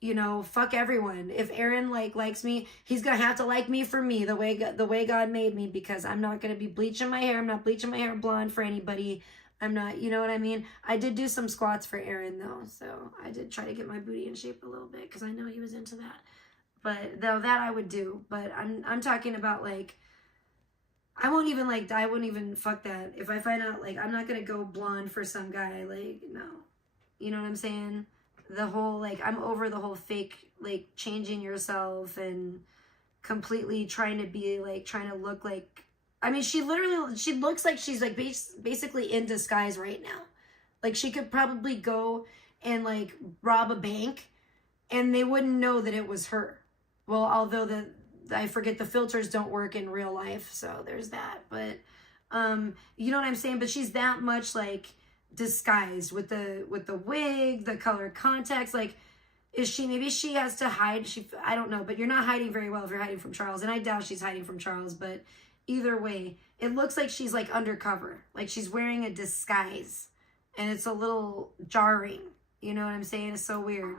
you know, fuck everyone. If Aaron like likes me, he's gonna have to like me for me, the way God made me, because I'm not gonna be bleaching my hair. I'm not bleaching my hair blonde for anybody. I'm not, you know what I mean? I did do some squats for Aaron though, so I did try to get my booty in shape a little bit because I know he was into that. But though that I would do, but I'm talking about like, I won't even fuck that. If I find out, like, I'm not gonna go blonde for some guy, like, no. You know what I'm saying? The whole, like, I'm over the whole fake, like, changing yourself and completely trying to be, like, trying to look like, I mean, she looks like she's, like, basically in disguise right now. Like, she could probably go and, like, rob a bank and they wouldn't know that it was her. Well, although I forget the filters don't work in real life, so there's that. But you know what I'm saying? But she's that much like disguised with the wig, the colored contacts. Like, maybe she has to hide? I don't know, but you're not hiding very well if you're hiding from Charles, and I doubt she's hiding from Charles. But either way, it looks like she's like undercover, like she's wearing a disguise, and it's a little jarring. You know what I'm saying? It's so weird.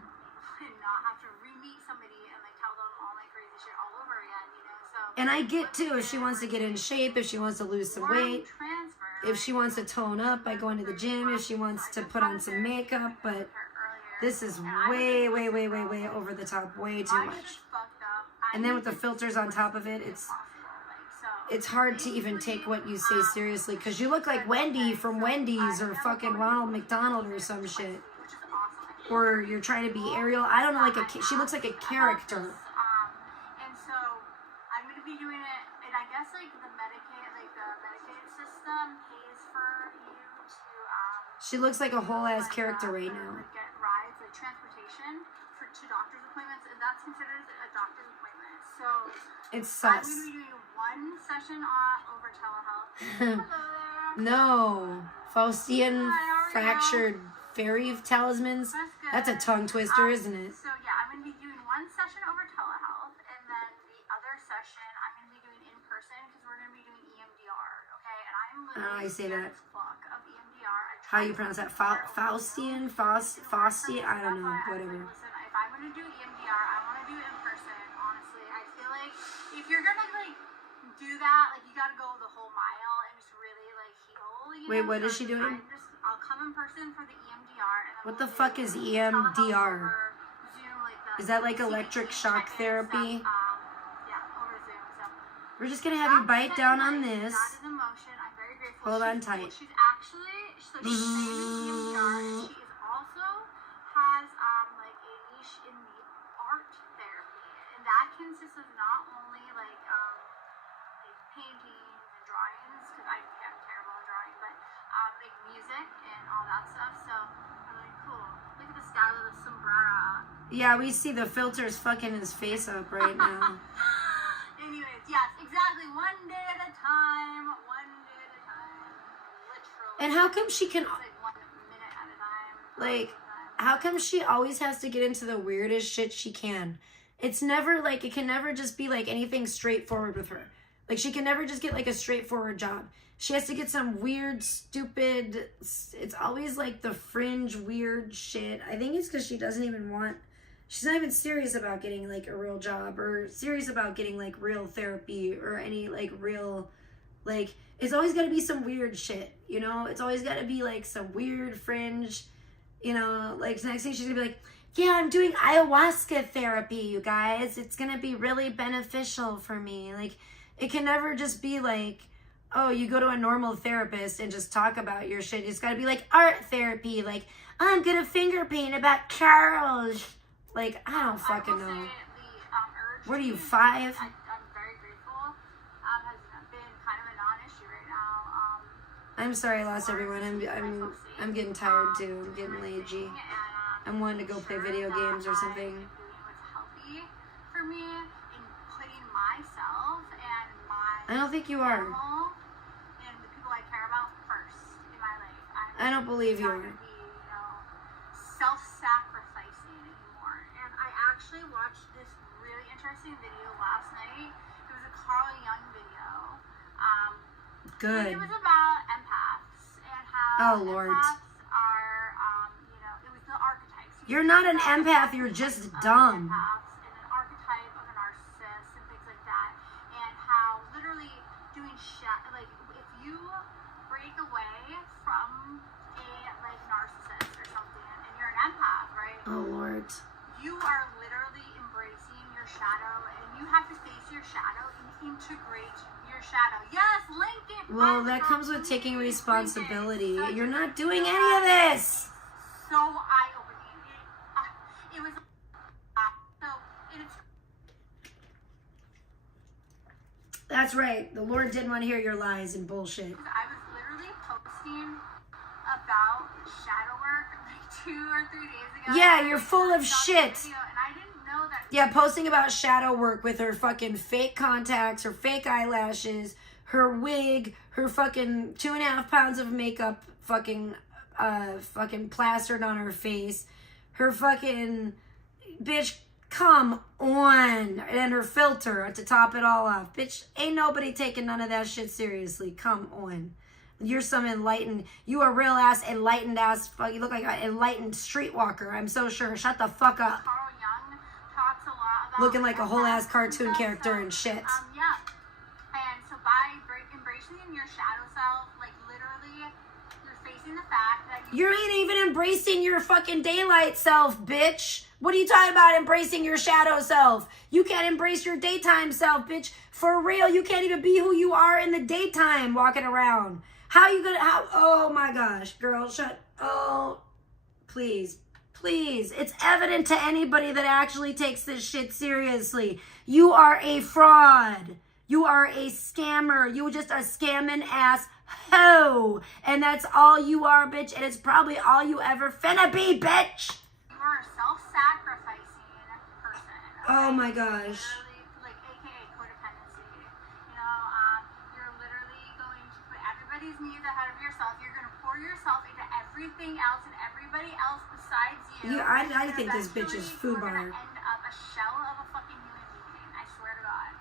And I get too, if she wants to get in shape, if she wants to lose some weight, if she wants to tone up by going to the gym, if she wants to put on some makeup, but this is way, way, way, way, way over the top, way too much. And then with the filters on top of it, it's hard to even take what you say seriously, because you look like Wendy from Wendy's or fucking Ronald McDonald or some shit. Or you're trying to be Ariel. I don't know, she looks like a character. Doing it, and I guess like the Medicaid system pays for you to she looks like a whole ass character right now. Like get rides, like transportation to doctor's appointments, and that's considered a doctor's appointment. So it's sus. I'm gonna be doing one session over telehealth. Hello there. No, Faustian fractured fairy talismans. That's a tongue twister, isn't it? So yeah, I'm gonna be doing one session over telehealth, and then the other session I'm gonna be doing in person because we're gonna be doing EMDR. Okay, and I'm literally I say that. Fuck of EMDR. How you pronounce that? Faustian? Fausti? I don't know. Whatever. Listen, if I'm gonna do EMDR, I want to do it in person. Honestly, I feel like if you're gonna like do that, like you gotta go the whole mile and just really like heal. Wait, what is she doing? I'll come in person for the EMDR. And then what the fuck is EMDR? Is that like electric shock therapy? Yeah, over Zoom. So we're just gonna have you bite down on this. That is emotion. I'm very grateful. Hold on tight. She's actually, so she's trained in EMDR, and she is also has like a niche in the art therapy, and that consists of not only like paintings and drawings, because I'm terrible at drawing, but like music and all that stuff. So I'm like, cool. Look at the style of the sombrero. Yeah, we see the filters fucking his face up right now. Anyways, yes, exactly. One day at a time. One day at a time. Literally. And how come she can... Like 1 minute at a time. Like, how come she always has to get into the weirdest shit she can? It's never like, it can never just be like anything straightforward with her. Like, she can never just get like a straightforward job. She has to get some weird, stupid, it's always like the fringe weird shit. I think it's because she doesn't even want, she's not even serious about getting like a real job or serious about getting like real therapy or any like real, like, it's always got to be some weird shit, you know? It's always got to be like some weird fringe, you know? Like, next thing she's gonna be like, yeah, I'm doing ayahuasca therapy, you guys. It's gonna be really beneficial for me. Like, it can never just be like, oh, you go to a normal therapist and just talk about your shit. It's got to be like art therapy. Like, I'm going to finger paint about Charles. Like, I don't fucking know. What are you, 5? I'm very grateful. Has been kind of a non-issue right now. I'm sorry I lost everyone. I'm getting tired too. I'm getting lazy. I'm wanting to go play video games or something. Doing what's healthy for me and putting myself and my I don't think you are. And the people I care about first in my life. I don't believe you are. I'm not going to be, self-sacrificing anymore. And I actually watched this really interesting video last night. It was a Carl Jung video. Good. And it was about empaths and how how Oh, Lord. empaths are, it was the archetypes. You're not an empath, you're just dumb. Empaths and an archetype of a narcissist and things like that. And how literally doing like, if you break away from a, like, narcissist or something, and you're an empath, right? Oh, Lord. You are literally embracing your shadow, and you have to face your shadow and integrate your shadow. Yes, link it. Well, that comes with taking responsibility. You're not doing any of this. So eye-opening. It was so it's. That's right. The Lord didn't want to hear your lies and bullshit. I was literally posting about shadow work like 2 or 3 days ago. Yeah, you're full of shit. And I didn't know that. Yeah, posting about shadow work with her fucking fake contacts, her fake eyelashes, her wig, her fucking 2.5 pounds of makeup fucking plastered on her face, her fucking, bitch, come on, and her filter to top it all off. Bitch, ain't nobody taking none of that shit seriously. Come on. You're some enlightened, you a real ass enlightened ass, you look like an enlightened streetwalker, I'm so sure. Shut the fuck up. Carl Jung talks a lot about Looking like a whole ass cartoon character and shit. Yeah. And so by embracing your shadow self, like literally, you're facing the fact that you ain't even embracing your fucking daylight self, bitch. What are you talking about embracing your shadow self? You can't embrace your daytime self, bitch. For real, you can't even be who you are in the daytime walking around. Oh my gosh, girl, please. It's evident to anybody that actually takes this shit seriously. You are a fraud. You are a scammer. You just a scamming ass hoe. And that's all you are, bitch. And it's probably all you ever finna be, bitch. You are a self-sacrificing person. Oh my gosh. Literally, like, AKA codependency. You're literally going to put everybody's needs ahead of yourself. You're going to pour yourself into everything else and everybody else besides you. Yeah, I think this bitch is You're foobar. going to end up a shell of a fucking human being. I swear to God.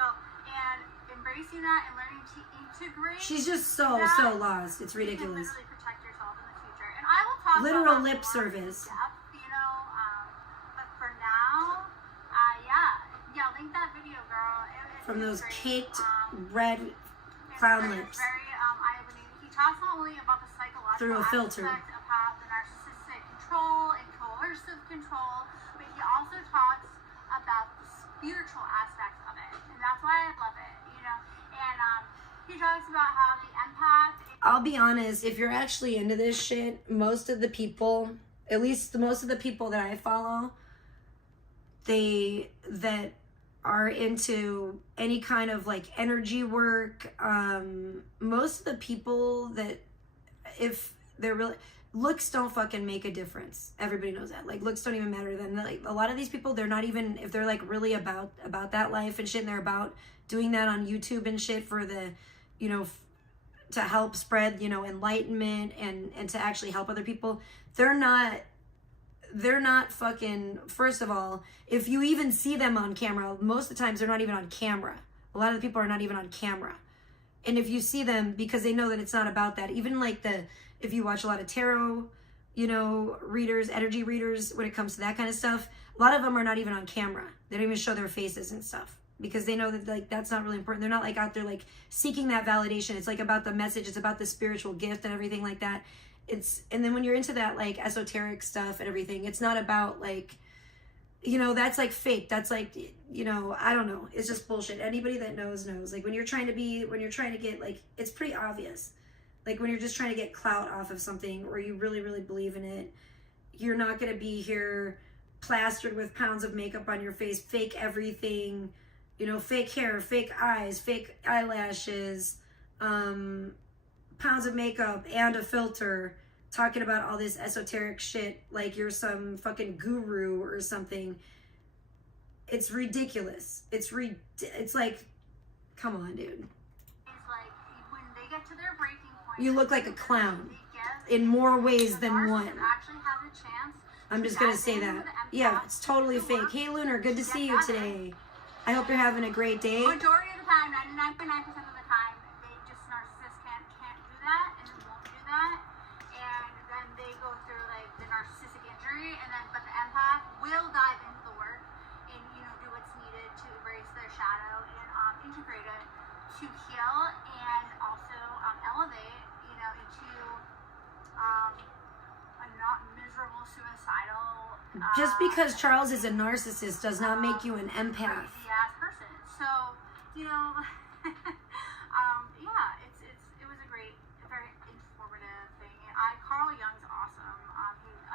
And embracing that and learning to integrate. She's just so lost. It's ridiculous. You can literally protect yourself in the future. And I will talk Literal about lip more service. in depth, but for now, link that video, girl. From those great. caked red clown lips. It's very eye-opening. He talks not only about the psychological Through a filter. aspect of how the narcissistic control and coercive control, but he also talks about the spiritual aspects of it, and that's why I love it, And he talks about how the empath. I'll be honest, if you're actually into this shit, most of the people, at least most of the people that I follow, that are into any kind of like energy work, most of the people that, if they're really, looks don't fucking make a difference. Everybody knows that. Like, looks don't even matter to them. Like, a lot of these people, they're not even, if they're like really about that life and shit, and they're about doing that on YouTube and shit for the, to help spread, enlightenment and to actually help other people, they're not fucking, first of all, if you even see them on camera, most of the times they're not even on camera. A lot of the people are not even on camera. And if you see them, because they know that it's not about that, even like if you watch a lot of tarot, readers, energy readers, when it comes to that kind of stuff, a lot of them are not even on camera. They don't even show their faces and stuff, because they know that like that's not really important. They're not like out there like seeking that validation. It's like about the message. It's about the spiritual gift and everything like that. And then when you're into that like esoteric stuff and everything, it's not about like, that's like fake. That's like, I don't know. It's just bullshit. Anybody that knows. Like when you're trying to get like, it's pretty obvious. Like when you're just trying to get clout off of something, or you really, really believe in it, you're not going to be here plastered with pounds of makeup on your face, fake everything, fake hair, fake eyes, fake eyelashes, pounds of makeup and a filter, talking about all this esoteric shit like you're some fucking guru or something. It's ridiculous. It's like, come on, dude. It's like when they get to their breaking point, You look like a clown in more ways than one. I'm just gonna say that. Yeah, it's totally fake. Hey, Lunar, good to see you today. I hope you're having a great day. Majority of the time, 99.9% of the time, narcissists can't do that and won't do and then but the empath will dive into the work and do what's needed to embrace their shadow and integrate it to heal and also elevate into a not miserable suicidal. Just because Charles is a narcissist does not make you an empath. Crazy ass person. So yeah, it was a great, very informative thing. Carl Jung's awesome.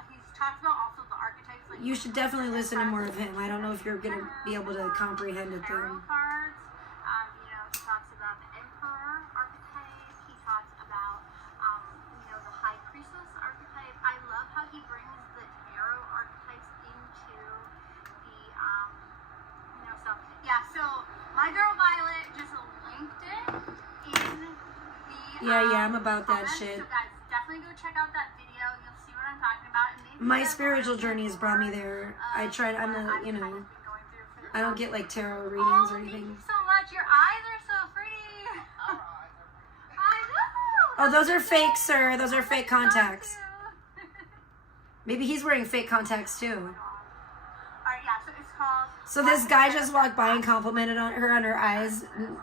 He's talked about also the archetypes. Like You should definitely listen to more of him. I don't know if you're going to be able to comprehend it tarot though. cards. He talks about the emperor archetype. He talks about the high priestess archetype. I love how he brings the tarot archetypes into the stuff. Yeah. So my girl Violet just linked it in the Yeah, I'm about that comments. shit. So guys, definitely go check out that video. You'll see what I'm talking about. And maybe My you guys spiritual will journey has brought me there. I tried, I'm not, I've kind of been going through for the I don't past get like tarot Oh, readings or thank anything. you so much. Your eyes are so pretty. I know. Oh, those are fake, sir. Those are fake contacts. Thank you. Maybe he's wearing fake contacts too. Alright, yeah, so it's called So this guy just walked by and complimented on her eyes. Carl Jung.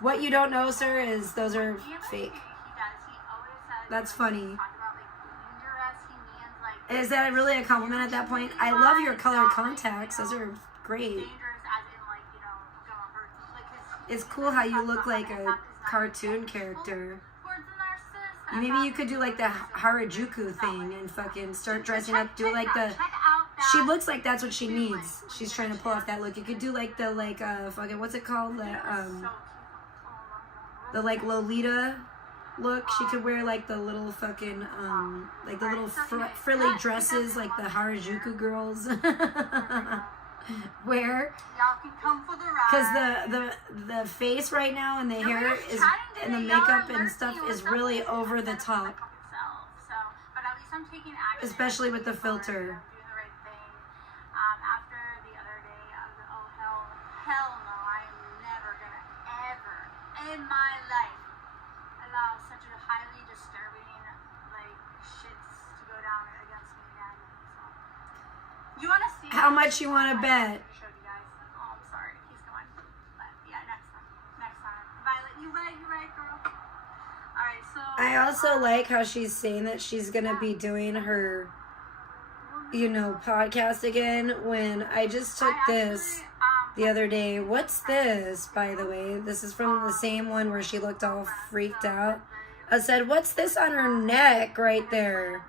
What you don't know, sir, is those are He fake. does. He always says. That's funny. Talk about dangerous. He means like. Is that really a compliment at that point? I love your colored contacts. Those are great. Dangerous as in gonna hurt. It's cool how you look like a cartoon character. Towards the narcissist. Maybe you could do like the Harajuku thing and fucking start dressing up. Do like the. Check out that. She looks like that's what she needs. She's trying to pull off that look. You could do like the fucking what's it called the like Lolita look. She could wear like the little fucking like the little frilly dresses like the Harajuku girls wear. Y'all can come for the ride. Because the face right now and the hair is and the makeup and stuff is really over the top. So, but at least I'm taking action. Especially with the filter. I'm doing the right thing. After the other day, I was like, oh hell no, I am never gonna ever in my life allow such a highly disturbing shits to go down against me again. So, you wanna see? How much you want to bet? I showed you guys. Oh, I'm sorry. He's going. But yeah, next time. Violet, you right, girl. Alright, so. I also like how she's saying that she's gonna be doing her, podcast again. When I just took this the other day. What's this, by the way? This is from the same one where she looked all freaked out. I said, what's this on her neck right there?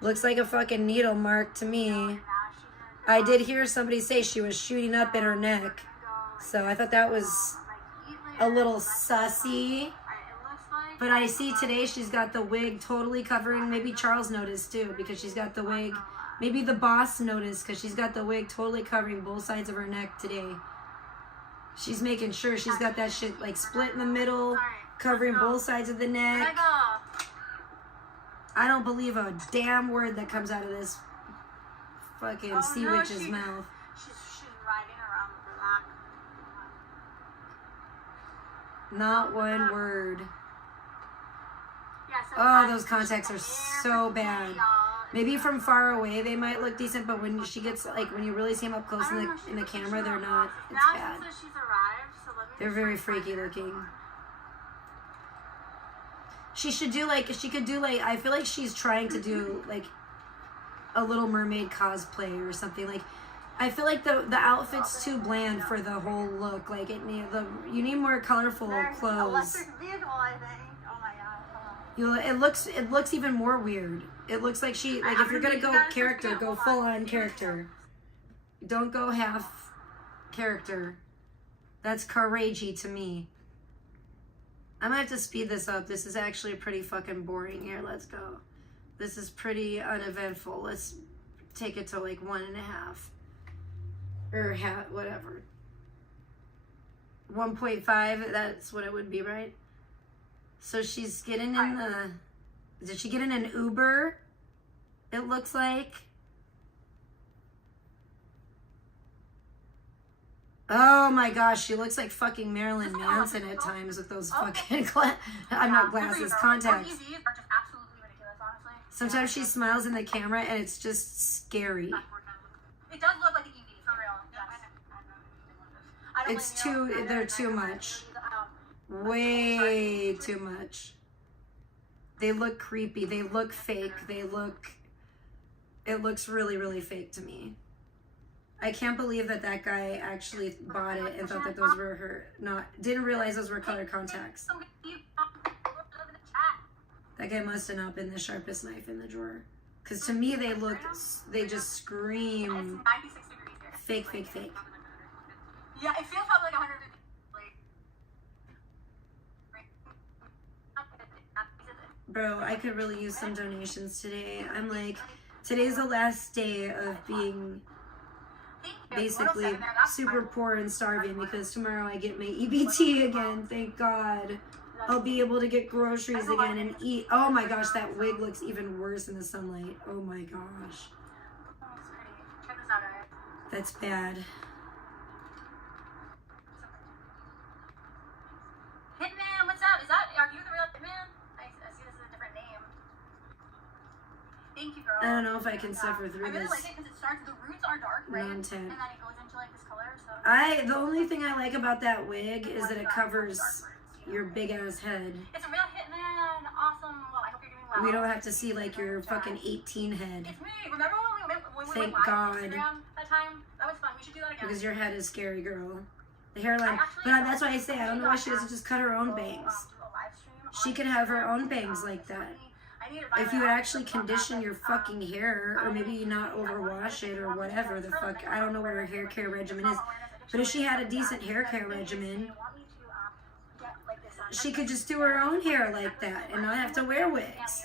Looks like a fucking needle mark to me. I did hear somebody say she was shooting up in her neck. So I thought that was a little sussy. But I see today she's got the wig totally covering. Maybe Charles noticed too because she's got the wig. Maybe the boss noticed because she's got the wig totally covering both sides of her neck today. She's making sure she's got that shit split in the middle, covering both sides of the neck. I don't believe a damn word that comes out of this fucking sea witch's mouth. She's riding around the block. Not one word. Yeah, so Oh, those contacts are so bad. Maybe from far away they might look decent, but when she gets when you really see them up close in the camera, they're not. It's bad. She's arrived, so let me They're very freaky looking. She should do she could do I feel like she's trying to do a Little Mermaid cosplay or something. I feel like the outfit's too bland for the whole look. You need more colorful clothes. Electric vehicle, I think. Oh my god. It looks even more weird. It looks like she if you're gonna go character, go full on character. Don't go half character. That's couragey to me. I'm gonna have to speed this up. This is actually pretty fucking boring. Here, let's go. This is pretty uneventful. Let's take it to 1.5. Or whatever. 1.5, that's what it would be, right? So she's getting in did she get in an Uber? It looks like. Oh my gosh, she looks like fucking Marilyn Manson at times with those fucking I'm not glasses, contacts. EVs are just absolutely ridiculous, honestly. Sometimes she smiles in the camera and it's just scary. It does look like an EV, for real. Yes. It's too, they're too much. Way too much. They look creepy. They look fake. It looks really, really fake to me. I can't believe that guy actually bought it and thought that those were didn't realize those were color contacts. That guy must have not been the sharpest knife in the drawer. Because to me, they just scream fake, fake, fake. Yeah, it feels probably like 150. Bro, I could really use some donations today. I'm like, today's the last day of being basically super poor and starving because tomorrow I get my EBT again, thank God. I'll be able to get groceries again and eat. Oh my gosh, that wig looks even worse in the sunlight. Oh my gosh. That's bad. Hitman, what's up? Are you the real Hitman? I see this is a different name. Thank you, girl. I don't know if I can suffer through I really this. like it because it starts, the roots are dark, right? Non-tint. And then it goes into like this color, so. The only thing I like about that wig is that it covers your big ass head. It's a real Hitman. Awesome. Well, I hope you're doing well. We don't have to see like your fucking 18 head. It's me. Remember when we Thank went live God. on Instagram that time? That was fun. We should do that again. Because your head is scary, girl. The hairline. But that's why I say I don't know why she doesn't just cut her own bangs. She could have her own bangs like that. If you would actually condition your fucking hair, or maybe not overwash it or whatever the fuck. I don't know what her hair care regimen is. But if she had a decent hair care regimen, she could just do her own hair like that and not have to wear wigs.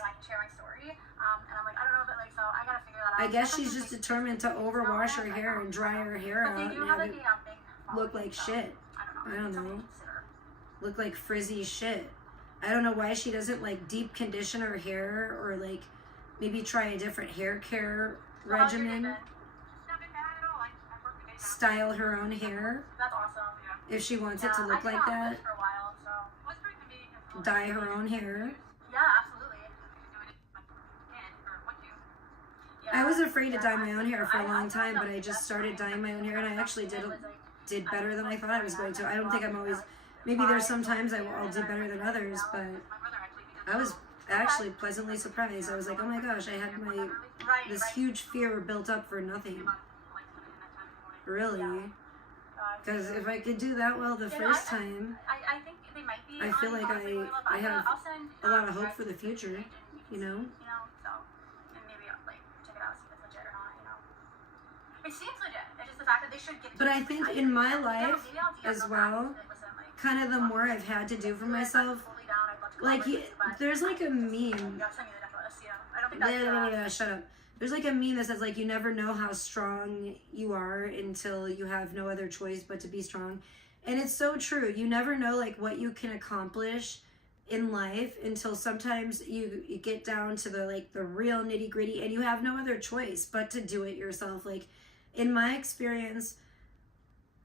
I guess she's just determined to overwash her hair and dry her hair out and have it look like shit. I don't know. Look like frizzy shit. I don't know why she doesn't like deep condition her hair or like maybe try a different hair care regimen. Style her own hair. That's awesome. If she wants it to look like that. Dye her own hair. Yeah, absolutely. I was afraid to dye my own hair for a long time, but I just started dyeing my own hair and I actually did better than I thought I was going to. I don't think I'm always, maybe there's some times I'll do better than others, but I was actually pleasantly surprised. I was like, oh my gosh, I had this huge fear built up for nothing. Really. Because if I could do that well the first time, I feel like I have a lot of hope for the future, you know? It seems legit. It's just the fact that they should get. But I think in my life as well, kind of the more I've had to do for myself, like there's like a meme. Yeah, shut up. There's like a meme that says like you never know how strong you are until you have no other choice but to be strong. And it's so true. You never know like what you can accomplish in life until sometimes you get down to the real nitty gritty and you have no other choice but to do it yourself. Like in my experience,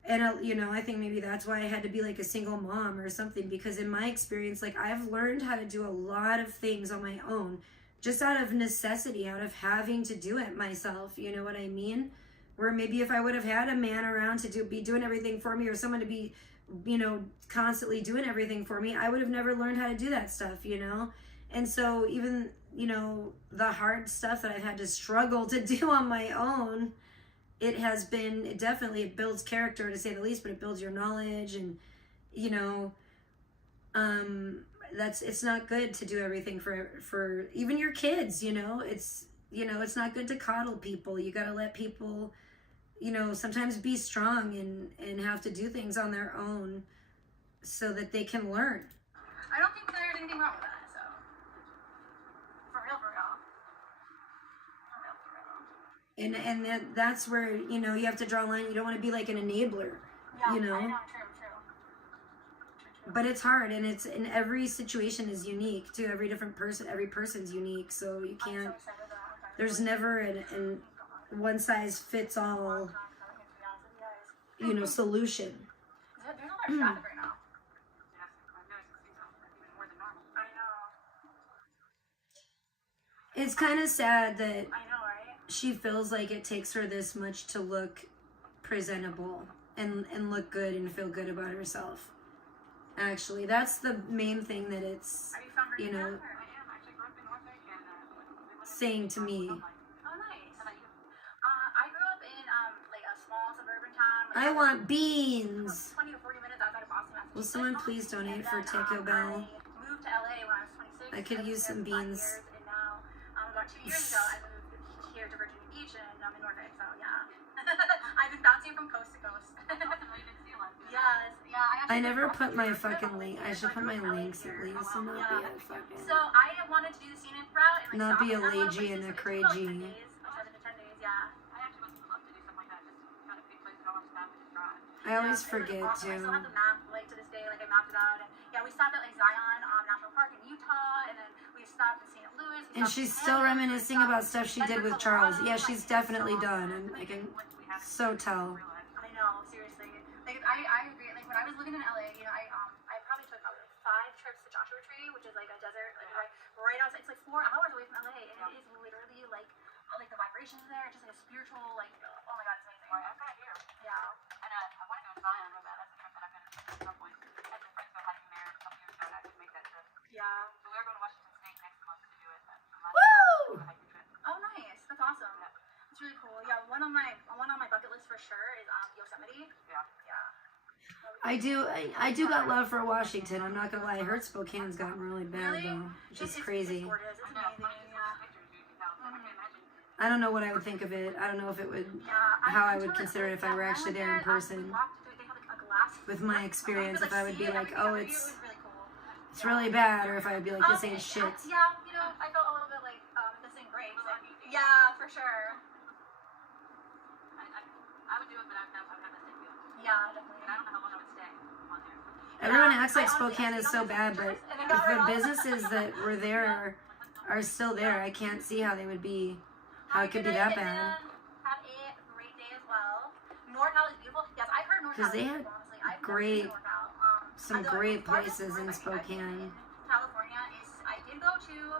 and you know, I think maybe that's why I had to be like a single mom or something, because in my experience, like I've learned how to do a lot of things on my own, just out of necessity, out of having to do it myself. You know what I mean? Where maybe if I would have had a man around to be doing everything for me, or someone to be, you know, constantly doing everything for me, I would have never learned how to do that stuff, you know? And so even, you know, the hard stuff that I've had to struggle to do on my own, it builds character to say the least, but it builds your knowledge and, you know, it's not good to do everything for even your kids, you know? It's not good to coddle people. You got to let people, you know, sometimes be strong and have to do things on their own so that they can learn. I don't think there's anything wrong with that, so. For real. And that's where, you know, you have to draw a line. You don't want to be like an enabler, yeah, you know? I know, true. But it's hard, and every situation is unique to every different person. Every person's unique, so you can't, there's never an one size fits all, you know, solution. There's a lot of traffic right now. It's kind of sad that I know, right? she feels like it takes her this much to look presentable and look good and feel good about herself. Actually, that's the main thing that it's, you know, saying to me. Oh, nice. I grew up in like a small suburban town. I want beans. 20 to 40 minutes outside of Boston, Massachusetts. Will someone please donate for Taco Bell? I moved to LA when I was 26. I could use some beans. And now, about 2 years ago, I moved here to Virginia Beach, and I'm in Norfolk, so yeah. I've been bouncing from coast to coast. Yes, yeah. I never put my fucking link. I should put my links at least and not be a fucking. So I wanted to do the scenic route and like not be a stop at lazy and a places. crazy. 10 days, 7 to 10 days, yeah. I actually would love to do something like that, just kind of pick places I want to stop and just drive. I always It was forget awesome. I to. still have the map, like to this day, like I mapped it out, and yeah, we stopped at like Zion National Park in Utah, and then we stopped in St. Louis. And she's still reminiscing about stuff she did with Charles. Yeah, she's definitely done, and I can so tell. I know, seriously. Like I agree. Like when I was living in LA, you know, I probably took like 5 trips to Joshua Tree, which is like a desert, like right outside. It's like 4 hours away from LA, and it is literally like the vibrations there, just like a spiritual, like oh my god, it's amazing. Right, I've got it here. Yeah. And I want to go to Zion real bad. That's a trip that I'm going to take at some point. I had some friends go hiking there a couple years ago, and I could make that trip. Yeah. So we are going to Washington State next month to do it. Woo! Hiking trip. Oh, nice. That's awesome. That's really cool. Yeah, one on my bucket list for sure is Yosemite. Yeah. I do got love for Washington. I'm not gonna lie. I heard Spokane's gotten really bad though, which is crazy. It's gorgeous. It's amazing. Yeah. I don't know what I would think of it. I don't know if it would, how I would consider it if I were actually there in person. With my experience, if I would be like, oh, it's really bad, or if I would be like, this ain't shit. Yeah, you know, I felt a little bit like this ain't great. Yeah, for sure. I would do it, but I would have that same feeling. Yeah, definitely. I don't know how long I would stay on there. Everyone acts like Spokane is so bad, but if the businesses that were there are still there, I can't see how they would be, how it could be that bad. Have a great day as well. NorCal is beautiful. Yes, I've heard NorCal. Because they have great, some great places in Spokane. California is, I did go to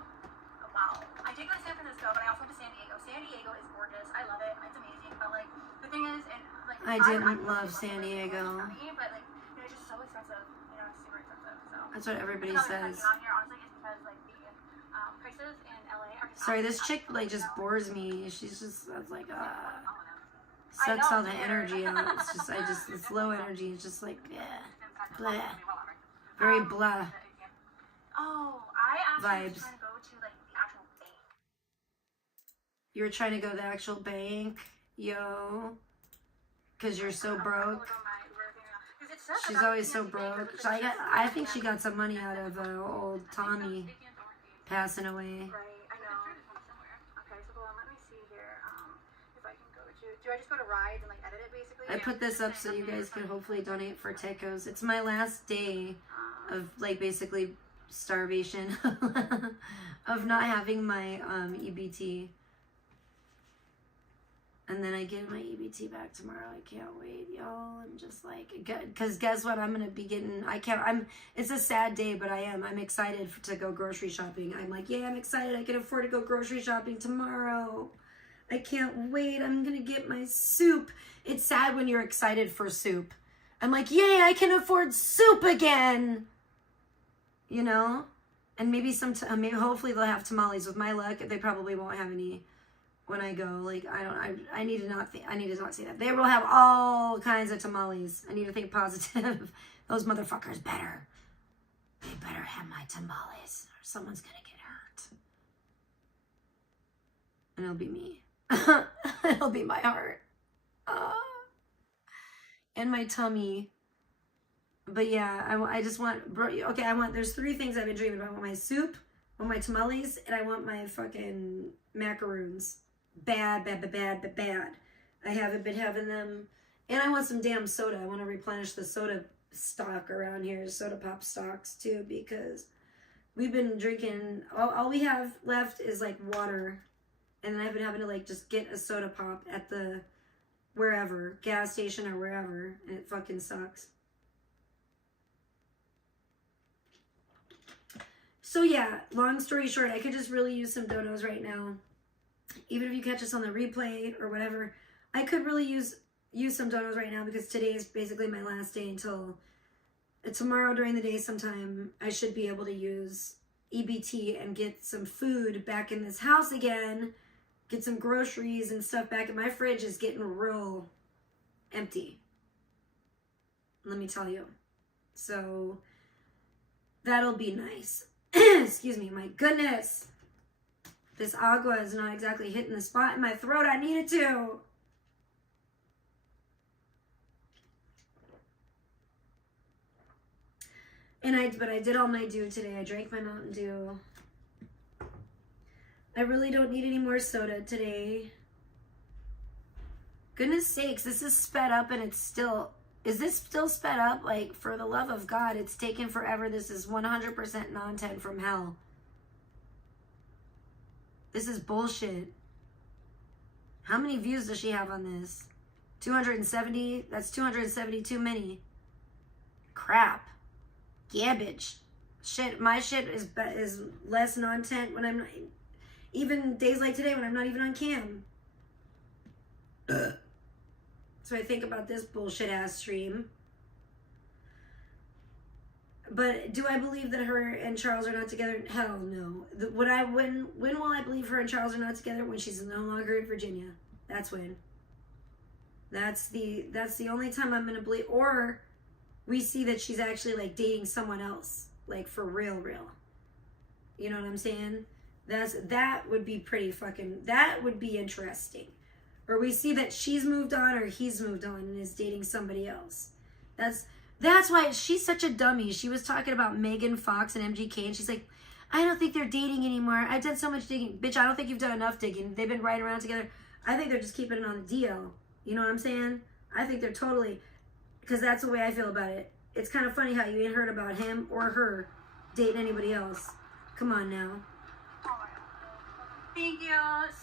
San Francisco, but I also went to San Diego. San Diego is gorgeous. I love it. It's amazing. But like, the thing is, and like, I didn't love San Diego. But like, you know, it's just so expensive. You know, it's super expensive. So That's what everybody says. out here, honestly, is because like the prices in LA are just Sorry, this chick like just bores me. She's just, that's like, sucks all the energy out. It's just, it's low energy. It's just like, yeah, blah. Very blah Oh, I actually vibes. was trying to go to like the actual bank. You were trying to go to the actual bank, yo, because you're so broke. She's always so broke. So I think she got some money out of old Tommy passing away. Right, I know. Okay, so let me see here. If I can go to. Do I just go to rides and like edit it basically? I put this up so you guys could hopefully donate for tacos. It's my last day of like basically starvation of not having my EBT. And then I get my EBT back tomorrow. I can't wait, y'all. I'm just like, because guess what? I'm going to be getting, it's a sad day, but I'm excited to go grocery shopping. I'm like, yeah, I'm excited. I can afford to go grocery shopping tomorrow. I can't wait. I'm going to get my soup. It's sad when you're excited for soup. I'm like, yay, I can afford soup again. You know? And maybe maybe hopefully they'll have tamales. With my luck, they probably won't have any when I go. Like, I need to not say that. They will have all kinds of tamales. I need to think positive. Those motherfuckers better. They better have my tamales or someone's gonna get hurt. And it'll be me. It'll be my heart. And my tummy. But yeah, I just want, there's 3 things I've been dreaming about. I want my soup, I want my tamales, and I want my fucking macaroons. Bad. I haven't been having them. And I want some damn soda. I want to replenish the soda stock around here, soda pop stocks too, because we've been drinking, all we have left is like water. And then I've been having to like just get a soda pop at the wherever, gas station or wherever, and it fucking sucks. So yeah, long story short, I could just really use some donos right now. Even if you catch us on the replay or whatever, I could really use some donos right now because today is basically my last day until tomorrow during the day sometime. I should be able to use EBT and get some food back in this house again, get some groceries and stuff back. And my fridge is getting real empty, let me tell you. So that'll be nice. Excuse me, my goodness. This agua is not exactly hitting the spot in my throat I need it to. But I did all my dew today. I drank my Mountain Dew. I really don't need any more soda today. Goodness sakes, this is sped up and it's still... Is this still sped up? Like, for the love of God, it's taken forever. This is 100% non-10 from hell. This is bullshit. How many views does she have on this? 270? That's 270 too many. Crap. Garbage. Shit, my shit is less non-10 when I'm not... Even days like today when I'm not even on cam. So I think about this bullshit ass stream. But do I believe that her and Charles are not together? Hell no. When will I believe her and Charles are not together? When she's no longer in Virginia. That's when. That's the only time I'm gonna believe. Or we see that she's actually like dating someone else, like for real. You know what I'm saying? That would be pretty fucking. That would be interesting. Or we see that she's moved on or he's moved on and is dating somebody else. That's why she's such a dummy. She was talking about Megan Fox and MGK and she's like, I don't think they're dating anymore. I've done so much digging. Bitch, I don't think you've done enough digging. They've been riding around together. I think they're just keeping it on the DL. You know what I'm saying? I think they're totally, because that's the way I feel about it. It's kind of funny how you ain't heard about him or her dating anybody else. Come on now. Thank you.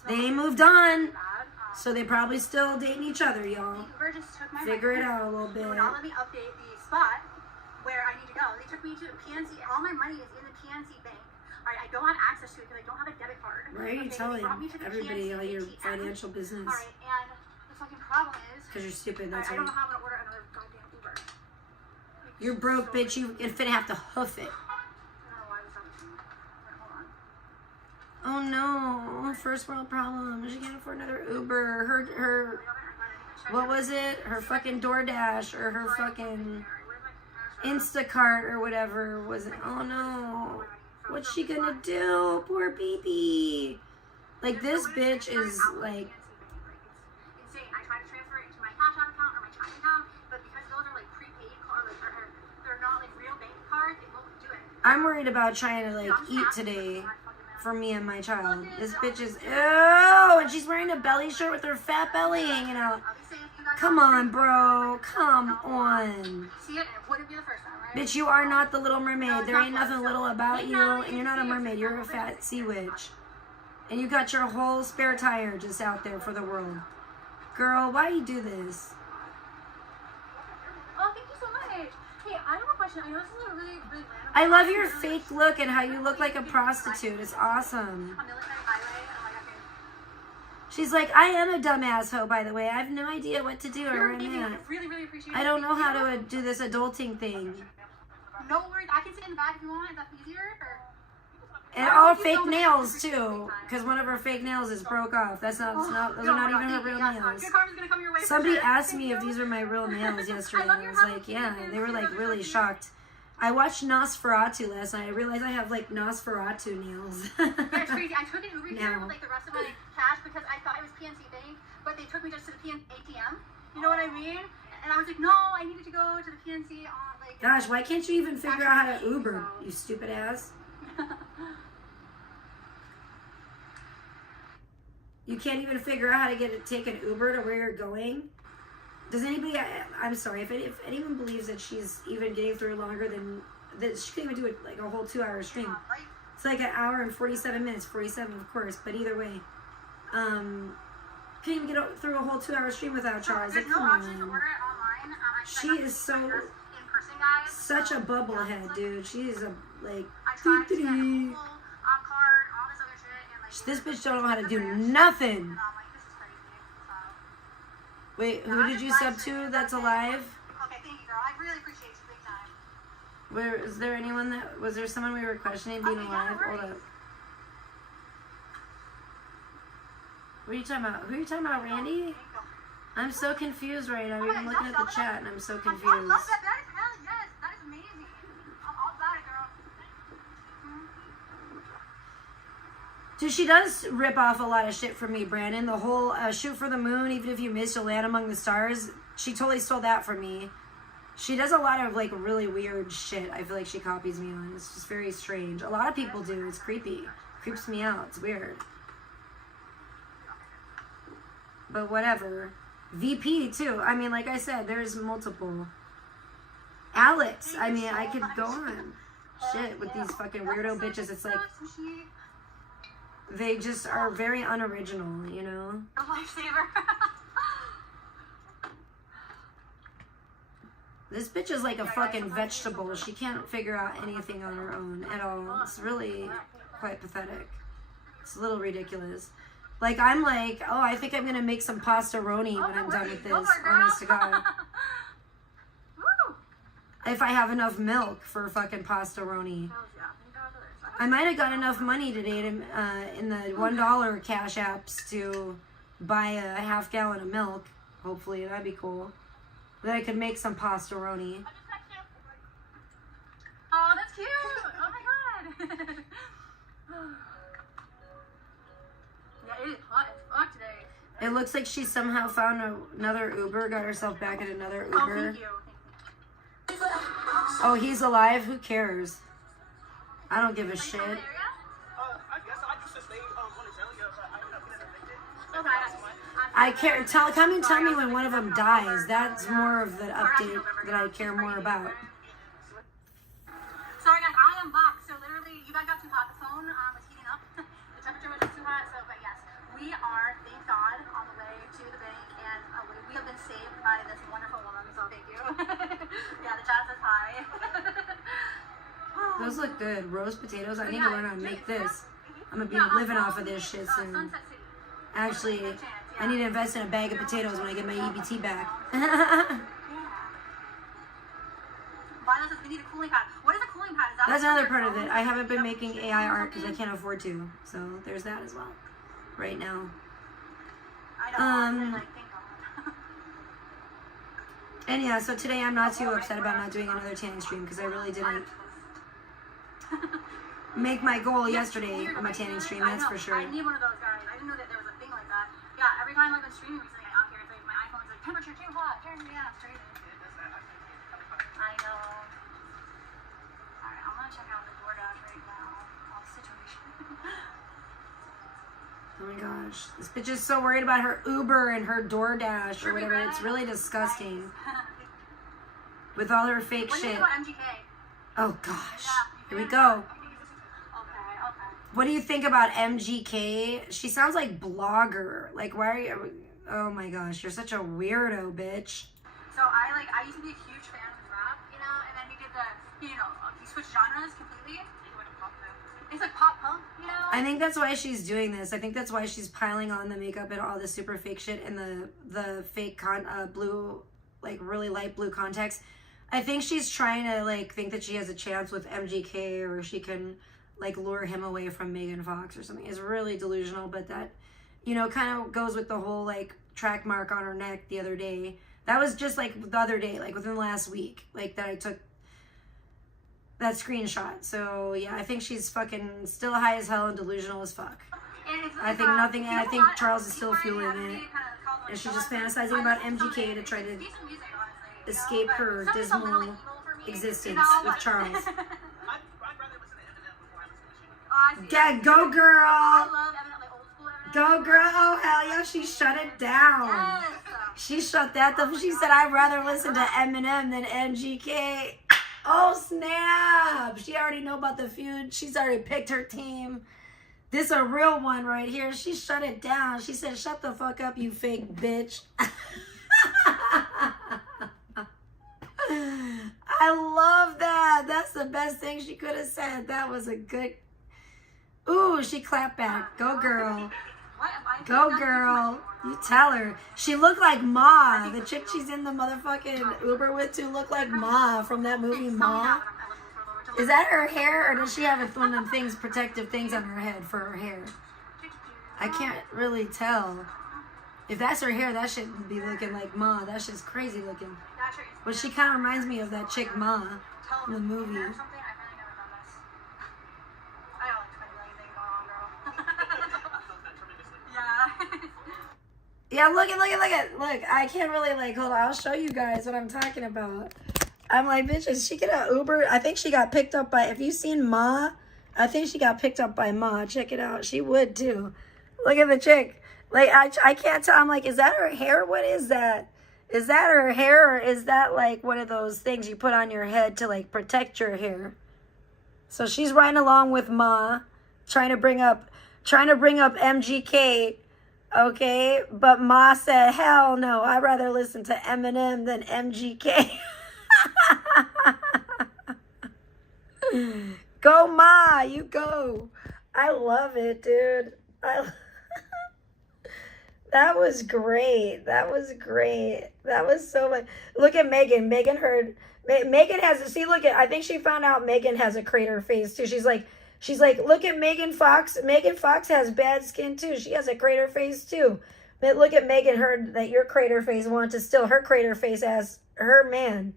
They ain't moved on. So they probably still dating each other, y'all. Uber just took my Figure it out a little bit. They would not let me update the spot where I need to go. They took me to the PNC. All my money is in the PNC bank. All right, I don't have access to it because I don't have a debit card. Right, you're telling everybody all your financial business. All right, and the fucking problem is... Because you're stupid, that's I right. don't know how I'm going to order another goddamn Uber. You're broke, bitch. You finna have to hoof it. Oh no, first world problem. She can't afford another Uber. Her, what was it? Her fucking DoorDash or her fucking Instacart or whatever was it? Oh no, what's she gonna do? Poor BB. Like this bitch is like. Insane. I tried to transfer it to my Cash App account or my Chime account, but because those are like prepaid cards, they're not like real bank cards, it won't do it. I'm worried about trying to like eat today. For me and my child. This bitch is and she's wearing a belly shirt with her fat belly hanging out. Come on, bro. Come on. Bitch, you are not the Little Mermaid. There ain't nothing little about you, and you're not a mermaid. You're a fat sea witch. And you got your whole spare tire just out there for the world. Girl, why do you do this? Oh, thank you so much. Hey, I have a question. I know this is a really random. I love your fake look and how you look like a prostitute. It's awesome. She's like, I am a dumbass hoe, by the way. I have no idea what to do or where I'm at. Really appreciate it. I don't know how to do this adulting thing. No worries. I can sit in the back if you want. Is that easier? And all fake nails too, because one of her fake nails is broke off. Those are not even her real nails. Somebody asked me if these were my real nails yesterday, and I was like, yeah. They were like really shocked. I watched Nosferatu last night. I realized I have like Nosferatu nails. Yeah, it's crazy. I took an Uber here with like the rest of my cash because I thought it was PNC Bank, but they took me just to the PNC ATM. You know what I mean? And I was like, no, I needed to go to the PNC on like. Gosh, why can't you even figure out how to Uber, you stupid ass? You can't even figure out how to take an Uber to where you're going? Does anybody, I'm sorry, if anyone believes that she's even getting through longer than, that she could even do it like a whole 2-hour stream. It's like an hour and 47 minutes, 47 of course, but either way. Can't even get through a whole 2-hour stream without Charles. Like, come on. She is such a bubblehead, dude. She is a, like, tried to get a pool, cart, all this other shit, and like This bitch don't know how to do nothing. and I'm like, this is crazy. So, Wait, who did you sub to that's alive? okay, thank you, girl. I really appreciate you big time. Where is there anyone that was there someone we were questioning being alive? Hold up. What are you talking about? Who are you talking about, Randy? I'm so confused right now. I'm looking at the chat and I'm so confused. I love that. That is hell yes. That is amazing. I'm all about it, girl. Dude, she does rip off a lot of shit from me, Brandon. The whole shoot for the moon, even if you miss, you'll land among the stars. She totally stole that from me. She does a lot of, like, really weird shit I feel like she copies me on. It's just very strange. A lot of people do. It's creepy. Creeps me out. It's weird. But whatever. VP, too. I mean, like I said, there's multiple. Alex. I mean, I could go on. Shit, with these fucking weirdo bitches. It's like... They just are very unoriginal, you know? A lifesaver. This bitch is like a fucking vegetable. She can't figure out anything on her own at all. It's really quite pathetic. It's a little ridiculous. Like, I'm like, oh, I think I'm gonna make some pastaroni when I'm done with this, honest to God. If I have enough milk for fucking pastaroni. I might have got enough money today to, in the $1 cash apps to buy a half gallon of milk. Hopefully, that'd be cool. Then I could make some pastaroni. Oh, that's cute. Oh my god. Yeah, it is hot as fuck today. It looks like she somehow found another Uber, got herself back at another Oh, Uber. thank you. Oh, he's alive? Who cares? I don't give a shit. Okay. I care. Tell me when one of them dies. That's more of the update that I care more about. Sorry guys, I am back. So literally, you guys got too hot. The phone was heating up. The temperature was just too hot. So, but yes, we are, thank God, on the way to the bank, and we have been saved by this wonderful woman. So thank you. Yeah, the chat says hi. Those look good. Roast potatoes. I need to learn how to make this. I'm gonna be living off of this shit soon. Sunset City. Actually, I need to invest in a bag of potatoes when I get my EBT back. Violet says we need a cooling pad. What is a cooling pad? Is that That's another part of it. I haven't been making AI art because I can't afford to. So there's that as well. Right now. I know. Like, thank God. And yeah, so today I'm not too upset about not doing another tanning stream because I really didn't make my goal yesterday on my tanning stream, that's for sure. I need one of those, guys. I didn't know that there was a thing like that. Yeah, every time I've been streaming recently out here, it's like my iPhone's like, temperature too hot, turn me off, straight. I know. Alright, I'm gonna check out the DoorDash right now. Situation. Oh my gosh. This bitch is so worried about her Uber and her DoorDash or whatever. It's really disgusting. With all her fake What do you shit. think about MGK? Oh gosh. Here we go. Okay. What do you think about MGK? She sounds like blogger. Like, why are you... Oh my gosh, you're such a weirdo, bitch. So I used to be a huge fan of his rap, you know, and then he did the, he switched genres completely. It's like pop punk, you know? I think that's why she's doing this. I think that's why she's piling on the makeup and all the super fake shit and the fake blue, like really light blue contacts. I think she's trying to like think that she has a chance with MGK or she can like lure him away from Megan Fox or something. It's really delusional, but that, kind of goes with the whole like track mark on her neck the other day. That was just like the other day, like within the last week, like that I took that screenshot. So yeah, I think she's fucking still high as hell and delusional as fuck. I think nothing, and I think Charles is still fueling it. And she's just fantasizing about MGK to try to escape her dismal existence with Charles. Yeah, go girl! Go girl! Oh hell yeah, she shut it down. She shut that up. She said, I'd rather listen to Eminem than MGK. Oh snap! She already know about the feud. She's already picked her team. This a real one right here. She shut it down. She said, shut the fuck up, you fake bitch. I love that. That's the best thing she could have said. That was a good. Ooh, she clapped back. Go girl. Go girl. You tell her. She looked like Ma. The chick she's in the motherfucking Uber with to look like Ma from that movie Ma. Is that her hair, or does she have one of them things, protective things on her head for her hair? I can't really tell. If that's her hair, that shouldn't be looking like Ma. That shit's crazy looking. But she kind of reminds me of that chick Ma in the movie. Yeah, look at. Look, I can't really, like, hold on. I'll show you guys what I'm talking about. I'm like, bitch, is she gonna Uber? I think she got picked up by, if you've seen Ma, I think she got picked up by Ma. Check it out. She would, too. Look at the chick. Like, I can't tell. I'm like, is that her hair? What is that? Is that her hair, or is that, like, one of those things you put on your head to, like, protect your hair? So she's riding along with Ma, trying to bring up MGK, okay? But Ma said, hell no, I'd rather listen to Eminem than MGK. Go, Ma, you go. I love it, dude. That was great. That was great. That was so much. Look at Megan. Megan has, see, look at, I think she found out Megan has a crater face too. She's like, look at Megan Fox. Megan Fox has bad skin too. She has a crater face too. But look at Megan, heard that your crater face wanted to steal her crater face as her man.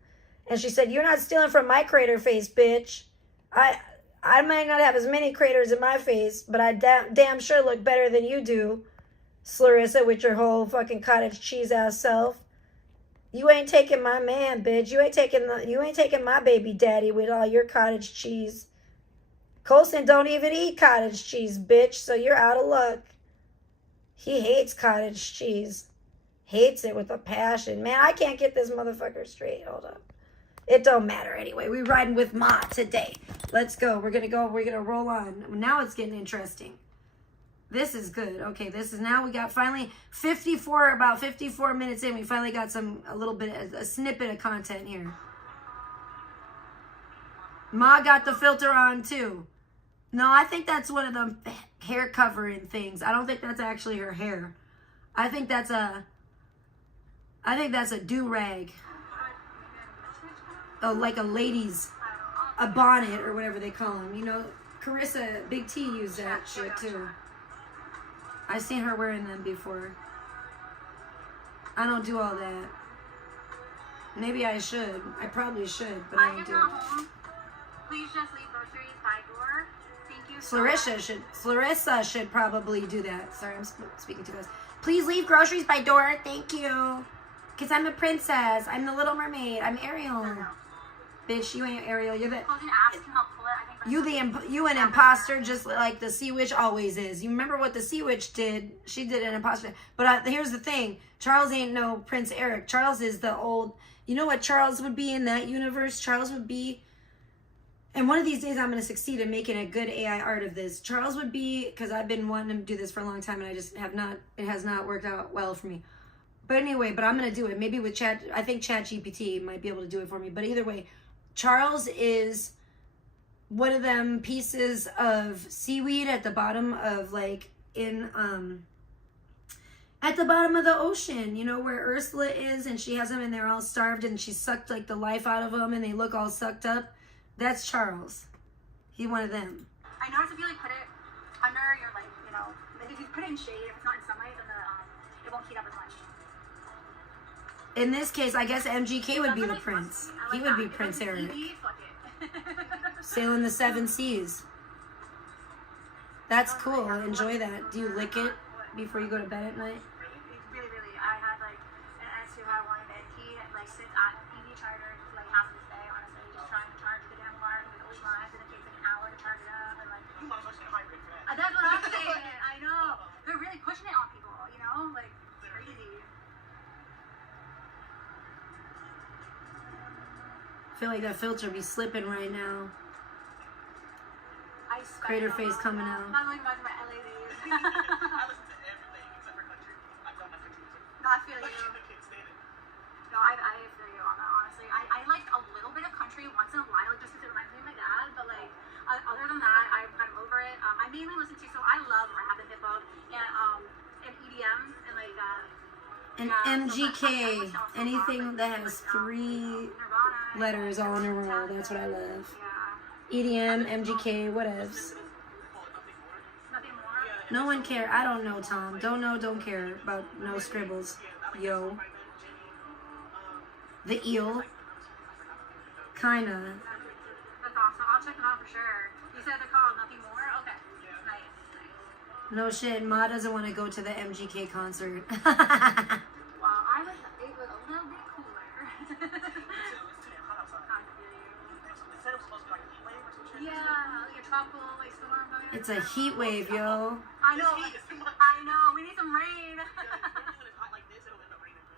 And she said, you're not stealing from my crater face, bitch. I might not have as many craters in my face, but I damn sure look better than you do, Clarissa, with your whole fucking cottage cheese ass self. You ain't taking my man, bitch. You ain't taking my baby daddy with all your cottage cheese. Colson don't even eat cottage cheese, bitch, so you're out of luck. He hates cottage cheese. Hates it with a passion. Man, I can't get this motherfucker straight. Hold up. It don't matter anyway. We're riding with Ma today. Let's go. We're gonna roll on. Now it's getting interesting. This is good. Okay, this is, now we got finally about 54 minutes in. We finally got a snippet of content here. Ma got the filter on too. No, I think that's one of the hair covering things. I don't think that's actually her hair. I think that's a do-rag. Oh, like a bonnet or whatever they call them. You know, Carissa, Big T used that shit too. I've seen her wearing them before. I don't do all that. Maybe I should. I probably should, but I don't do it. Please just leave groceries by door. Thank you. Clarissa should probably do that. Sorry, I'm speaking too fast. Please leave groceries by door. Thank you. Because I'm a princess. I'm the Little Mermaid. I'm Ariel. Bitch, you ain't Ariel. You're the... You an imposter, just like the Sea Witch always is. You remember what the Sea Witch did? She did an imposter. But here's the thing. Charles ain't no Prince Eric. Charles is the old... You know what Charles would be in that universe? Charles would be... And one of these days I'm going to succeed in making a good AI art of this. Charles would be... Because I've been wanting to do this for a long time and I just have not... It has not worked out well for me. But anyway, I'm going to do it. Maybe with Chat... I think ChatGPT might be able to do it for me. But either way, Charles is... one of them pieces of seaweed at the bottom of, like, at the bottom of the ocean, you know, where Ursula is, and she has them and they're all starved and she sucked, like, the life out of them and they look all sucked up. That's Charles. He one of them. I noticed if you, like, put it under your, like, you know, like, if you put it in shade, if it's not in sunlight, then it won't heat up as much. In this case, I guess MGK would be the prince. He would be Prince Eric. Sailing the 7 seas. That's cool. Enjoy that. Do you lick it before you go to bed at night? Really, really. I had, like, an ex who had one that he, like, sits at EV charger, like, half of his day, honestly, just trying to charge the damn car with old lines, and it takes, like, an hour to charge it up, and, like... That's what I'm saying. I know. They're really pushing it on people, you know? Like, crazy. I feel like that filter be slipping right now. Crater face coming out. I'm going back to my LA days. I listen to everything except for country. I don't like country music. No, I feel you. No, I feel you on that, honestly. I like a little bit of country And MGK, anything that has 3 letters all in a row, that's what I love. EDM, MGK, whatevs. No one care. I don't know, Tom. Don't know, don't care about no scribbles. Yo. The eel. Kinda. That's awesome. I'll check them out for sure. You said they're called Nothing More? Okay. Nice. No shit, Ma doesn't want to go to the MGK concert. Well, it was a little bit cooler. Yeah, like a tropical like storm. It's a heat wave, yo. I know. We need some rain.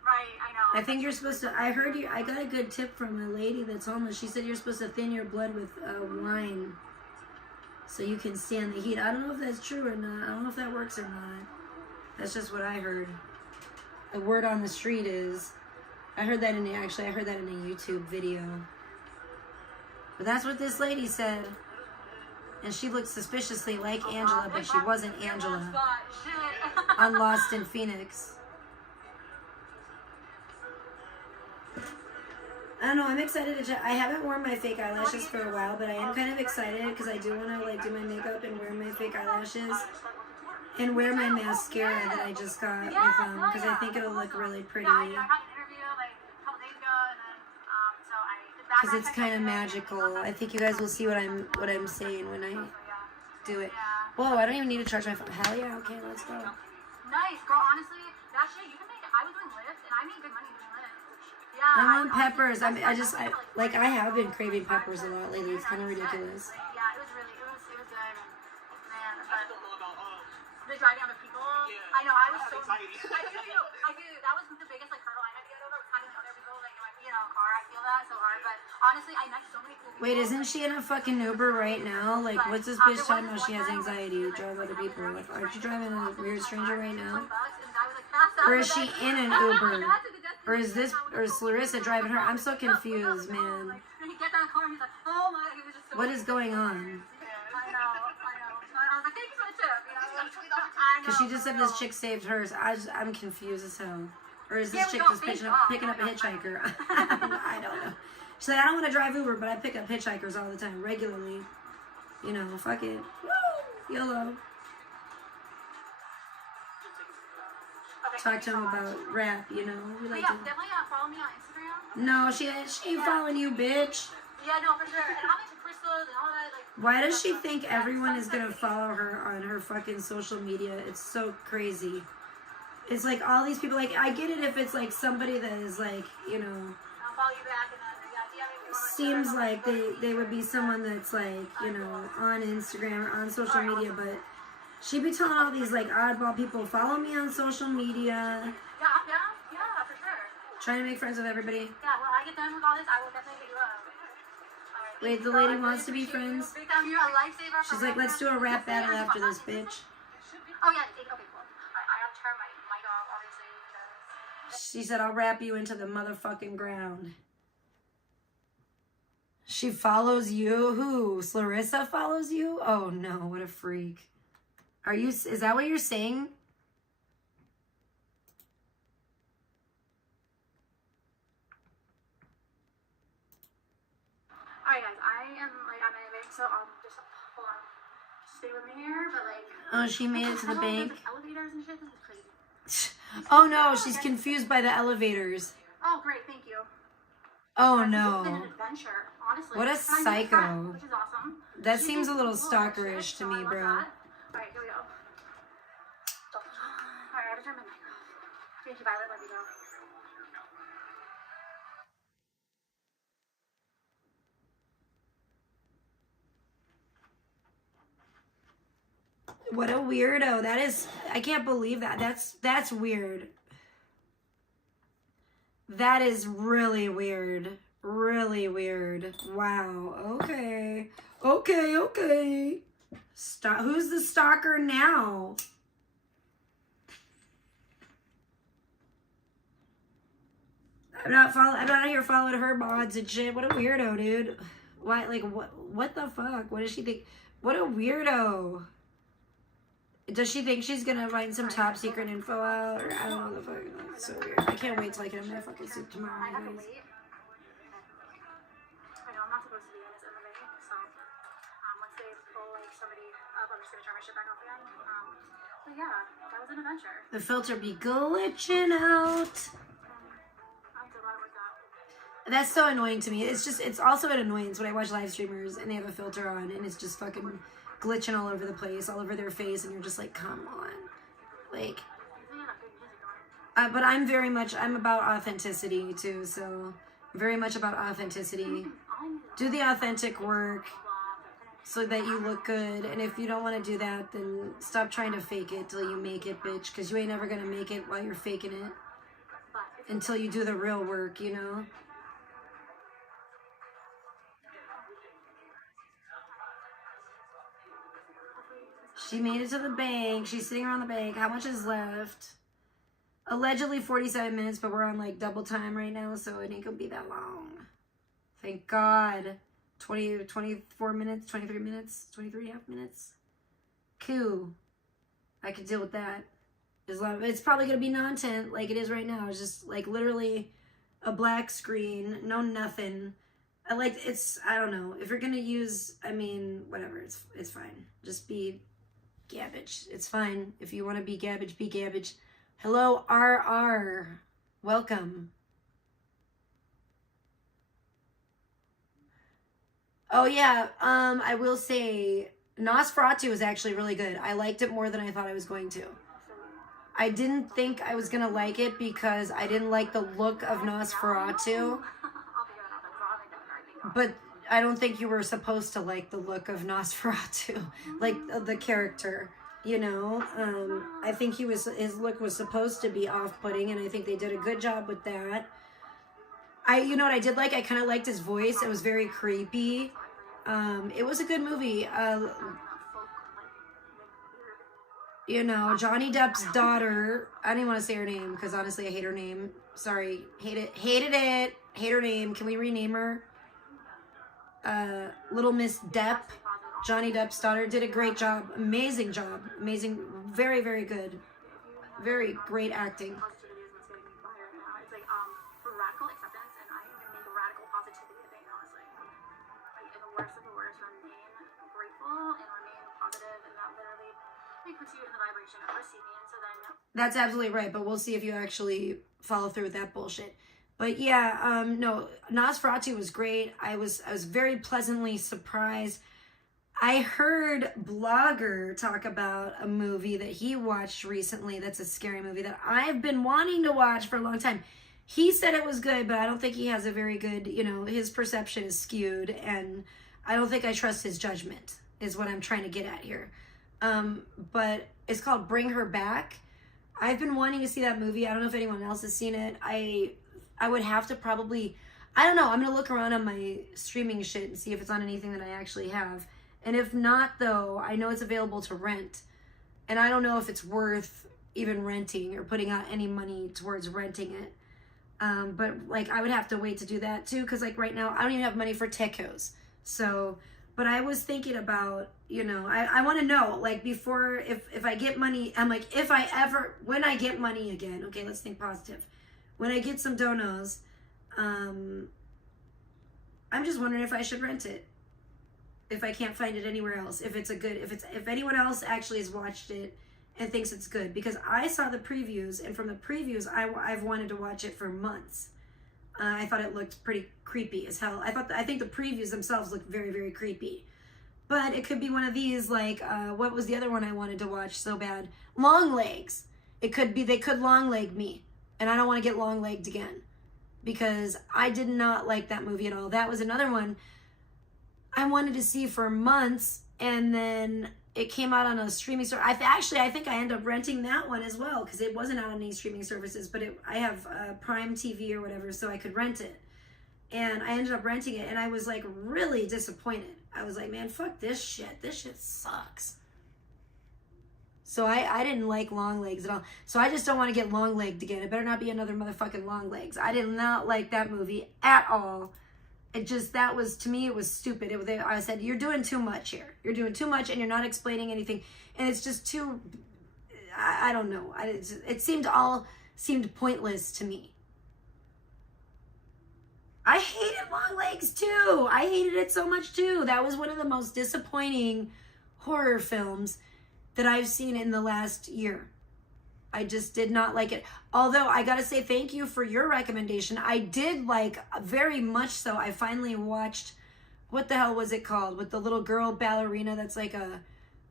Right, I know. I think you're supposed to. I heard you. I got a good tip from a lady that's homeless. She said you're supposed to thin your blood with wine, so you can stand the heat. I don't know if that's true or not. I don't know if that works or not. That's just what I heard. The word on the street is. I heard that in a YouTube video. But that's what this lady said. And she looked suspiciously like Angela, but she wasn't Angela. On Lost in Phoenix. I don't know, I'm excited to check. I haven't worn my fake eyelashes for a while, but I am kind of excited because I do want to like do my makeup and wear my fake eyelashes. And wear my mascara that I just got with because I think it'll look really pretty. Because it's kind of magical. I think you guys will see what I'm saying when I do it. Whoa, I don't even need to charge my phone. Hell yeah, okay, let's go. Nice, girl, honestly, that shit, you can make, I was doing Lyft, and I made good money doing Lyft. Yeah. I want peppers. I have been craving peppers a lot lately. It's kind of ridiculous. Yeah, it was good. Man, but the driving other people, I know, I was so, I do, that was the biggest, like, hurdle I had to get over, having other people, like, in a car, I feel that so hard, but honestly, I met so many cool people. Wait, isn't she in a fucking Uber right now? Like, what's this bitch talking about? She has anxiety to drive other people. Like, aren't you driving a weird stranger right now? Or is she in an Uber? Or is Larissa driving her? I'm so confused, man. What is going on? I know. I was like, thank you for the tip, you know? Because she just said this chick saved hers. I'm confused as hell. Or is this chick just picking up a hitchhiker? I don't know. She said, I don't want to drive Uber, but I pick up hitchhikers all the time, regularly. You know, fuck it. Woo! YOLO. Talk to him about rap, you know? We like to... definitely follow me on Instagram. No, she ain't following you, bitch. Yeah, no, for sure. And I'm into crystals and all that. Like, why does she think everyone is going to follow her on her fucking social media? It's so crazy. It's like all these people, like, I get it if it's like somebody that is like, you know, I'll follow you back and then, seems like they would be someone that's like, you know, on Instagram or on social media, but she be telling all these like oddball people, follow me on social media. Yeah, for sure. Trying to make friends with everybody. Yeah, when I get done with all this, I will definitely hit you up. Wait, the lady wants to be friends? You're a lifesaver. She's like, let's do a rap battle after this, bitch. Oh, yeah, okay, cool. I have to turn my dog, obviously, because... She said, I'll rap you into the motherfucking ground. She follows you? Who? Larissa follows you? Oh, no, what a freak. Is that what you're saying? Alright, guys, I am, like, at my bank, so I'll just, hold on. Stay with me here, but, like... Oh, she made it to the bank? Elevators and shit, this is crazy. Oh, no, she's confused by the elevators. Oh, great, thank you. Oh, This has been no. an adventure, honestly. What a psycho. Which is awesome. That seems a little stalkerish to me, bro. Alright, here we go. Alright, I have to turn my mic off. Thank you, Violet. Love you, girl. What a weirdo. That is, I can't believe that. That's weird. That is really weird. Really weird. Wow. Okay. Okay. Who's the stalker now? I'm not here following her mods and shit. What a weirdo, dude. Why, like, what the fuck? What does she think? What a weirdo. Does she think she's gonna find some top secret info out? Or I don't know the fuck. It's so weird. I can't wait till I get in my fucking soup tomorrow, I have to guys. wait. I know I'm not supposed to be in this MMA, so once they pull like somebody up, I'm just gonna turn my shit back off again. But yeah, that was an adventure. The filter be glitching out. I'm delighted with that. That's so annoying to me. It's also an annoyance when I watch live streamers and they have a filter on and it's just fucking glitching all over the place, all over their face, and you're just like, come on. Like, but I'm about authenticity too, so very much about authenticity. Do the authentic work so that you look good, and if you don't want to do that, then stop trying to fake it till you make it, bitch, because you ain't never gonna make it while you're faking it until you do the real work, you know? She made it to the bank. She's sitting around the bank. How much is left? Allegedly 47 minutes, but we're on like double time right now, so it ain't gonna be that long. Thank God. 24 minutes, 23 minutes, 23 and a half minutes. Cool. I could deal with that. It's probably gonna be non-tent like it is right now. It's just like literally a black screen, no nothing. I don't know. If you're gonna use, I mean, whatever, it's fine. Just be gabbage. It's fine. If you want to be gabbage, be gabbage. Hello, RR. Welcome. Oh yeah, I will say Nosferatu was actually really good. I liked it more than I thought I was going to. I didn't think I was gonna like it because I didn't like the look of Nosferatu. But I don't think you were supposed to like the look of Nosferatu, like the character, you know. I think his look was supposed to be off-putting, and I think they did a good job with that. You know what I did like? I kind of liked his voice. It was very creepy. It was a good movie. You know, Johnny Depp's daughter. I didn't want to say her name because honestly, I hate her name. Sorry, hated it. Hate her name. Can we rename her? Little Miss Depp, Johnny Depp's daughter, did a great job. Amazing job. Amazing. Very, very good. Very great acting. It's like radical acceptance, and I even make radical positivity a thing, honestly. Like in the worst of the worst, remain grateful and remain positive, and that literally puts you in the vibration of receiving. So then that's absolutely right, but we'll see if you actually follow through with that bullshit. But yeah, no, Nosferatu was great. I was very pleasantly surprised. I heard Blogger talk about a movie that he watched recently that's a scary movie that I've been wanting to watch for a long time. He said it was good, but I don't think he has a very good, you know, his perception is skewed, and I don't think I trust his judgment, is what I'm trying to get at here. But it's called Bring Her Back. I've been wanting to see that movie. I don't know if anyone else has seen it. I would have to probably, I don't know, I'm going to look around on my streaming shit and see if it's on anything that I actually have. And if not, though, I know it's available to rent. And I don't know if it's worth even renting or putting out any money towards renting it. But, like, I would have to wait to do that, too, because, like, right now, I don't even have money for tacos. So, but I was thinking about, you know, I want to know, like, before, if I get money, I'm like, when I get money again, okay, let's think positive. When I get some donos, I'm just wondering if I should rent it. If I can't find it anywhere else. If anyone else actually has watched it and thinks it's good. Because I saw the previews, and from the previews, I've wanted to watch it for months. I thought it looked pretty creepy as hell. I think the previews themselves look very, very creepy. But it could be one of these, like, what was the other one I wanted to watch so bad? Long Legs. It could be, they could long leg me. And I don't want to get long-legged again because I did not like that movie at all. That was another one I wanted to see for months, and then it came out on a streaming service. I think I ended up renting that one as well because it wasn't out on any streaming services, but I have Prime TV or whatever, so I could rent it. And I ended up renting it, and I was like really disappointed. I was like, man, fuck this shit. This shit sucks. So I didn't like Long Legs at all. So I just don't want to get long-legged again. It better not be another motherfucking Long Legs. I did not like that movie at all. it just, that was, to me, it was stupid. I said, you're doing too much here. You're doing too much and you're not explaining anything. And it's just too, I don't know. It seemed pointless to me. I hated Long Legs too. I hated it so much too. That was one of the most disappointing horror films that I've seen in the last year. I just did not like it. Although I gotta say thank you for your recommendation. I did like, very much so. I finally watched, what the hell was it called? With the little girl ballerina that's like a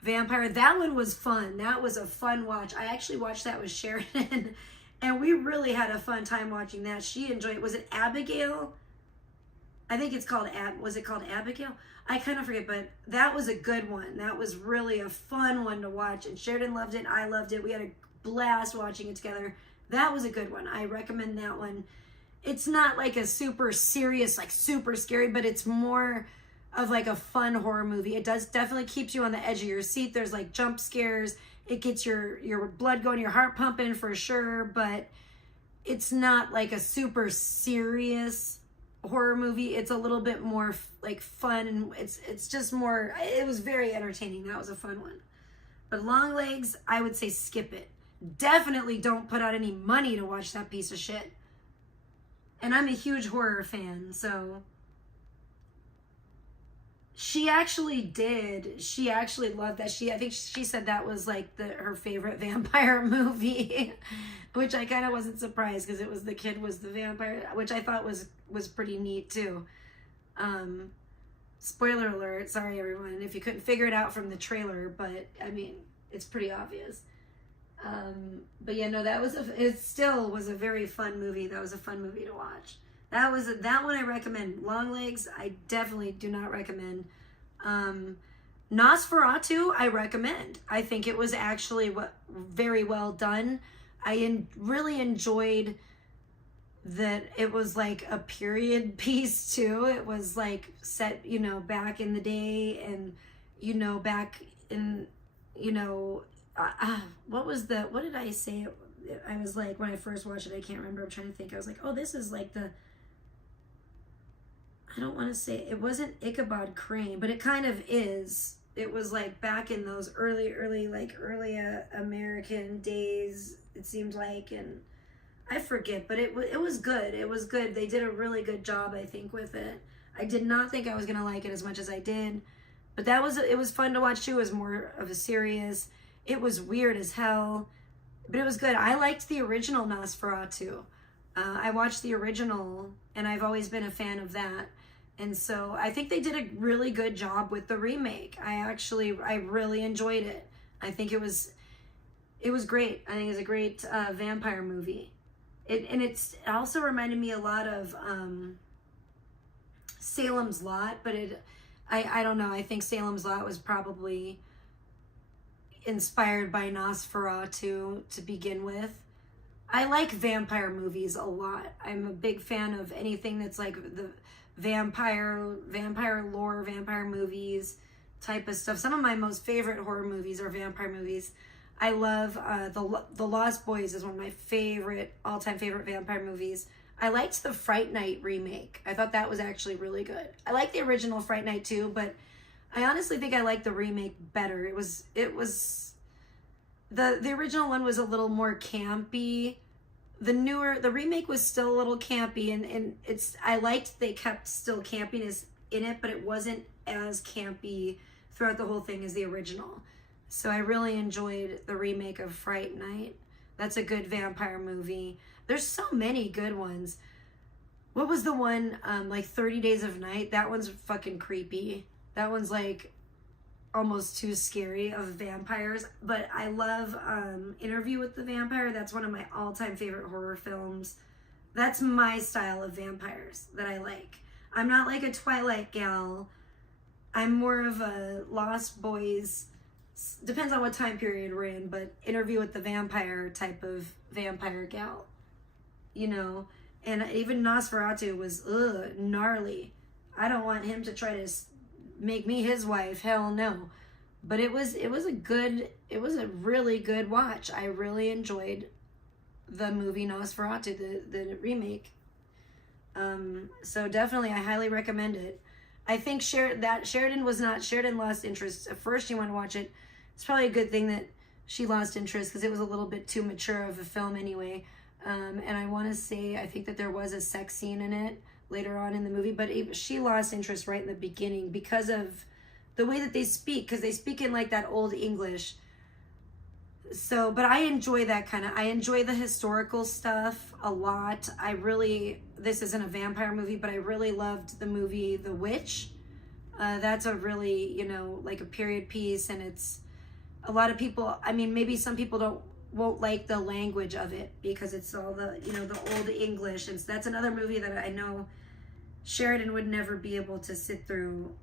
vampire. That one was fun. That was a fun watch. I actually watched that with Sheridan and we really had a fun time watching that. She enjoyed it. Was it Abigail? I think it's called, was it called Abigail? I kind of forget, but that was a good one. That was really a fun one to watch. And Sheridan loved it. I loved it. We had a blast watching it together. That was a good one. I recommend that one. It's not like a super serious, like super scary, but it's more of like a fun horror movie. It does definitely keeps you on the edge of your seat. There's like jump scares. It gets your blood going, your heart pumping for sure, but it's not like a super serious horror movie. It's a little bit more like fun, and it's just more, it was very entertaining. That was a fun one. But Long Legs, I would say skip it. Definitely don't put out any money to watch that piece of shit. And I'm a huge horror fan, so she actually loved that. I think she said that was like her favorite vampire movie, which I kind of wasn't surprised because it was the kid was the vampire, which I thought was pretty neat too. Spoiler alert, sorry everyone if you couldn't figure it out from the trailer, but I mean, it's pretty obvious. But yeah, no, it still was a very fun movie. That was a fun movie to watch. That one I recommend. Long Legs, I definitely do not recommend. Nosferatu, I recommend. I think it was actually very well done. I really enjoyed that it was like a period piece too. It was like set, back in the day, and back in, what did I say? I was like, when I first watched it, I can't remember. I'm trying to think. I was like, oh, this is like I don't want to say, it wasn't Ichabod Crane, but it kind of is. It was like back in those early American days, it seemed like, and I forget, but it was good. It was good. They did a really good job, I think, with it. I did not think I was going to like it as much as I did, but it was fun to watch too. It was more of a serious, it was weird as hell, but it was good. I liked the original Nosferatu. I watched the original, and I've always been a fan of that. And so I think they did a really good job with the remake. I really enjoyed it. I think it was great. I think it was a great vampire movie. It also reminded me a lot of Salem's Lot, but I don't know. I think Salem's Lot was probably inspired by Nosferatu to begin with. I like vampire movies a lot. I'm a big fan of anything that's like the vampire lore, vampire movies type of stuff. Some of my most favorite horror movies are vampire movies. I love The Lost Boys is one of my all-time favorite vampire movies. I liked the Fright Night remake. I thought that was actually really good. I like the original Fright Night too, but I honestly think I like the remake better. It was the original one was a little more campy. The remake was still a little campy, and I liked they kept still campiness in it, but it wasn't as campy throughout the whole thing as the original. So I really enjoyed the remake of Fright Night. That's a good vampire movie. There's so many good ones. What was the one, like 30 Days of Night? That one's fucking creepy. That one's like almost too scary of vampires. But I love Interview with the Vampire. That's one of my all-time favorite horror films. That's my style of vampires that I like. I'm not like a Twilight gal. I'm more of a Lost Boys, depends on what time period we're in, but Interview with the Vampire type of vampire gal, and even Nosferatu was gnarly. I don't want him to try to make me his wife, hell no. But it was a really good watch. I really enjoyed the movie Nosferatu, the remake. So definitely, I highly recommend it. I think Sheridan lost interest. At first she wanted to watch it. It's probably a good thing that she lost interest because it was a little bit too mature of a film anyway. And I want to say, I think that there was a sex scene in it later on in the movie, but she lost interest right in the beginning because of the way that they speak, because they speak in like that old English. So, but I enjoy that I enjoy the historical stuff a lot. This isn't a vampire movie, but I really loved the movie The Witch. That's a really, like a period piece, and it's a lot of people, I mean, maybe some people won't like the language of it because it's all the, the old English. And so that's another movie that I know Sheridan would never be able to sit through,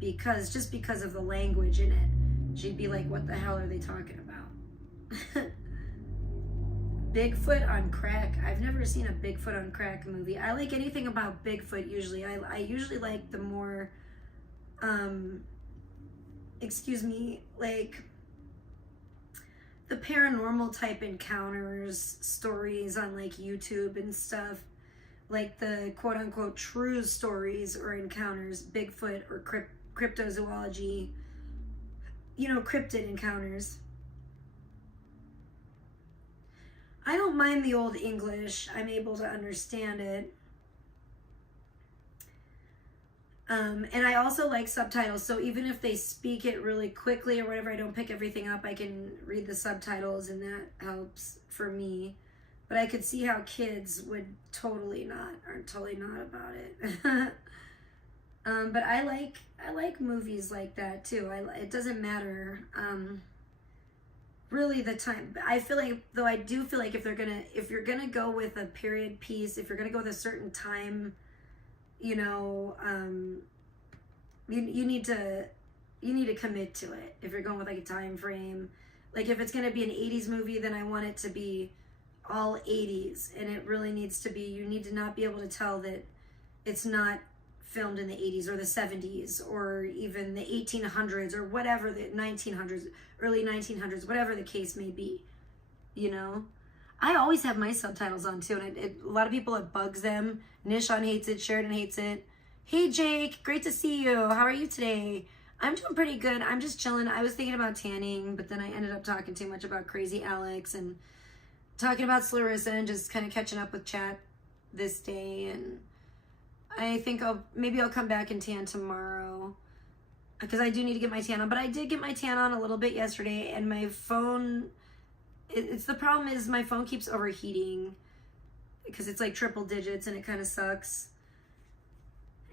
because of the language in it. She'd be like, what the hell are they talking about? Bigfoot on crack. I've never seen a Bigfoot on crack movie. I like anything about Bigfoot usually. I usually like the more, like the paranormal type encounters stories on like YouTube and stuff. Like the quote unquote true stories or encounters, Bigfoot or cryptozoology, cryptid encounters. I don't mind the old English. I'm able to understand it. And I also like subtitles. So even if they speak it really quickly or whatever, I don't pick everything up. I can read the subtitles and that helps for me. But I could see how kids would totally not about it. But I like movies like that too. It doesn't matter. Really the time. I feel like, though, I do feel like if you're gonna go with a period piece, if you're gonna go with a certain time, you need to commit to it. If you're going with like a time frame, like if it's gonna be an 80s movie, then I want it to be all 80s, and it really needs to be, you need to not be able to tell that it's not filmed in the 80s or the 70s or even the 1800s or whatever, the 1900s, early 1900s, whatever the case may be, I always have my subtitles on too, and a lot of people, it bugs them. Nishon hates it, Sheridan hates it. Hey Jake, great to see you. How are you today? I'm doing pretty good. I'm just chilling. I was thinking about tanning, but then I ended up talking too much about Crazy Alex and talking about Solace and just kind of catching up with chat this day. And I think maybe I'll come back and tan tomorrow because I do need to get my tan on. But I did get my tan on a little bit yesterday, and my phone, the problem is my phone keeps overheating because it's like triple digits and it kind of sucks.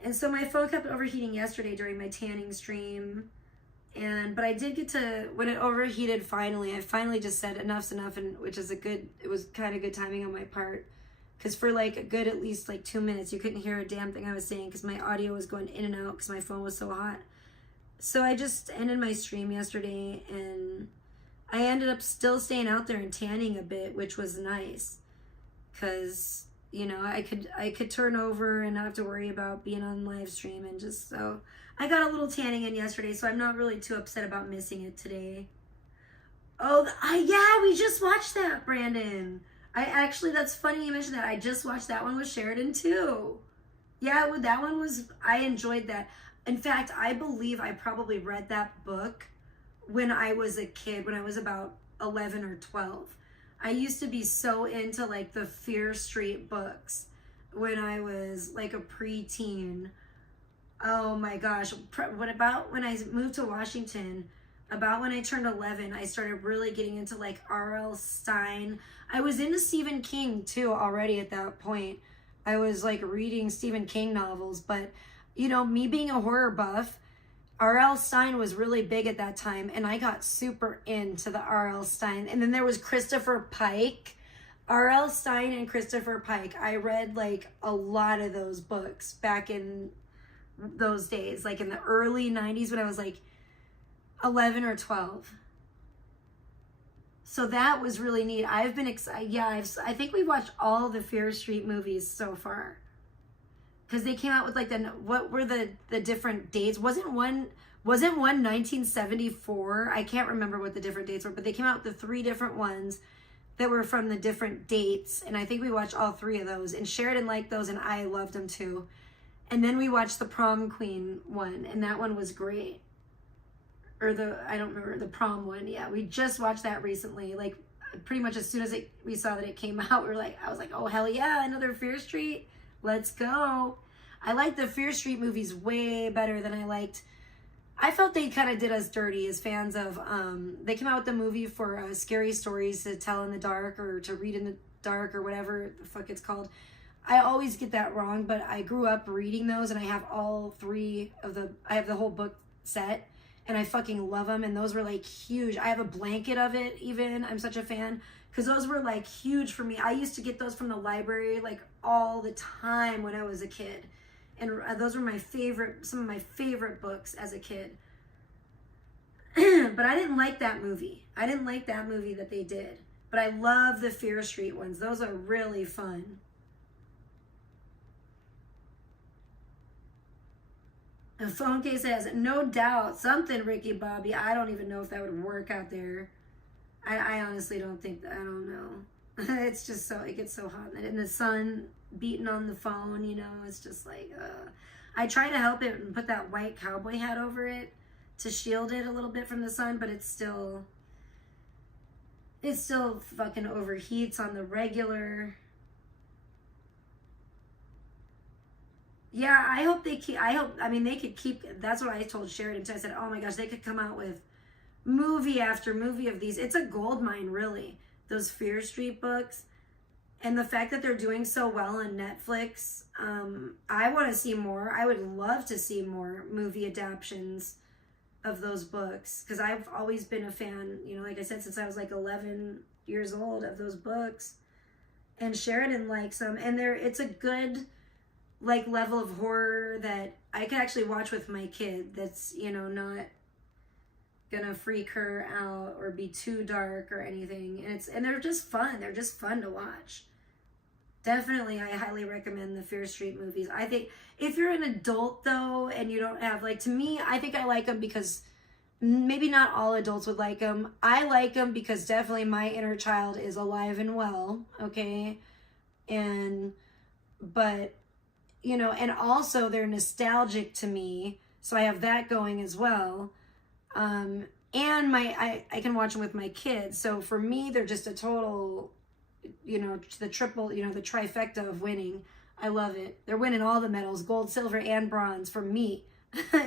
And so my phone kept overheating yesterday during my tanning stream. But I did get to, when it overheated finally, I finally just said enough's enough, and it was kind of good timing on my part. Because for like a good at least like 2 minutes, you couldn't hear a damn thing I was saying because my audio was going in and out because my phone was so hot. So I just ended my stream yesterday, and I ended up still staying out there and tanning a bit, which was nice. Because, I could turn over and not have to worry about being on live stream, and just so I got a little tanning in yesterday, so I'm not really too upset about missing it today. Oh, yeah, we just watched that, Brandon. That's funny you mentioned that. I just watched that one with Sheridan too. Yeah, that one I enjoyed that. In fact, I believe I probably read that book when I was a kid, when I was about 11 or 12. I used to be so into like the Fear Street books when I was like a preteen. Oh my gosh. When I moved to Washington, about when I turned 11, I started really getting into like R.L. Stine. I was into Stephen King too already at that point. I was like reading Stephen King novels, but me being a horror buff, R.L. Stine was really big at that time, and I got super into the R.L. Stine. And then there was Christopher Pike. R.L. Stine and Christopher Pike. I read like a lot of those books back in those days, like in the early 90s when I was like 11 or 12. So that was really neat. I've been excited. Yeah, I think we've watched all the Fear Street movies so far. Because they came out with like what were the different dates? Wasn't one 1974? I can't remember what the different dates were, but they came out with the 3 different ones that were from the different dates. And I think we watched all 3 of those. And Sheridan liked those and I loved them too. And then we watched the Prom Queen one, and that one was great. Or I don't remember, the prom one. Yeah, we just watched that recently. Like, pretty much as soon as we saw that it came out, I was like, oh, hell yeah, another Fear Street. Let's go. I liked the Fear Street movies way better than I felt they kind of did us dirty as fans of, they came out with the movie for scary stories to tell in the dark or to read in the dark or whatever the fuck it's called. I always get that wrong, but I grew up reading those and I have all 3 of I have the whole book set and I fucking love them. And those were like huge. I have a blanket of it even. I'm such a fan because those were like huge for me. I used to get those from the library like all the time when I was a kid. And those were some of my favorite books as a kid. But I didn't like that movie. I didn't like that movie that they did. But I love the Fear Street ones. Those are really fun. A phone case says, no doubt, something, Ricky Bobby. I don't even know if that would work out there. I honestly don't think, I don't know. It's just it gets so hot. And the sun beating on the phone, you know, it's just like, I try to help it and put that white cowboy hat over it to shield it a little bit from the sun, but it still fucking overheats on the regular. Yeah, I hope they could keep, that's what I told Sheridan too. I said, oh my gosh, they could come out with movie after movie of these. It's a gold mine, really, those Fear Street books. And the fact that they're doing so well on Netflix, I want to see more. I would love to see more movie adaptions of those books because I've always been a fan, you know, like I said, since I was like 11 years old of those books. And Sheridan likes them. And it's a good like level of horror that I could actually watch with my kid that's, you know, not gonna freak her out or be too dark or anything. And they're just fun. They're just fun to watch. Definitely, I highly recommend the Fear Street movies. I think if you're an adult though and you don't have, like, to me, I think I like them because maybe not all adults would like them. I like them because definitely my inner child is alive and well, okay? But you know, and also they're nostalgic to me, so I have that going as well. And I can watch them with my kids, so for me they're just a total, you know, the triple, you know, the trifecta of winning. I love it. They're winning all the medals, gold, silver, and bronze for me,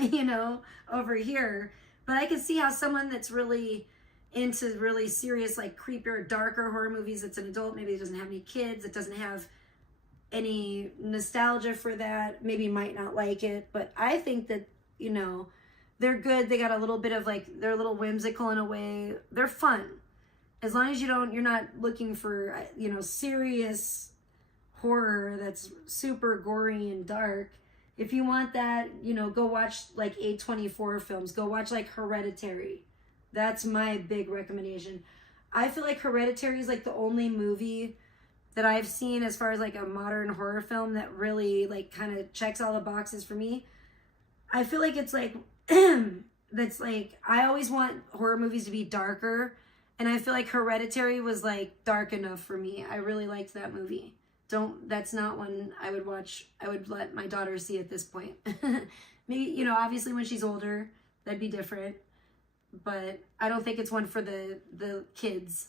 you know, over here. But I can see how someone that's really into really serious, like creepier, darker horror movies, that's an adult, maybe it doesn't have any kids, it doesn't have any nostalgia for that, maybe might not like it. But I think that, you know, they're good. They got a little bit of like, they're a little whimsical in a way. They're fun. As long as you're not looking for, you know, serious horror that's super gory and dark. If you want that, you know, go watch like A24 films. Go watch like Hereditary. That's my big recommendation. I feel like Hereditary is like the only movie that I've seen as far as like a modern horror film that really like kind of checks all the boxes for me. I feel like it's like, that's like, I always want horror movies to be darker. And I feel like Hereditary was like dark enough for me. I really liked that movie. That's not one I would watch. I would let my daughter see at this point. Maybe, you know, obviously when she's older, that'd be different. But I don't think it's one for the kids.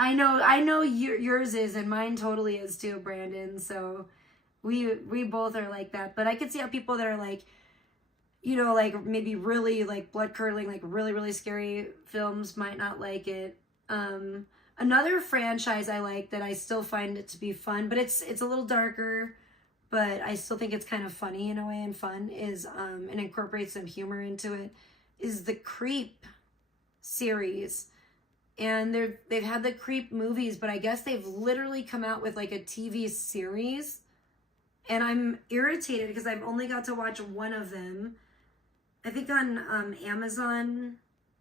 I know yours is, and mine totally is too, Brandon. So we both are like that. But I could see how people that are like, you know, like maybe really like blood curdling, like really, really scary films might not like it. Another franchise I like that I still find it to be fun, but it's a little darker, but I still think it's kind of funny in a way and fun is, and incorporates some humor into it, is the Creep series. And they've had the Creep movies, but I guess they've literally come out with like a TV series. And I'm irritated because I've only got to watch one of them. I think on Amazon,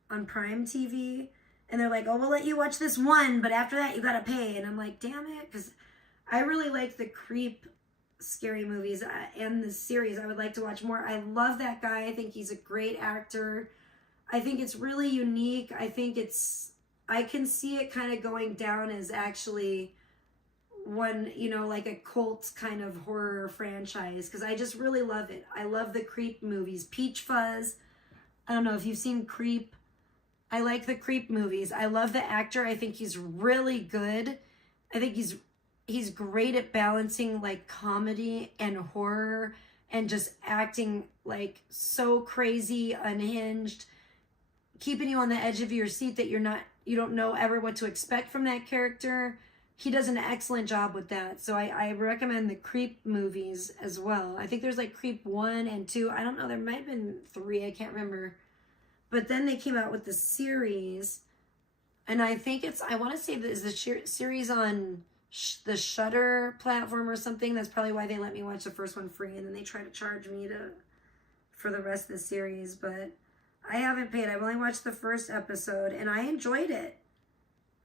on Prime TV. And they're like, oh, we'll let you watch this one, but after that you gotta pay. And I'm like, damn it, because I really like the Creep scary movies and the series. I would like to watch more. I love that guy. I think he's a great actor. I think it's really unique. I can see it kind of going down as actually one, you know, like a cult kind of horror franchise, because I just really love it. I love the Creep movies. Peach Fuzz. I don't know if you've seen Creep. I like the Creep movies. I love the actor. I think he's really good. I think he's great at balancing like comedy and horror and just acting like so crazy, unhinged, keeping you on the edge of your seat that you don't know ever what to expect from that character. He does an excellent job with that. So I recommend the Creep movies as well. I think there's like Creep 1 and 2. I don't know. There might have been 3. I can't remember. But then they came out with the series. And I think I want to say that is the series on the Shudder platform or something. That's probably why they let me watch the first one free. And then they try to charge me for the rest of the series. But I haven't paid. I've only watched the first episode. And I enjoyed it.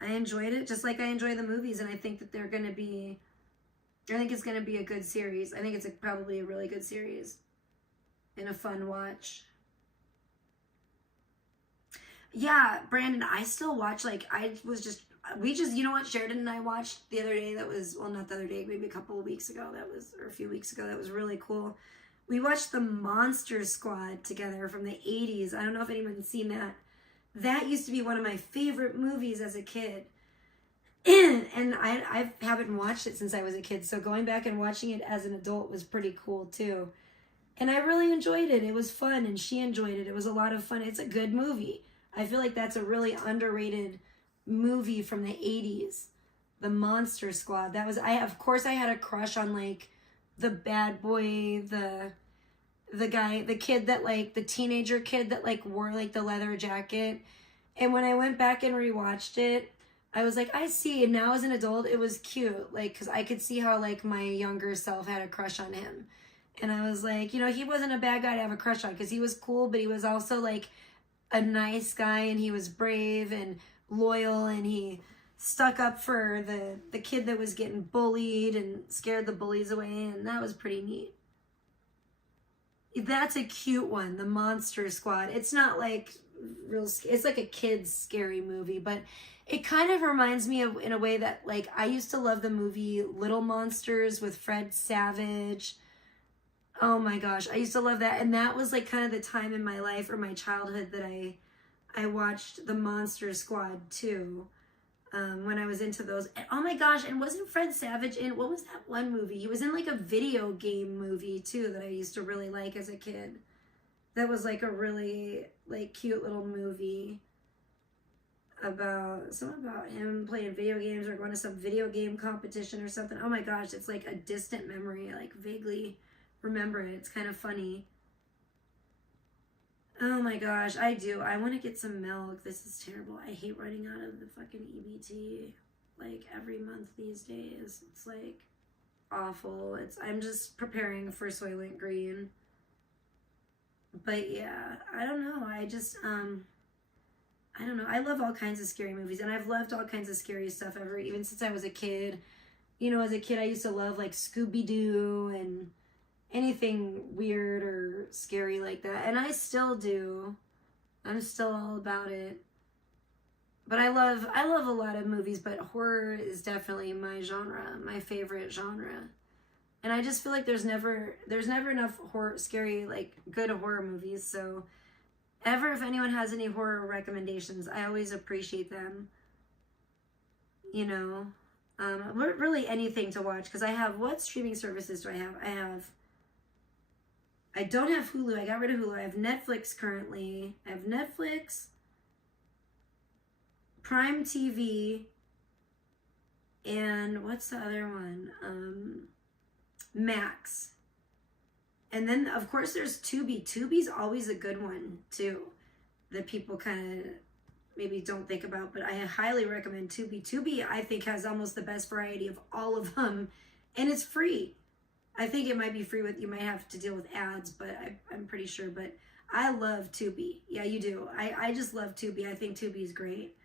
I enjoyed it just like I enjoy the movies, and I think that I think it's going to be a good series. I think it's probably a really good series and a fun watch. Yeah, Brandon, I still watch, like, you know what Sheridan and I watched the other day that was, well, not the other day, maybe a couple of weeks ago, or a few weeks ago, that was really cool. We watched the Monster Squad together from the 80s. I don't know if anyone's seen that. That used to be one of my favorite movies as a kid. And I haven't watched it since I was a kid. So going back and watching it as an adult was pretty cool too. And I really enjoyed it. It was fun and she enjoyed it. It was a lot of fun. It's a good movie. I feel like that's a really underrated movie from the 80s. The Monster Squad. Of course I had a crush on like the bad boy, the guy, the kid that like, the teenager kid that like wore like the leather jacket. And when I went back and rewatched it, I was like, I see. And now as an adult, it was cute. Like, cause I could see how like my younger self had a crush on him. And I was like, you know, he wasn't a bad guy to have a crush on, cause he was cool, but he was also like a nice guy, and he was brave and loyal, and he stuck up for the kid that was getting bullied and scared the bullies away. And that was pretty neat. That's a cute one, the Monster Squad. It's not like it's like a kid's scary movie, but it kind of reminds me of, in a way that like I used to love the movie Little Monsters with Fred Savage. Oh my gosh, I used to love that. And that was like kind of the time in my life or my childhood that I watched the Monster Squad too. When I was into those. And, oh my gosh, and wasn't Fred Savage in, what was that one movie? He was in like a video game movie too that I used to really like as a kid. That was like a really like cute little movie about him playing video games or going to some video game competition or something. Oh my gosh, it's like a distant memory. I like vaguely remember it. It's kind of funny. Oh my gosh, I do. I want to get some milk. This is terrible. I hate running out of the fucking EBT like every month these days. It's like awful. I'm just preparing for Soylent Green. But yeah, I don't know. I don't know. I love all kinds of scary movies, and I've loved all kinds of scary stuff even since I was a kid. You know, as a kid, I used to love like Scooby-Doo and anything weird or scary like that. And I still do. I'm still all about it. But I love a lot of movies, but horror is definitely my genre, my favorite genre. And I just feel like there's never enough scary, like good horror movies. So if anyone has any horror recommendations, I always appreciate them. You know, really anything to watch, because what streaming services do I have? I don't have Hulu. I got rid of Hulu. I have Netflix currently. I have Netflix, Prime TV, and what's the other one? Max. And then, of course, there's Tubi. Tubi's always a good one, too, that people kind of maybe don't think about, but I highly recommend Tubi. Tubi, I think, has almost the best variety of all of them, and it's free. I think it might be free you might have to deal with ads, but I'm pretty sure. But I love Tubi. Yeah, you do. I just love Tubi. I think Tubi is great.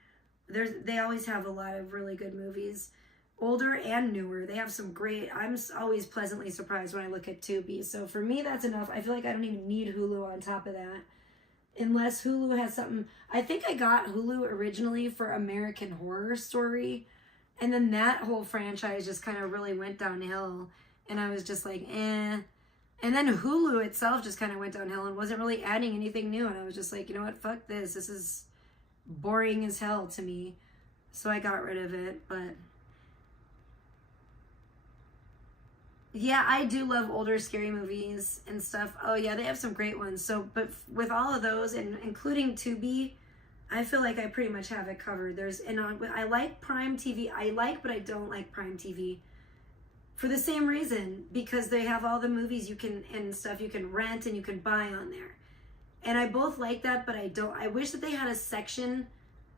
They always have a lot of really good movies, older and newer. They have some great, I'm always pleasantly surprised when I look at Tubi. So for me, that's enough. I feel like I don't even need Hulu on top of that. unless Hulu has something. I think I got Hulu originally for American Horror Story, and then that whole franchise just kind of really went downhill, and I was just like, eh. And then Hulu itself just kind of went downhill and wasn't really adding anything new, and I was just like, you know what, fuck this. This is boring as hell to me. So I got rid of it, but yeah, I do love older scary movies and stuff. Oh yeah, they have some great ones. So, but with all of those, and including Tubi, I feel like I pretty much have it covered. I like Prime TV. But I don't like Prime TV for the same reason, because they have all the movies and stuff you can rent and you can buy on there. And I both like that, but I wish that they had a section.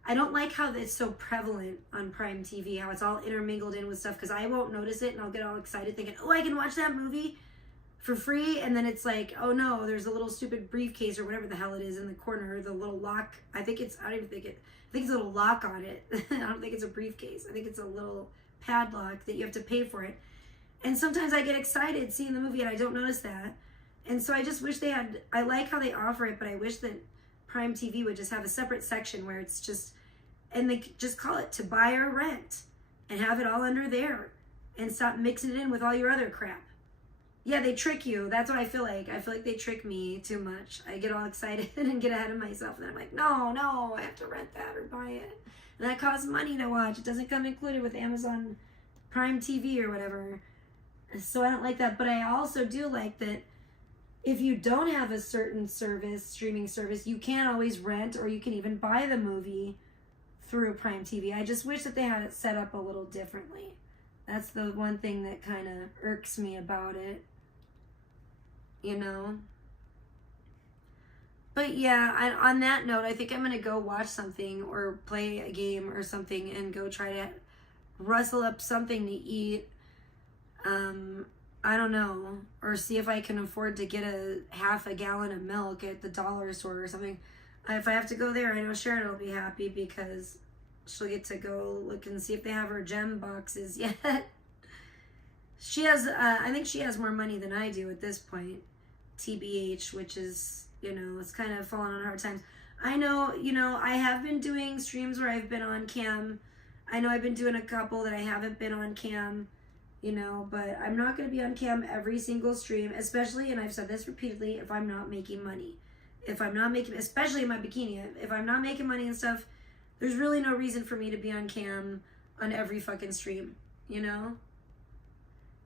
I don't like how it's so prevalent on Prime TV, how it's all intermingled in with stuff, because I won't notice it and I'll get all excited thinking, oh, I can watch that movie for free, and then it's like, oh no, there's a little stupid briefcase or whatever the hell it is in the corner, the little lock. I think it's a little lock on it. I don't think it's a briefcase. I think it's a little padlock that you have to pay for it. And sometimes I get excited seeing the movie and I don't notice that. And so I just wish I like how they offer it, but I wish that Prime TV would just have a separate section where it's just, and they just call it to buy or rent and have it all under there and stop mixing it in with all your other crap. Yeah, they trick you. That's what I feel like. I feel like they trick me too much. I get all excited and get ahead of myself, and then I'm like, no, I have to rent that or buy it. And that costs money to watch. It doesn't come included with Amazon Prime TV or whatever. So I don't like that. But I also do like that if you don't have a certain streaming service, you can always rent, or you can even buy the movie through Prime TV. I just wish that they had it set up a little differently. That's the one thing that kind of irks me about it, you know? But yeah, on that note, I think I'm going to go watch something or play a game or something and go try to rustle up something to eat. I don't know, or see if I can afford to get a half a gallon of milk at the dollar store or something. If I have to go there, I know Sharon will be happy because she'll get to go look and see if they have her gem boxes yet. She has, I think she has more money than I do at this point, TBH, which is, it's kind of fallen on hard times. I know, I have been doing streams where I've been on cam. I know I've been doing a couple that I haven't been on cam. But I'm not going to be on cam every single stream, especially, and I've said this repeatedly, if I'm not making money. If I'm not making, especially in my bikini, if I'm not making money and stuff, there's really no reason for me to be on cam on every fucking stream,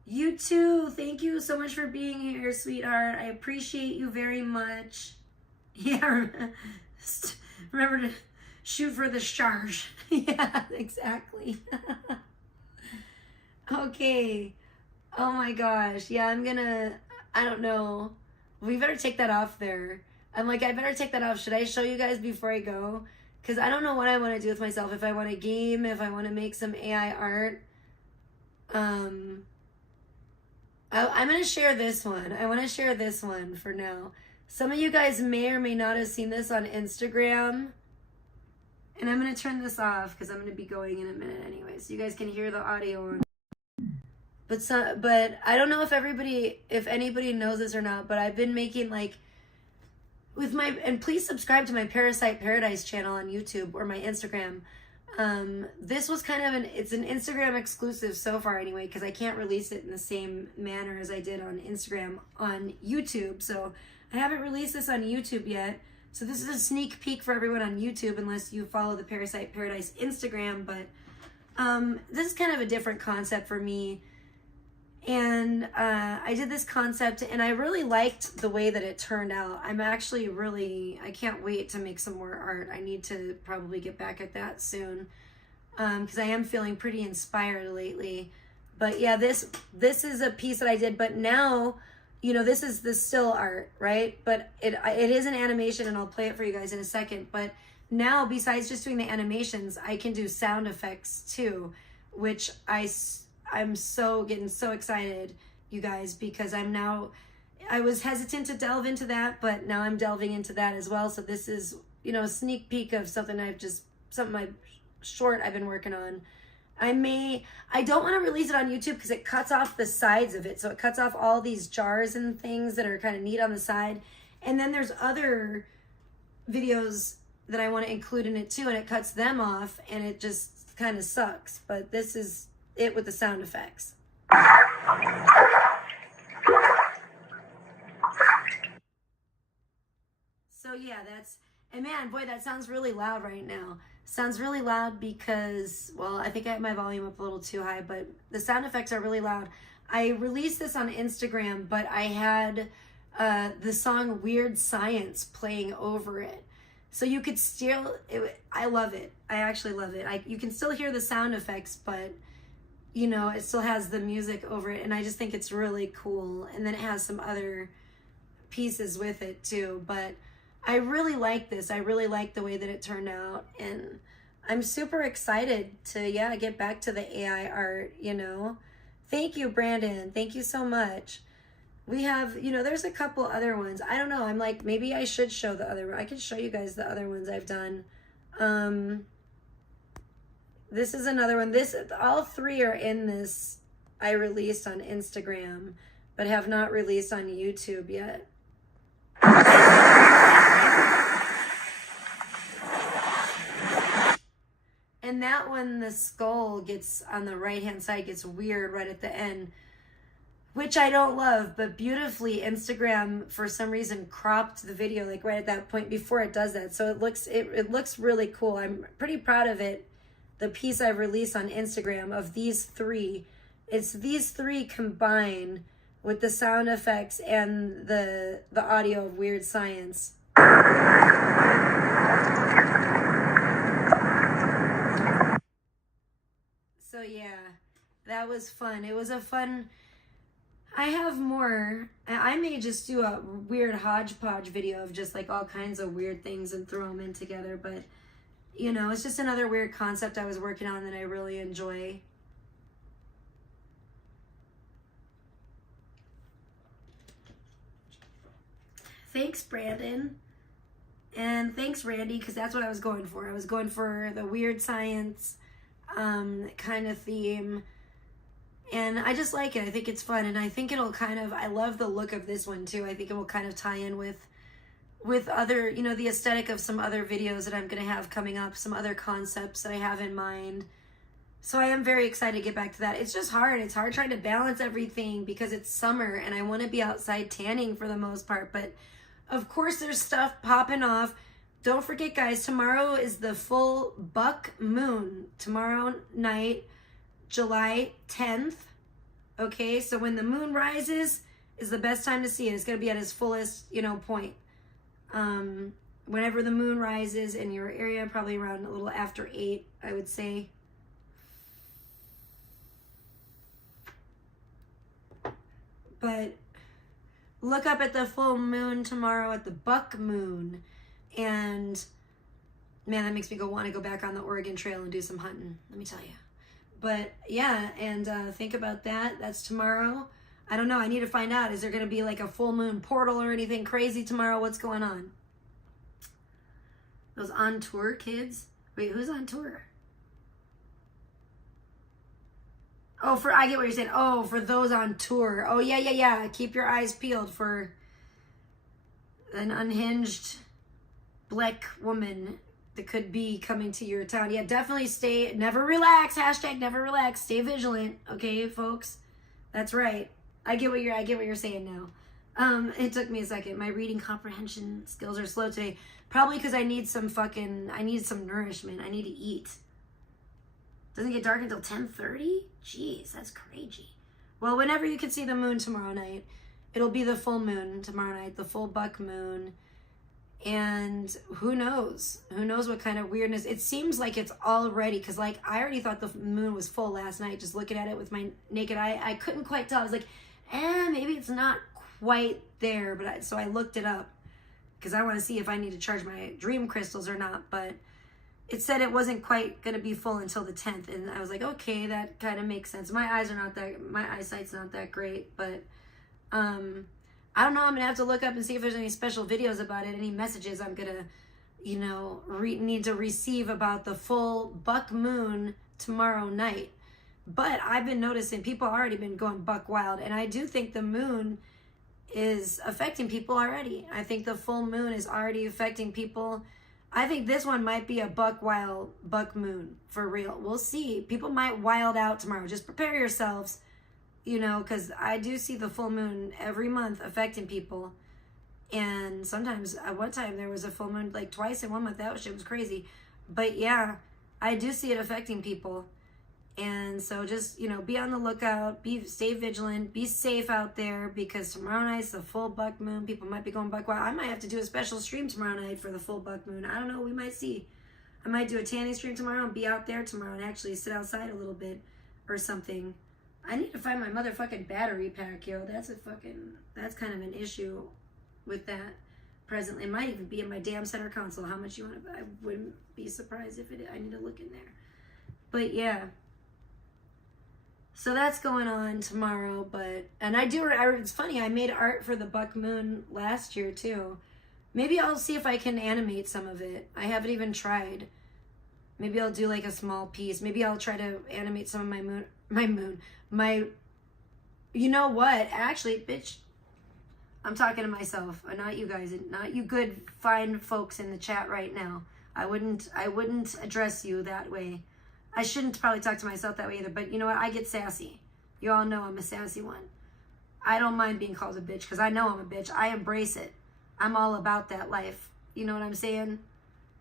You too. Thank you so much for being here, sweetheart. I appreciate you very much. Yeah, remember to shoot for the stars. Yeah, exactly. Okay. Oh my gosh. Yeah, I don't know. We better take that off there. I'm like, I better take that off. Should I show you guys before I go? Because I don't know what I want to do with myself. If I want to game, if I want to make some AI art. I'm going to share this one. I want to share this one for now. Some of you guys may or may not have seen this on Instagram. And I'm going to turn this off because I'm going to be going in a minute anyway. So you guys can hear the audio on. But I don't know if anybody knows this or not, but I've been making and please subscribe to my Parasite Paradise channel on YouTube or my Instagram. This was kind of it's an Instagram exclusive so far anyway, because I can't release it in the same manner as I did on Instagram on YouTube. So I haven't released this on YouTube yet. So this is a sneak peek for everyone on YouTube, unless you follow the Parasite Paradise Instagram. But this is kind of a different concept for me. And I did this concept and I really liked the way that it turned out. I'm actually I can't wait to make some more art. I need to probably get back at that soon because I am feeling pretty inspired lately. But yeah, this is a piece that I did, but now, this is the still art, right? But it is an animation, and I'll play it for you guys in a second. But now, besides just doing the animations, I can do sound effects too, which I'm getting so excited, you guys, because I was hesitant to delve into that, but now I'm delving into that as well. So this is, a sneak peek of something short I've been working on. I don't want to release it on YouTube because it cuts off the sides of it. So it cuts off all these jars and things that are kind of neat on the side. And then there's other videos that I want to include in it too, and it cuts them off, and it just kind of sucks. But this is it with the sound effects. So yeah, and man, boy, that sounds really loud right now. Sounds really loud because, well, I think I have my volume up a little too high, but the sound effects are really loud. I released this on Instagram, but I had the song Weird Science playing over it. So you could still, I love it. I actually love it. You can still hear the sound effects, but, you know, it still has the music over it. And I just think it's really cool. And then it has some other pieces with it too. But I really like this. I really like the way that it turned out. And I'm super excited to, yeah, get back to the AI art, you know. Thank you, Brandon. Thank you so much. We have, you know, there's a couple other ones. I don't know. I'm like, maybe I should show the other one. I could show you guys the other ones I've done. This is another one. All three are in this. I released on Instagram, but have not released on YouTube yet. And that one, the skull gets on the right-hand side, gets weird right at the end, which I don't love, but beautifully Instagram, for some reason, cropped the video like right at that point before it does that. So it looks really cool. I'm pretty proud of it. The piece I've released on Instagram of these three, it's these three combined with the sound effects and the audio of Weird Science. So yeah, that was fun. It was a fun, I have more. I may just do a weird hodgepodge video of just like all kinds of weird things and throw them in together. But, you know, it's just another weird concept I was working on that I really enjoy. Thanks, Brandon. And thanks, Randy, because that's what I was going for. I was going for the Weird Science kind of theme. And I just like it. I think it's fun. And I think it'll kind of, I love the look of this one too. I think it will kind of tie in with other, you know, the aesthetic of some other videos that I'm going to have coming up, some other concepts that I have in mind. So I am very excited to get back to that. It's just hard. It's hard trying to balance everything because it's summer and I want to be outside tanning for the most part. But of course there's stuff popping off. Don't forget, guys, tomorrow is the full buck moon. Tomorrow night, July 10th. Okay, so when the moon rises is the best time to see it. It's going to be at its fullest, you know, point. Whenever the moon rises in your area, probably around a little after 8, I would say. But look up at the full moon tomorrow at the buck moon. And man, that makes me want to go back on the Oregon Trail and do some hunting, let me tell you. But yeah, and think about that. That's tomorrow. I don't know. I need to find out. Is there going to be like a full moon portal or anything crazy tomorrow? What's going on? Those on tour kids? Wait, who's on tour? Oh, I get what you're saying. Oh, for those on tour. Oh, yeah. Keep your eyes peeled for an unhinged black woman that could be coming to your town. Yeah, definitely never relax. Hashtag never relax. Stay vigilant. Okay, folks? That's right. I get what you're saying now. It took me a second. My reading comprehension skills are slow today. Probably because I need some nourishment. I need to eat. Doesn't get dark until 10:30? Jeez, that's crazy. Well, whenever you can see the moon tomorrow night, it'll be the full moon tomorrow night, the full buck moon. And who knows? Who knows what kind of weirdness? It seems like it's already, because like I already thought the moon was full last night, just looking at it with my naked eye. I couldn't quite tell. I was like, maybe it's not quite there. But so I looked it up because I want to see if I need to charge my dream crystals or not. But it said it wasn't quite going to be full until the 10th. And I was like, okay, that kind of makes sense. My eyesight's not that great, but I don't know. I'm going to have to look up and see if there's any special videos about it, any messages I'm going to, you know, need to receive about the full buck moon tomorrow night. But I've been noticing people already been going buck wild. And I do think the moon is affecting people already. I think the full moon is already affecting people. I think this one might be a buck moon for real. We'll see. People might wild out tomorrow. Just prepare yourselves, you know, because I do see the full moon every month affecting people. And sometimes at one time there was a full moon like twice in 1 month. That shit was crazy. But yeah, I do see it affecting people. And so just, you know, be on the lookout, stay vigilant, be safe out there, because tomorrow night's the full buck moon. People might be going buck wild. I might have to do a special stream tomorrow night for the full buck moon. I don't know, we might see. I might do a tanning stream tomorrow and be out there tomorrow and actually sit outside a little bit or something. I need to find my motherfucking battery pack, yo. That's kind of an issue with that presently. It might even be in my damn center console. How much you want to, I wouldn't be surprised if I need to look in there. But yeah. So that's going on tomorrow, and it's funny, I made art for the buck moon last year too. Maybe I'll see if I can animate some of it. I haven't even tried. Maybe I'll do like a small piece. Maybe I'll try to animate some of you know what? Actually, bitch, I'm talking to myself, not you guys, not you good, fine folks in the chat right now. I wouldn't address you that way. I shouldn't probably talk to myself that way either, but you know what? I get sassy. You all know I'm a sassy one. I don't mind being called a bitch because I know I'm a bitch. I embrace it. I'm all about that life. You know what I'm saying?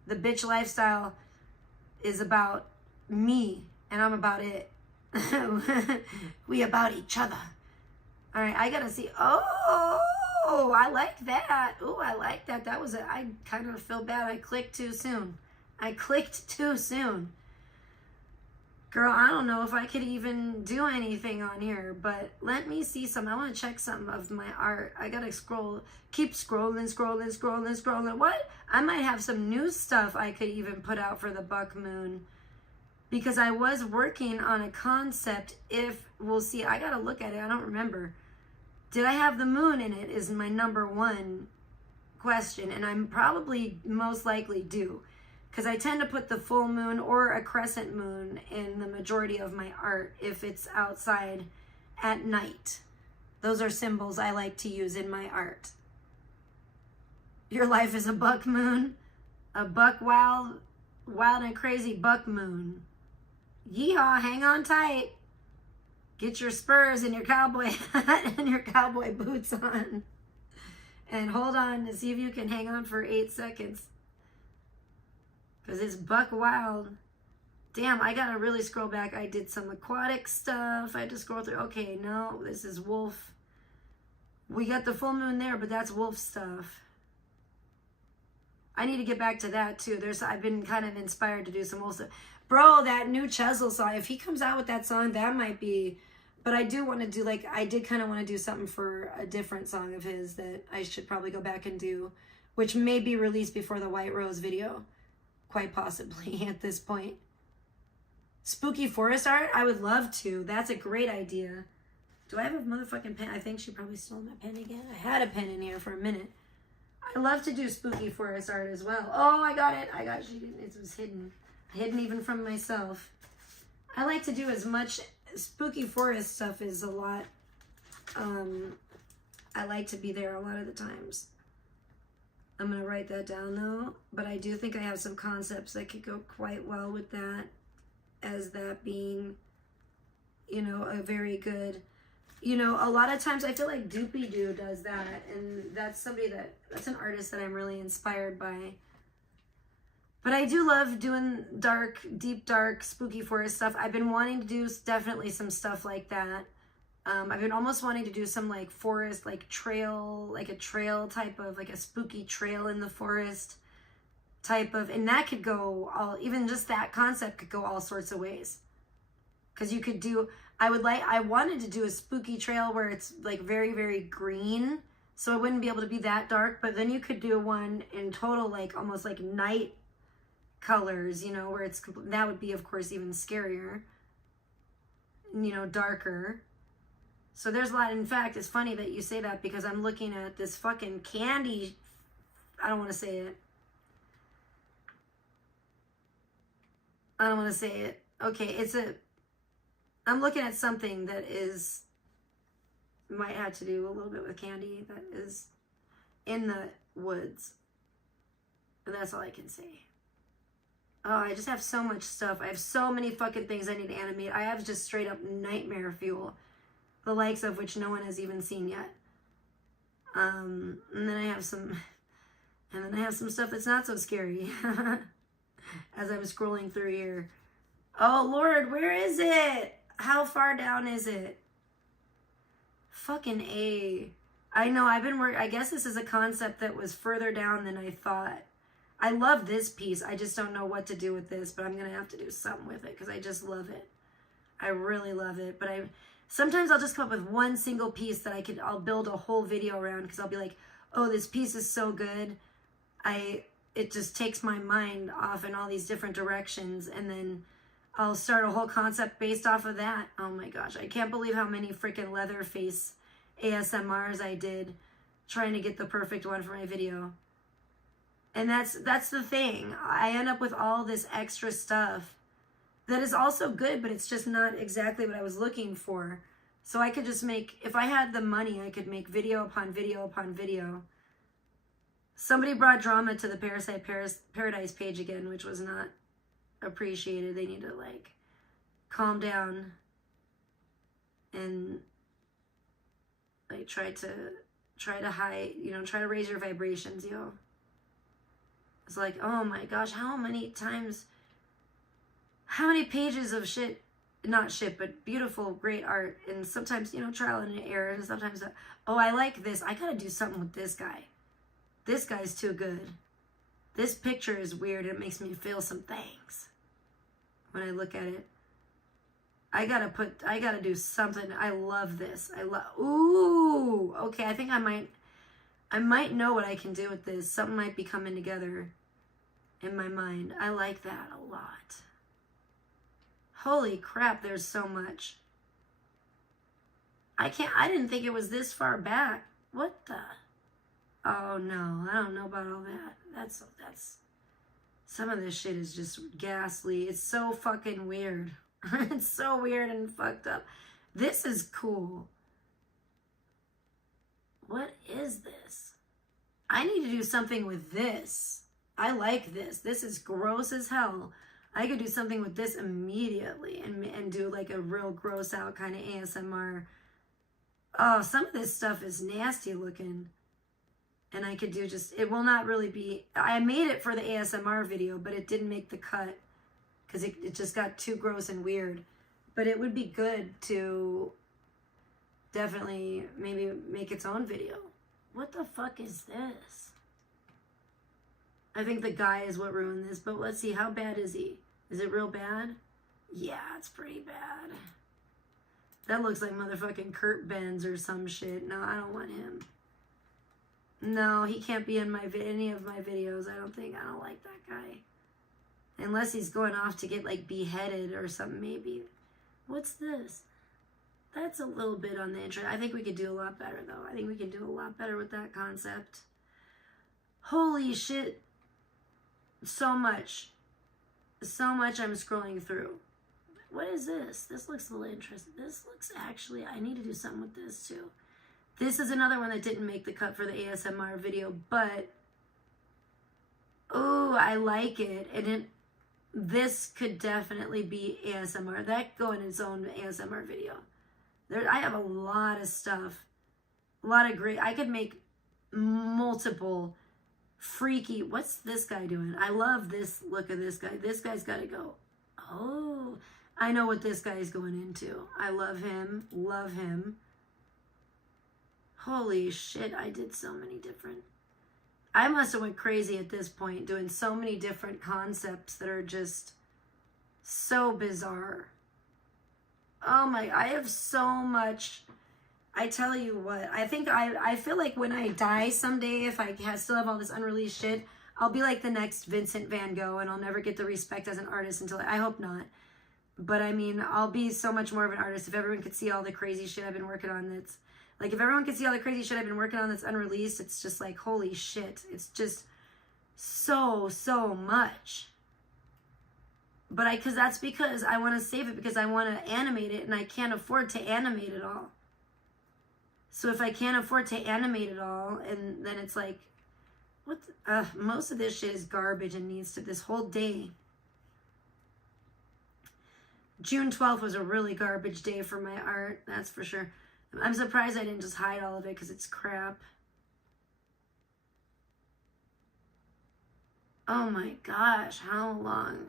The bitch lifestyle is about me, and I'm about it. We about each other. All right, I gotta see. Oh, I like that. Oh, I like that. I kind of feel bad. I clicked too soon. Girl, I don't know if I could even do anything on here, but let me see some. I want to check some of my art. I gotta keep scrolling. What? I might have some new stuff I could even put out for the buck moon, because I was working on a concept. We'll see. I gotta look at it. I don't remember. Did I have the moon in it is my number one question, and I'm probably most likely do. Because I tend to put the full moon or a crescent moon in the majority of my art if it's outside at night. Those are symbols I like to use in my art. Your life is a buck moon, a buck wild and crazy buck moon. Yeehaw, hang on tight. Get your spurs and your cowboy hat and your cowboy boots on. And hold on to see if you can hang on for 8 seconds. Because it's buck wild. Damn, I gotta really scroll back. I did some aquatic stuff. I had to scroll through. Okay, no, this is wolf. We got the full moon there, but that's wolf stuff. I need to get back to that too. I've been kind of inspired to do some wolf stuff. Bro, that new Chesel song, if he comes out with that song, that might be. But I do want to do, I did kind of want to do something for a different song of his that I should probably go back and do, which may be released before the White Rose video. Quite possibly at this point. Spooky forest art? I would love to. That's a great idea. Do I have a motherfucking pen? I think she probably stole my pen again. I had a pen in here for a minute. I love to do spooky forest art as well. Oh, I got it. It was hidden. Hidden even from myself. I like to do as much spooky forest stuff is a lot. I like to be there a lot of the times. I'm going to write that down though, but I do think I have some concepts that could go quite well with that, as that being, you know, a very good, you know, a lot of times I feel like Doopy Doo does that, and that's that's an artist that I'm really inspired by. But I do love doing deep dark, spooky forest stuff. I've been wanting to do definitely some stuff like that. I've been almost wanting to do some like forest, like trail, like a trail type of, like a spooky trail in the forest type of, and that could go all, even just that concept could go all sorts of ways. Cause you could do, I wanted to do a spooky trail where it's like very, very green. So it wouldn't be able to be that dark, but then you could do one in total, like almost like night colors, you know, where that would be of course even scarier, you know, darker. So there's a lot. In fact, it's funny that you say that because I'm looking at this fucking candy. I don't want to say it. Okay, I'm looking at something that is might have to do a little bit with candy that is in the woods. But that's all I can say. Oh, I just have so much stuff. I have so many fucking things I need to animate. I have just straight up nightmare fuel, the likes of which no one has even seen yet. And then I have some stuff that's not so scary as I'm scrolling through here. Oh Lord, where is it? How far down is it? Fucking A. I know, I guess this is a concept that was further down than I thought. I love this piece. I just don't know what to do with this, but I'm going to have to do something with it because I just love it. I really love it. But sometimes I'll just come up with one single piece that I'll build a whole video around because I'll be like, oh, this piece is so good. It just takes my mind off in all these different directions, and then I'll start a whole concept based off of that. Oh my gosh, I can't believe how many freaking Leatherface ASMRs I did trying to get the perfect one for my video. And that's the thing. I end up with all this extra stuff that is also good, but it's just not exactly what I was looking for. So I could just make, if I had the money, I could make video upon video upon video. Somebody brought drama to the Parasite Paradise page again, which was not appreciated. They need to like calm down and like try to hide, try to raise your vibrations, yo. It's like, oh my gosh, how many pages of shit, not shit, but beautiful, great art, and sometimes, trial and error, and sometimes, oh, I like this, I gotta do something with this guy. This guy's too good. This picture is weird, it makes me feel some things when I look at it. I gotta do something. I love this. Ooh, okay, I think I might know what I can do with this. Something might be coming together in my mind. I like that a lot. Holy crap, there's so much. I didn't think it was this far back. What the? Oh no, I don't know about all that. That's, some of this shit is just ghastly. It's so fucking weird. It's so weird and fucked up. This is cool. What is this? I need to do something with this. I like this. This is gross as hell. I could do something with this immediately and do like a real gross out kind of ASMR. Oh, some of this stuff is nasty looking. And I could do it will not really be, I made it for the ASMR video, but it didn't make the cut because it just got too gross and weird. But it would be good to definitely maybe make its own video. What the fuck is this? I think the guy is what ruined this, but let's see, how bad is he? Is it real bad? Yeah, it's pretty bad. That looks like motherfucking Kurt Benz or some shit. No, I don't want him. No, he can't be in any of my videos, I don't think. I don't like that guy. Unless he's going off to get like beheaded or something, maybe. What's this? That's a little bit on the intro. I think we could do a lot better, though. I think we can do a lot better with that concept. Holy shit. So much. So much I'm scrolling through. What is this? This looks a little interesting. This looks actually, I need to do something with this, too. This is another one that didn't make the cut for the ASMR video, but, oh, I like it. And this could definitely be ASMR. That go in its own ASMR video. I have a lot of stuff. A lot of great, I could make multiple freaky, what's this guy doing? I love this look of this guy. This guy's got to go. Oh, I know what this guy's going into. I love him. Love him. Holy shit, I did so many different... I must have went crazy at this point doing so many different concepts that are just so bizarre. Oh my, I have so much. I tell you what, I think I feel like when I die someday, if I still have all this unreleased shit, I'll be like the next Vincent van Gogh and I'll never get the respect as an artist until, I hope not. But I mean, I'll be so much more of an artist if everyone could see all the crazy shit I've been working on that's, like if everyone could see all the crazy shit I've been working on that's unreleased, it's just like, holy shit. It's just so much. But that's because I want to save it because I want to animate it and I can't afford to animate it all. So if I can't afford to animate it all, and then it's like, what? Most of this shit is garbage and needs to, this whole day. June 12th was a really garbage day for my art, that's for sure. I'm surprised I didn't just hide all of it because it's crap. Oh my gosh, how long?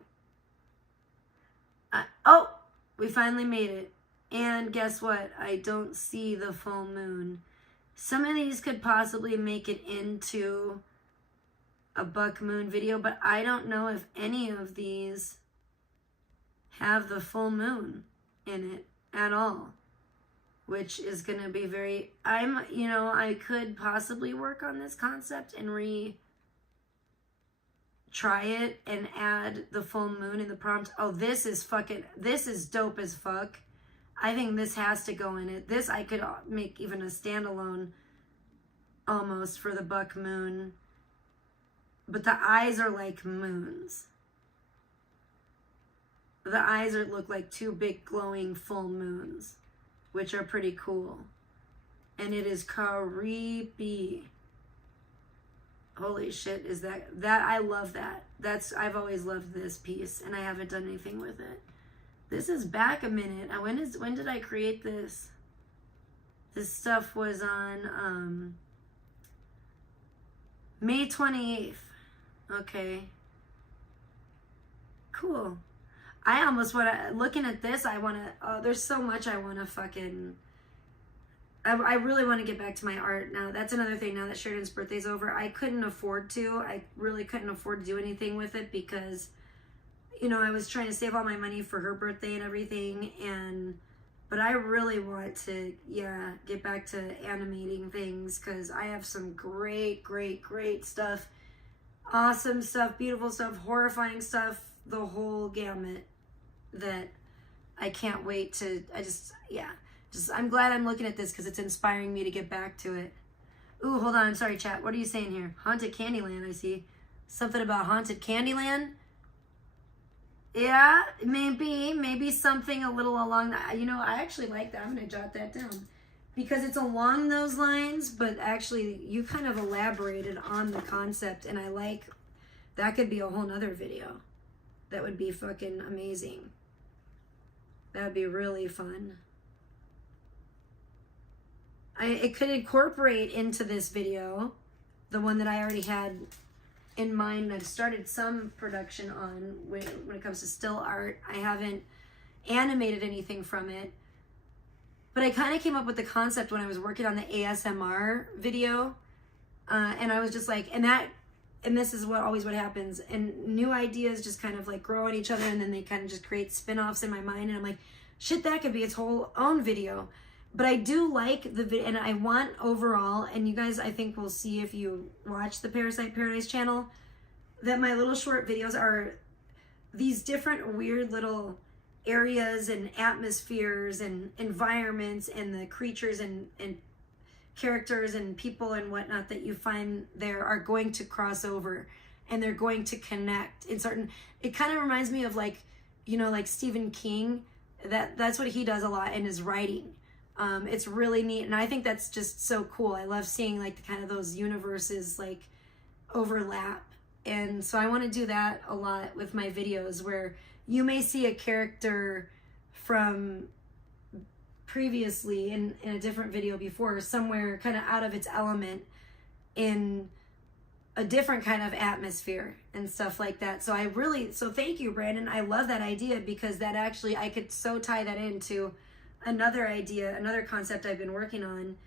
Oh, we finally made it. And guess what? I don't see the full moon. Some of these could possibly make it into a buck moon video, but I don't know if any of these have the full moon in it at all, which is going to be very, I could possibly work on this concept and try it and add the full moon in the prompt. Oh, this is dope as fuck. I think this has to go in it. This I could make even a standalone almost for the buck moon. But the eyes are like moons. The eyes look like two big glowing full moons, which are pretty cool. And it is creepy. Holy shit, is that I love that. I've always loved this piece and I haven't done anything with it. This is back a minute. When did I create this? This stuff was on May 28th. Okay. Cool. I almost want to, looking at this, there's so much I want to fucking, I really want to get back to my art now. That's another thing now that Sheridan's birthday's over. I really couldn't afford to do anything with it because, I was trying to save all my money for her birthday and everything. But I really want to, get back to animating things because I have some great, great, great stuff. Awesome stuff, beautiful stuff, horrifying stuff, the whole gamut that I can't wait to, I'm glad I'm looking at this because it's inspiring me to get back to it. Ooh, hold on, I'm sorry, chat. What are you saying here? Haunted Candyland, I see. Something about Haunted Candyland? Yeah, maybe something a little along that. I actually like that. I'm going to jot that down. Because it's along those lines, but actually you kind of elaborated on the concept, and I like, that could be a whole nother video. That would be fucking amazing. That would be really fun. It could incorporate into this video, the one that I already had in mind. I've started some production on when it comes to still art. I haven't animated anything from it. But I kind of came up with the concept when I was working on the ASMR video. And I was just like, and this is always what happens. And new ideas just kind of like grow on each other, and then they kind of just create spin-offs in my mind. And I'm like, shit, that could be its whole own video. But I do like the video, and I want overall, and you guys I think will see if you watch the Parasite Paradise channel, that my little short videos are these different weird little areas and atmospheres and environments and the creatures and characters and people and whatnot that you find there are going to cross over and they're going to connect in certain, it kind of reminds me of like Stephen King, that's what he does a lot in his writing. It's really neat, and I think that's just so cool. I love seeing like the kind of those universes like overlap, and so I want to do that a lot with my videos, where you may see a character from previously in a different video before, somewhere kind of out of its element in a different kind of atmosphere and stuff like that. So thank you, Brandon. I love that idea, because that actually, I could so tie that into another idea, another concept I've been working on,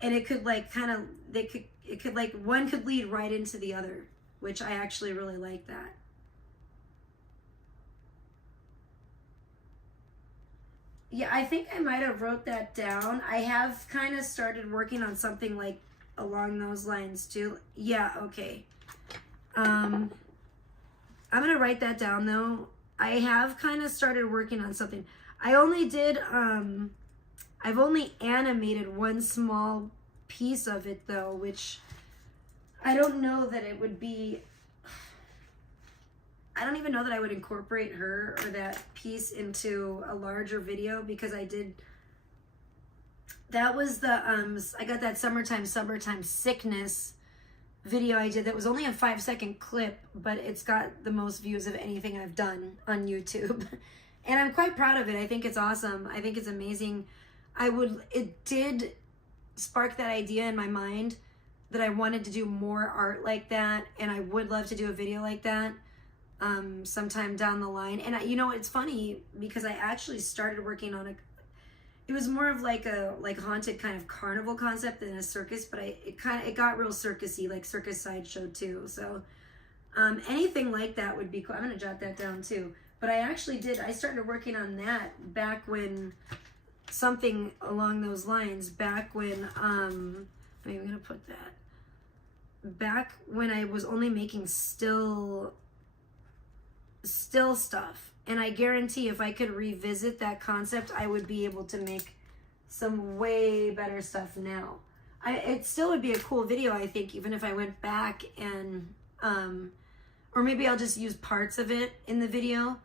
and it could like kind of, it could like, one could lead right into the other, which I actually really like that. Yeah, I think I might have wrote that down. I have kind of started working on something like along those lines too. Yeah, okay. I'm gonna write that down though. I have kind of started working on something. I've only animated one small piece of it though, which I don't know that it would be, I don't even know that I would incorporate her or that piece into a larger video, because that was the, I got that summertime sickness video I did that was only a 5-second clip, but it's got the most views of anything I've done on YouTube. And I'm quite proud of it. I think it's awesome. I think it's amazing. It did spark that idea in my mind that I wanted to do more art like that, and I would love to do a video like that sometime down the line. And you know, it's funny because I actually started working on it was more of like a haunted kind of carnival concept than a circus, but it got real circusy, like circus sideshow too. So anything like that would be cool. I'm gonna jot that down too. But I started working on that back when, something along those lines, back when, maybe I'm gonna put that, back when I was only making still stuff. And I guarantee if I could revisit that concept, I would be able to make some way better stuff now. It still would be a cool video, I think, even if I went back and, or maybe I'll just use parts of it in the video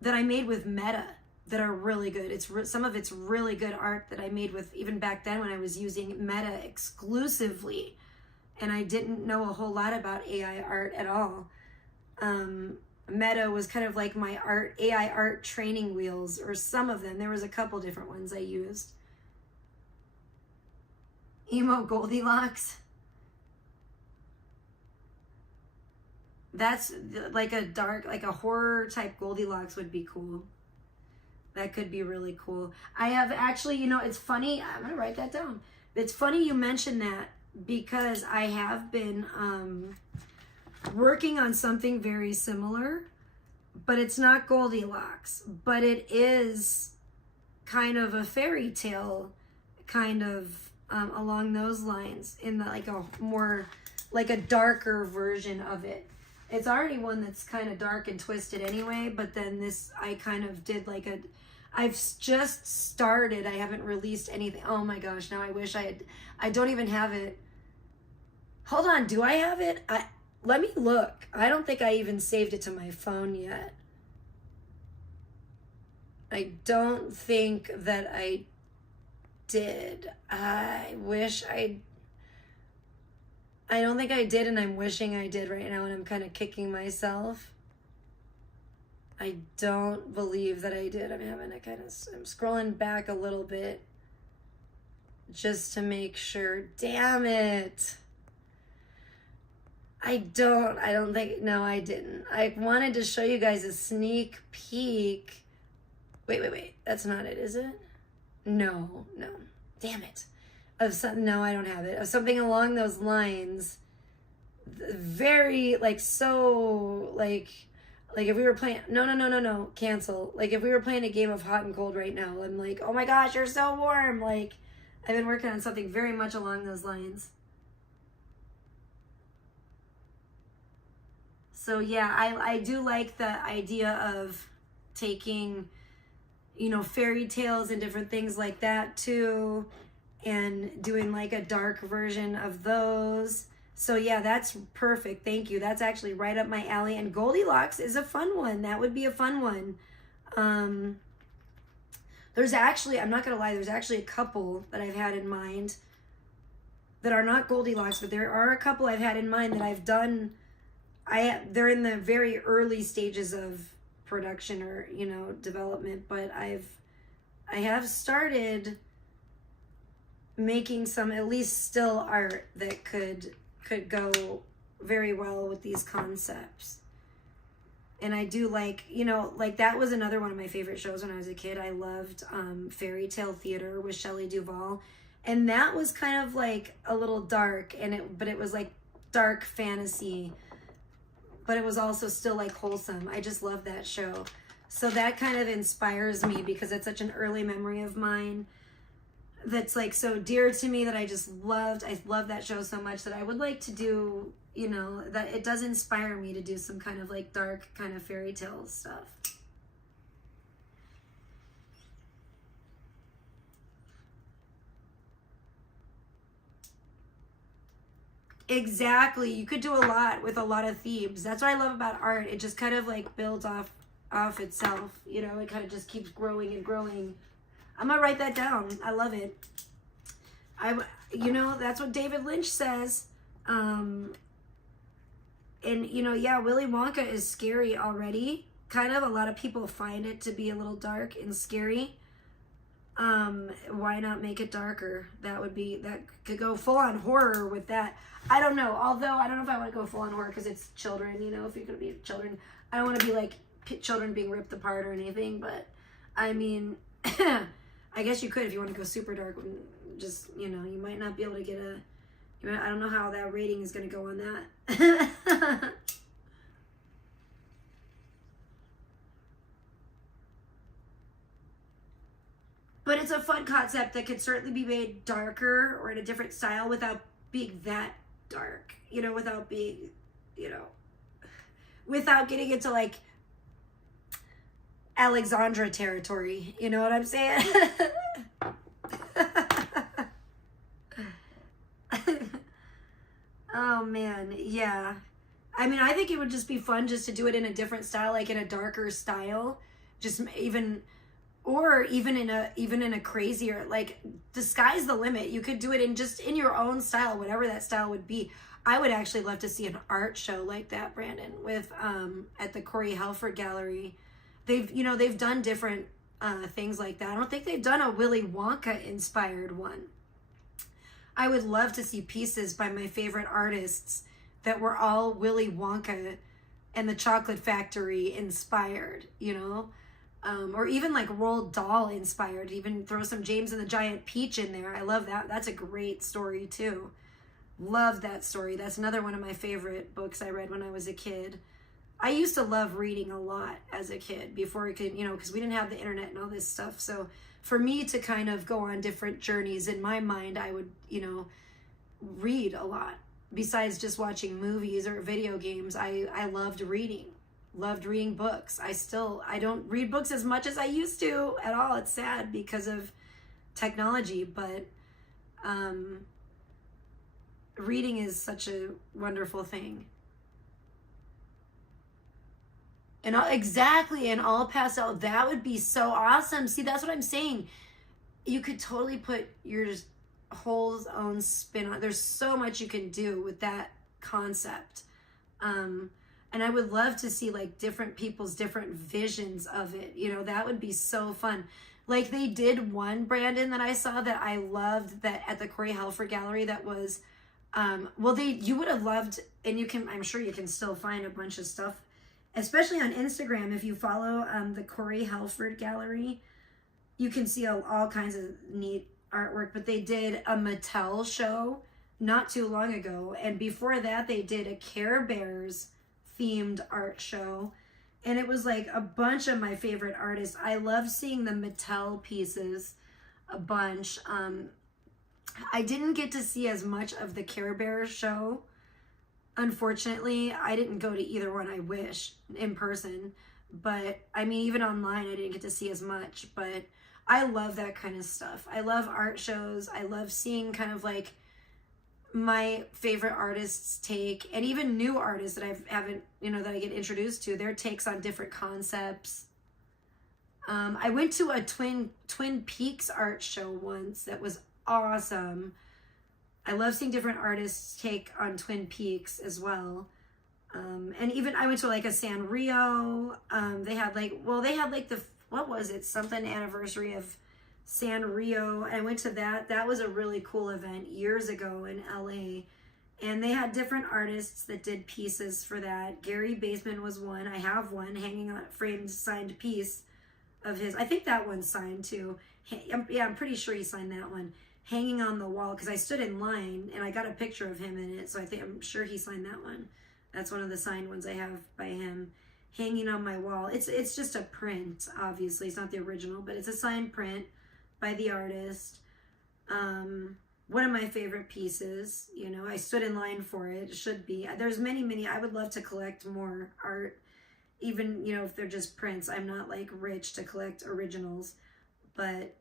that I made with Meta that are really good. Some of it's really good art that I made with, even back then when I was using Meta exclusively, and I didn't know a whole lot about AI art at all. Meta was kind of like my AI art training wheels, or some of them. There was a couple different ones I used. Emo Goldilocks. That's like a dark, like a horror type Goldilocks would be cool. That could be really cool. I have actually, you know, it's funny. I'm going to write that down. It's funny you mentioned that because I have been working on something very similar, but it's not Goldilocks, but it is kind of a fairy tale, kind of along those lines, in the, like a more, like a darker version of it. It's already one that's kind of dark and twisted anyway, but then this, I kind of did like I've just started. I haven't released anything. Oh my gosh, now I wish I don't even have it. Hold on, do I have it? Let me look. I don't think I even saved it to my phone yet. I don't think that I did. I don't think I did, and I'm wishing I did right now, and I'm kind of kicking myself. I don't believe that I did. I'm scrolling back a little bit just to make sure. Damn it. I don't think, no, I didn't. I wanted to show you guys a sneak peek. Wait. That's not it, is it? No. Damn it. No, I don't have it. Of something along those lines. Very, like, so, like if we were playing, no, cancel. Like, if we were playing a game of hot and cold right now, I'm like, oh my gosh, you're so warm. Like, I've been working on something very much along those lines. So yeah, I do like the idea of taking, you know, fairy tales and different things like that too, and doing like a dark version of those. So yeah, that's perfect. Thank you. That's actually right up my alley. And Goldilocks is a fun one. That would be a fun one. There's actually, I'm not going to lie, there's actually a couple that I've had in mind that are not Goldilocks, but there are a couple I've had in mind that I've done. They're in the very early stages of production or, you know, development, but I have started making some, at least still art that could go very well with these concepts. And I do like, you know, like that was another one of my favorite shows when I was a kid. I loved Fairy Tale Theater with Shelley Duvall, and that was kind of like a little dark, but it was like dark fantasy, but it was also still like wholesome. I just love that show. So that kind of inspires me because it's such an early memory of mine that's like so dear to me that I just loved. I love that show so much that I would like to do, you know, that it does inspire me to do some kind of like dark kind of fairy tale stuff. Exactly. You could do a lot with a lot of themes. That's what I love about art. It just kind of like builds off itself, you know, it kind of just keeps growing and growing. I'm gonna write that down. I love it. You know, that's what David Lynch says. And, you know, yeah, Willy Wonka is scary already. Kind of, a lot of people find it to be a little dark and scary. Why not make it darker? That could go full on horror with that. I don't know. Although, I don't know if I want to go full on horror because it's children, you know, if you're going to be children. I don't want to be like children being ripped apart or anything, but I mean, I guess you could if you want to go super dark. Just, you know, you might not be able to get I don't know how that rating is going to go on that. But it's a fun concept that could certainly be made darker or in a different style without being that dark, you know, without being, you know, without getting into like Alexandra territory, you know what I'm saying? Oh man, yeah. I mean, I think it would just be fun just to do it in a different style, like in a darker style, just even in a crazier, like, the sky's the limit. You could do it in your own style, whatever that style would be. I would actually love to see an art show like that, Brandon, with at the Corey Halford Gallery. They've done different things like that. I don't think they've done a Willy Wonka inspired one. I would love to see pieces by my favorite artists that were all Willy Wonka and the Chocolate Factory inspired, you know? Or even like Roald Dahl inspired. Even throw some James and the Giant Peach in there. I love that. That's a great story too. Love that story. That's another one of my favorite books I read when I was a kid. I used to love reading a lot as a kid before it could, you know, because we didn't have the internet and all this stuff. So for me to kind of go on different journeys in my mind, I would, you know, read a lot. Besides just watching movies or video games, I loved reading. Loved reading books. I don't read books as much as I used to at all. It's sad because of technology, but reading is such a wonderful thing. And all pastel, that would be so awesome. See, that's what I'm saying. You could totally put your whole own spin on. There's so much you can do with that concept. And I would love to see like different people's different visions of it. You know, that would be so fun. Like they did one, Brandon, that I saw that I loved, that at the Corey Halford Gallery, that was, you would have loved, and I'm sure you can still find a bunch of stuff, especially on Instagram. If you follow the Corey Halford Gallery, you can see all kinds of neat artwork. But they did a Mattel show not too long ago. And before that, they did a Care Bears themed art show, and it was like a bunch of my favorite artists. I love seeing the Mattel pieces a bunch. I didn't get to see as much of the Care Bears show, unfortunately. I didn't go to either one. I wish in person, but I mean, even online I didn't get to see as much. But I love that kind of stuff. I love art shows. I love seeing kind of like my favorite artists take, and even new artists that I haven't, you know, that I get introduced to, their takes on different concepts. I went to a Twin Peaks art show once that was awesome. I love seeing different artists take on Twin Peaks as well. And even I went to like a Sanrio. They had like the, what was it? Something anniversary of Sanrio. I went to that. That was a really cool event years ago in LA. And they had different artists that did pieces for that. Gary Baseman was one. I have one hanging on, framed signed piece of his. I think that one's signed too. I'm pretty sure he signed that one. Hanging on the wall, because I stood in line and I got a picture of him in it. So I'm sure he signed that one. That's one of the signed ones I have by him, hanging on my wall. It's just a print, obviously. It's not the original, but it's a signed print by the artist. One of my favorite pieces, you know, I stood in line for it. It should be. There's many. I would love to collect more art, even, you know, if they're just prints. I'm not like rich to collect originals, but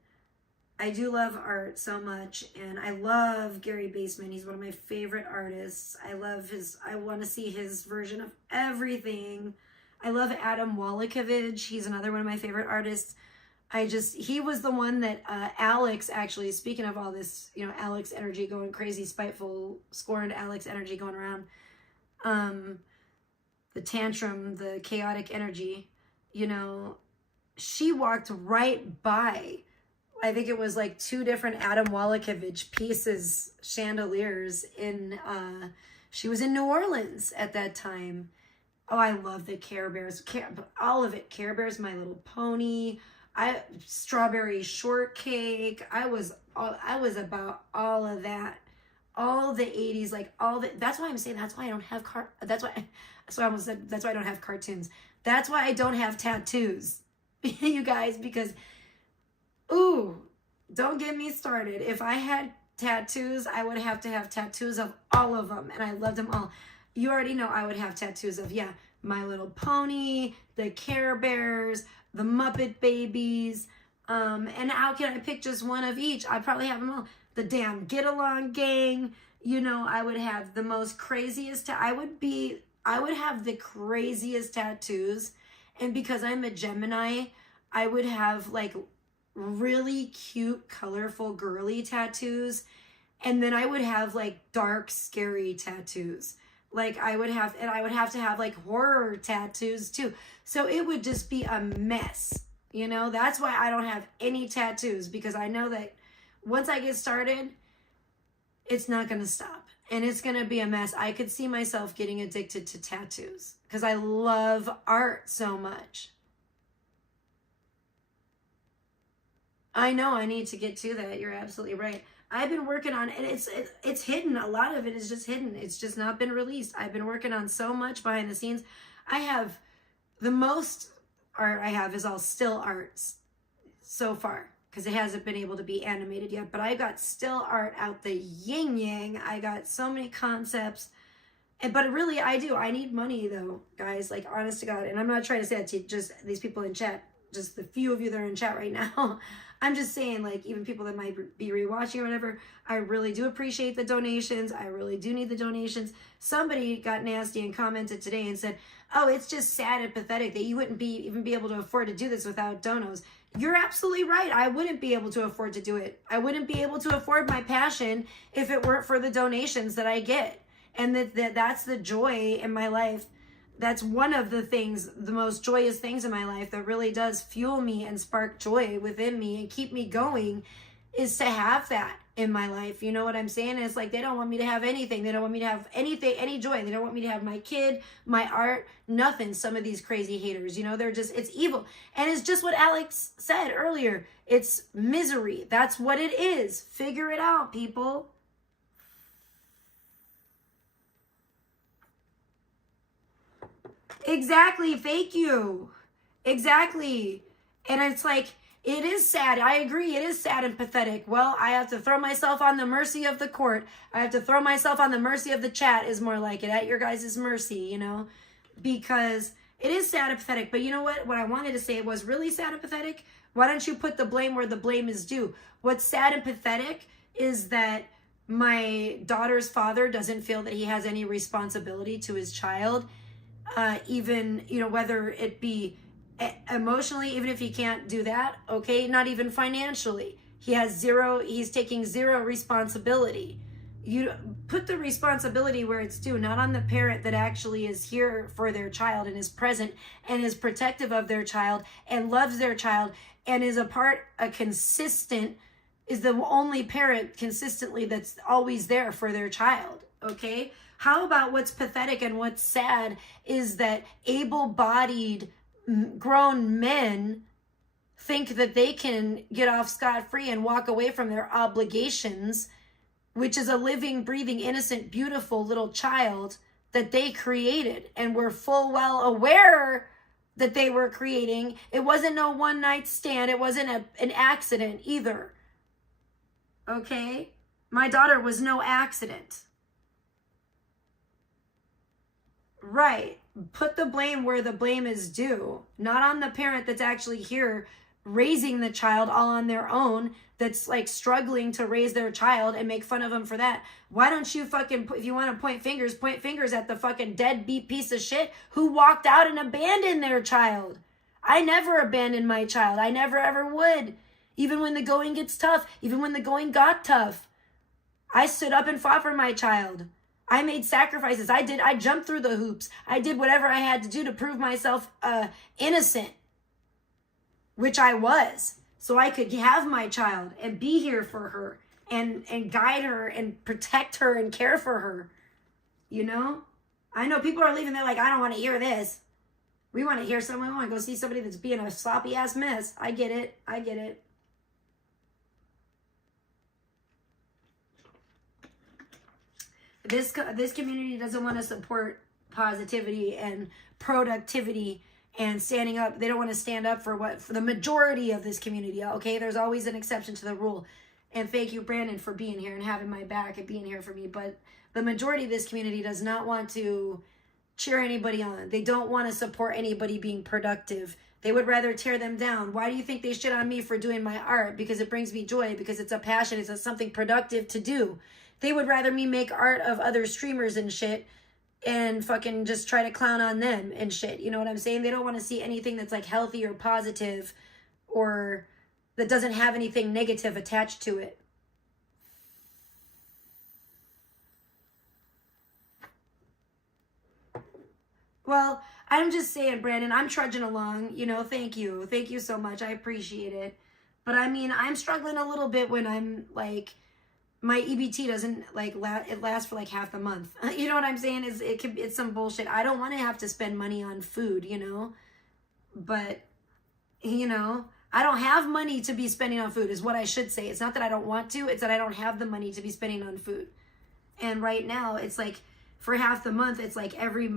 I do love art so much. And I love Gary Baseman. He's one of my favorite artists. I want to see his version of everything. I love Adam Wolokovich. He's another one of my favorite artists. he was the one that Alex, actually, speaking of all this, Alex energy going crazy, spiteful, scorned Alex energy going around, the tantrum, the chaotic energy, she walked right by, I think it was like 2 different Adam Wolokiewicz pieces, chandeliers she was in New Orleans at that time. Oh, I love the Care Bears, all of it. Care Bears, My Little Pony, Strawberry Shortcake. I was about all of that, all the 80s, like that's why I'm saying, that's why I don't have that's why I almost said, that's why I don't have cartoons. That's why I don't have tattoos, you guys, because, ooh, don't get me started. If I had tattoos, I would have to have tattoos of all of them, and I loved them all. You already know I would have tattoos of, My Little Pony, the Care Bears, the Muppet Babies, and how can I pick just one of each? I'd probably have them all. The damn Get Along Gang, I would have the most craziest, I would have the craziest tattoos, and because I'm a Gemini, I would have like really cute, colorful, girly tattoos, and then I would have like dark, scary tattoos. Like I would have to have like horror tattoos too. So it would just be a mess, That's why I don't have any tattoos, because I know that once I get started, it's not going to stop. And it's going to be a mess. I could see myself getting addicted to tattoos because I love art so much. I know I need to get to that. You're absolutely right. I've been working on, and it's hidden. A lot of it is just hidden. It's just not been released. I've been working on so much behind the scenes. I have, the most art I have is all still arts so far, because it hasn't been able to be animated yet. But I got still art out the yin yang. I got so many concepts. But really, I do. I need money though, guys, like honest to God. And I'm not trying to say that to just these people in chat, just the few of you that are in chat right now. I'm just saying, like, even people that might be rewatching or whatever, I really do appreciate the donations. I really do need the donations. Somebody got nasty and commented today and said, oh, it's just sad and pathetic that you wouldn't even be able to afford to do this without donos. You're absolutely right. I wouldn't be able to afford to do it. I wouldn't be able to afford my passion if it weren't for the donations that I get. And that's the joy in my life. That's one of the things, the most joyous things in my life that really does fuel me and spark joy within me and keep me going, is to have that in my life. You know what I'm saying? It's like they don't want me to have anything. They don't want me to have anything, any joy. They don't want me to have my kid, my art, nothing. Some of these crazy haters, they're just, it's evil. And it's just what Alex said earlier. It's misery. That's what it is. Figure it out, people. Exactly. Thank you. Exactly. And it's like, it is sad. I agree. It is sad and pathetic. Well, I have to throw myself on the mercy of the court. I have to throw myself on the mercy of the chat, is more like it, at your guys' mercy, because it is sad and pathetic. But you know what? What I wanted to say was really sad and pathetic. Why don't you put the blame where the blame is due? What's sad and pathetic is that my daughter's father doesn't feel that he has any responsibility to his child. Even, whether it be emotionally, even if he can't do that, okay, not even financially. He's taking zero responsibility. You put the responsibility where it's due, not on the parent that actually is here for their child and is present and is protective of their child and loves their child and is is the only parent consistently that's always there for their child, okay? How about what's pathetic and what's sad is that able-bodied grown men think that they can get off scot-free and walk away from their obligations, which is a living, breathing, innocent, beautiful little child that they created and were full well aware that they were creating. It wasn't no one-night stand. It wasn't an accident either. Okay? My daughter was no accident. Right. Put the blame where the blame is due, not on the parent that's actually here raising the child all on their own, that's like struggling to raise their child, and make fun of them for that. Why don't you fucking, if you want to point fingers at the fucking deadbeat piece of shit who walked out and abandoned their child? I never abandoned my child. I never ever would. Even when the going gets tough, even when the going got tough, I stood up and fought for my child. I made sacrifices. I jumped through the hoops. I did whatever I had to do to prove myself innocent, which I was, so I could have my child and be here for her and guide her and protect her and care for her. You know? I know people are leaving. They're like, I don't want to hear this. We want to hear someone. We want to go see somebody that's being a sloppy ass mess. I get it. I get it. This community doesn't want to support positivity and productivity and standing up. They don't want to stand up for the majority of this community. Okay, there's always an exception to the rule. And thank you, Brandon, for being here and having my back and being here for me. But the majority of this community does not want to cheer anybody on. They don't want to support anybody being productive. They would rather tear them down. Why do you think they shit on me for doing my art? Because it brings me joy, because it's a passion, it's something productive to do. They would rather me make art of other streamers and shit and fucking just try to clown on them and shit. You know what I'm saying? They don't want to see anything that's like healthy or positive or that doesn't have anything negative attached to it. Well, I'm just saying, Brandon, I'm trudging along, you know, thank you. Thank you so much. I appreciate it. But I mean, I'm struggling a little bit when I'm like, my EBT doesn't like it lasts for like half the month. You know what I'm saying? It's some bullshit. I don't want to have to spend money on food, you know, but you know, I don't have money to be spending on food is what I should say. It's not that I don't want to, it's that I don't have the money to be spending on food. And right now it's like for half the month, it's like every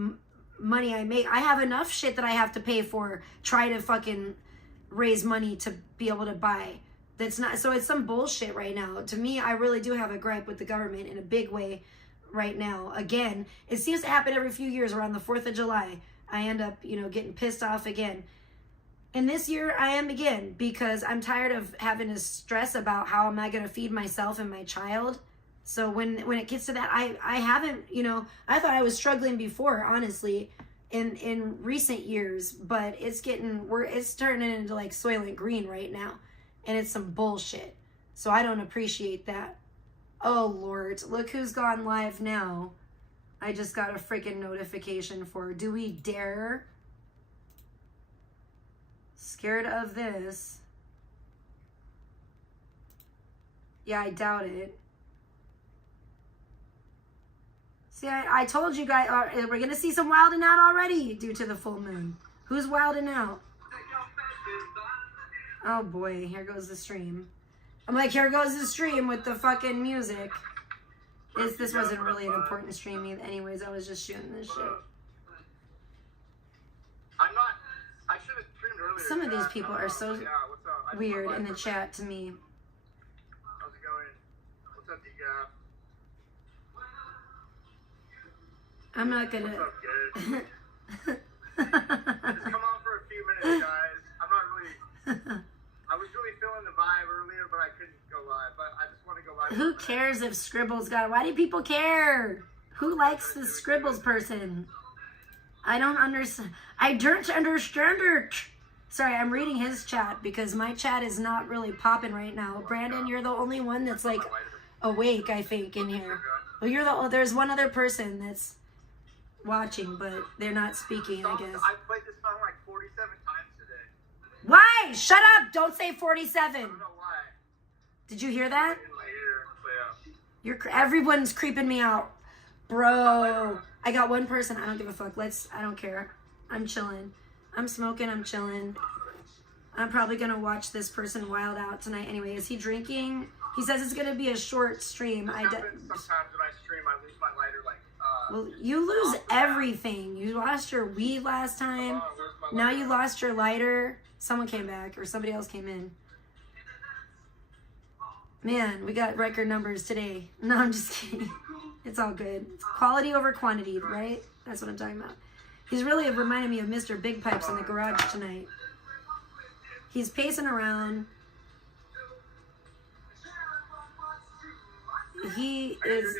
money I make, I have enough shit that I have to pay for, try to fucking raise money to be able to buy. That's not, so it's some bullshit right now. To me, I really do have a gripe with the government in a big way right now. Again, it seems to happen every few years around the 4th of July. I end up, you know, getting pissed off again. And this year I am again, because I'm tired of having to stress about how am I going to feed myself and my child. So when it gets to that, I haven't, you know, I thought I was struggling before, honestly, in recent years, but it's turning into like Soylent Green right now. And it's some bullshit. So I don't appreciate that. Oh, Lord. Look who's gone live now. I just got a freaking notification for, do we dare? Scared of this. Yeah, I doubt it. See, I told you guys, we're going to see some wilding out already due to the full moon. Who's wilding out? Oh boy, here goes the stream. I'm like, here goes the stream with the fucking music. This wasn't really an important stream either. Anyways, I was just shooting this shit. I should have streamed earlier. Some of these people are so weird in the chat to me. How's it going? What's up, D-Gap? I'm not gonna... What's up, kid? Just come on for a few minutes, guys. I'm not really... I was really feeling the vibe earlier, but I couldn't go live. But I just want to go live. Who cares if Scribbles got it? Why do people care? Who likes the Scribbles person? I don't understand. I don't understand it. Sorry, I'm reading his chat because my chat is not really popping right now. Brandon, you're the only one that's like awake, I think, in here. Well, there's one other person that's watching, but they're not speaking, I guess. I played this song like 47 times today. Why? Shut up! Don't say 47. I don't know why. Did you hear that? In my ear, but yeah. Everyone's creeping me out, bro. I got one person. I don't give a fuck. I don't care. I'm chilling. I'm smoking. I'm chilling. I'm probably gonna watch this person wild out tonight. Anyway, is he drinking? He says it's gonna be a short stream. Sometimes when I stream, I lose my lighter. Well, you lose everything. You lost your weed last time. Now you lost your lighter. Someone came back, or somebody else came in. Man, we got record numbers today. No, I'm just kidding. It's all good. It's quality over quantity, right? That's what I'm talking about. He's really reminding me of Mr. Big Pipes in the garage tonight. He's pacing around. He is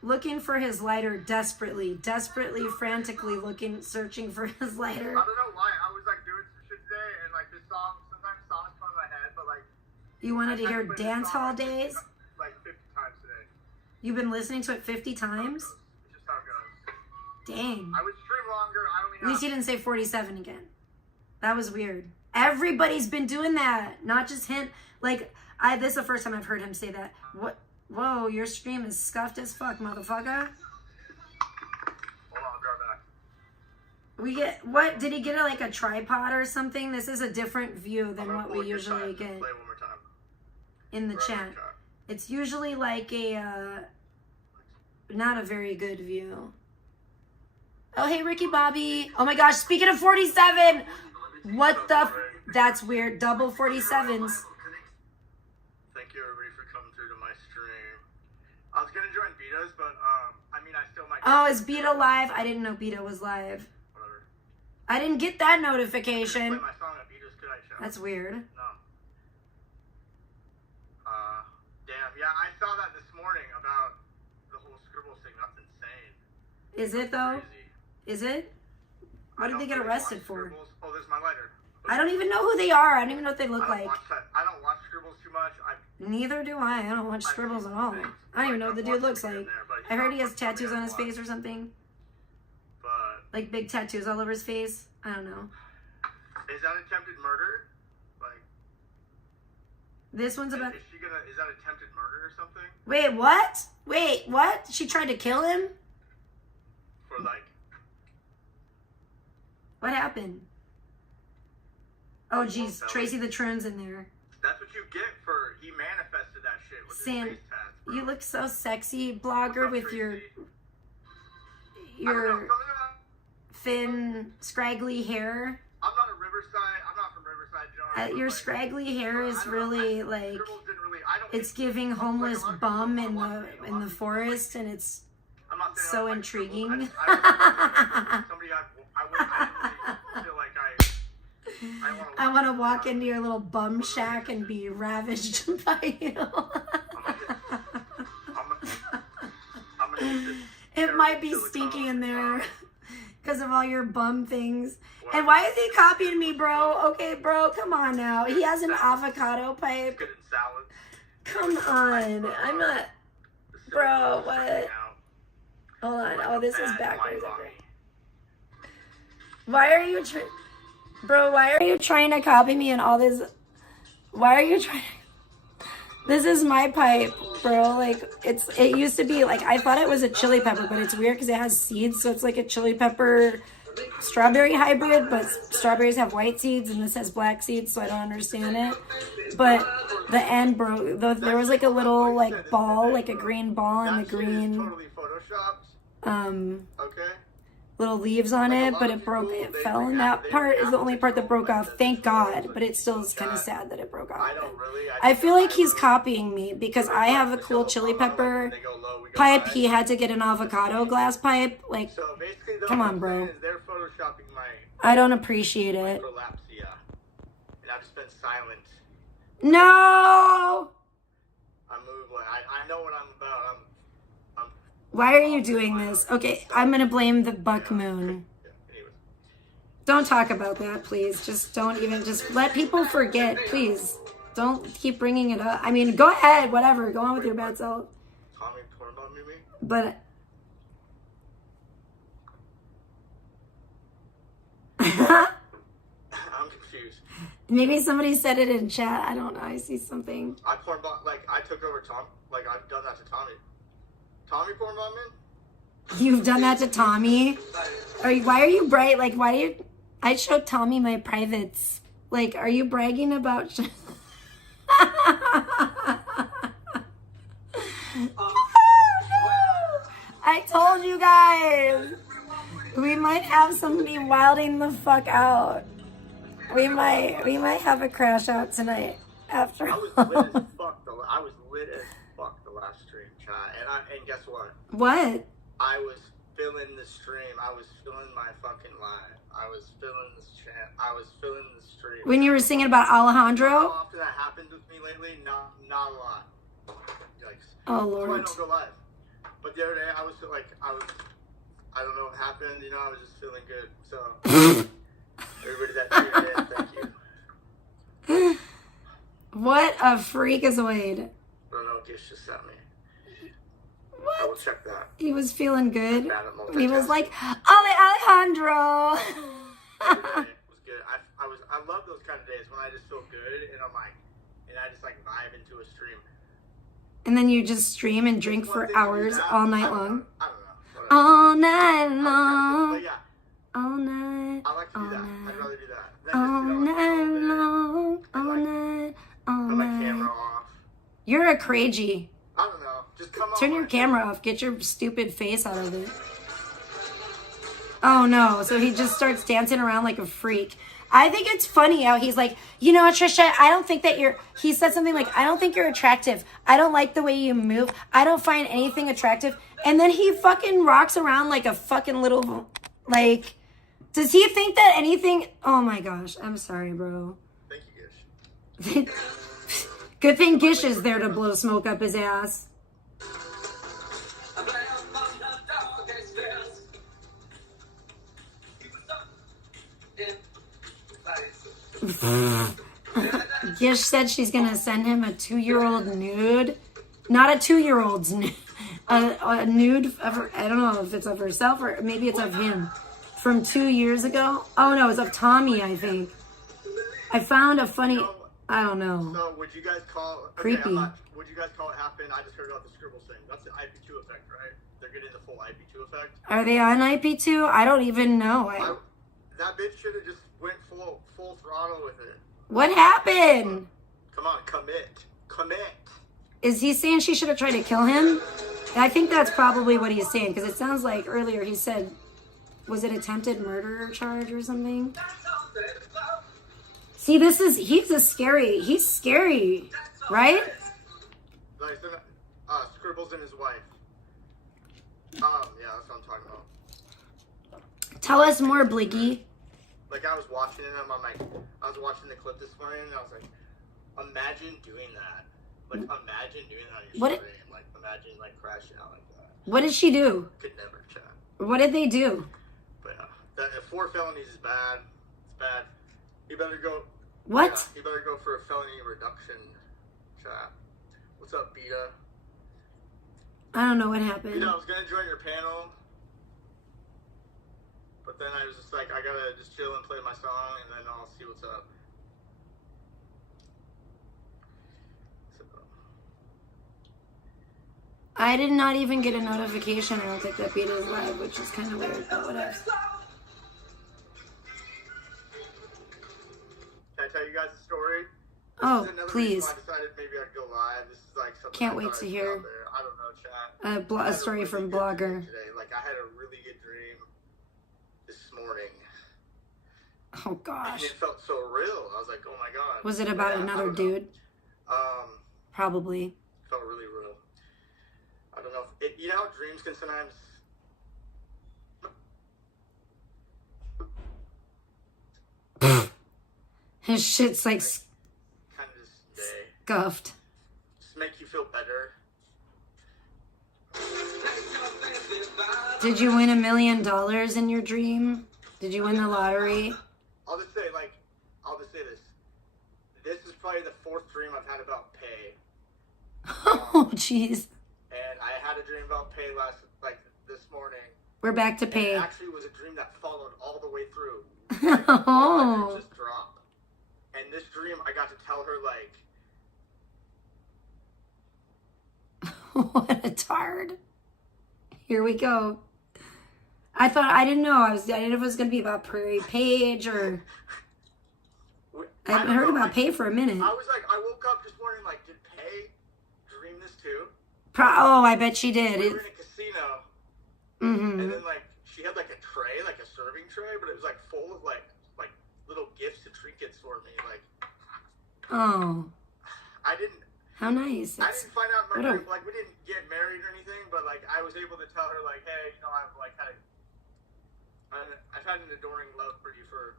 looking for his lighter desperately, frantically searching for his lighter. I don't know why. I was like doing some shit today, sometimes songs come in my head, but like. You wanted to hear Dance Hall Days? Like 50 times today. You've been listening to it 50 times? It's just how it goes. Dang. I would stream longer. I only At least you didn't say 47 again. That was weird. Everybody's been doing that. Not just him. Like, this is the first time I've heard him say that. What? Whoa, your stream is scuffed as fuck, motherfucker. Hold on, go back. We get, what? Did he get like a tripod or something? This is a different view than what we usually get Play one more time. in the chat. It's usually like a, not a very good view. Oh, hey, Ricky Bobby. Oh my gosh, speaking of 47, what the, that's weird. Double 47s. Thank you, everybody, for coming through to my stream. I was gonna join Beta's, but I mean, I still might. Oh, is Beta live? I didn't know Beta was live. Whatever. I didn't get that notification. Play my song at Beta's Good Show. That's weird. No. Damn. Yeah, I saw that this morning about the whole Scribbles thing. That's insane. Is it though? Crazy. Is it? What did they get arrested for? Oh, there's my lighter. I don't even know who they are. I don't even know what they look like. I don't watch Scribbles too much. Neither do I. I don't watch Scribbles at all. I don't even know what the dude looks like. I heard he has tattoos on his face or something. But like big tattoos all over his face. I don't know. Is that attempted murder? Like this one's about. Is that attempted murder or something? Wait, what? Wait, what? She tried to kill him? For like. What happened? Oh, geez, Tracy the Troon's in there. That's what you get for he manifested that shit with Sam, his face tats, bro. you look so sexy, blogger, with your thin, scraggly hair. I'm not a Riverside. I'm not from Riverside, John. Your scraggly hair is really like it's giving homeless bum in the forest, and it's so intriguing. I want to walk into your little bum shack and be ravished by you. It might be stinky in there because of all your bum things. And why is he copying me, bro? Okay, bro, come on now. He has an avocado pipe. Come on. I'm not... Bro, what? Hold on. Oh, this is backwards. Okay. Why are you trying... Bro, why are you trying to copy me and all this? Why are you trying? This is my pipe, bro. Like it used to be like I thought it was a chili pepper, but it's weird because it has seeds, so it's like a chili pepper strawberry hybrid. But strawberries have white seeds, and this has black seeds, so I don't understand it. But the end, bro, there was like a little like ball, like a green ball, and the green little leaves on it, but it broke. It fell, and that part is the only part that broke off. Thank God, but it still is kind of sad that it broke off. I feel like he's copying me because I have a cool chili pepper pipe. He had to get an avocado glass pipe. Like, come on, bro. I don't appreciate it. No. I know what I'm about. Why are you doing this? Okay, I'm gonna blame the buck moon. Don't talk about that, please. Just don't even, just let people forget, please. Don't keep bringing it up. I mean, go ahead, whatever. Go on with your bad self. But... I'm confused. Maybe somebody said it in chat. I don't know. I see something. I took over Tom. Like, I've done that to Tommy. Tommy porn bomb in? You've done that to Tommy? Why are you bright? Like, why do you... I showed Tommy my privates. Like, are you bragging about... I told you guys. We might have somebody wilding the fuck out. We might have a crash out tonight after all. I was lit as fuck the last stream, chat. And guess what? What? I was feeling the stream. I was feeling my fucking live. I was feeling this chant. I was feeling the stream. When you were singing about Alejandro? How often that happens with me lately? Not a lot. Yikes. Oh, Lord. I don't go live. But the other day, I don't know what happened. You know, I was just feeling good. So, everybody that tuned in, thank you. What a freakazoid. I don't know what Gish just sent me. What? I will check that. He was feeling good. Bad at multitasking. He was like, Alejandro. Every day was good. I love those kind of days when I just feel good and I just like vibe into a stream. And then you just stream and drink for hours all night long. I don't know. All night long. But yeah. All night. I like to do that. I'd rather do that. All night long. All night. All Put my night. camera off. You're a crazy. I don't know. Just come on. Turn your camera off. Get your stupid face out of it. Oh no. So he just starts dancing around like a freak. I think it's funny how he's like, you know, Trisha, I don't think that he said something like, I don't think you're attractive. I don't like the way you move. I don't find anything attractive. And then he fucking rocks around like a fucking little, like, does he think that anything? Oh my gosh. I'm sorry, bro. Thank you, Gish. Good thing Gish is there to blow smoke up his ass. Gish said she's gonna send him a 2-year-old nude. Not a 2-year-old's nude. A nude of her, I don't know if it's of herself or maybe it's of him. From 2 years ago. Oh no, it's of Tommy, I think. I found a funny, I don't know. So would you guys call Creepy. Would you guys call it happen? I just heard about the scribbles thing. That's the IP2 effect, right? They're getting the full IP2 effect. Are they on IP2? I don't even know. That bitch should have just went full throttle with it. What happened? Come on, commit. Is he saying she should have tried to kill him? I think that's probably what he's saying, because it sounds like earlier he said, was it attempted murder charge or something? See, he's scary, right? Like, Scribbles and his wife. Yeah, that's what I'm talking about. Tell us more, Bliggy. Like, I was watching it, I was watching the clip this morning, and I was like, imagine doing that. Like, imagine doing that on your stream. Like, imagine, like, crashing out like that. What did she do? Could never chat. What did they do? But, 4 felonies is bad. It's bad. You better go... What? Yeah, you better go for a felony reduction chat. What's up, Beta? I don't know what happened. Beta, I was gonna join your panel, but then I was just like, I gotta just chill and play my song, and then I'll see what's up. So. I did not even get a notification. I don't think that Beta is live, which is kind of weird, but whatever. Can I tell you guys a story? Oh, please. I decided maybe I'd go live. This is like something Can't wait to hear. I don't know, chat. A story from Blogger. Today. Like, I had a really good dream this morning. Oh gosh. And it felt so real. I was like, oh my god. Was it about another dude? Probably. It felt really real. I don't know. You know how dreams can sometimes... His shit's like kind of just scuffed. Just make you feel better. Did you win $1 million in your dream? Did you win the lottery? I'll just say this. This is probably the 4th dream I've had about pay. Oh, jeez. And I had a dream about pay this morning. We're back to pay. It actually was a dream that followed all the way through. Oh. Just dropped. And this dream, I got to tell her, like... What a tard. Here we go. I didn't know. I didn't know if it was going to be about Prairie Page or... I haven't heard about Pay for a minute. I was like, I woke up this morning like, did Pay dream this too? I bet she did. We were in a casino. Mm-hmm. And then, like, she had, like, a tray, like a serving tray, but it was, like, full of, like little gifts and trinkets for me, like... Oh. I didn't... How nice. I didn't find out my dream, like, we didn't get married or anything, but, like, I was able to tell her, like, hey, you know, I've had an adoring love for you for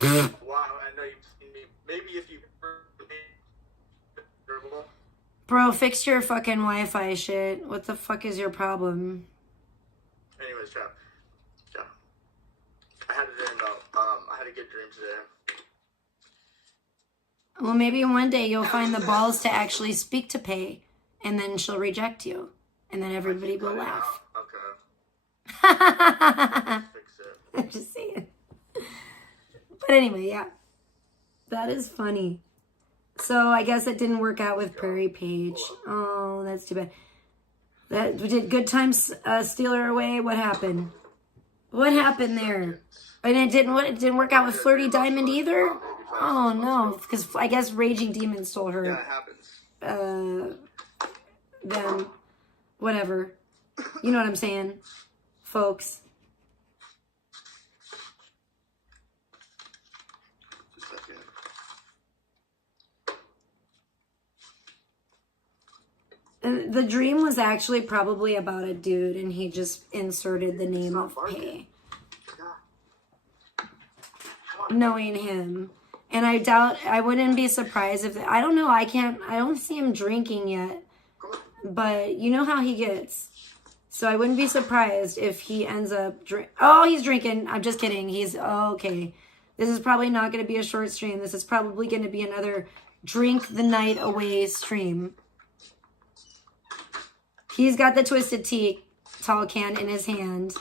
a while, and I know you've seen me. Maybe if you... Bro, fix your fucking Wi-Fi shit. What the fuck is your problem? Anyways, chat. I had a dream about, I had a good dream today. Well, maybe one day you'll find the balls to actually speak to Pei, and then she'll reject you, and then everybody will laugh. Okay. Fix it. I'm just saying. But anyway, yeah. That is funny. So I guess it didn't work out with Prairie Page. Oh, that's too bad. That did Good Times steal her away? What happened? What happened there? And it didn't work out with Flirty Diamond either? Oh no, because I guess Raging Demon stole her. Yeah, it happens. Then whatever. You know what I'm saying, folks. Just a second. And the dream was actually probably about a dude, and he just inserted the name of Pei. Knowing him. And I wouldn't be surprised if, I don't know, I don't see him drinking yet. But you know how he gets. So I wouldn't be surprised if he ends up he's drinking. I'm just kidding. Okay. This is probably not going to be a short stream. This is probably going to be another drink the night away stream. He's got the Twisted Tea tall can in his hand.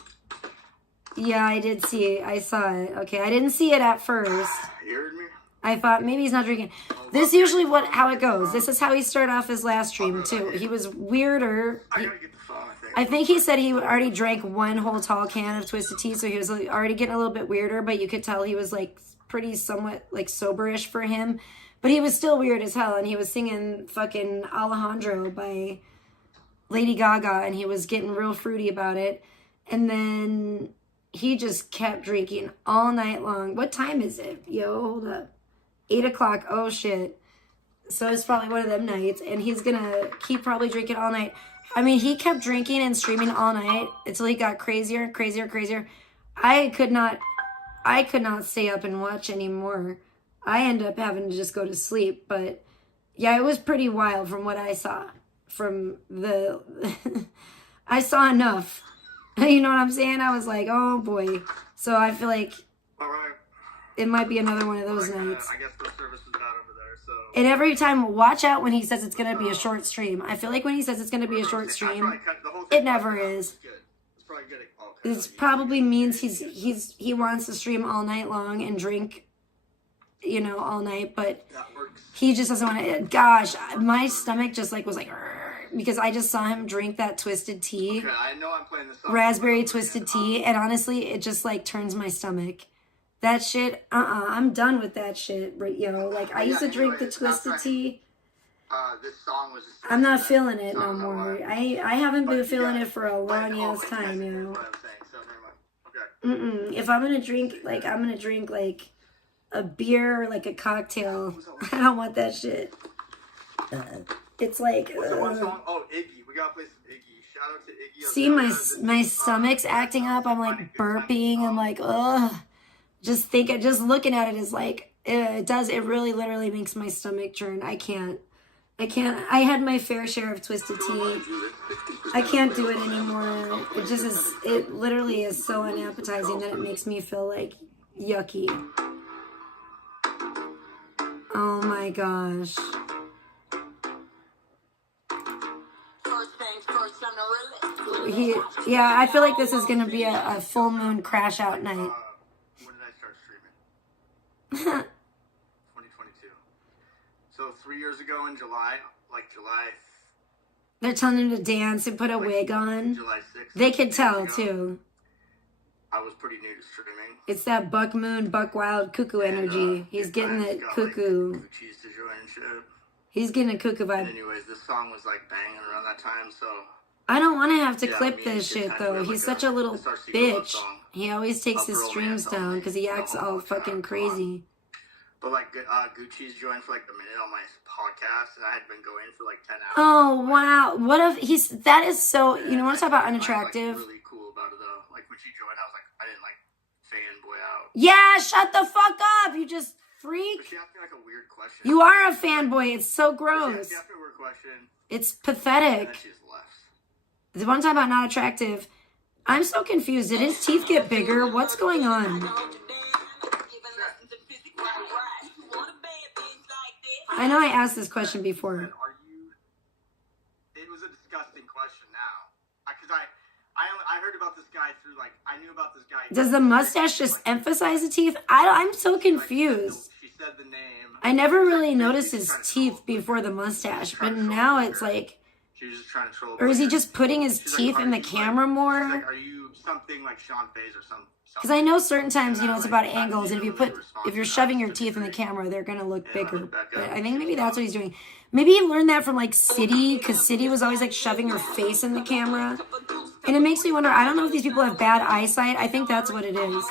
Yeah, I did see it. I saw it. Okay, I didn't see it at first. You heard me? I thought maybe he's not drinking. This is usually how it goes. This is how he started off his last stream too. He was weirder. I think he said he already drank one whole tall can of Twisted Tea, so he was already getting a little bit weirder, but you could tell he was like pretty somewhat like soberish for him. But he was still weird as hell, and he was singing fucking Alejandro by Lady Gaga, and he was getting real fruity about it. And then he just kept drinking all night long. What time is it? Yo, hold up. 8 o'clock. Oh, shit. So it's probably one of them nights. And he's going to keep probably drinking all night. I mean, he kept drinking and streaming all night until he got crazier, crazier, crazier. I could not stay up and watch anymore. I ended up having to just go to sleep. But, yeah, it was pretty wild from what I saw. I saw enough. You know what I'm saying? I was like, oh boy. So I feel like it might be another one of those nights. I guess the service is bad over there, so. And every time, watch out when he says it's going to be a short stream. I feel like when he says it's going to be a short stream, it never is. It probably means he wants to stream all night long and drink, all night. But he just doesn't want to. Gosh, my stomach just was like. Because I just saw him drink that Twisted Tea. Okay, I know I'm playing this song. Raspberry Twisted Tea. And honestly, it just turns my stomach. That shit, I'm done with that shit. But, I used to drink the Twisted Tea. This song was I'm not feeling it no more. I haven't been feeling it for a long ass time, If I'm going to drink, I'm going to drink, a beer or, a cocktail. I don't want that shit. It's like. What's the one song? Oh, Iggy. We gotta play some Iggy. Shout out to Iggy. See, my stomach's acting up. I'm burping. I'm ugh. Just looking at it is it really literally makes my stomach churn. I can't. I had my fair share of Twisted Tea. I can't do it anymore. It literally is so unappetizing that it makes me feel yucky. Oh my gosh. I feel like this is going to be a full moon crash out night. When did I start streaming? 2022. So 3 years ago in July. They're telling him to dance and put a wig on. July 6th. They could tell too. I was pretty new to streaming. It's that buck moon, buck wild cuckoo energy. He's getting that cuckoo. He's getting a cuckoo vibe. Anyways, this song was banging around that time, so. I don't want to have to clip this shit though. He's such a little bitch. He always takes his streams down because he acts all fucking crazy. But Gucci's joined for a minute on my podcast, and I had been going for 10 hours. Oh wow! What if that is so? You know, want to talk about unattractive? I was really cool about it though. When she joined, I was I didn't fanboy out. Yeah, shut the fuck up! You just freak. But she asked me a weird question. You are a fanboy. It's so gross. She asked me a weird question. It's pathetic. And then she just left. The one time about not attractive, I'm so confused. Did his teeth get bigger? What's going on? I know I asked this question before. Are you? It was a disgusting question. Now, because I heard about this guy through I knew about this guy. Does the mustache just emphasize the teeth? I'm so confused. She said the name. I never really noticed his teeth before the mustache, but now it's like, She was just trying to troll. or is he just putting his teeth in the camera more? Are you something like Sean Faze or something? Because I know certain times, it's about angles, and if you're shoving your teeth in the camera, they're gonna look bigger. But I think maybe that's what he's doing. Maybe he learned that from City, because City was always shoving her face in the camera. And it makes me wonder, I don't know if these people have bad eyesight. I think that's what it is.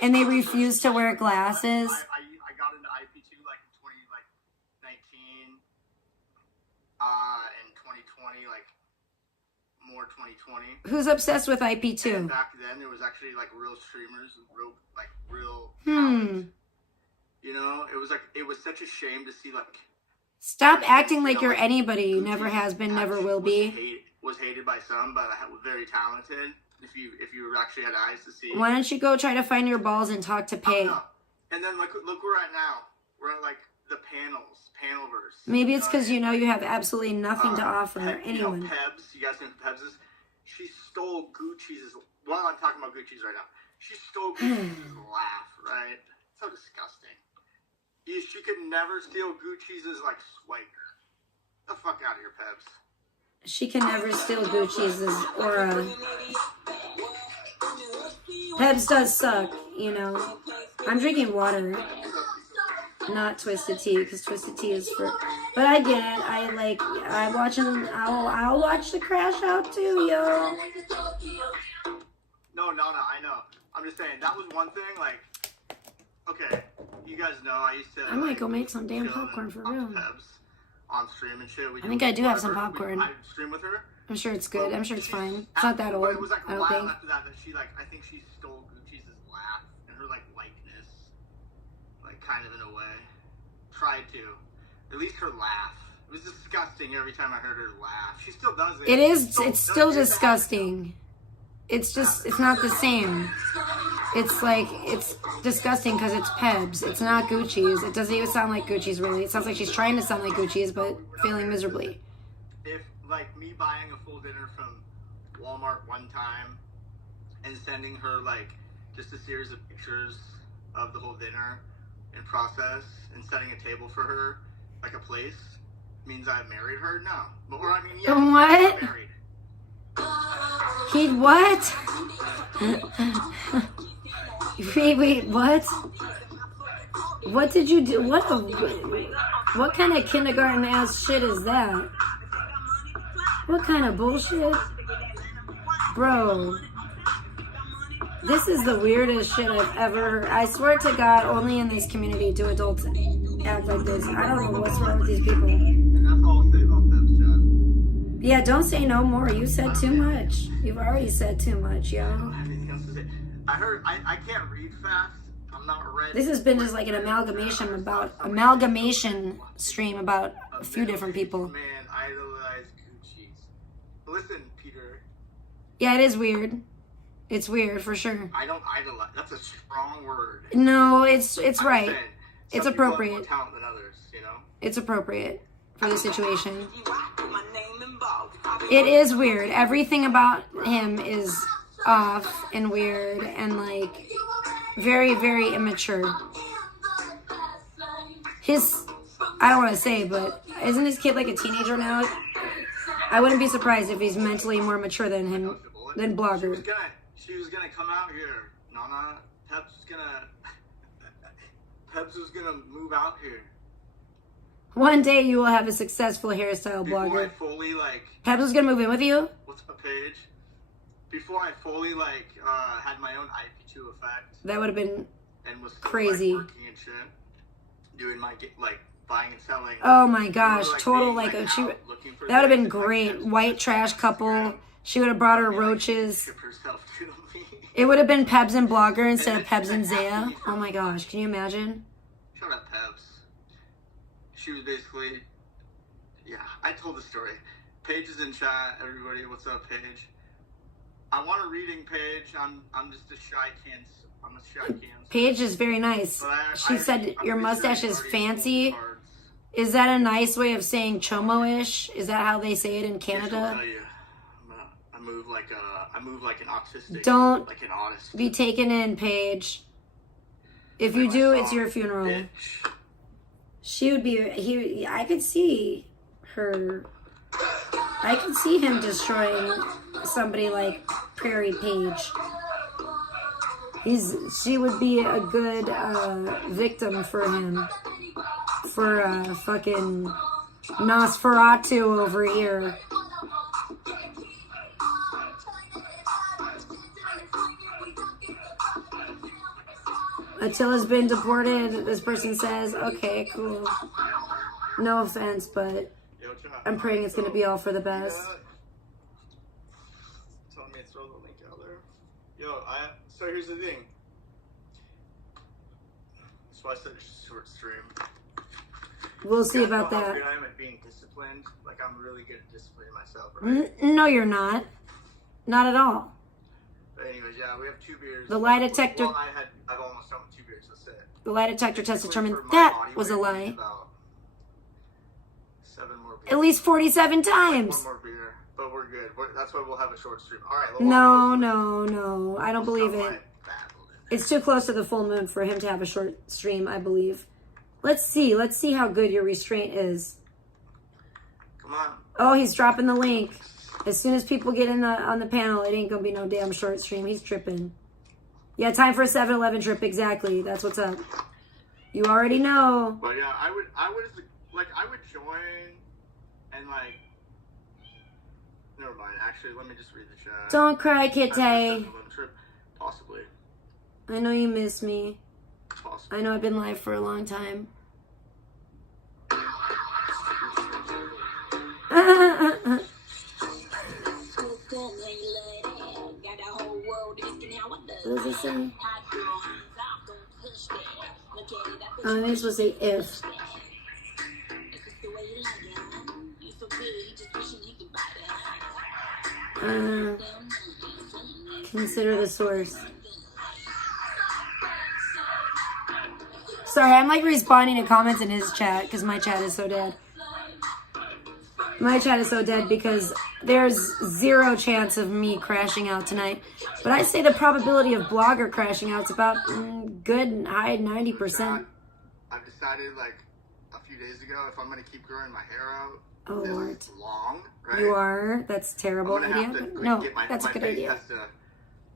And they refuse to wear glasses. I got into IP2 in 2019, and 2020, more 2020. Who's obsessed with IP2? And back then, there was actually real streamers, real talent. It was such a shame to see Stop acting like you're anybody. Never has been, never will be. Was hated by some, but very talented. If you actually had eyes to see. Why don't you go try to find your balls and talk to Pay? And then look where we're at now. We're at the panelverse. Maybe it's because you have absolutely nothing to offer anyone. Pebs, you guys know who Pebs is? She stole Gucci's. Well, I'm talking about Gucci's right now. She stole Gucci's laugh, right? So disgusting. She could never steal Gucci's swagger. The fuck out of here, Pebs. She can never steal Gucci's aura. Pebs does suck, I'm drinking water, not Twisted Tea, because Twisted Tea is for. But I get it. I'll watch the crash out too, yo. No, I know. I'm just saying that was one thing. Okay, you guys know I used to. I might go make some damn popcorn for real. On stream and shit. I think I do have some popcorn. I stream with her. I'm sure it's good. I'm sure it's fine. It's not that old. It was I don't think. After that she I think she stole Gucci's laugh and her likeness, kind of in a way. Tried to. At least her laugh. It was disgusting every time I heard her laugh. She still does it. It is. It's still disgusting. It's not the same. It's disgusting because it's Pebs. It's not Gucci's. It doesn't even sound like Gucci's, really. It sounds like she's trying to sound like Gucci's, but failing miserably. If, me buying a full dinner from Walmart one time and sending her, just a series of pictures of the whole dinner and process and setting a table for her, a place, means I've married her? No. But, yes, what? I'm married. He what? Wait, what? What did you do? What kind of kindergarten ass shit is that? What kind of bullshit? Bro, this is the weirdest shit I've ever heard. I swear to God, only in this community do adults act like this. I don't know what's wrong with these people. And that's all I'll say about Pebs, John. Yeah, don't say no more. You said too much. You've already said too much, yo. I don't have anything else to say. I heard, I can't read fast. I'm not ready. This has been just an amalgamation stream about a few different people. Man, idolize Gucci's. Listen, Peter. Yeah, it is weird. It's weird for sure. I don't idolize. That's a strong word. No, it's right. Saying, it's appropriate. More talent than others, It's appropriate for the situation. It is weird. Everything about him is off and weird and very, very immature. I don't want to say, but isn't his kid a teenager now? I wouldn't be surprised if he's mentally more mature than him, than Blogger. She was gonna come out here. Nana, Pebs was gonna move out here. One day you will have a successful hairstyle blogger. Before I fully Pebs was gonna move in with you? What's up, Paige? Before I fully had my own IP2 effect. That would have been and was still, crazy. Working and shit, doing my buying and selling. Oh my gosh, total that would have been great. White trash couple. She would have brought her roaches. It would have been Pebs and Blogger instead of Pebs and Zaya. Oh my gosh, can you imagine? Shout out Pebs. She was basically, yeah, I told the story. Paige is in chat, everybody. What's up, Paige? I want a reading, Paige. I'm just a shy can. I'm a shy can. Paige is very nice. She said your mustache is fancy. Is that a nice way of saying chomo-ish? Is that how they say it in Canada? I move like an autistic. Don't like an honest. Be taken in, Paige. If you do, it's your funeral. Bitch. She would be. I could see her. I could see him destroying somebody like Prairie Paige. She would be a good victim for him. For fucking Nosferatu over here. Attila's been deported. This person says, okay, cool. No offense, but I'm praying it's going to be all for the best. Telling me to throw the link out there. So here's the thing. That's why I said it's a short stream. We'll see about that. How good I am at being disciplined. Like, I'm really good at disciplining myself, right? No, you're not. Not at all. But anyways, yeah, we have 2 beers. The lie detector. Well, I've almost done with 2 beers. That's it. The lie detector test determined that was a lie. About 7 more beers. At least 47 times. 1 more beer, but we're good. That's why we'll have a short stream. All right. No. I don't believe it. It's too close to the full moon for him to have a short stream, I believe. Let's see how good your restraint is. Come on. Oh, he's dropping the link. As soon as people get in on the panel, it ain't gonna be no damn short stream. He's tripping. Yeah, time for a 7-Eleven trip. Exactly. That's what's up. You already know. But yeah, I would join and like. Never mind. Actually, let me just read the chat. Don't cry, Kitty. Possibly. I know you miss me. Possibly. I know I've been live for a long time. What does it say? I'm supposed to say if. Consider the source. Sorry, I'm like responding to comments in his chat because my chat is so dead. My chat is so dead because there's 0 chance of me crashing out tonight. But I say the probability of Blogger crashing out is about good and high 90%. I've decided like a few days ago if I'm going to keep growing my hair out Lord. long, right? You are? That's a terrible idea. No, that's a good idea.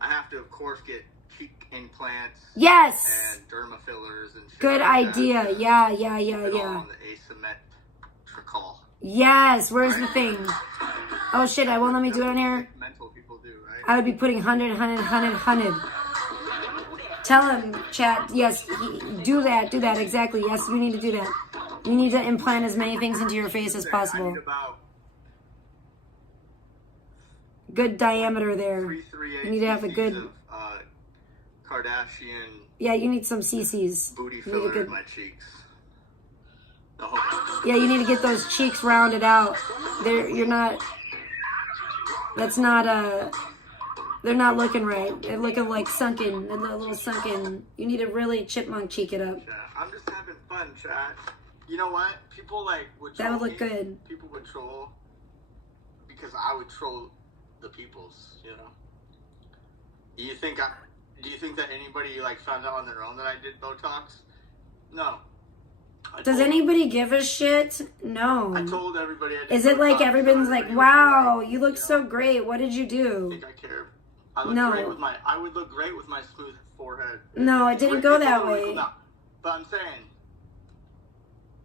I have to, of course, get cheek implants. Yes! And derma fillers and shit. Good idea. Yeah. On the asymmetrical. Yes, where's the thing? Oh shit, I won't let me do it on here. Mental people do, right? I would be putting 100. Tell him, chat, yes, do that, exactly. Yes, you need to do that. You need to implant as many things into your face as possible. Good diameter there. You need to have a good... Kardashian... Yeah, you need some CCs. Booty filler in my cheeks. Yeah, you need to get those cheeks rounded out. You're not... That's not, they're not looking right. They're looking like sunken, a little sunken. You need to really chipmunk cheek it up. I'm just having fun, chat. You know what? People would troll. That would look good. People would troll because I would troll the peoples, you know? Do you think that anybody found out on their own that I did Botox? No. Does anybody give a shit? No. I told everybody I did Is it Botox, like everyone's like, wow, you look so great. What did you do? I think I care. I would look great with my smooth forehead. No, it didn't go that way. But I'm saying,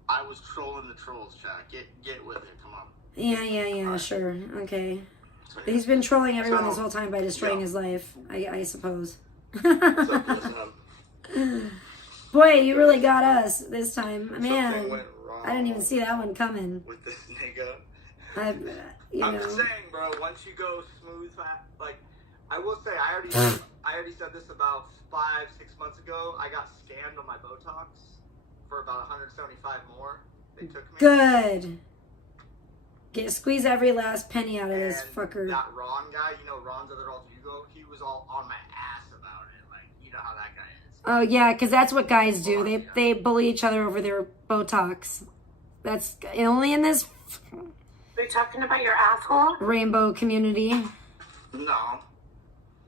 I was trolling the trolls, chat. Get with it, come on. Yeah, sure. Okay. So, yeah. He's been trolling everyone this whole time by destroying his life, I suppose. Boy, you really got us this time. Man, I didn't even see that one coming. With this nigga. I'm just saying, bro, once you go smooth, I will say, I already said this about 5-6 months ago. I got scammed on my Botox for about 175 more. They took me. Good. Squeeze every last penny out of this fucker. That Ron guy, Ron's other alter ego, he was all on my ass about it. You know how that guy is. Oh, yeah, because that's what guys do. They bully each other over their Botox. That's only in this Are you talking about your asshole? rainbow community. No.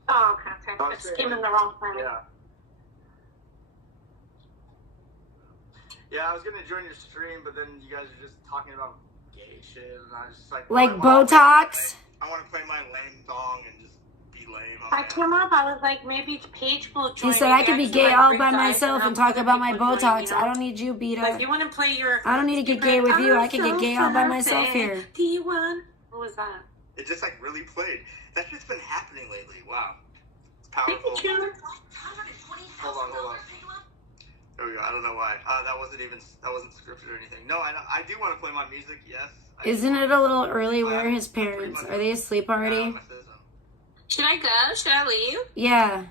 Oh, okay. I just came in the wrong planet. Yeah. Yeah, I was gonna join your stream, but then you guys are just talking about gay shit, and I was just like, Botox. I want to play my lame song and just be lame. I came up, I was like, maybe Paige will join. He said I could be gay all by myself and talk about my Botox. I don't need you, Beta. Like, you want to play your... I don't need to get gay with you. I can get gay all by myself here. D1. What was that? It just like really played. That shit's been happening lately. Wow. It's powerful. Hold on. There we go. I don't know why. That wasn't scripted or anything. No, I do want to play my music. Yes. Isn't it a little early? Where are his parents? Are they asleep already? Should I go? Should I leave? Yeah.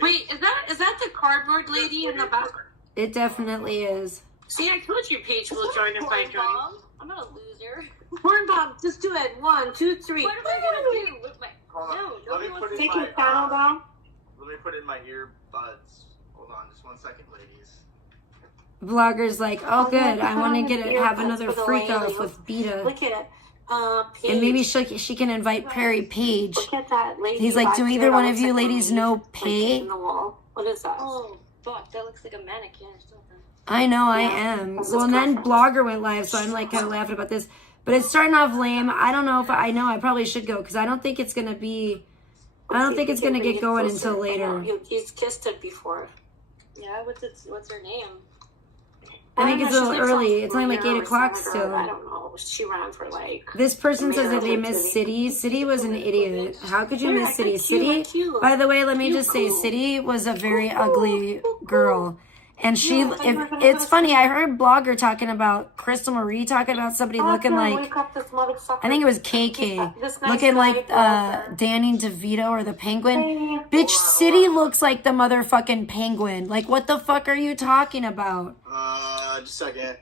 Wait, is that the cardboard lady in the back? It definitely is. See, I told you Paige will join if I join. I'm not a loser. Horn bomb, just do it. 1, 2, 3. What am I gonna do with my... Let me put Take your channel down. Let me put in my earbuds. Hold on, just 1 second, ladies. Vlogger's like, oh good, I want to have another freak off with Beta. Look at it. And maybe she can invite Perry Page. Look at that lady. He's like, do either one of you ladies know Pay? What is that? Oh, fuck, that looks like a mannequin or something. I know, I am. Well, and then Blogger went live, so I'm like kind of laughing about this. But it's starting off lame. I don't know if I probably should go because I don't think it's gonna be. I don't think it's gonna get going until later. He's kissed it before. Yeah, what's her name? I think it's a little early. It's only like 8 o'clock still. I don't know. She ran for like. This person says that they miss City. City was an idiot. How could you miss City? City, by the way, let me just say, City was a very ugly girl. And it's funny, I heard Blogger talking about, Crystal Marie talking about somebody looking like, I think it was KK, looking like Danny DeVito or the Penguin. Bitch, City looks like the motherfucking Penguin. Like, what the fuck are you talking about? Just a second.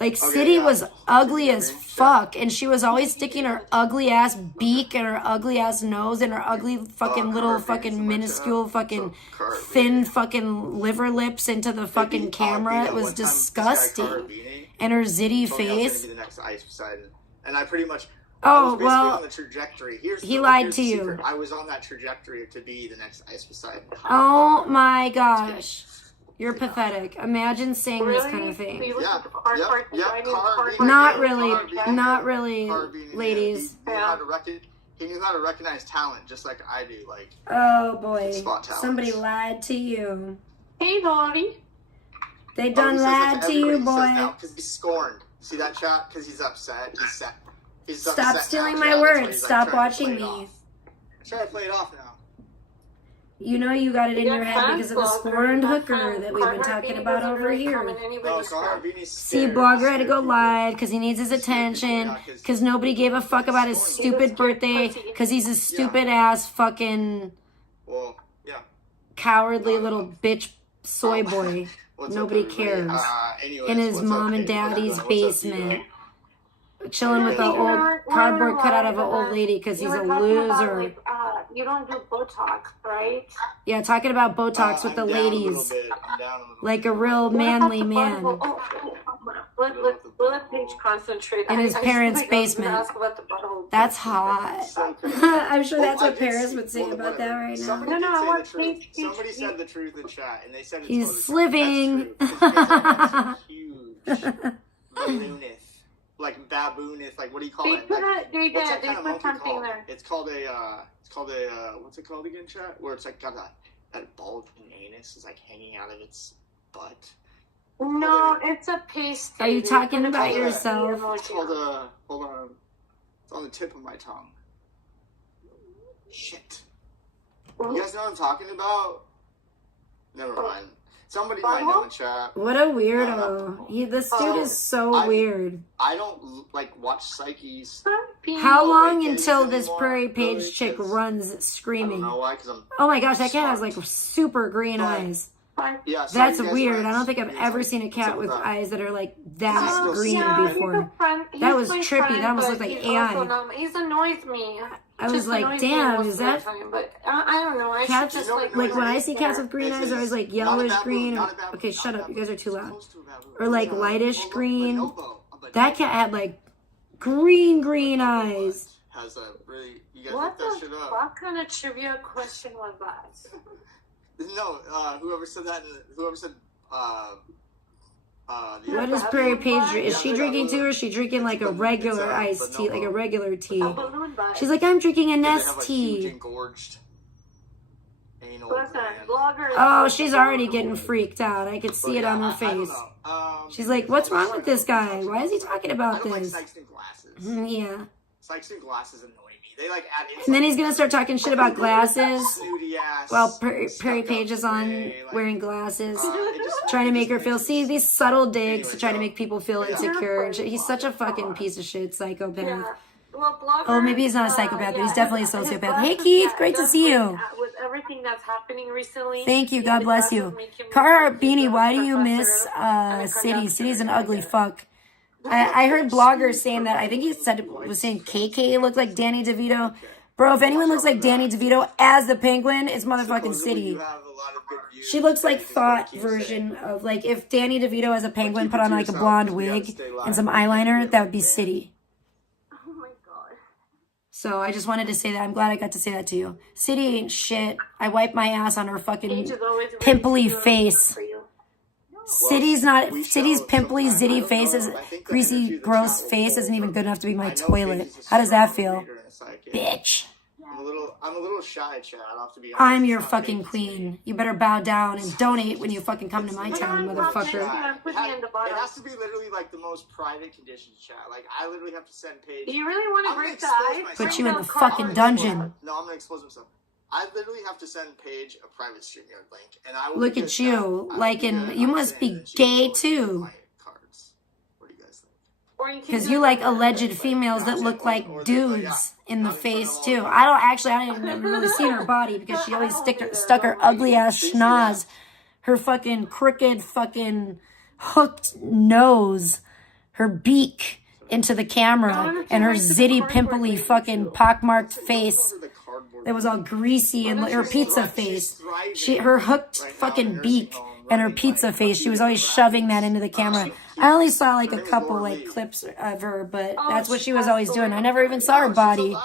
Like, City was ugly as fuck, and she was always sticking her ugly ass beak and her ugly ass nose and her ugly fucking little fucking minuscule fucking thin fucking liver lips into the fucking camera. It was disgusting. And her zitty face. And I pretty much... Oh, well, on the trajectory. He lied to you. I was on that trajectory to be the next Ice Poseidon. Oh my gosh. You're pathetic. Imagine saying this kind of thing. Not really, ladies. He knew how to recognize talent just like I do. Like, oh boy, somebody lied to you. Hey, Lottie. They done lied to you, boy. Because he's scorned. See that chat? Because he's upset. He's Stop upset stealing now, my words. Stop watching me. Try to play it off now. You know you got it in your head because of the scorned hooker that we've been talking about over here. See, Blogger had to go live because he needs his attention, because nobody gave a fuck about his stupid birthday, because he's a stupid ass fucking cowardly little bitch soy boy. Nobody cares. In his mom and daddy's basement. Chilling with the old cardboard cutout of an old lady because he's a loser. You don't do Botox, right? Yeah, talking about Botox with the ladies. Like a real manly man. Let Paige concentrate. In his parents' basement. That's hot. I'm sure that's what Paris would say about that right now. Somebody said the truth in chat, and they said he's sliving. Huge. Balloonist. Like baboonist, like what do you call it? They put something there. It's called a what's it called again, chat? Where it's like got that bulging anus is like hanging out of its butt. No, it's a paste. Are you talking about yourself? It's called a, hold on. It's on the tip of my tongue. Shit. You guys know what I'm talking about? Never mind. Somebody might know in chat. What a weirdo. This dude is so weird. I don't, like, watch Psyches. How long until this Prairie Page chick runs screaming? I don't know why, because I'm... Oh my gosh, that cat has, like, super green eyes. Yeah, that's weird. I don't think I've ever seen a cat with eyes that are, like, that green before. That was trippy. That almost looked like AI. He annoys me. I was like, damn, is that But I don't know. I cats? should just Like when I see cats with green eyes, they're always like yellowish green. Or, okay, shut up. You guys are too loud. Or like lightish green. That cat had like green eyes. Has a really, you guys What look that the shit up. fuck kind of trivia question was that? No, whoever said that, whoever said, What is Prairie Paige? Is she drinking too, or is she drinking like a regular iced tea, like a regular tea? A balloon butt. She's like, I'm drinking a they Nest have a huge tea. engorged anal Listen, gland. blogger. Oh, she's already getting freaked out. I could see it on her I don't face. know. She's like, what's wrong with this guy? Why is he talking I about don't like this? Sykes and glasses. Yeah. Sykes and glasses annoy me. They like add insult. And then he's gonna start talking shit about glasses. Snooty ass. While Perry stuck Page up is on way, like, wearing glasses, it just- trying to it make her just feel. makes See me- these subtle digs to Anyway, try to so- make people feel Yeah. insecure. And shit. He's such a fucking piece of shit, psychopath. Yeah. Well, blogger, Oh, maybe he's not a psychopath, but he's definitely a his sociopath. glasses, Hey, Keith, yeah, great to does see make, you. With everything that's happening recently. Thank you. yeah, God the bless glasses you. make him Carhartt look Beanie, like why a do you miss professor City? and a City's an conductor. ugly fuck. I heard bloggers saying that. I think he said was saying KK looked like Danny DeVito. Bro, if anyone looks like Danny DeVito as the Penguin, it's motherfucking Supposedly City. you have a lot of good views. She looks like Is what I Thought keep version saying. of like if Danny DeVito as a penguin keep put it on to like a yourself, blonde 'cause we gotta wig stay live. and some We can't eyeliner, get that would be like that. City. Oh my god. So I just wanted to say that. I'm glad I got to say that to you. City ain't shit. I wipe my ass on her fucking Paige is always ready pimply to face. for you. City's not. we City's shall pimply, sometime. I zitty don't face, know. is I think the greasy, energy of the gross chat will face isn't hold even her. good enough to be my I know toilet. Katie's a How does that strong feel? reader and a psychic. Bitch. I'm a little shy, Chad. I'll have to be honest. I'm your It's not fucking Katie's queen. You better bow down and donate when you fucking come to my town, motherfucker. Yeah, put me in the bottom. It has to be literally like the most private conditions, chat. Like I literally have to send Paige. Do you really want I'm to gonna break the expose ice? myself. Put you in the Break those fucking cards. dungeon. No, I'm gonna expose myself. I literally have to send Paige a private StreamYard link, and I will Look be at good, you, chat. I will like be in- good. you I'm must saying be that she gay will too. my cards. What do you guys think? Or you can Because do you it like like alleged females that look like dudes in the face too. I didn't never really see her body because she always stuck her ugly ass schnoz, her fucking crooked fucking hooked nose, her beak into the camera, and her zitty pimply fucking pockmarked face that was all greasy and her pizza face. Her hooked fucking beak and her pizza face. She was always shoving that into the camera. I only saw like a couple like clips of her, but that's what she was always doing. I never even saw her body.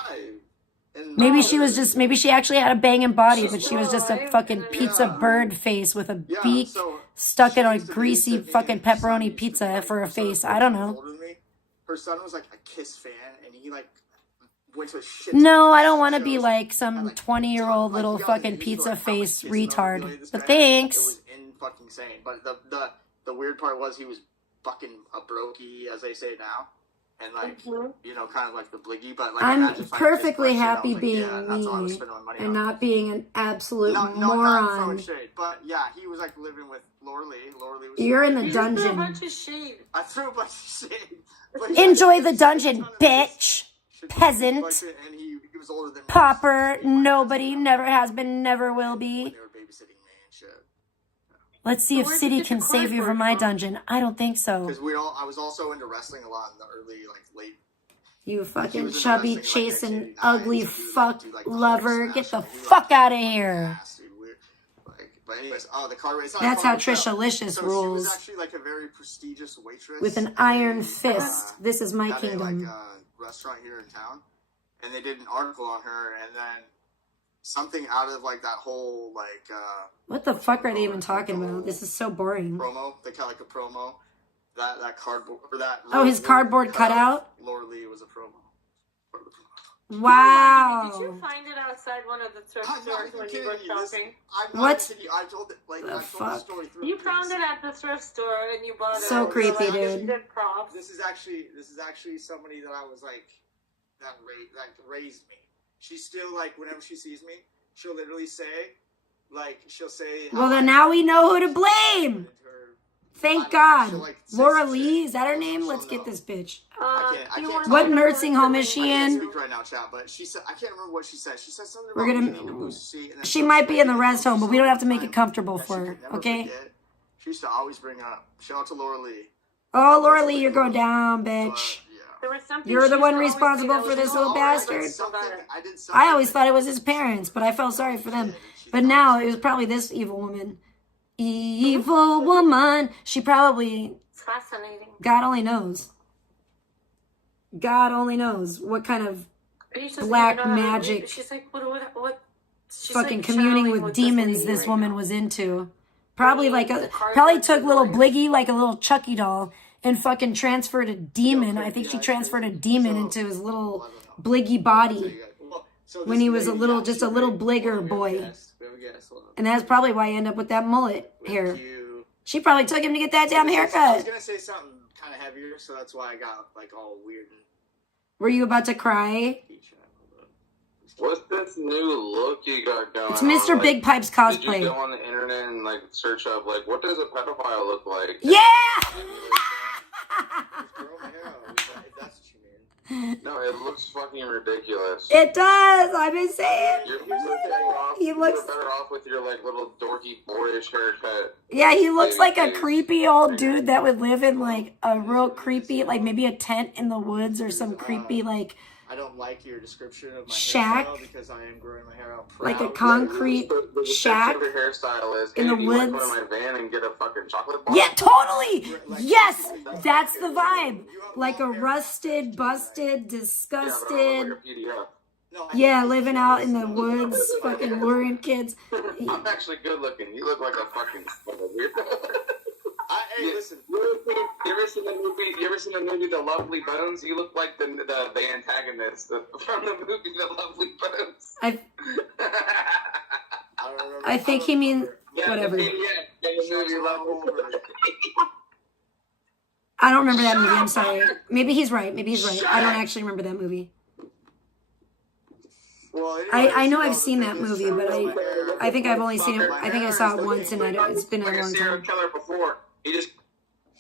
Maybe she actually had a banging body, but she was just a fucking pizza bird face with a beak stuck in a greasy fucking pepperoni pizza for a face. I don't know. Her son was like a Kiss fan, and he like went to a shit. No, I don't want to be like some 20-year-old little fucking pizza face retard. But thanks. It was fucking insane. But the weird part was he was fucking a brokey, as they say now, and like you know, kind of like the bliggy. But like I'm imagine if I perfectly just happy like, being yeah, that's all I was me spending my money and on. not being an absolute Not moron. throwing shade, but yeah, he was like living with Laura Lee. Laura Lee was. You're in the You threw a dungeon. bunch of shade. I threw a bunch of shade. But he Enjoy had the this dungeon, ton of bitch. shit, Peasant. and he was older than me. Pauper. Nobody. Never has been. Never will When be. they were babysitting me and shit. Let's see if City can save you from my dungeon. I don't think so. Because I was also into wrestling a lot in the early, like late. You fucking was in chubby, wrestling in, like, chasing, 1989, ugly so he would, fuck do, like, the lover. Hulk Get the smash, and he, fuck like, out of here. ass, dude, weird. But anyways, the car race. That's how Tricialicious so rules. She was actually like a very prestigious waitress With an at iron a, fist. This is my at a, kingdom. like, restaurant here in town, and they did an article on her, and then something out of like that whole like. What the fuck are they even talking about? This is so boring. Promo. They kind of like a promo. That cardboard or that. Oh, his cardboard cutout? Laura Lee was a promo. Wow. Did you find it outside one of the thrift stores when you were shopping? I'm not What? kidding you. I told it like The I told fuck? the story through. You found it at the thrift store and you bought it. So at creepy, the- dude. You did props. This is actually somebody that I was like that raised me. She's still like whenever she sees me, she'll literally say, like she'll say. Well, then now we know who to blame. Thank God. Laura Lee, is that her name? Let's get this bitch. I can't What nursing home is she I can't in? speak right now, chat, but she said I can't remember what she said. She said something about We're gonna- needing to boost seat, and then She some might be shit in the that rest home, but we don't have to make it time comfortable that she for her, could never okay? forget. She used to always bring up. Shout out to Laura Lee. Oh, Laura Lee, you're going down, bitch. But, yeah. The or something. You're She the used one to always say responsible that for was this wrong. little bastard. I did something. I always thought it was his parents, but I felt sorry for them. But now it was probably this evil woman. Evil woman. She probably... It's fascinating. God only knows. God only knows what kind of black magic She's like, what? She's fucking like communing channeling with this demons lady this right woman now. was into. Probably like The a... card Probably that's took little annoying. Bliggy like a little Chucky doll and fucking transferred a demon. I think she transferred a demon into his little Bliggy body when he was a little, just a little bligger boy. And that's probably why he ended up with that mullet hair. She probably took him to get that damn I was haircut. gonna say something kind of heavier, so that's why I got like all weird and Were you about to cry? What's this new look you got going It's on? Mr. Like, Big Pipe's did you cosplay. go on the internet and like search up like what does a pedophile look like? Yeah! grow my hair out, if that's what you mean. No, it looks fucking ridiculous. It does. I've been saying. You're better off with your like little dorky boyish haircut. Yeah, he looks like a creepy old dude that would live in like a real creepy, like maybe a tent in the woods or some creepy like I don't like your description of my shack, hairstyle because I am growing my hair out proud. like a concrete shack Your hairstyle is, in the hey, do you want to woods. go to my van and get a fucking chocolate bar? Yeah, totally. Yes, that's the vibe. Like a rusted, busted, disgusted. Yeah, living out in the woods, fucking luring kids. I'm actually good looking. You look like a fucking Hey, listen. You ever seen the movie The Lovely Bones? You look like the antagonist from the movie The Lovely Bones. I think he means whatever. I don't remember that movie. I'm sorry. Maybe he's right. I don't actually remember that movie. I know I've seen that movie, but I think I've only seen it. I think I saw it once, and it's been a long time. Killer before. He just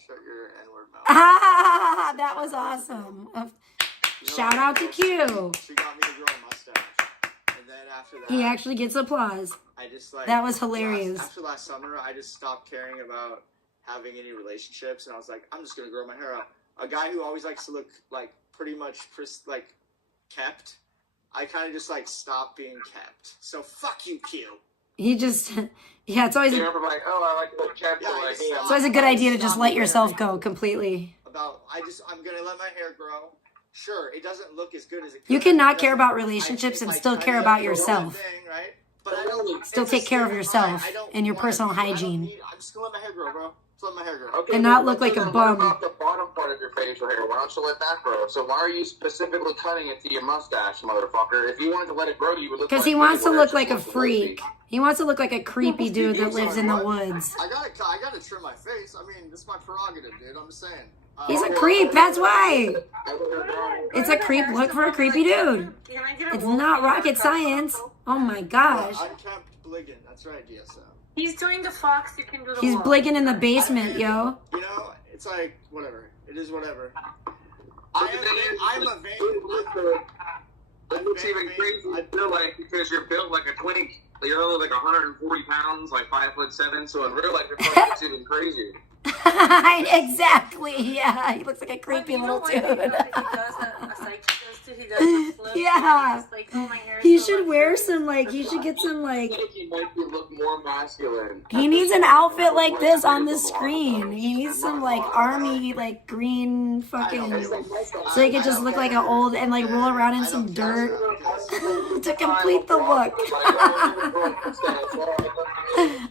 shut your N-word mouth. Ah, that was awesome. Shout out to Q. She got me to grow a mustache, and then after that, He actually gets applause. I just like that was hilarious. After last summer, I just stopped caring about having any relationships, and I was like, I'm just gonna grow my hair out. A guy who always likes to look like pretty much like kept. I kind of just like stopped being kept. So fuck you, Q. He just, yeah, it's always. You remember like, oh, I like the kept. Yeah, like, It's always a good idea to just let yourself go completely. I'm gonna let my hair grow. Sure, it doesn't look as good as it could. You cannot care about relationships and still care about yourself. Thing, right? But I don't, Still take care of yourself and your personal hygiene. I'm just gonna let my hair grow, bro. Just let my hair grow. Okay, and not look like a What bum. about the bottom part of your facial hair? Why don't you let that grow? So why are you specifically cutting it to your mustache, motherfucker? If you wanted to let it grow, you would look. Because he wants to look like a freak. He wants to look like a creepy dude that lives in the woods. I gotta trim my face. I mean, it's my prerogative, dude. I'm just saying. He's a creep, that's why. It's a creep look for a creepy dude. It's not rocket science. Oh my gosh. Unkept bliggin'. That's right, DSM. He's doing the fox, you can do the He's wolf. bligging in the basement, yo. You know, it's like, whatever. It is whatever. I'm a vain... It's even crazy. I feel like because you're built like a twink, you're only like 140 pounds, like 5'7", so in real life it's even crazier. Exactly, yeah. He looks like a creepy little dude. Yeah. He should wear some, like, he should get some, like... He might look more masculine. He needs an outfit like this on the screen. He needs some, like, army, like, green fucking... So he could just look like an old... And, like, roll around in some dirt to complete the look.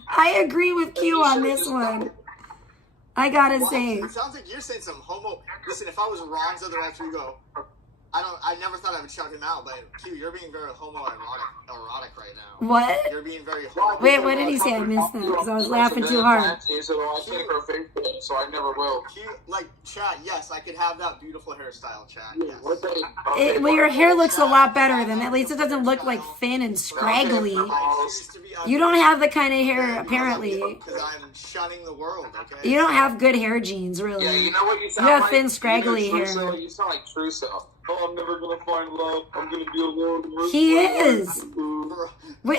I agree with Q on this one. I gotta say. It sounds like you're saying some homo... Listen, if I was Ron's other after you go... I never thought I would shout him out, but Q, you're being very homoerotic right now. What? You're being very Wait, what did he say? I missed that because I was laughing too hard. So I never will. Q, like, Chad, yes, I could have that beautiful hairstyle, Chad, yes. Well, your hair looks a lot better than, at least it doesn't look like thin and scraggly. You don't have the kind of hair, apparently. Because I'm shunning the world, okay? You don't have good hair genes, really. Yeah, you know what you sound You have like? thin, scraggly hair. You sound like Tricialicious. Oh, I'm never gonna find love. I'm gonna be alone. He is.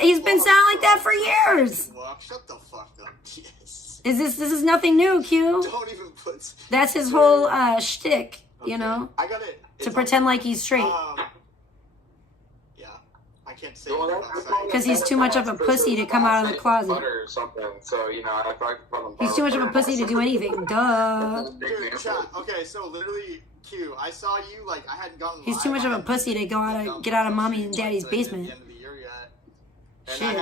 He's been sounding like that for years. Shut the fuck up, yes. This is nothing new, Q. Don't even put... That's his whole shtick. you know, I got it. to pretend like he's straight. Yeah, I can't say because he's too much of a pussy to come out of the closet. Or something. So He's too much of a pussy to do anything. Duh. Dude, chat. Okay, so literally, Q, I saw you like I hadn't gone. He's too much of a pussy to get out of mommy and daddy's basement. Shit.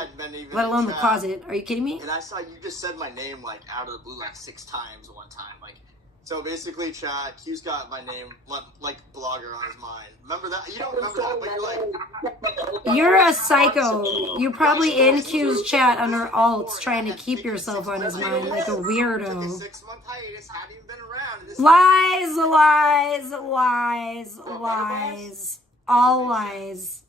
Let alone the closet. Are you kidding me? And I saw you just said my name like out of the blue like 6 times one time. Like, so basically, chat. Q's got my name like blogger on his mind. Remember that? You don't remember that, but you're like. You're a psycho. You're probably in Q's chat under alts trying to keep yourself on his mind like a weirdo. 6-month hiatus. Hadn't even been around. Lies, lies, lies, lies. All lies.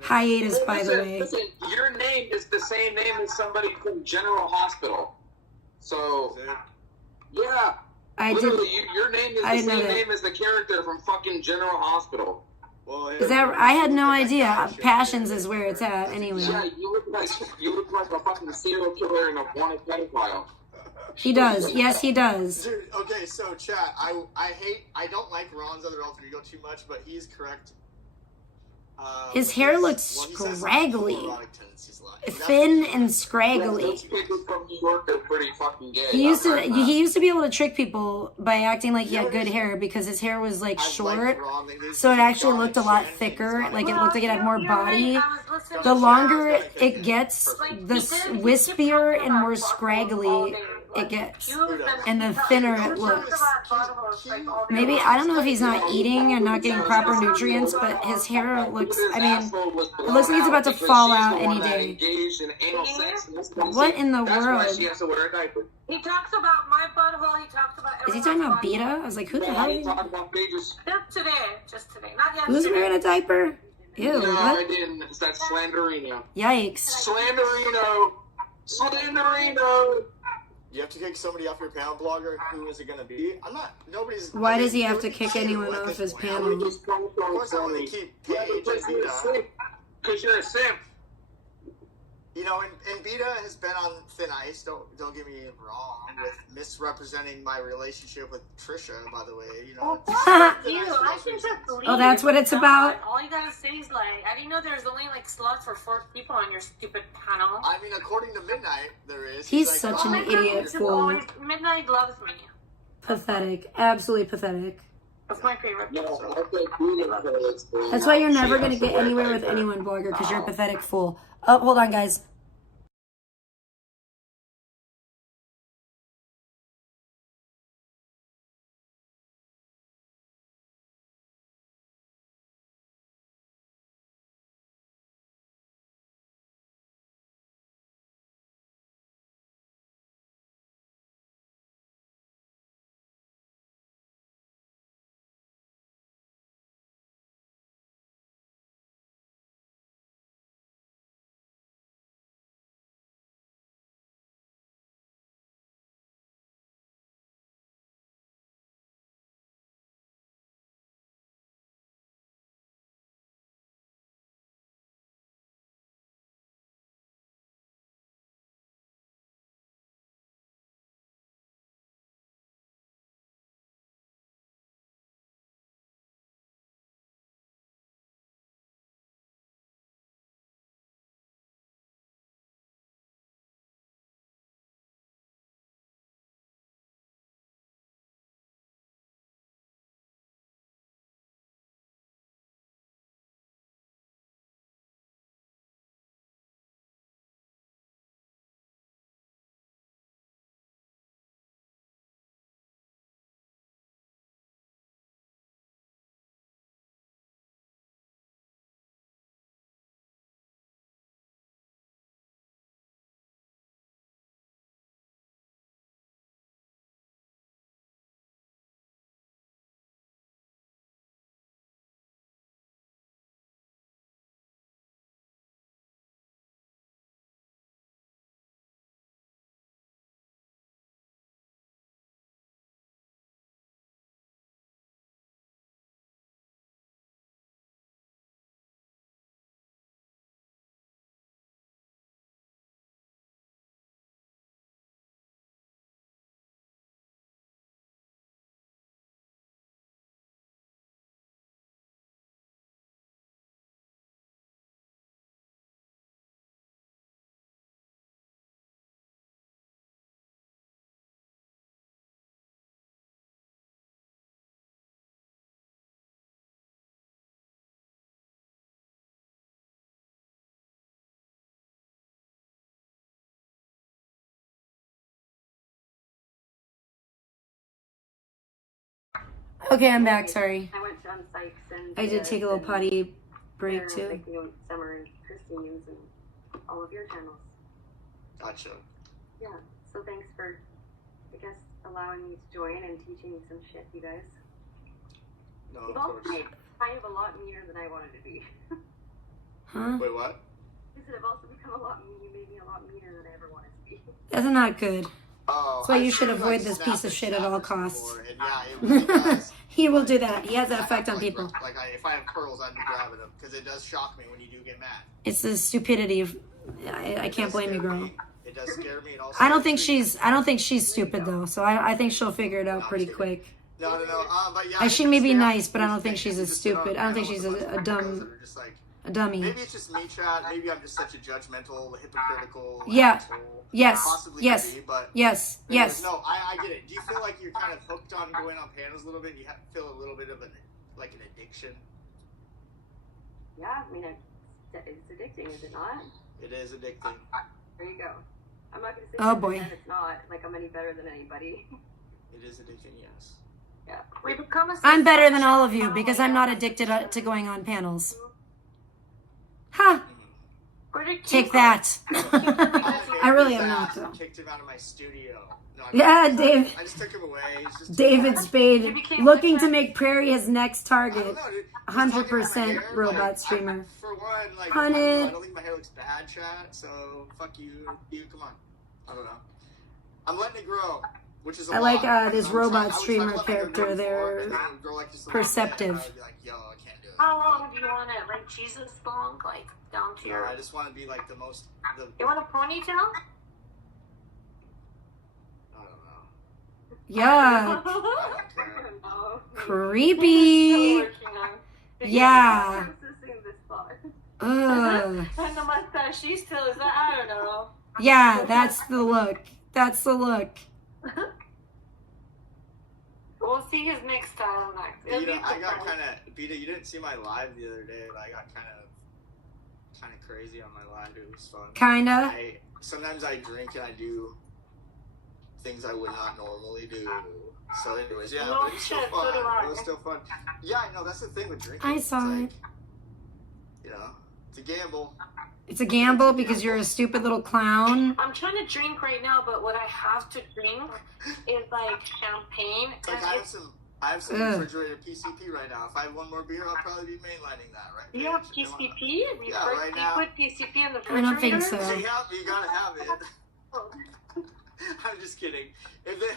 Hiatus, by the way. Listen, your name is the same name as somebody from General Hospital. So, yeah. Your name is the same name as the character from fucking General Hospital. Is that? I had no idea. Passions is where it's at, anyway. Yeah, you look like a fucking serial killer and a wanted pedophile. He does. Yes, he does. Dude, okay, so chat. I don't like Ron's other alter ego too much, but he's correct. His hair looks scraggly. Thin and scraggly. He used to be able to trick people by acting like he had good hair because his hair was like short, so it actually looked a lot thicker. Like it looked like it had more body. The longer it gets, the wispier and more scraggly it gets, and the thinner it looks. Maybe, I don't know if he's not eating and not getting proper nutrients, but his hair looks, I mean, it looks like it's about to fall out any day. What in the world? He talks about my butthole, he talks about Is he talking about Beta? I was like, who the hell? Today, just today, not yesterday. Who's wearing a diaper? Ew, no, what? I didn't. It's that Slanderino. Yikes. Slanderino! You have to kick somebody off your panel, blogger. Who is it going to be? Nobody's... Why does he have to kick anyone off his panel? Of course I want to keep Paige and Beta. Because you're a simp. You know, and Beta has been on thin ice, don't get me wrong, with misrepresenting my relationship with Trisha, by the way, you know. I can just leave. Oh, that's what it's about? All you gotta say is like, I didn't know there's only like slots for 4 people on your stupid panel. I mean, according to Midnight, there is. He's such an idiot fool. Midnight loves me. Pathetic. Absolutely pathetic. That's my favorite. That's why you're never going to get anywhere with anyone, blogger, because you're a pathetic fool. Oh, hold on, guys. Okay, I'm back. Sorry. I went to Psychs and I did take a little potty break too. Like, Summer and Christine's and all of your channels. Gotcha. Yeah. So thanks for, I guess, allowing me to join and teaching me some shit, you guys. No, You've of all course. made kind of a lot meaner than I wanted to be. Huh? Wait, what? I said I've also become a lot mean. You made me a lot meaner than I ever wanted to be. That's not good. Oh, That's why you should avoid this piece of shit at all costs. He will do that. He has that effect on people. Like, if I have pearls, I'd be grabbing them because it does shock me when you do get mad. It's the stupidity of. I can't blame you, girl. It does scare me. I don't think she's stupid though. So I think she'll figure it out pretty quick. No. But yeah. She may be nice, but I don't think she's a stupid. I don't think she's a dumb. A dummy. Maybe it's just me, Chad. Maybe I'm just such a judgmental, hypocritical. Yeah. Asshole. Yes. Possibly Yes. Be, but yes. anyways, Yes. No, I get it. Do you feel like you're kind of hooked on going on panels a little bit? You feel a little bit of an addiction? Yeah, I mean, it's addicting, is it not? It is addicting. There you go. I'm not going to say Oh, boy. that it's not. Like, I'm any better than anybody. It is addicting, yes. Yeah. We become a I'm better than all of you because I'm not addicted to going on panels. Huh. Take that. I really am not though. Kicked him out of my studio. No, Yeah, Dave. I just took him away. He's just David Spade looking to make Prairie his next target. 100% robot streamer. For one, like, Honey. I don't think my hair looks bad, chat. So fuck you. Come on. I don't know. I'm letting it grow, which is a I lot. like this I'm robot trying- streamer I was trying to let my character. hair grow They're before, and then it would grow like this little perceptive. bit, and I'd be like, yo, I can't do it. How long do you want it? Like Jesus long? Like down to No, your... I just want to be like the most. You want a ponytail? I don't know. Yeah. I don't care. Creepy. Yeah. Ugh. And the mustache, she still is. I don't know. Yeah, that's the look. That's the look. We'll see his next style next. You know, I got kind of, Beta, you didn't see my live the other day, but I got kind of crazy on my live. It was fun. Kinda. Sometimes I drink and I do things I would not normally do. So anyways, yeah, No but it was still shit, so fun. do I. It was still fun. Yeah, I know, that's the thing with drinking. I saw It's it. like, you know, it's a gamble. It's a gamble because you're a stupid little clown. I'm trying to drink right now, but what I have to drink is like champagne. Like And I have some Ugh. refrigerated PCP right now. If I have one more beer, I'll probably be mainlining that, right? you have PCP? You Yeah, first right you now. put PCP in the I don't think refrigerator? so. You gotta have it. I'm just kidding. If it,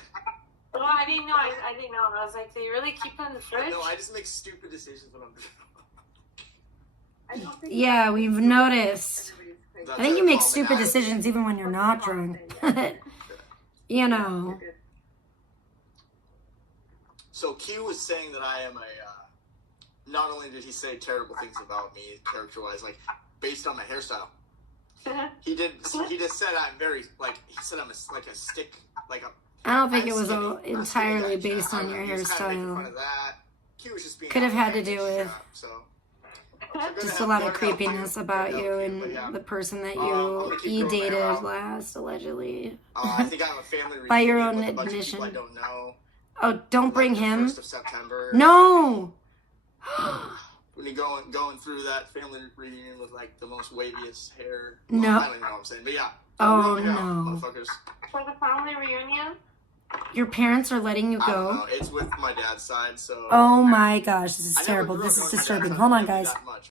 Well, I didn't know. I didn't know. I was like, they really keep it in the fridge? no, I just make stupid decisions when I'm Yeah, we've noticed. I think you make stupid Well, decisions even when you're not drunk. You know. So Q was saying that I am a. Not only did he say terrible things about me, character-wise, like based on my hairstyle, he just said I'm very like. He said I'm like a stick, like a. I don't think it was skinny, all a skinny entirely guy, based chat. on your He was kinda making fun hairstyle. of that. Q was just being Could have had to do outlandish, with chat, so. just a lot of creepiness about you and the person that you dated last, allegedly. I think I have a family By your reunion own with a bunch of admission. people I don't know. Oh, don't bring Like the him. 1st of September. No! When you going through that family reunion with like the most waviest hair. No. Well, I don't even know what I'm saying, but yeah. Oh, Ruin it out, no. motherfuckers. For the family reunion? Your parents are letting you I don't go? know. It's with my dad's side, so. Oh my gosh, this is I never terrible. grew up This is going to my dad's disturbing. side Hold on, family guys. that much.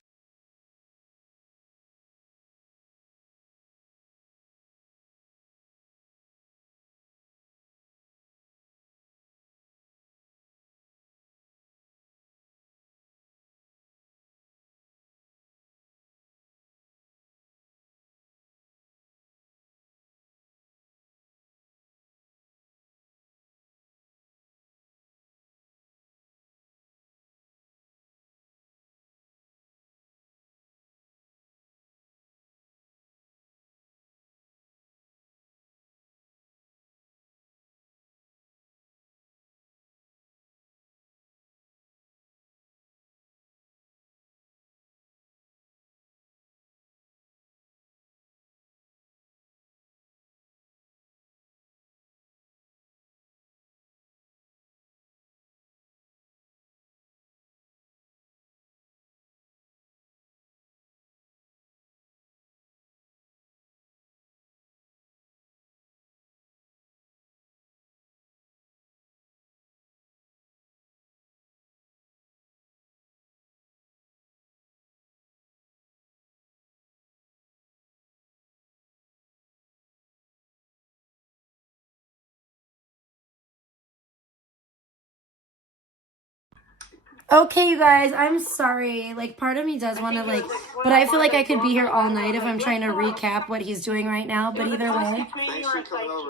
Okay, you guys, I'm sorry. Like, part of me does want to, like, but I feel like I could be here all night if I'm trying to recap what he's doing right now. But either way,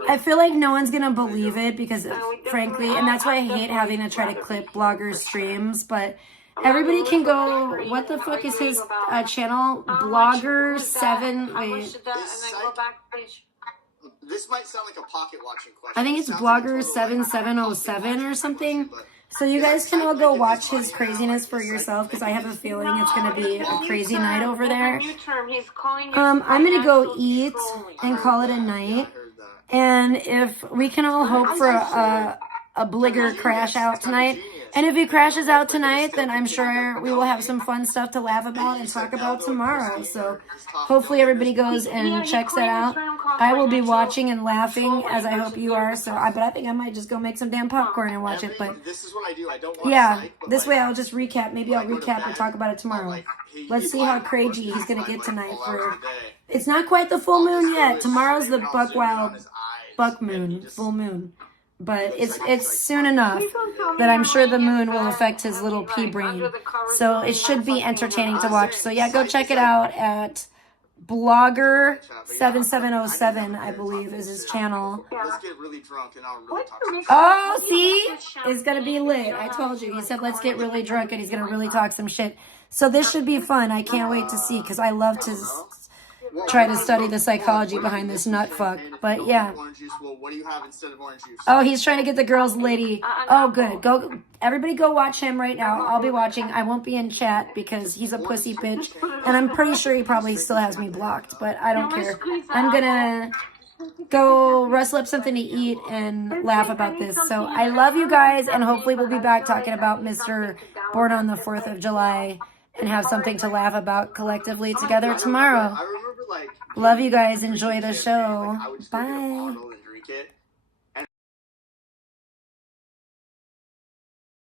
I feel like no one's going to believe it because, frankly, and that's why I hate having to try to clip bloggers' streams. But everybody can go, what the fuck is his channel? Blogger7, wait. This might sound like a pocket watching question. I think it's Blogger7707 or something. So you guys can all go watch his craziness for yourself because I have a feeling it's going to be a crazy night over there. I'm going to go eat and call it a night. And if we can all hope for a Bligger crash out tonight. And if he crashes out tonight, then I'm sure we will have some fun stuff to laugh about and talk about tomorrow. So hopefully everybody goes and checks that out. I will be watching and laughing as I hope you are. So, but I think I might just go make some damn popcorn and watch it. But this is what I do. I don't want yeah, this way I'll just recap. Maybe I'll recap and talk about it tomorrow. Let's see how crazy he's gonna get tonight. It's not quite the full moon yet. Tomorrow's the buck moon, full moon. But it's soon enough that I'm sure the moon will affect his little pea brain. So it should be entertaining to watch. So yeah, go check it out at Blogger7707, I believe, is his channel. Let's get really drunk and I'll really talk some shit. Oh, see? It's going to be lit. I told you. He said, let's get really drunk and he's going to really talk some shit. So this should be fun. I can't wait to see because I love to try to study the psychology behind this nut fuck. But yeah. What do you have instead of orange juice? Oh, he's trying to get the girls litty. Oh, good. Go, everybody go watch him right now. I'll be watching. I won't be in chat because he's a pussy bitch. And I'm pretty sure he probably still has me blocked, but I don't care. I'm gonna go rustle up something to eat and laugh about this. So I love you guys, and hopefully we'll be back talking about Mr. Born on the 4th of July and have something to laugh about collectively together tomorrow. Love you guys. Enjoy the show. Bye.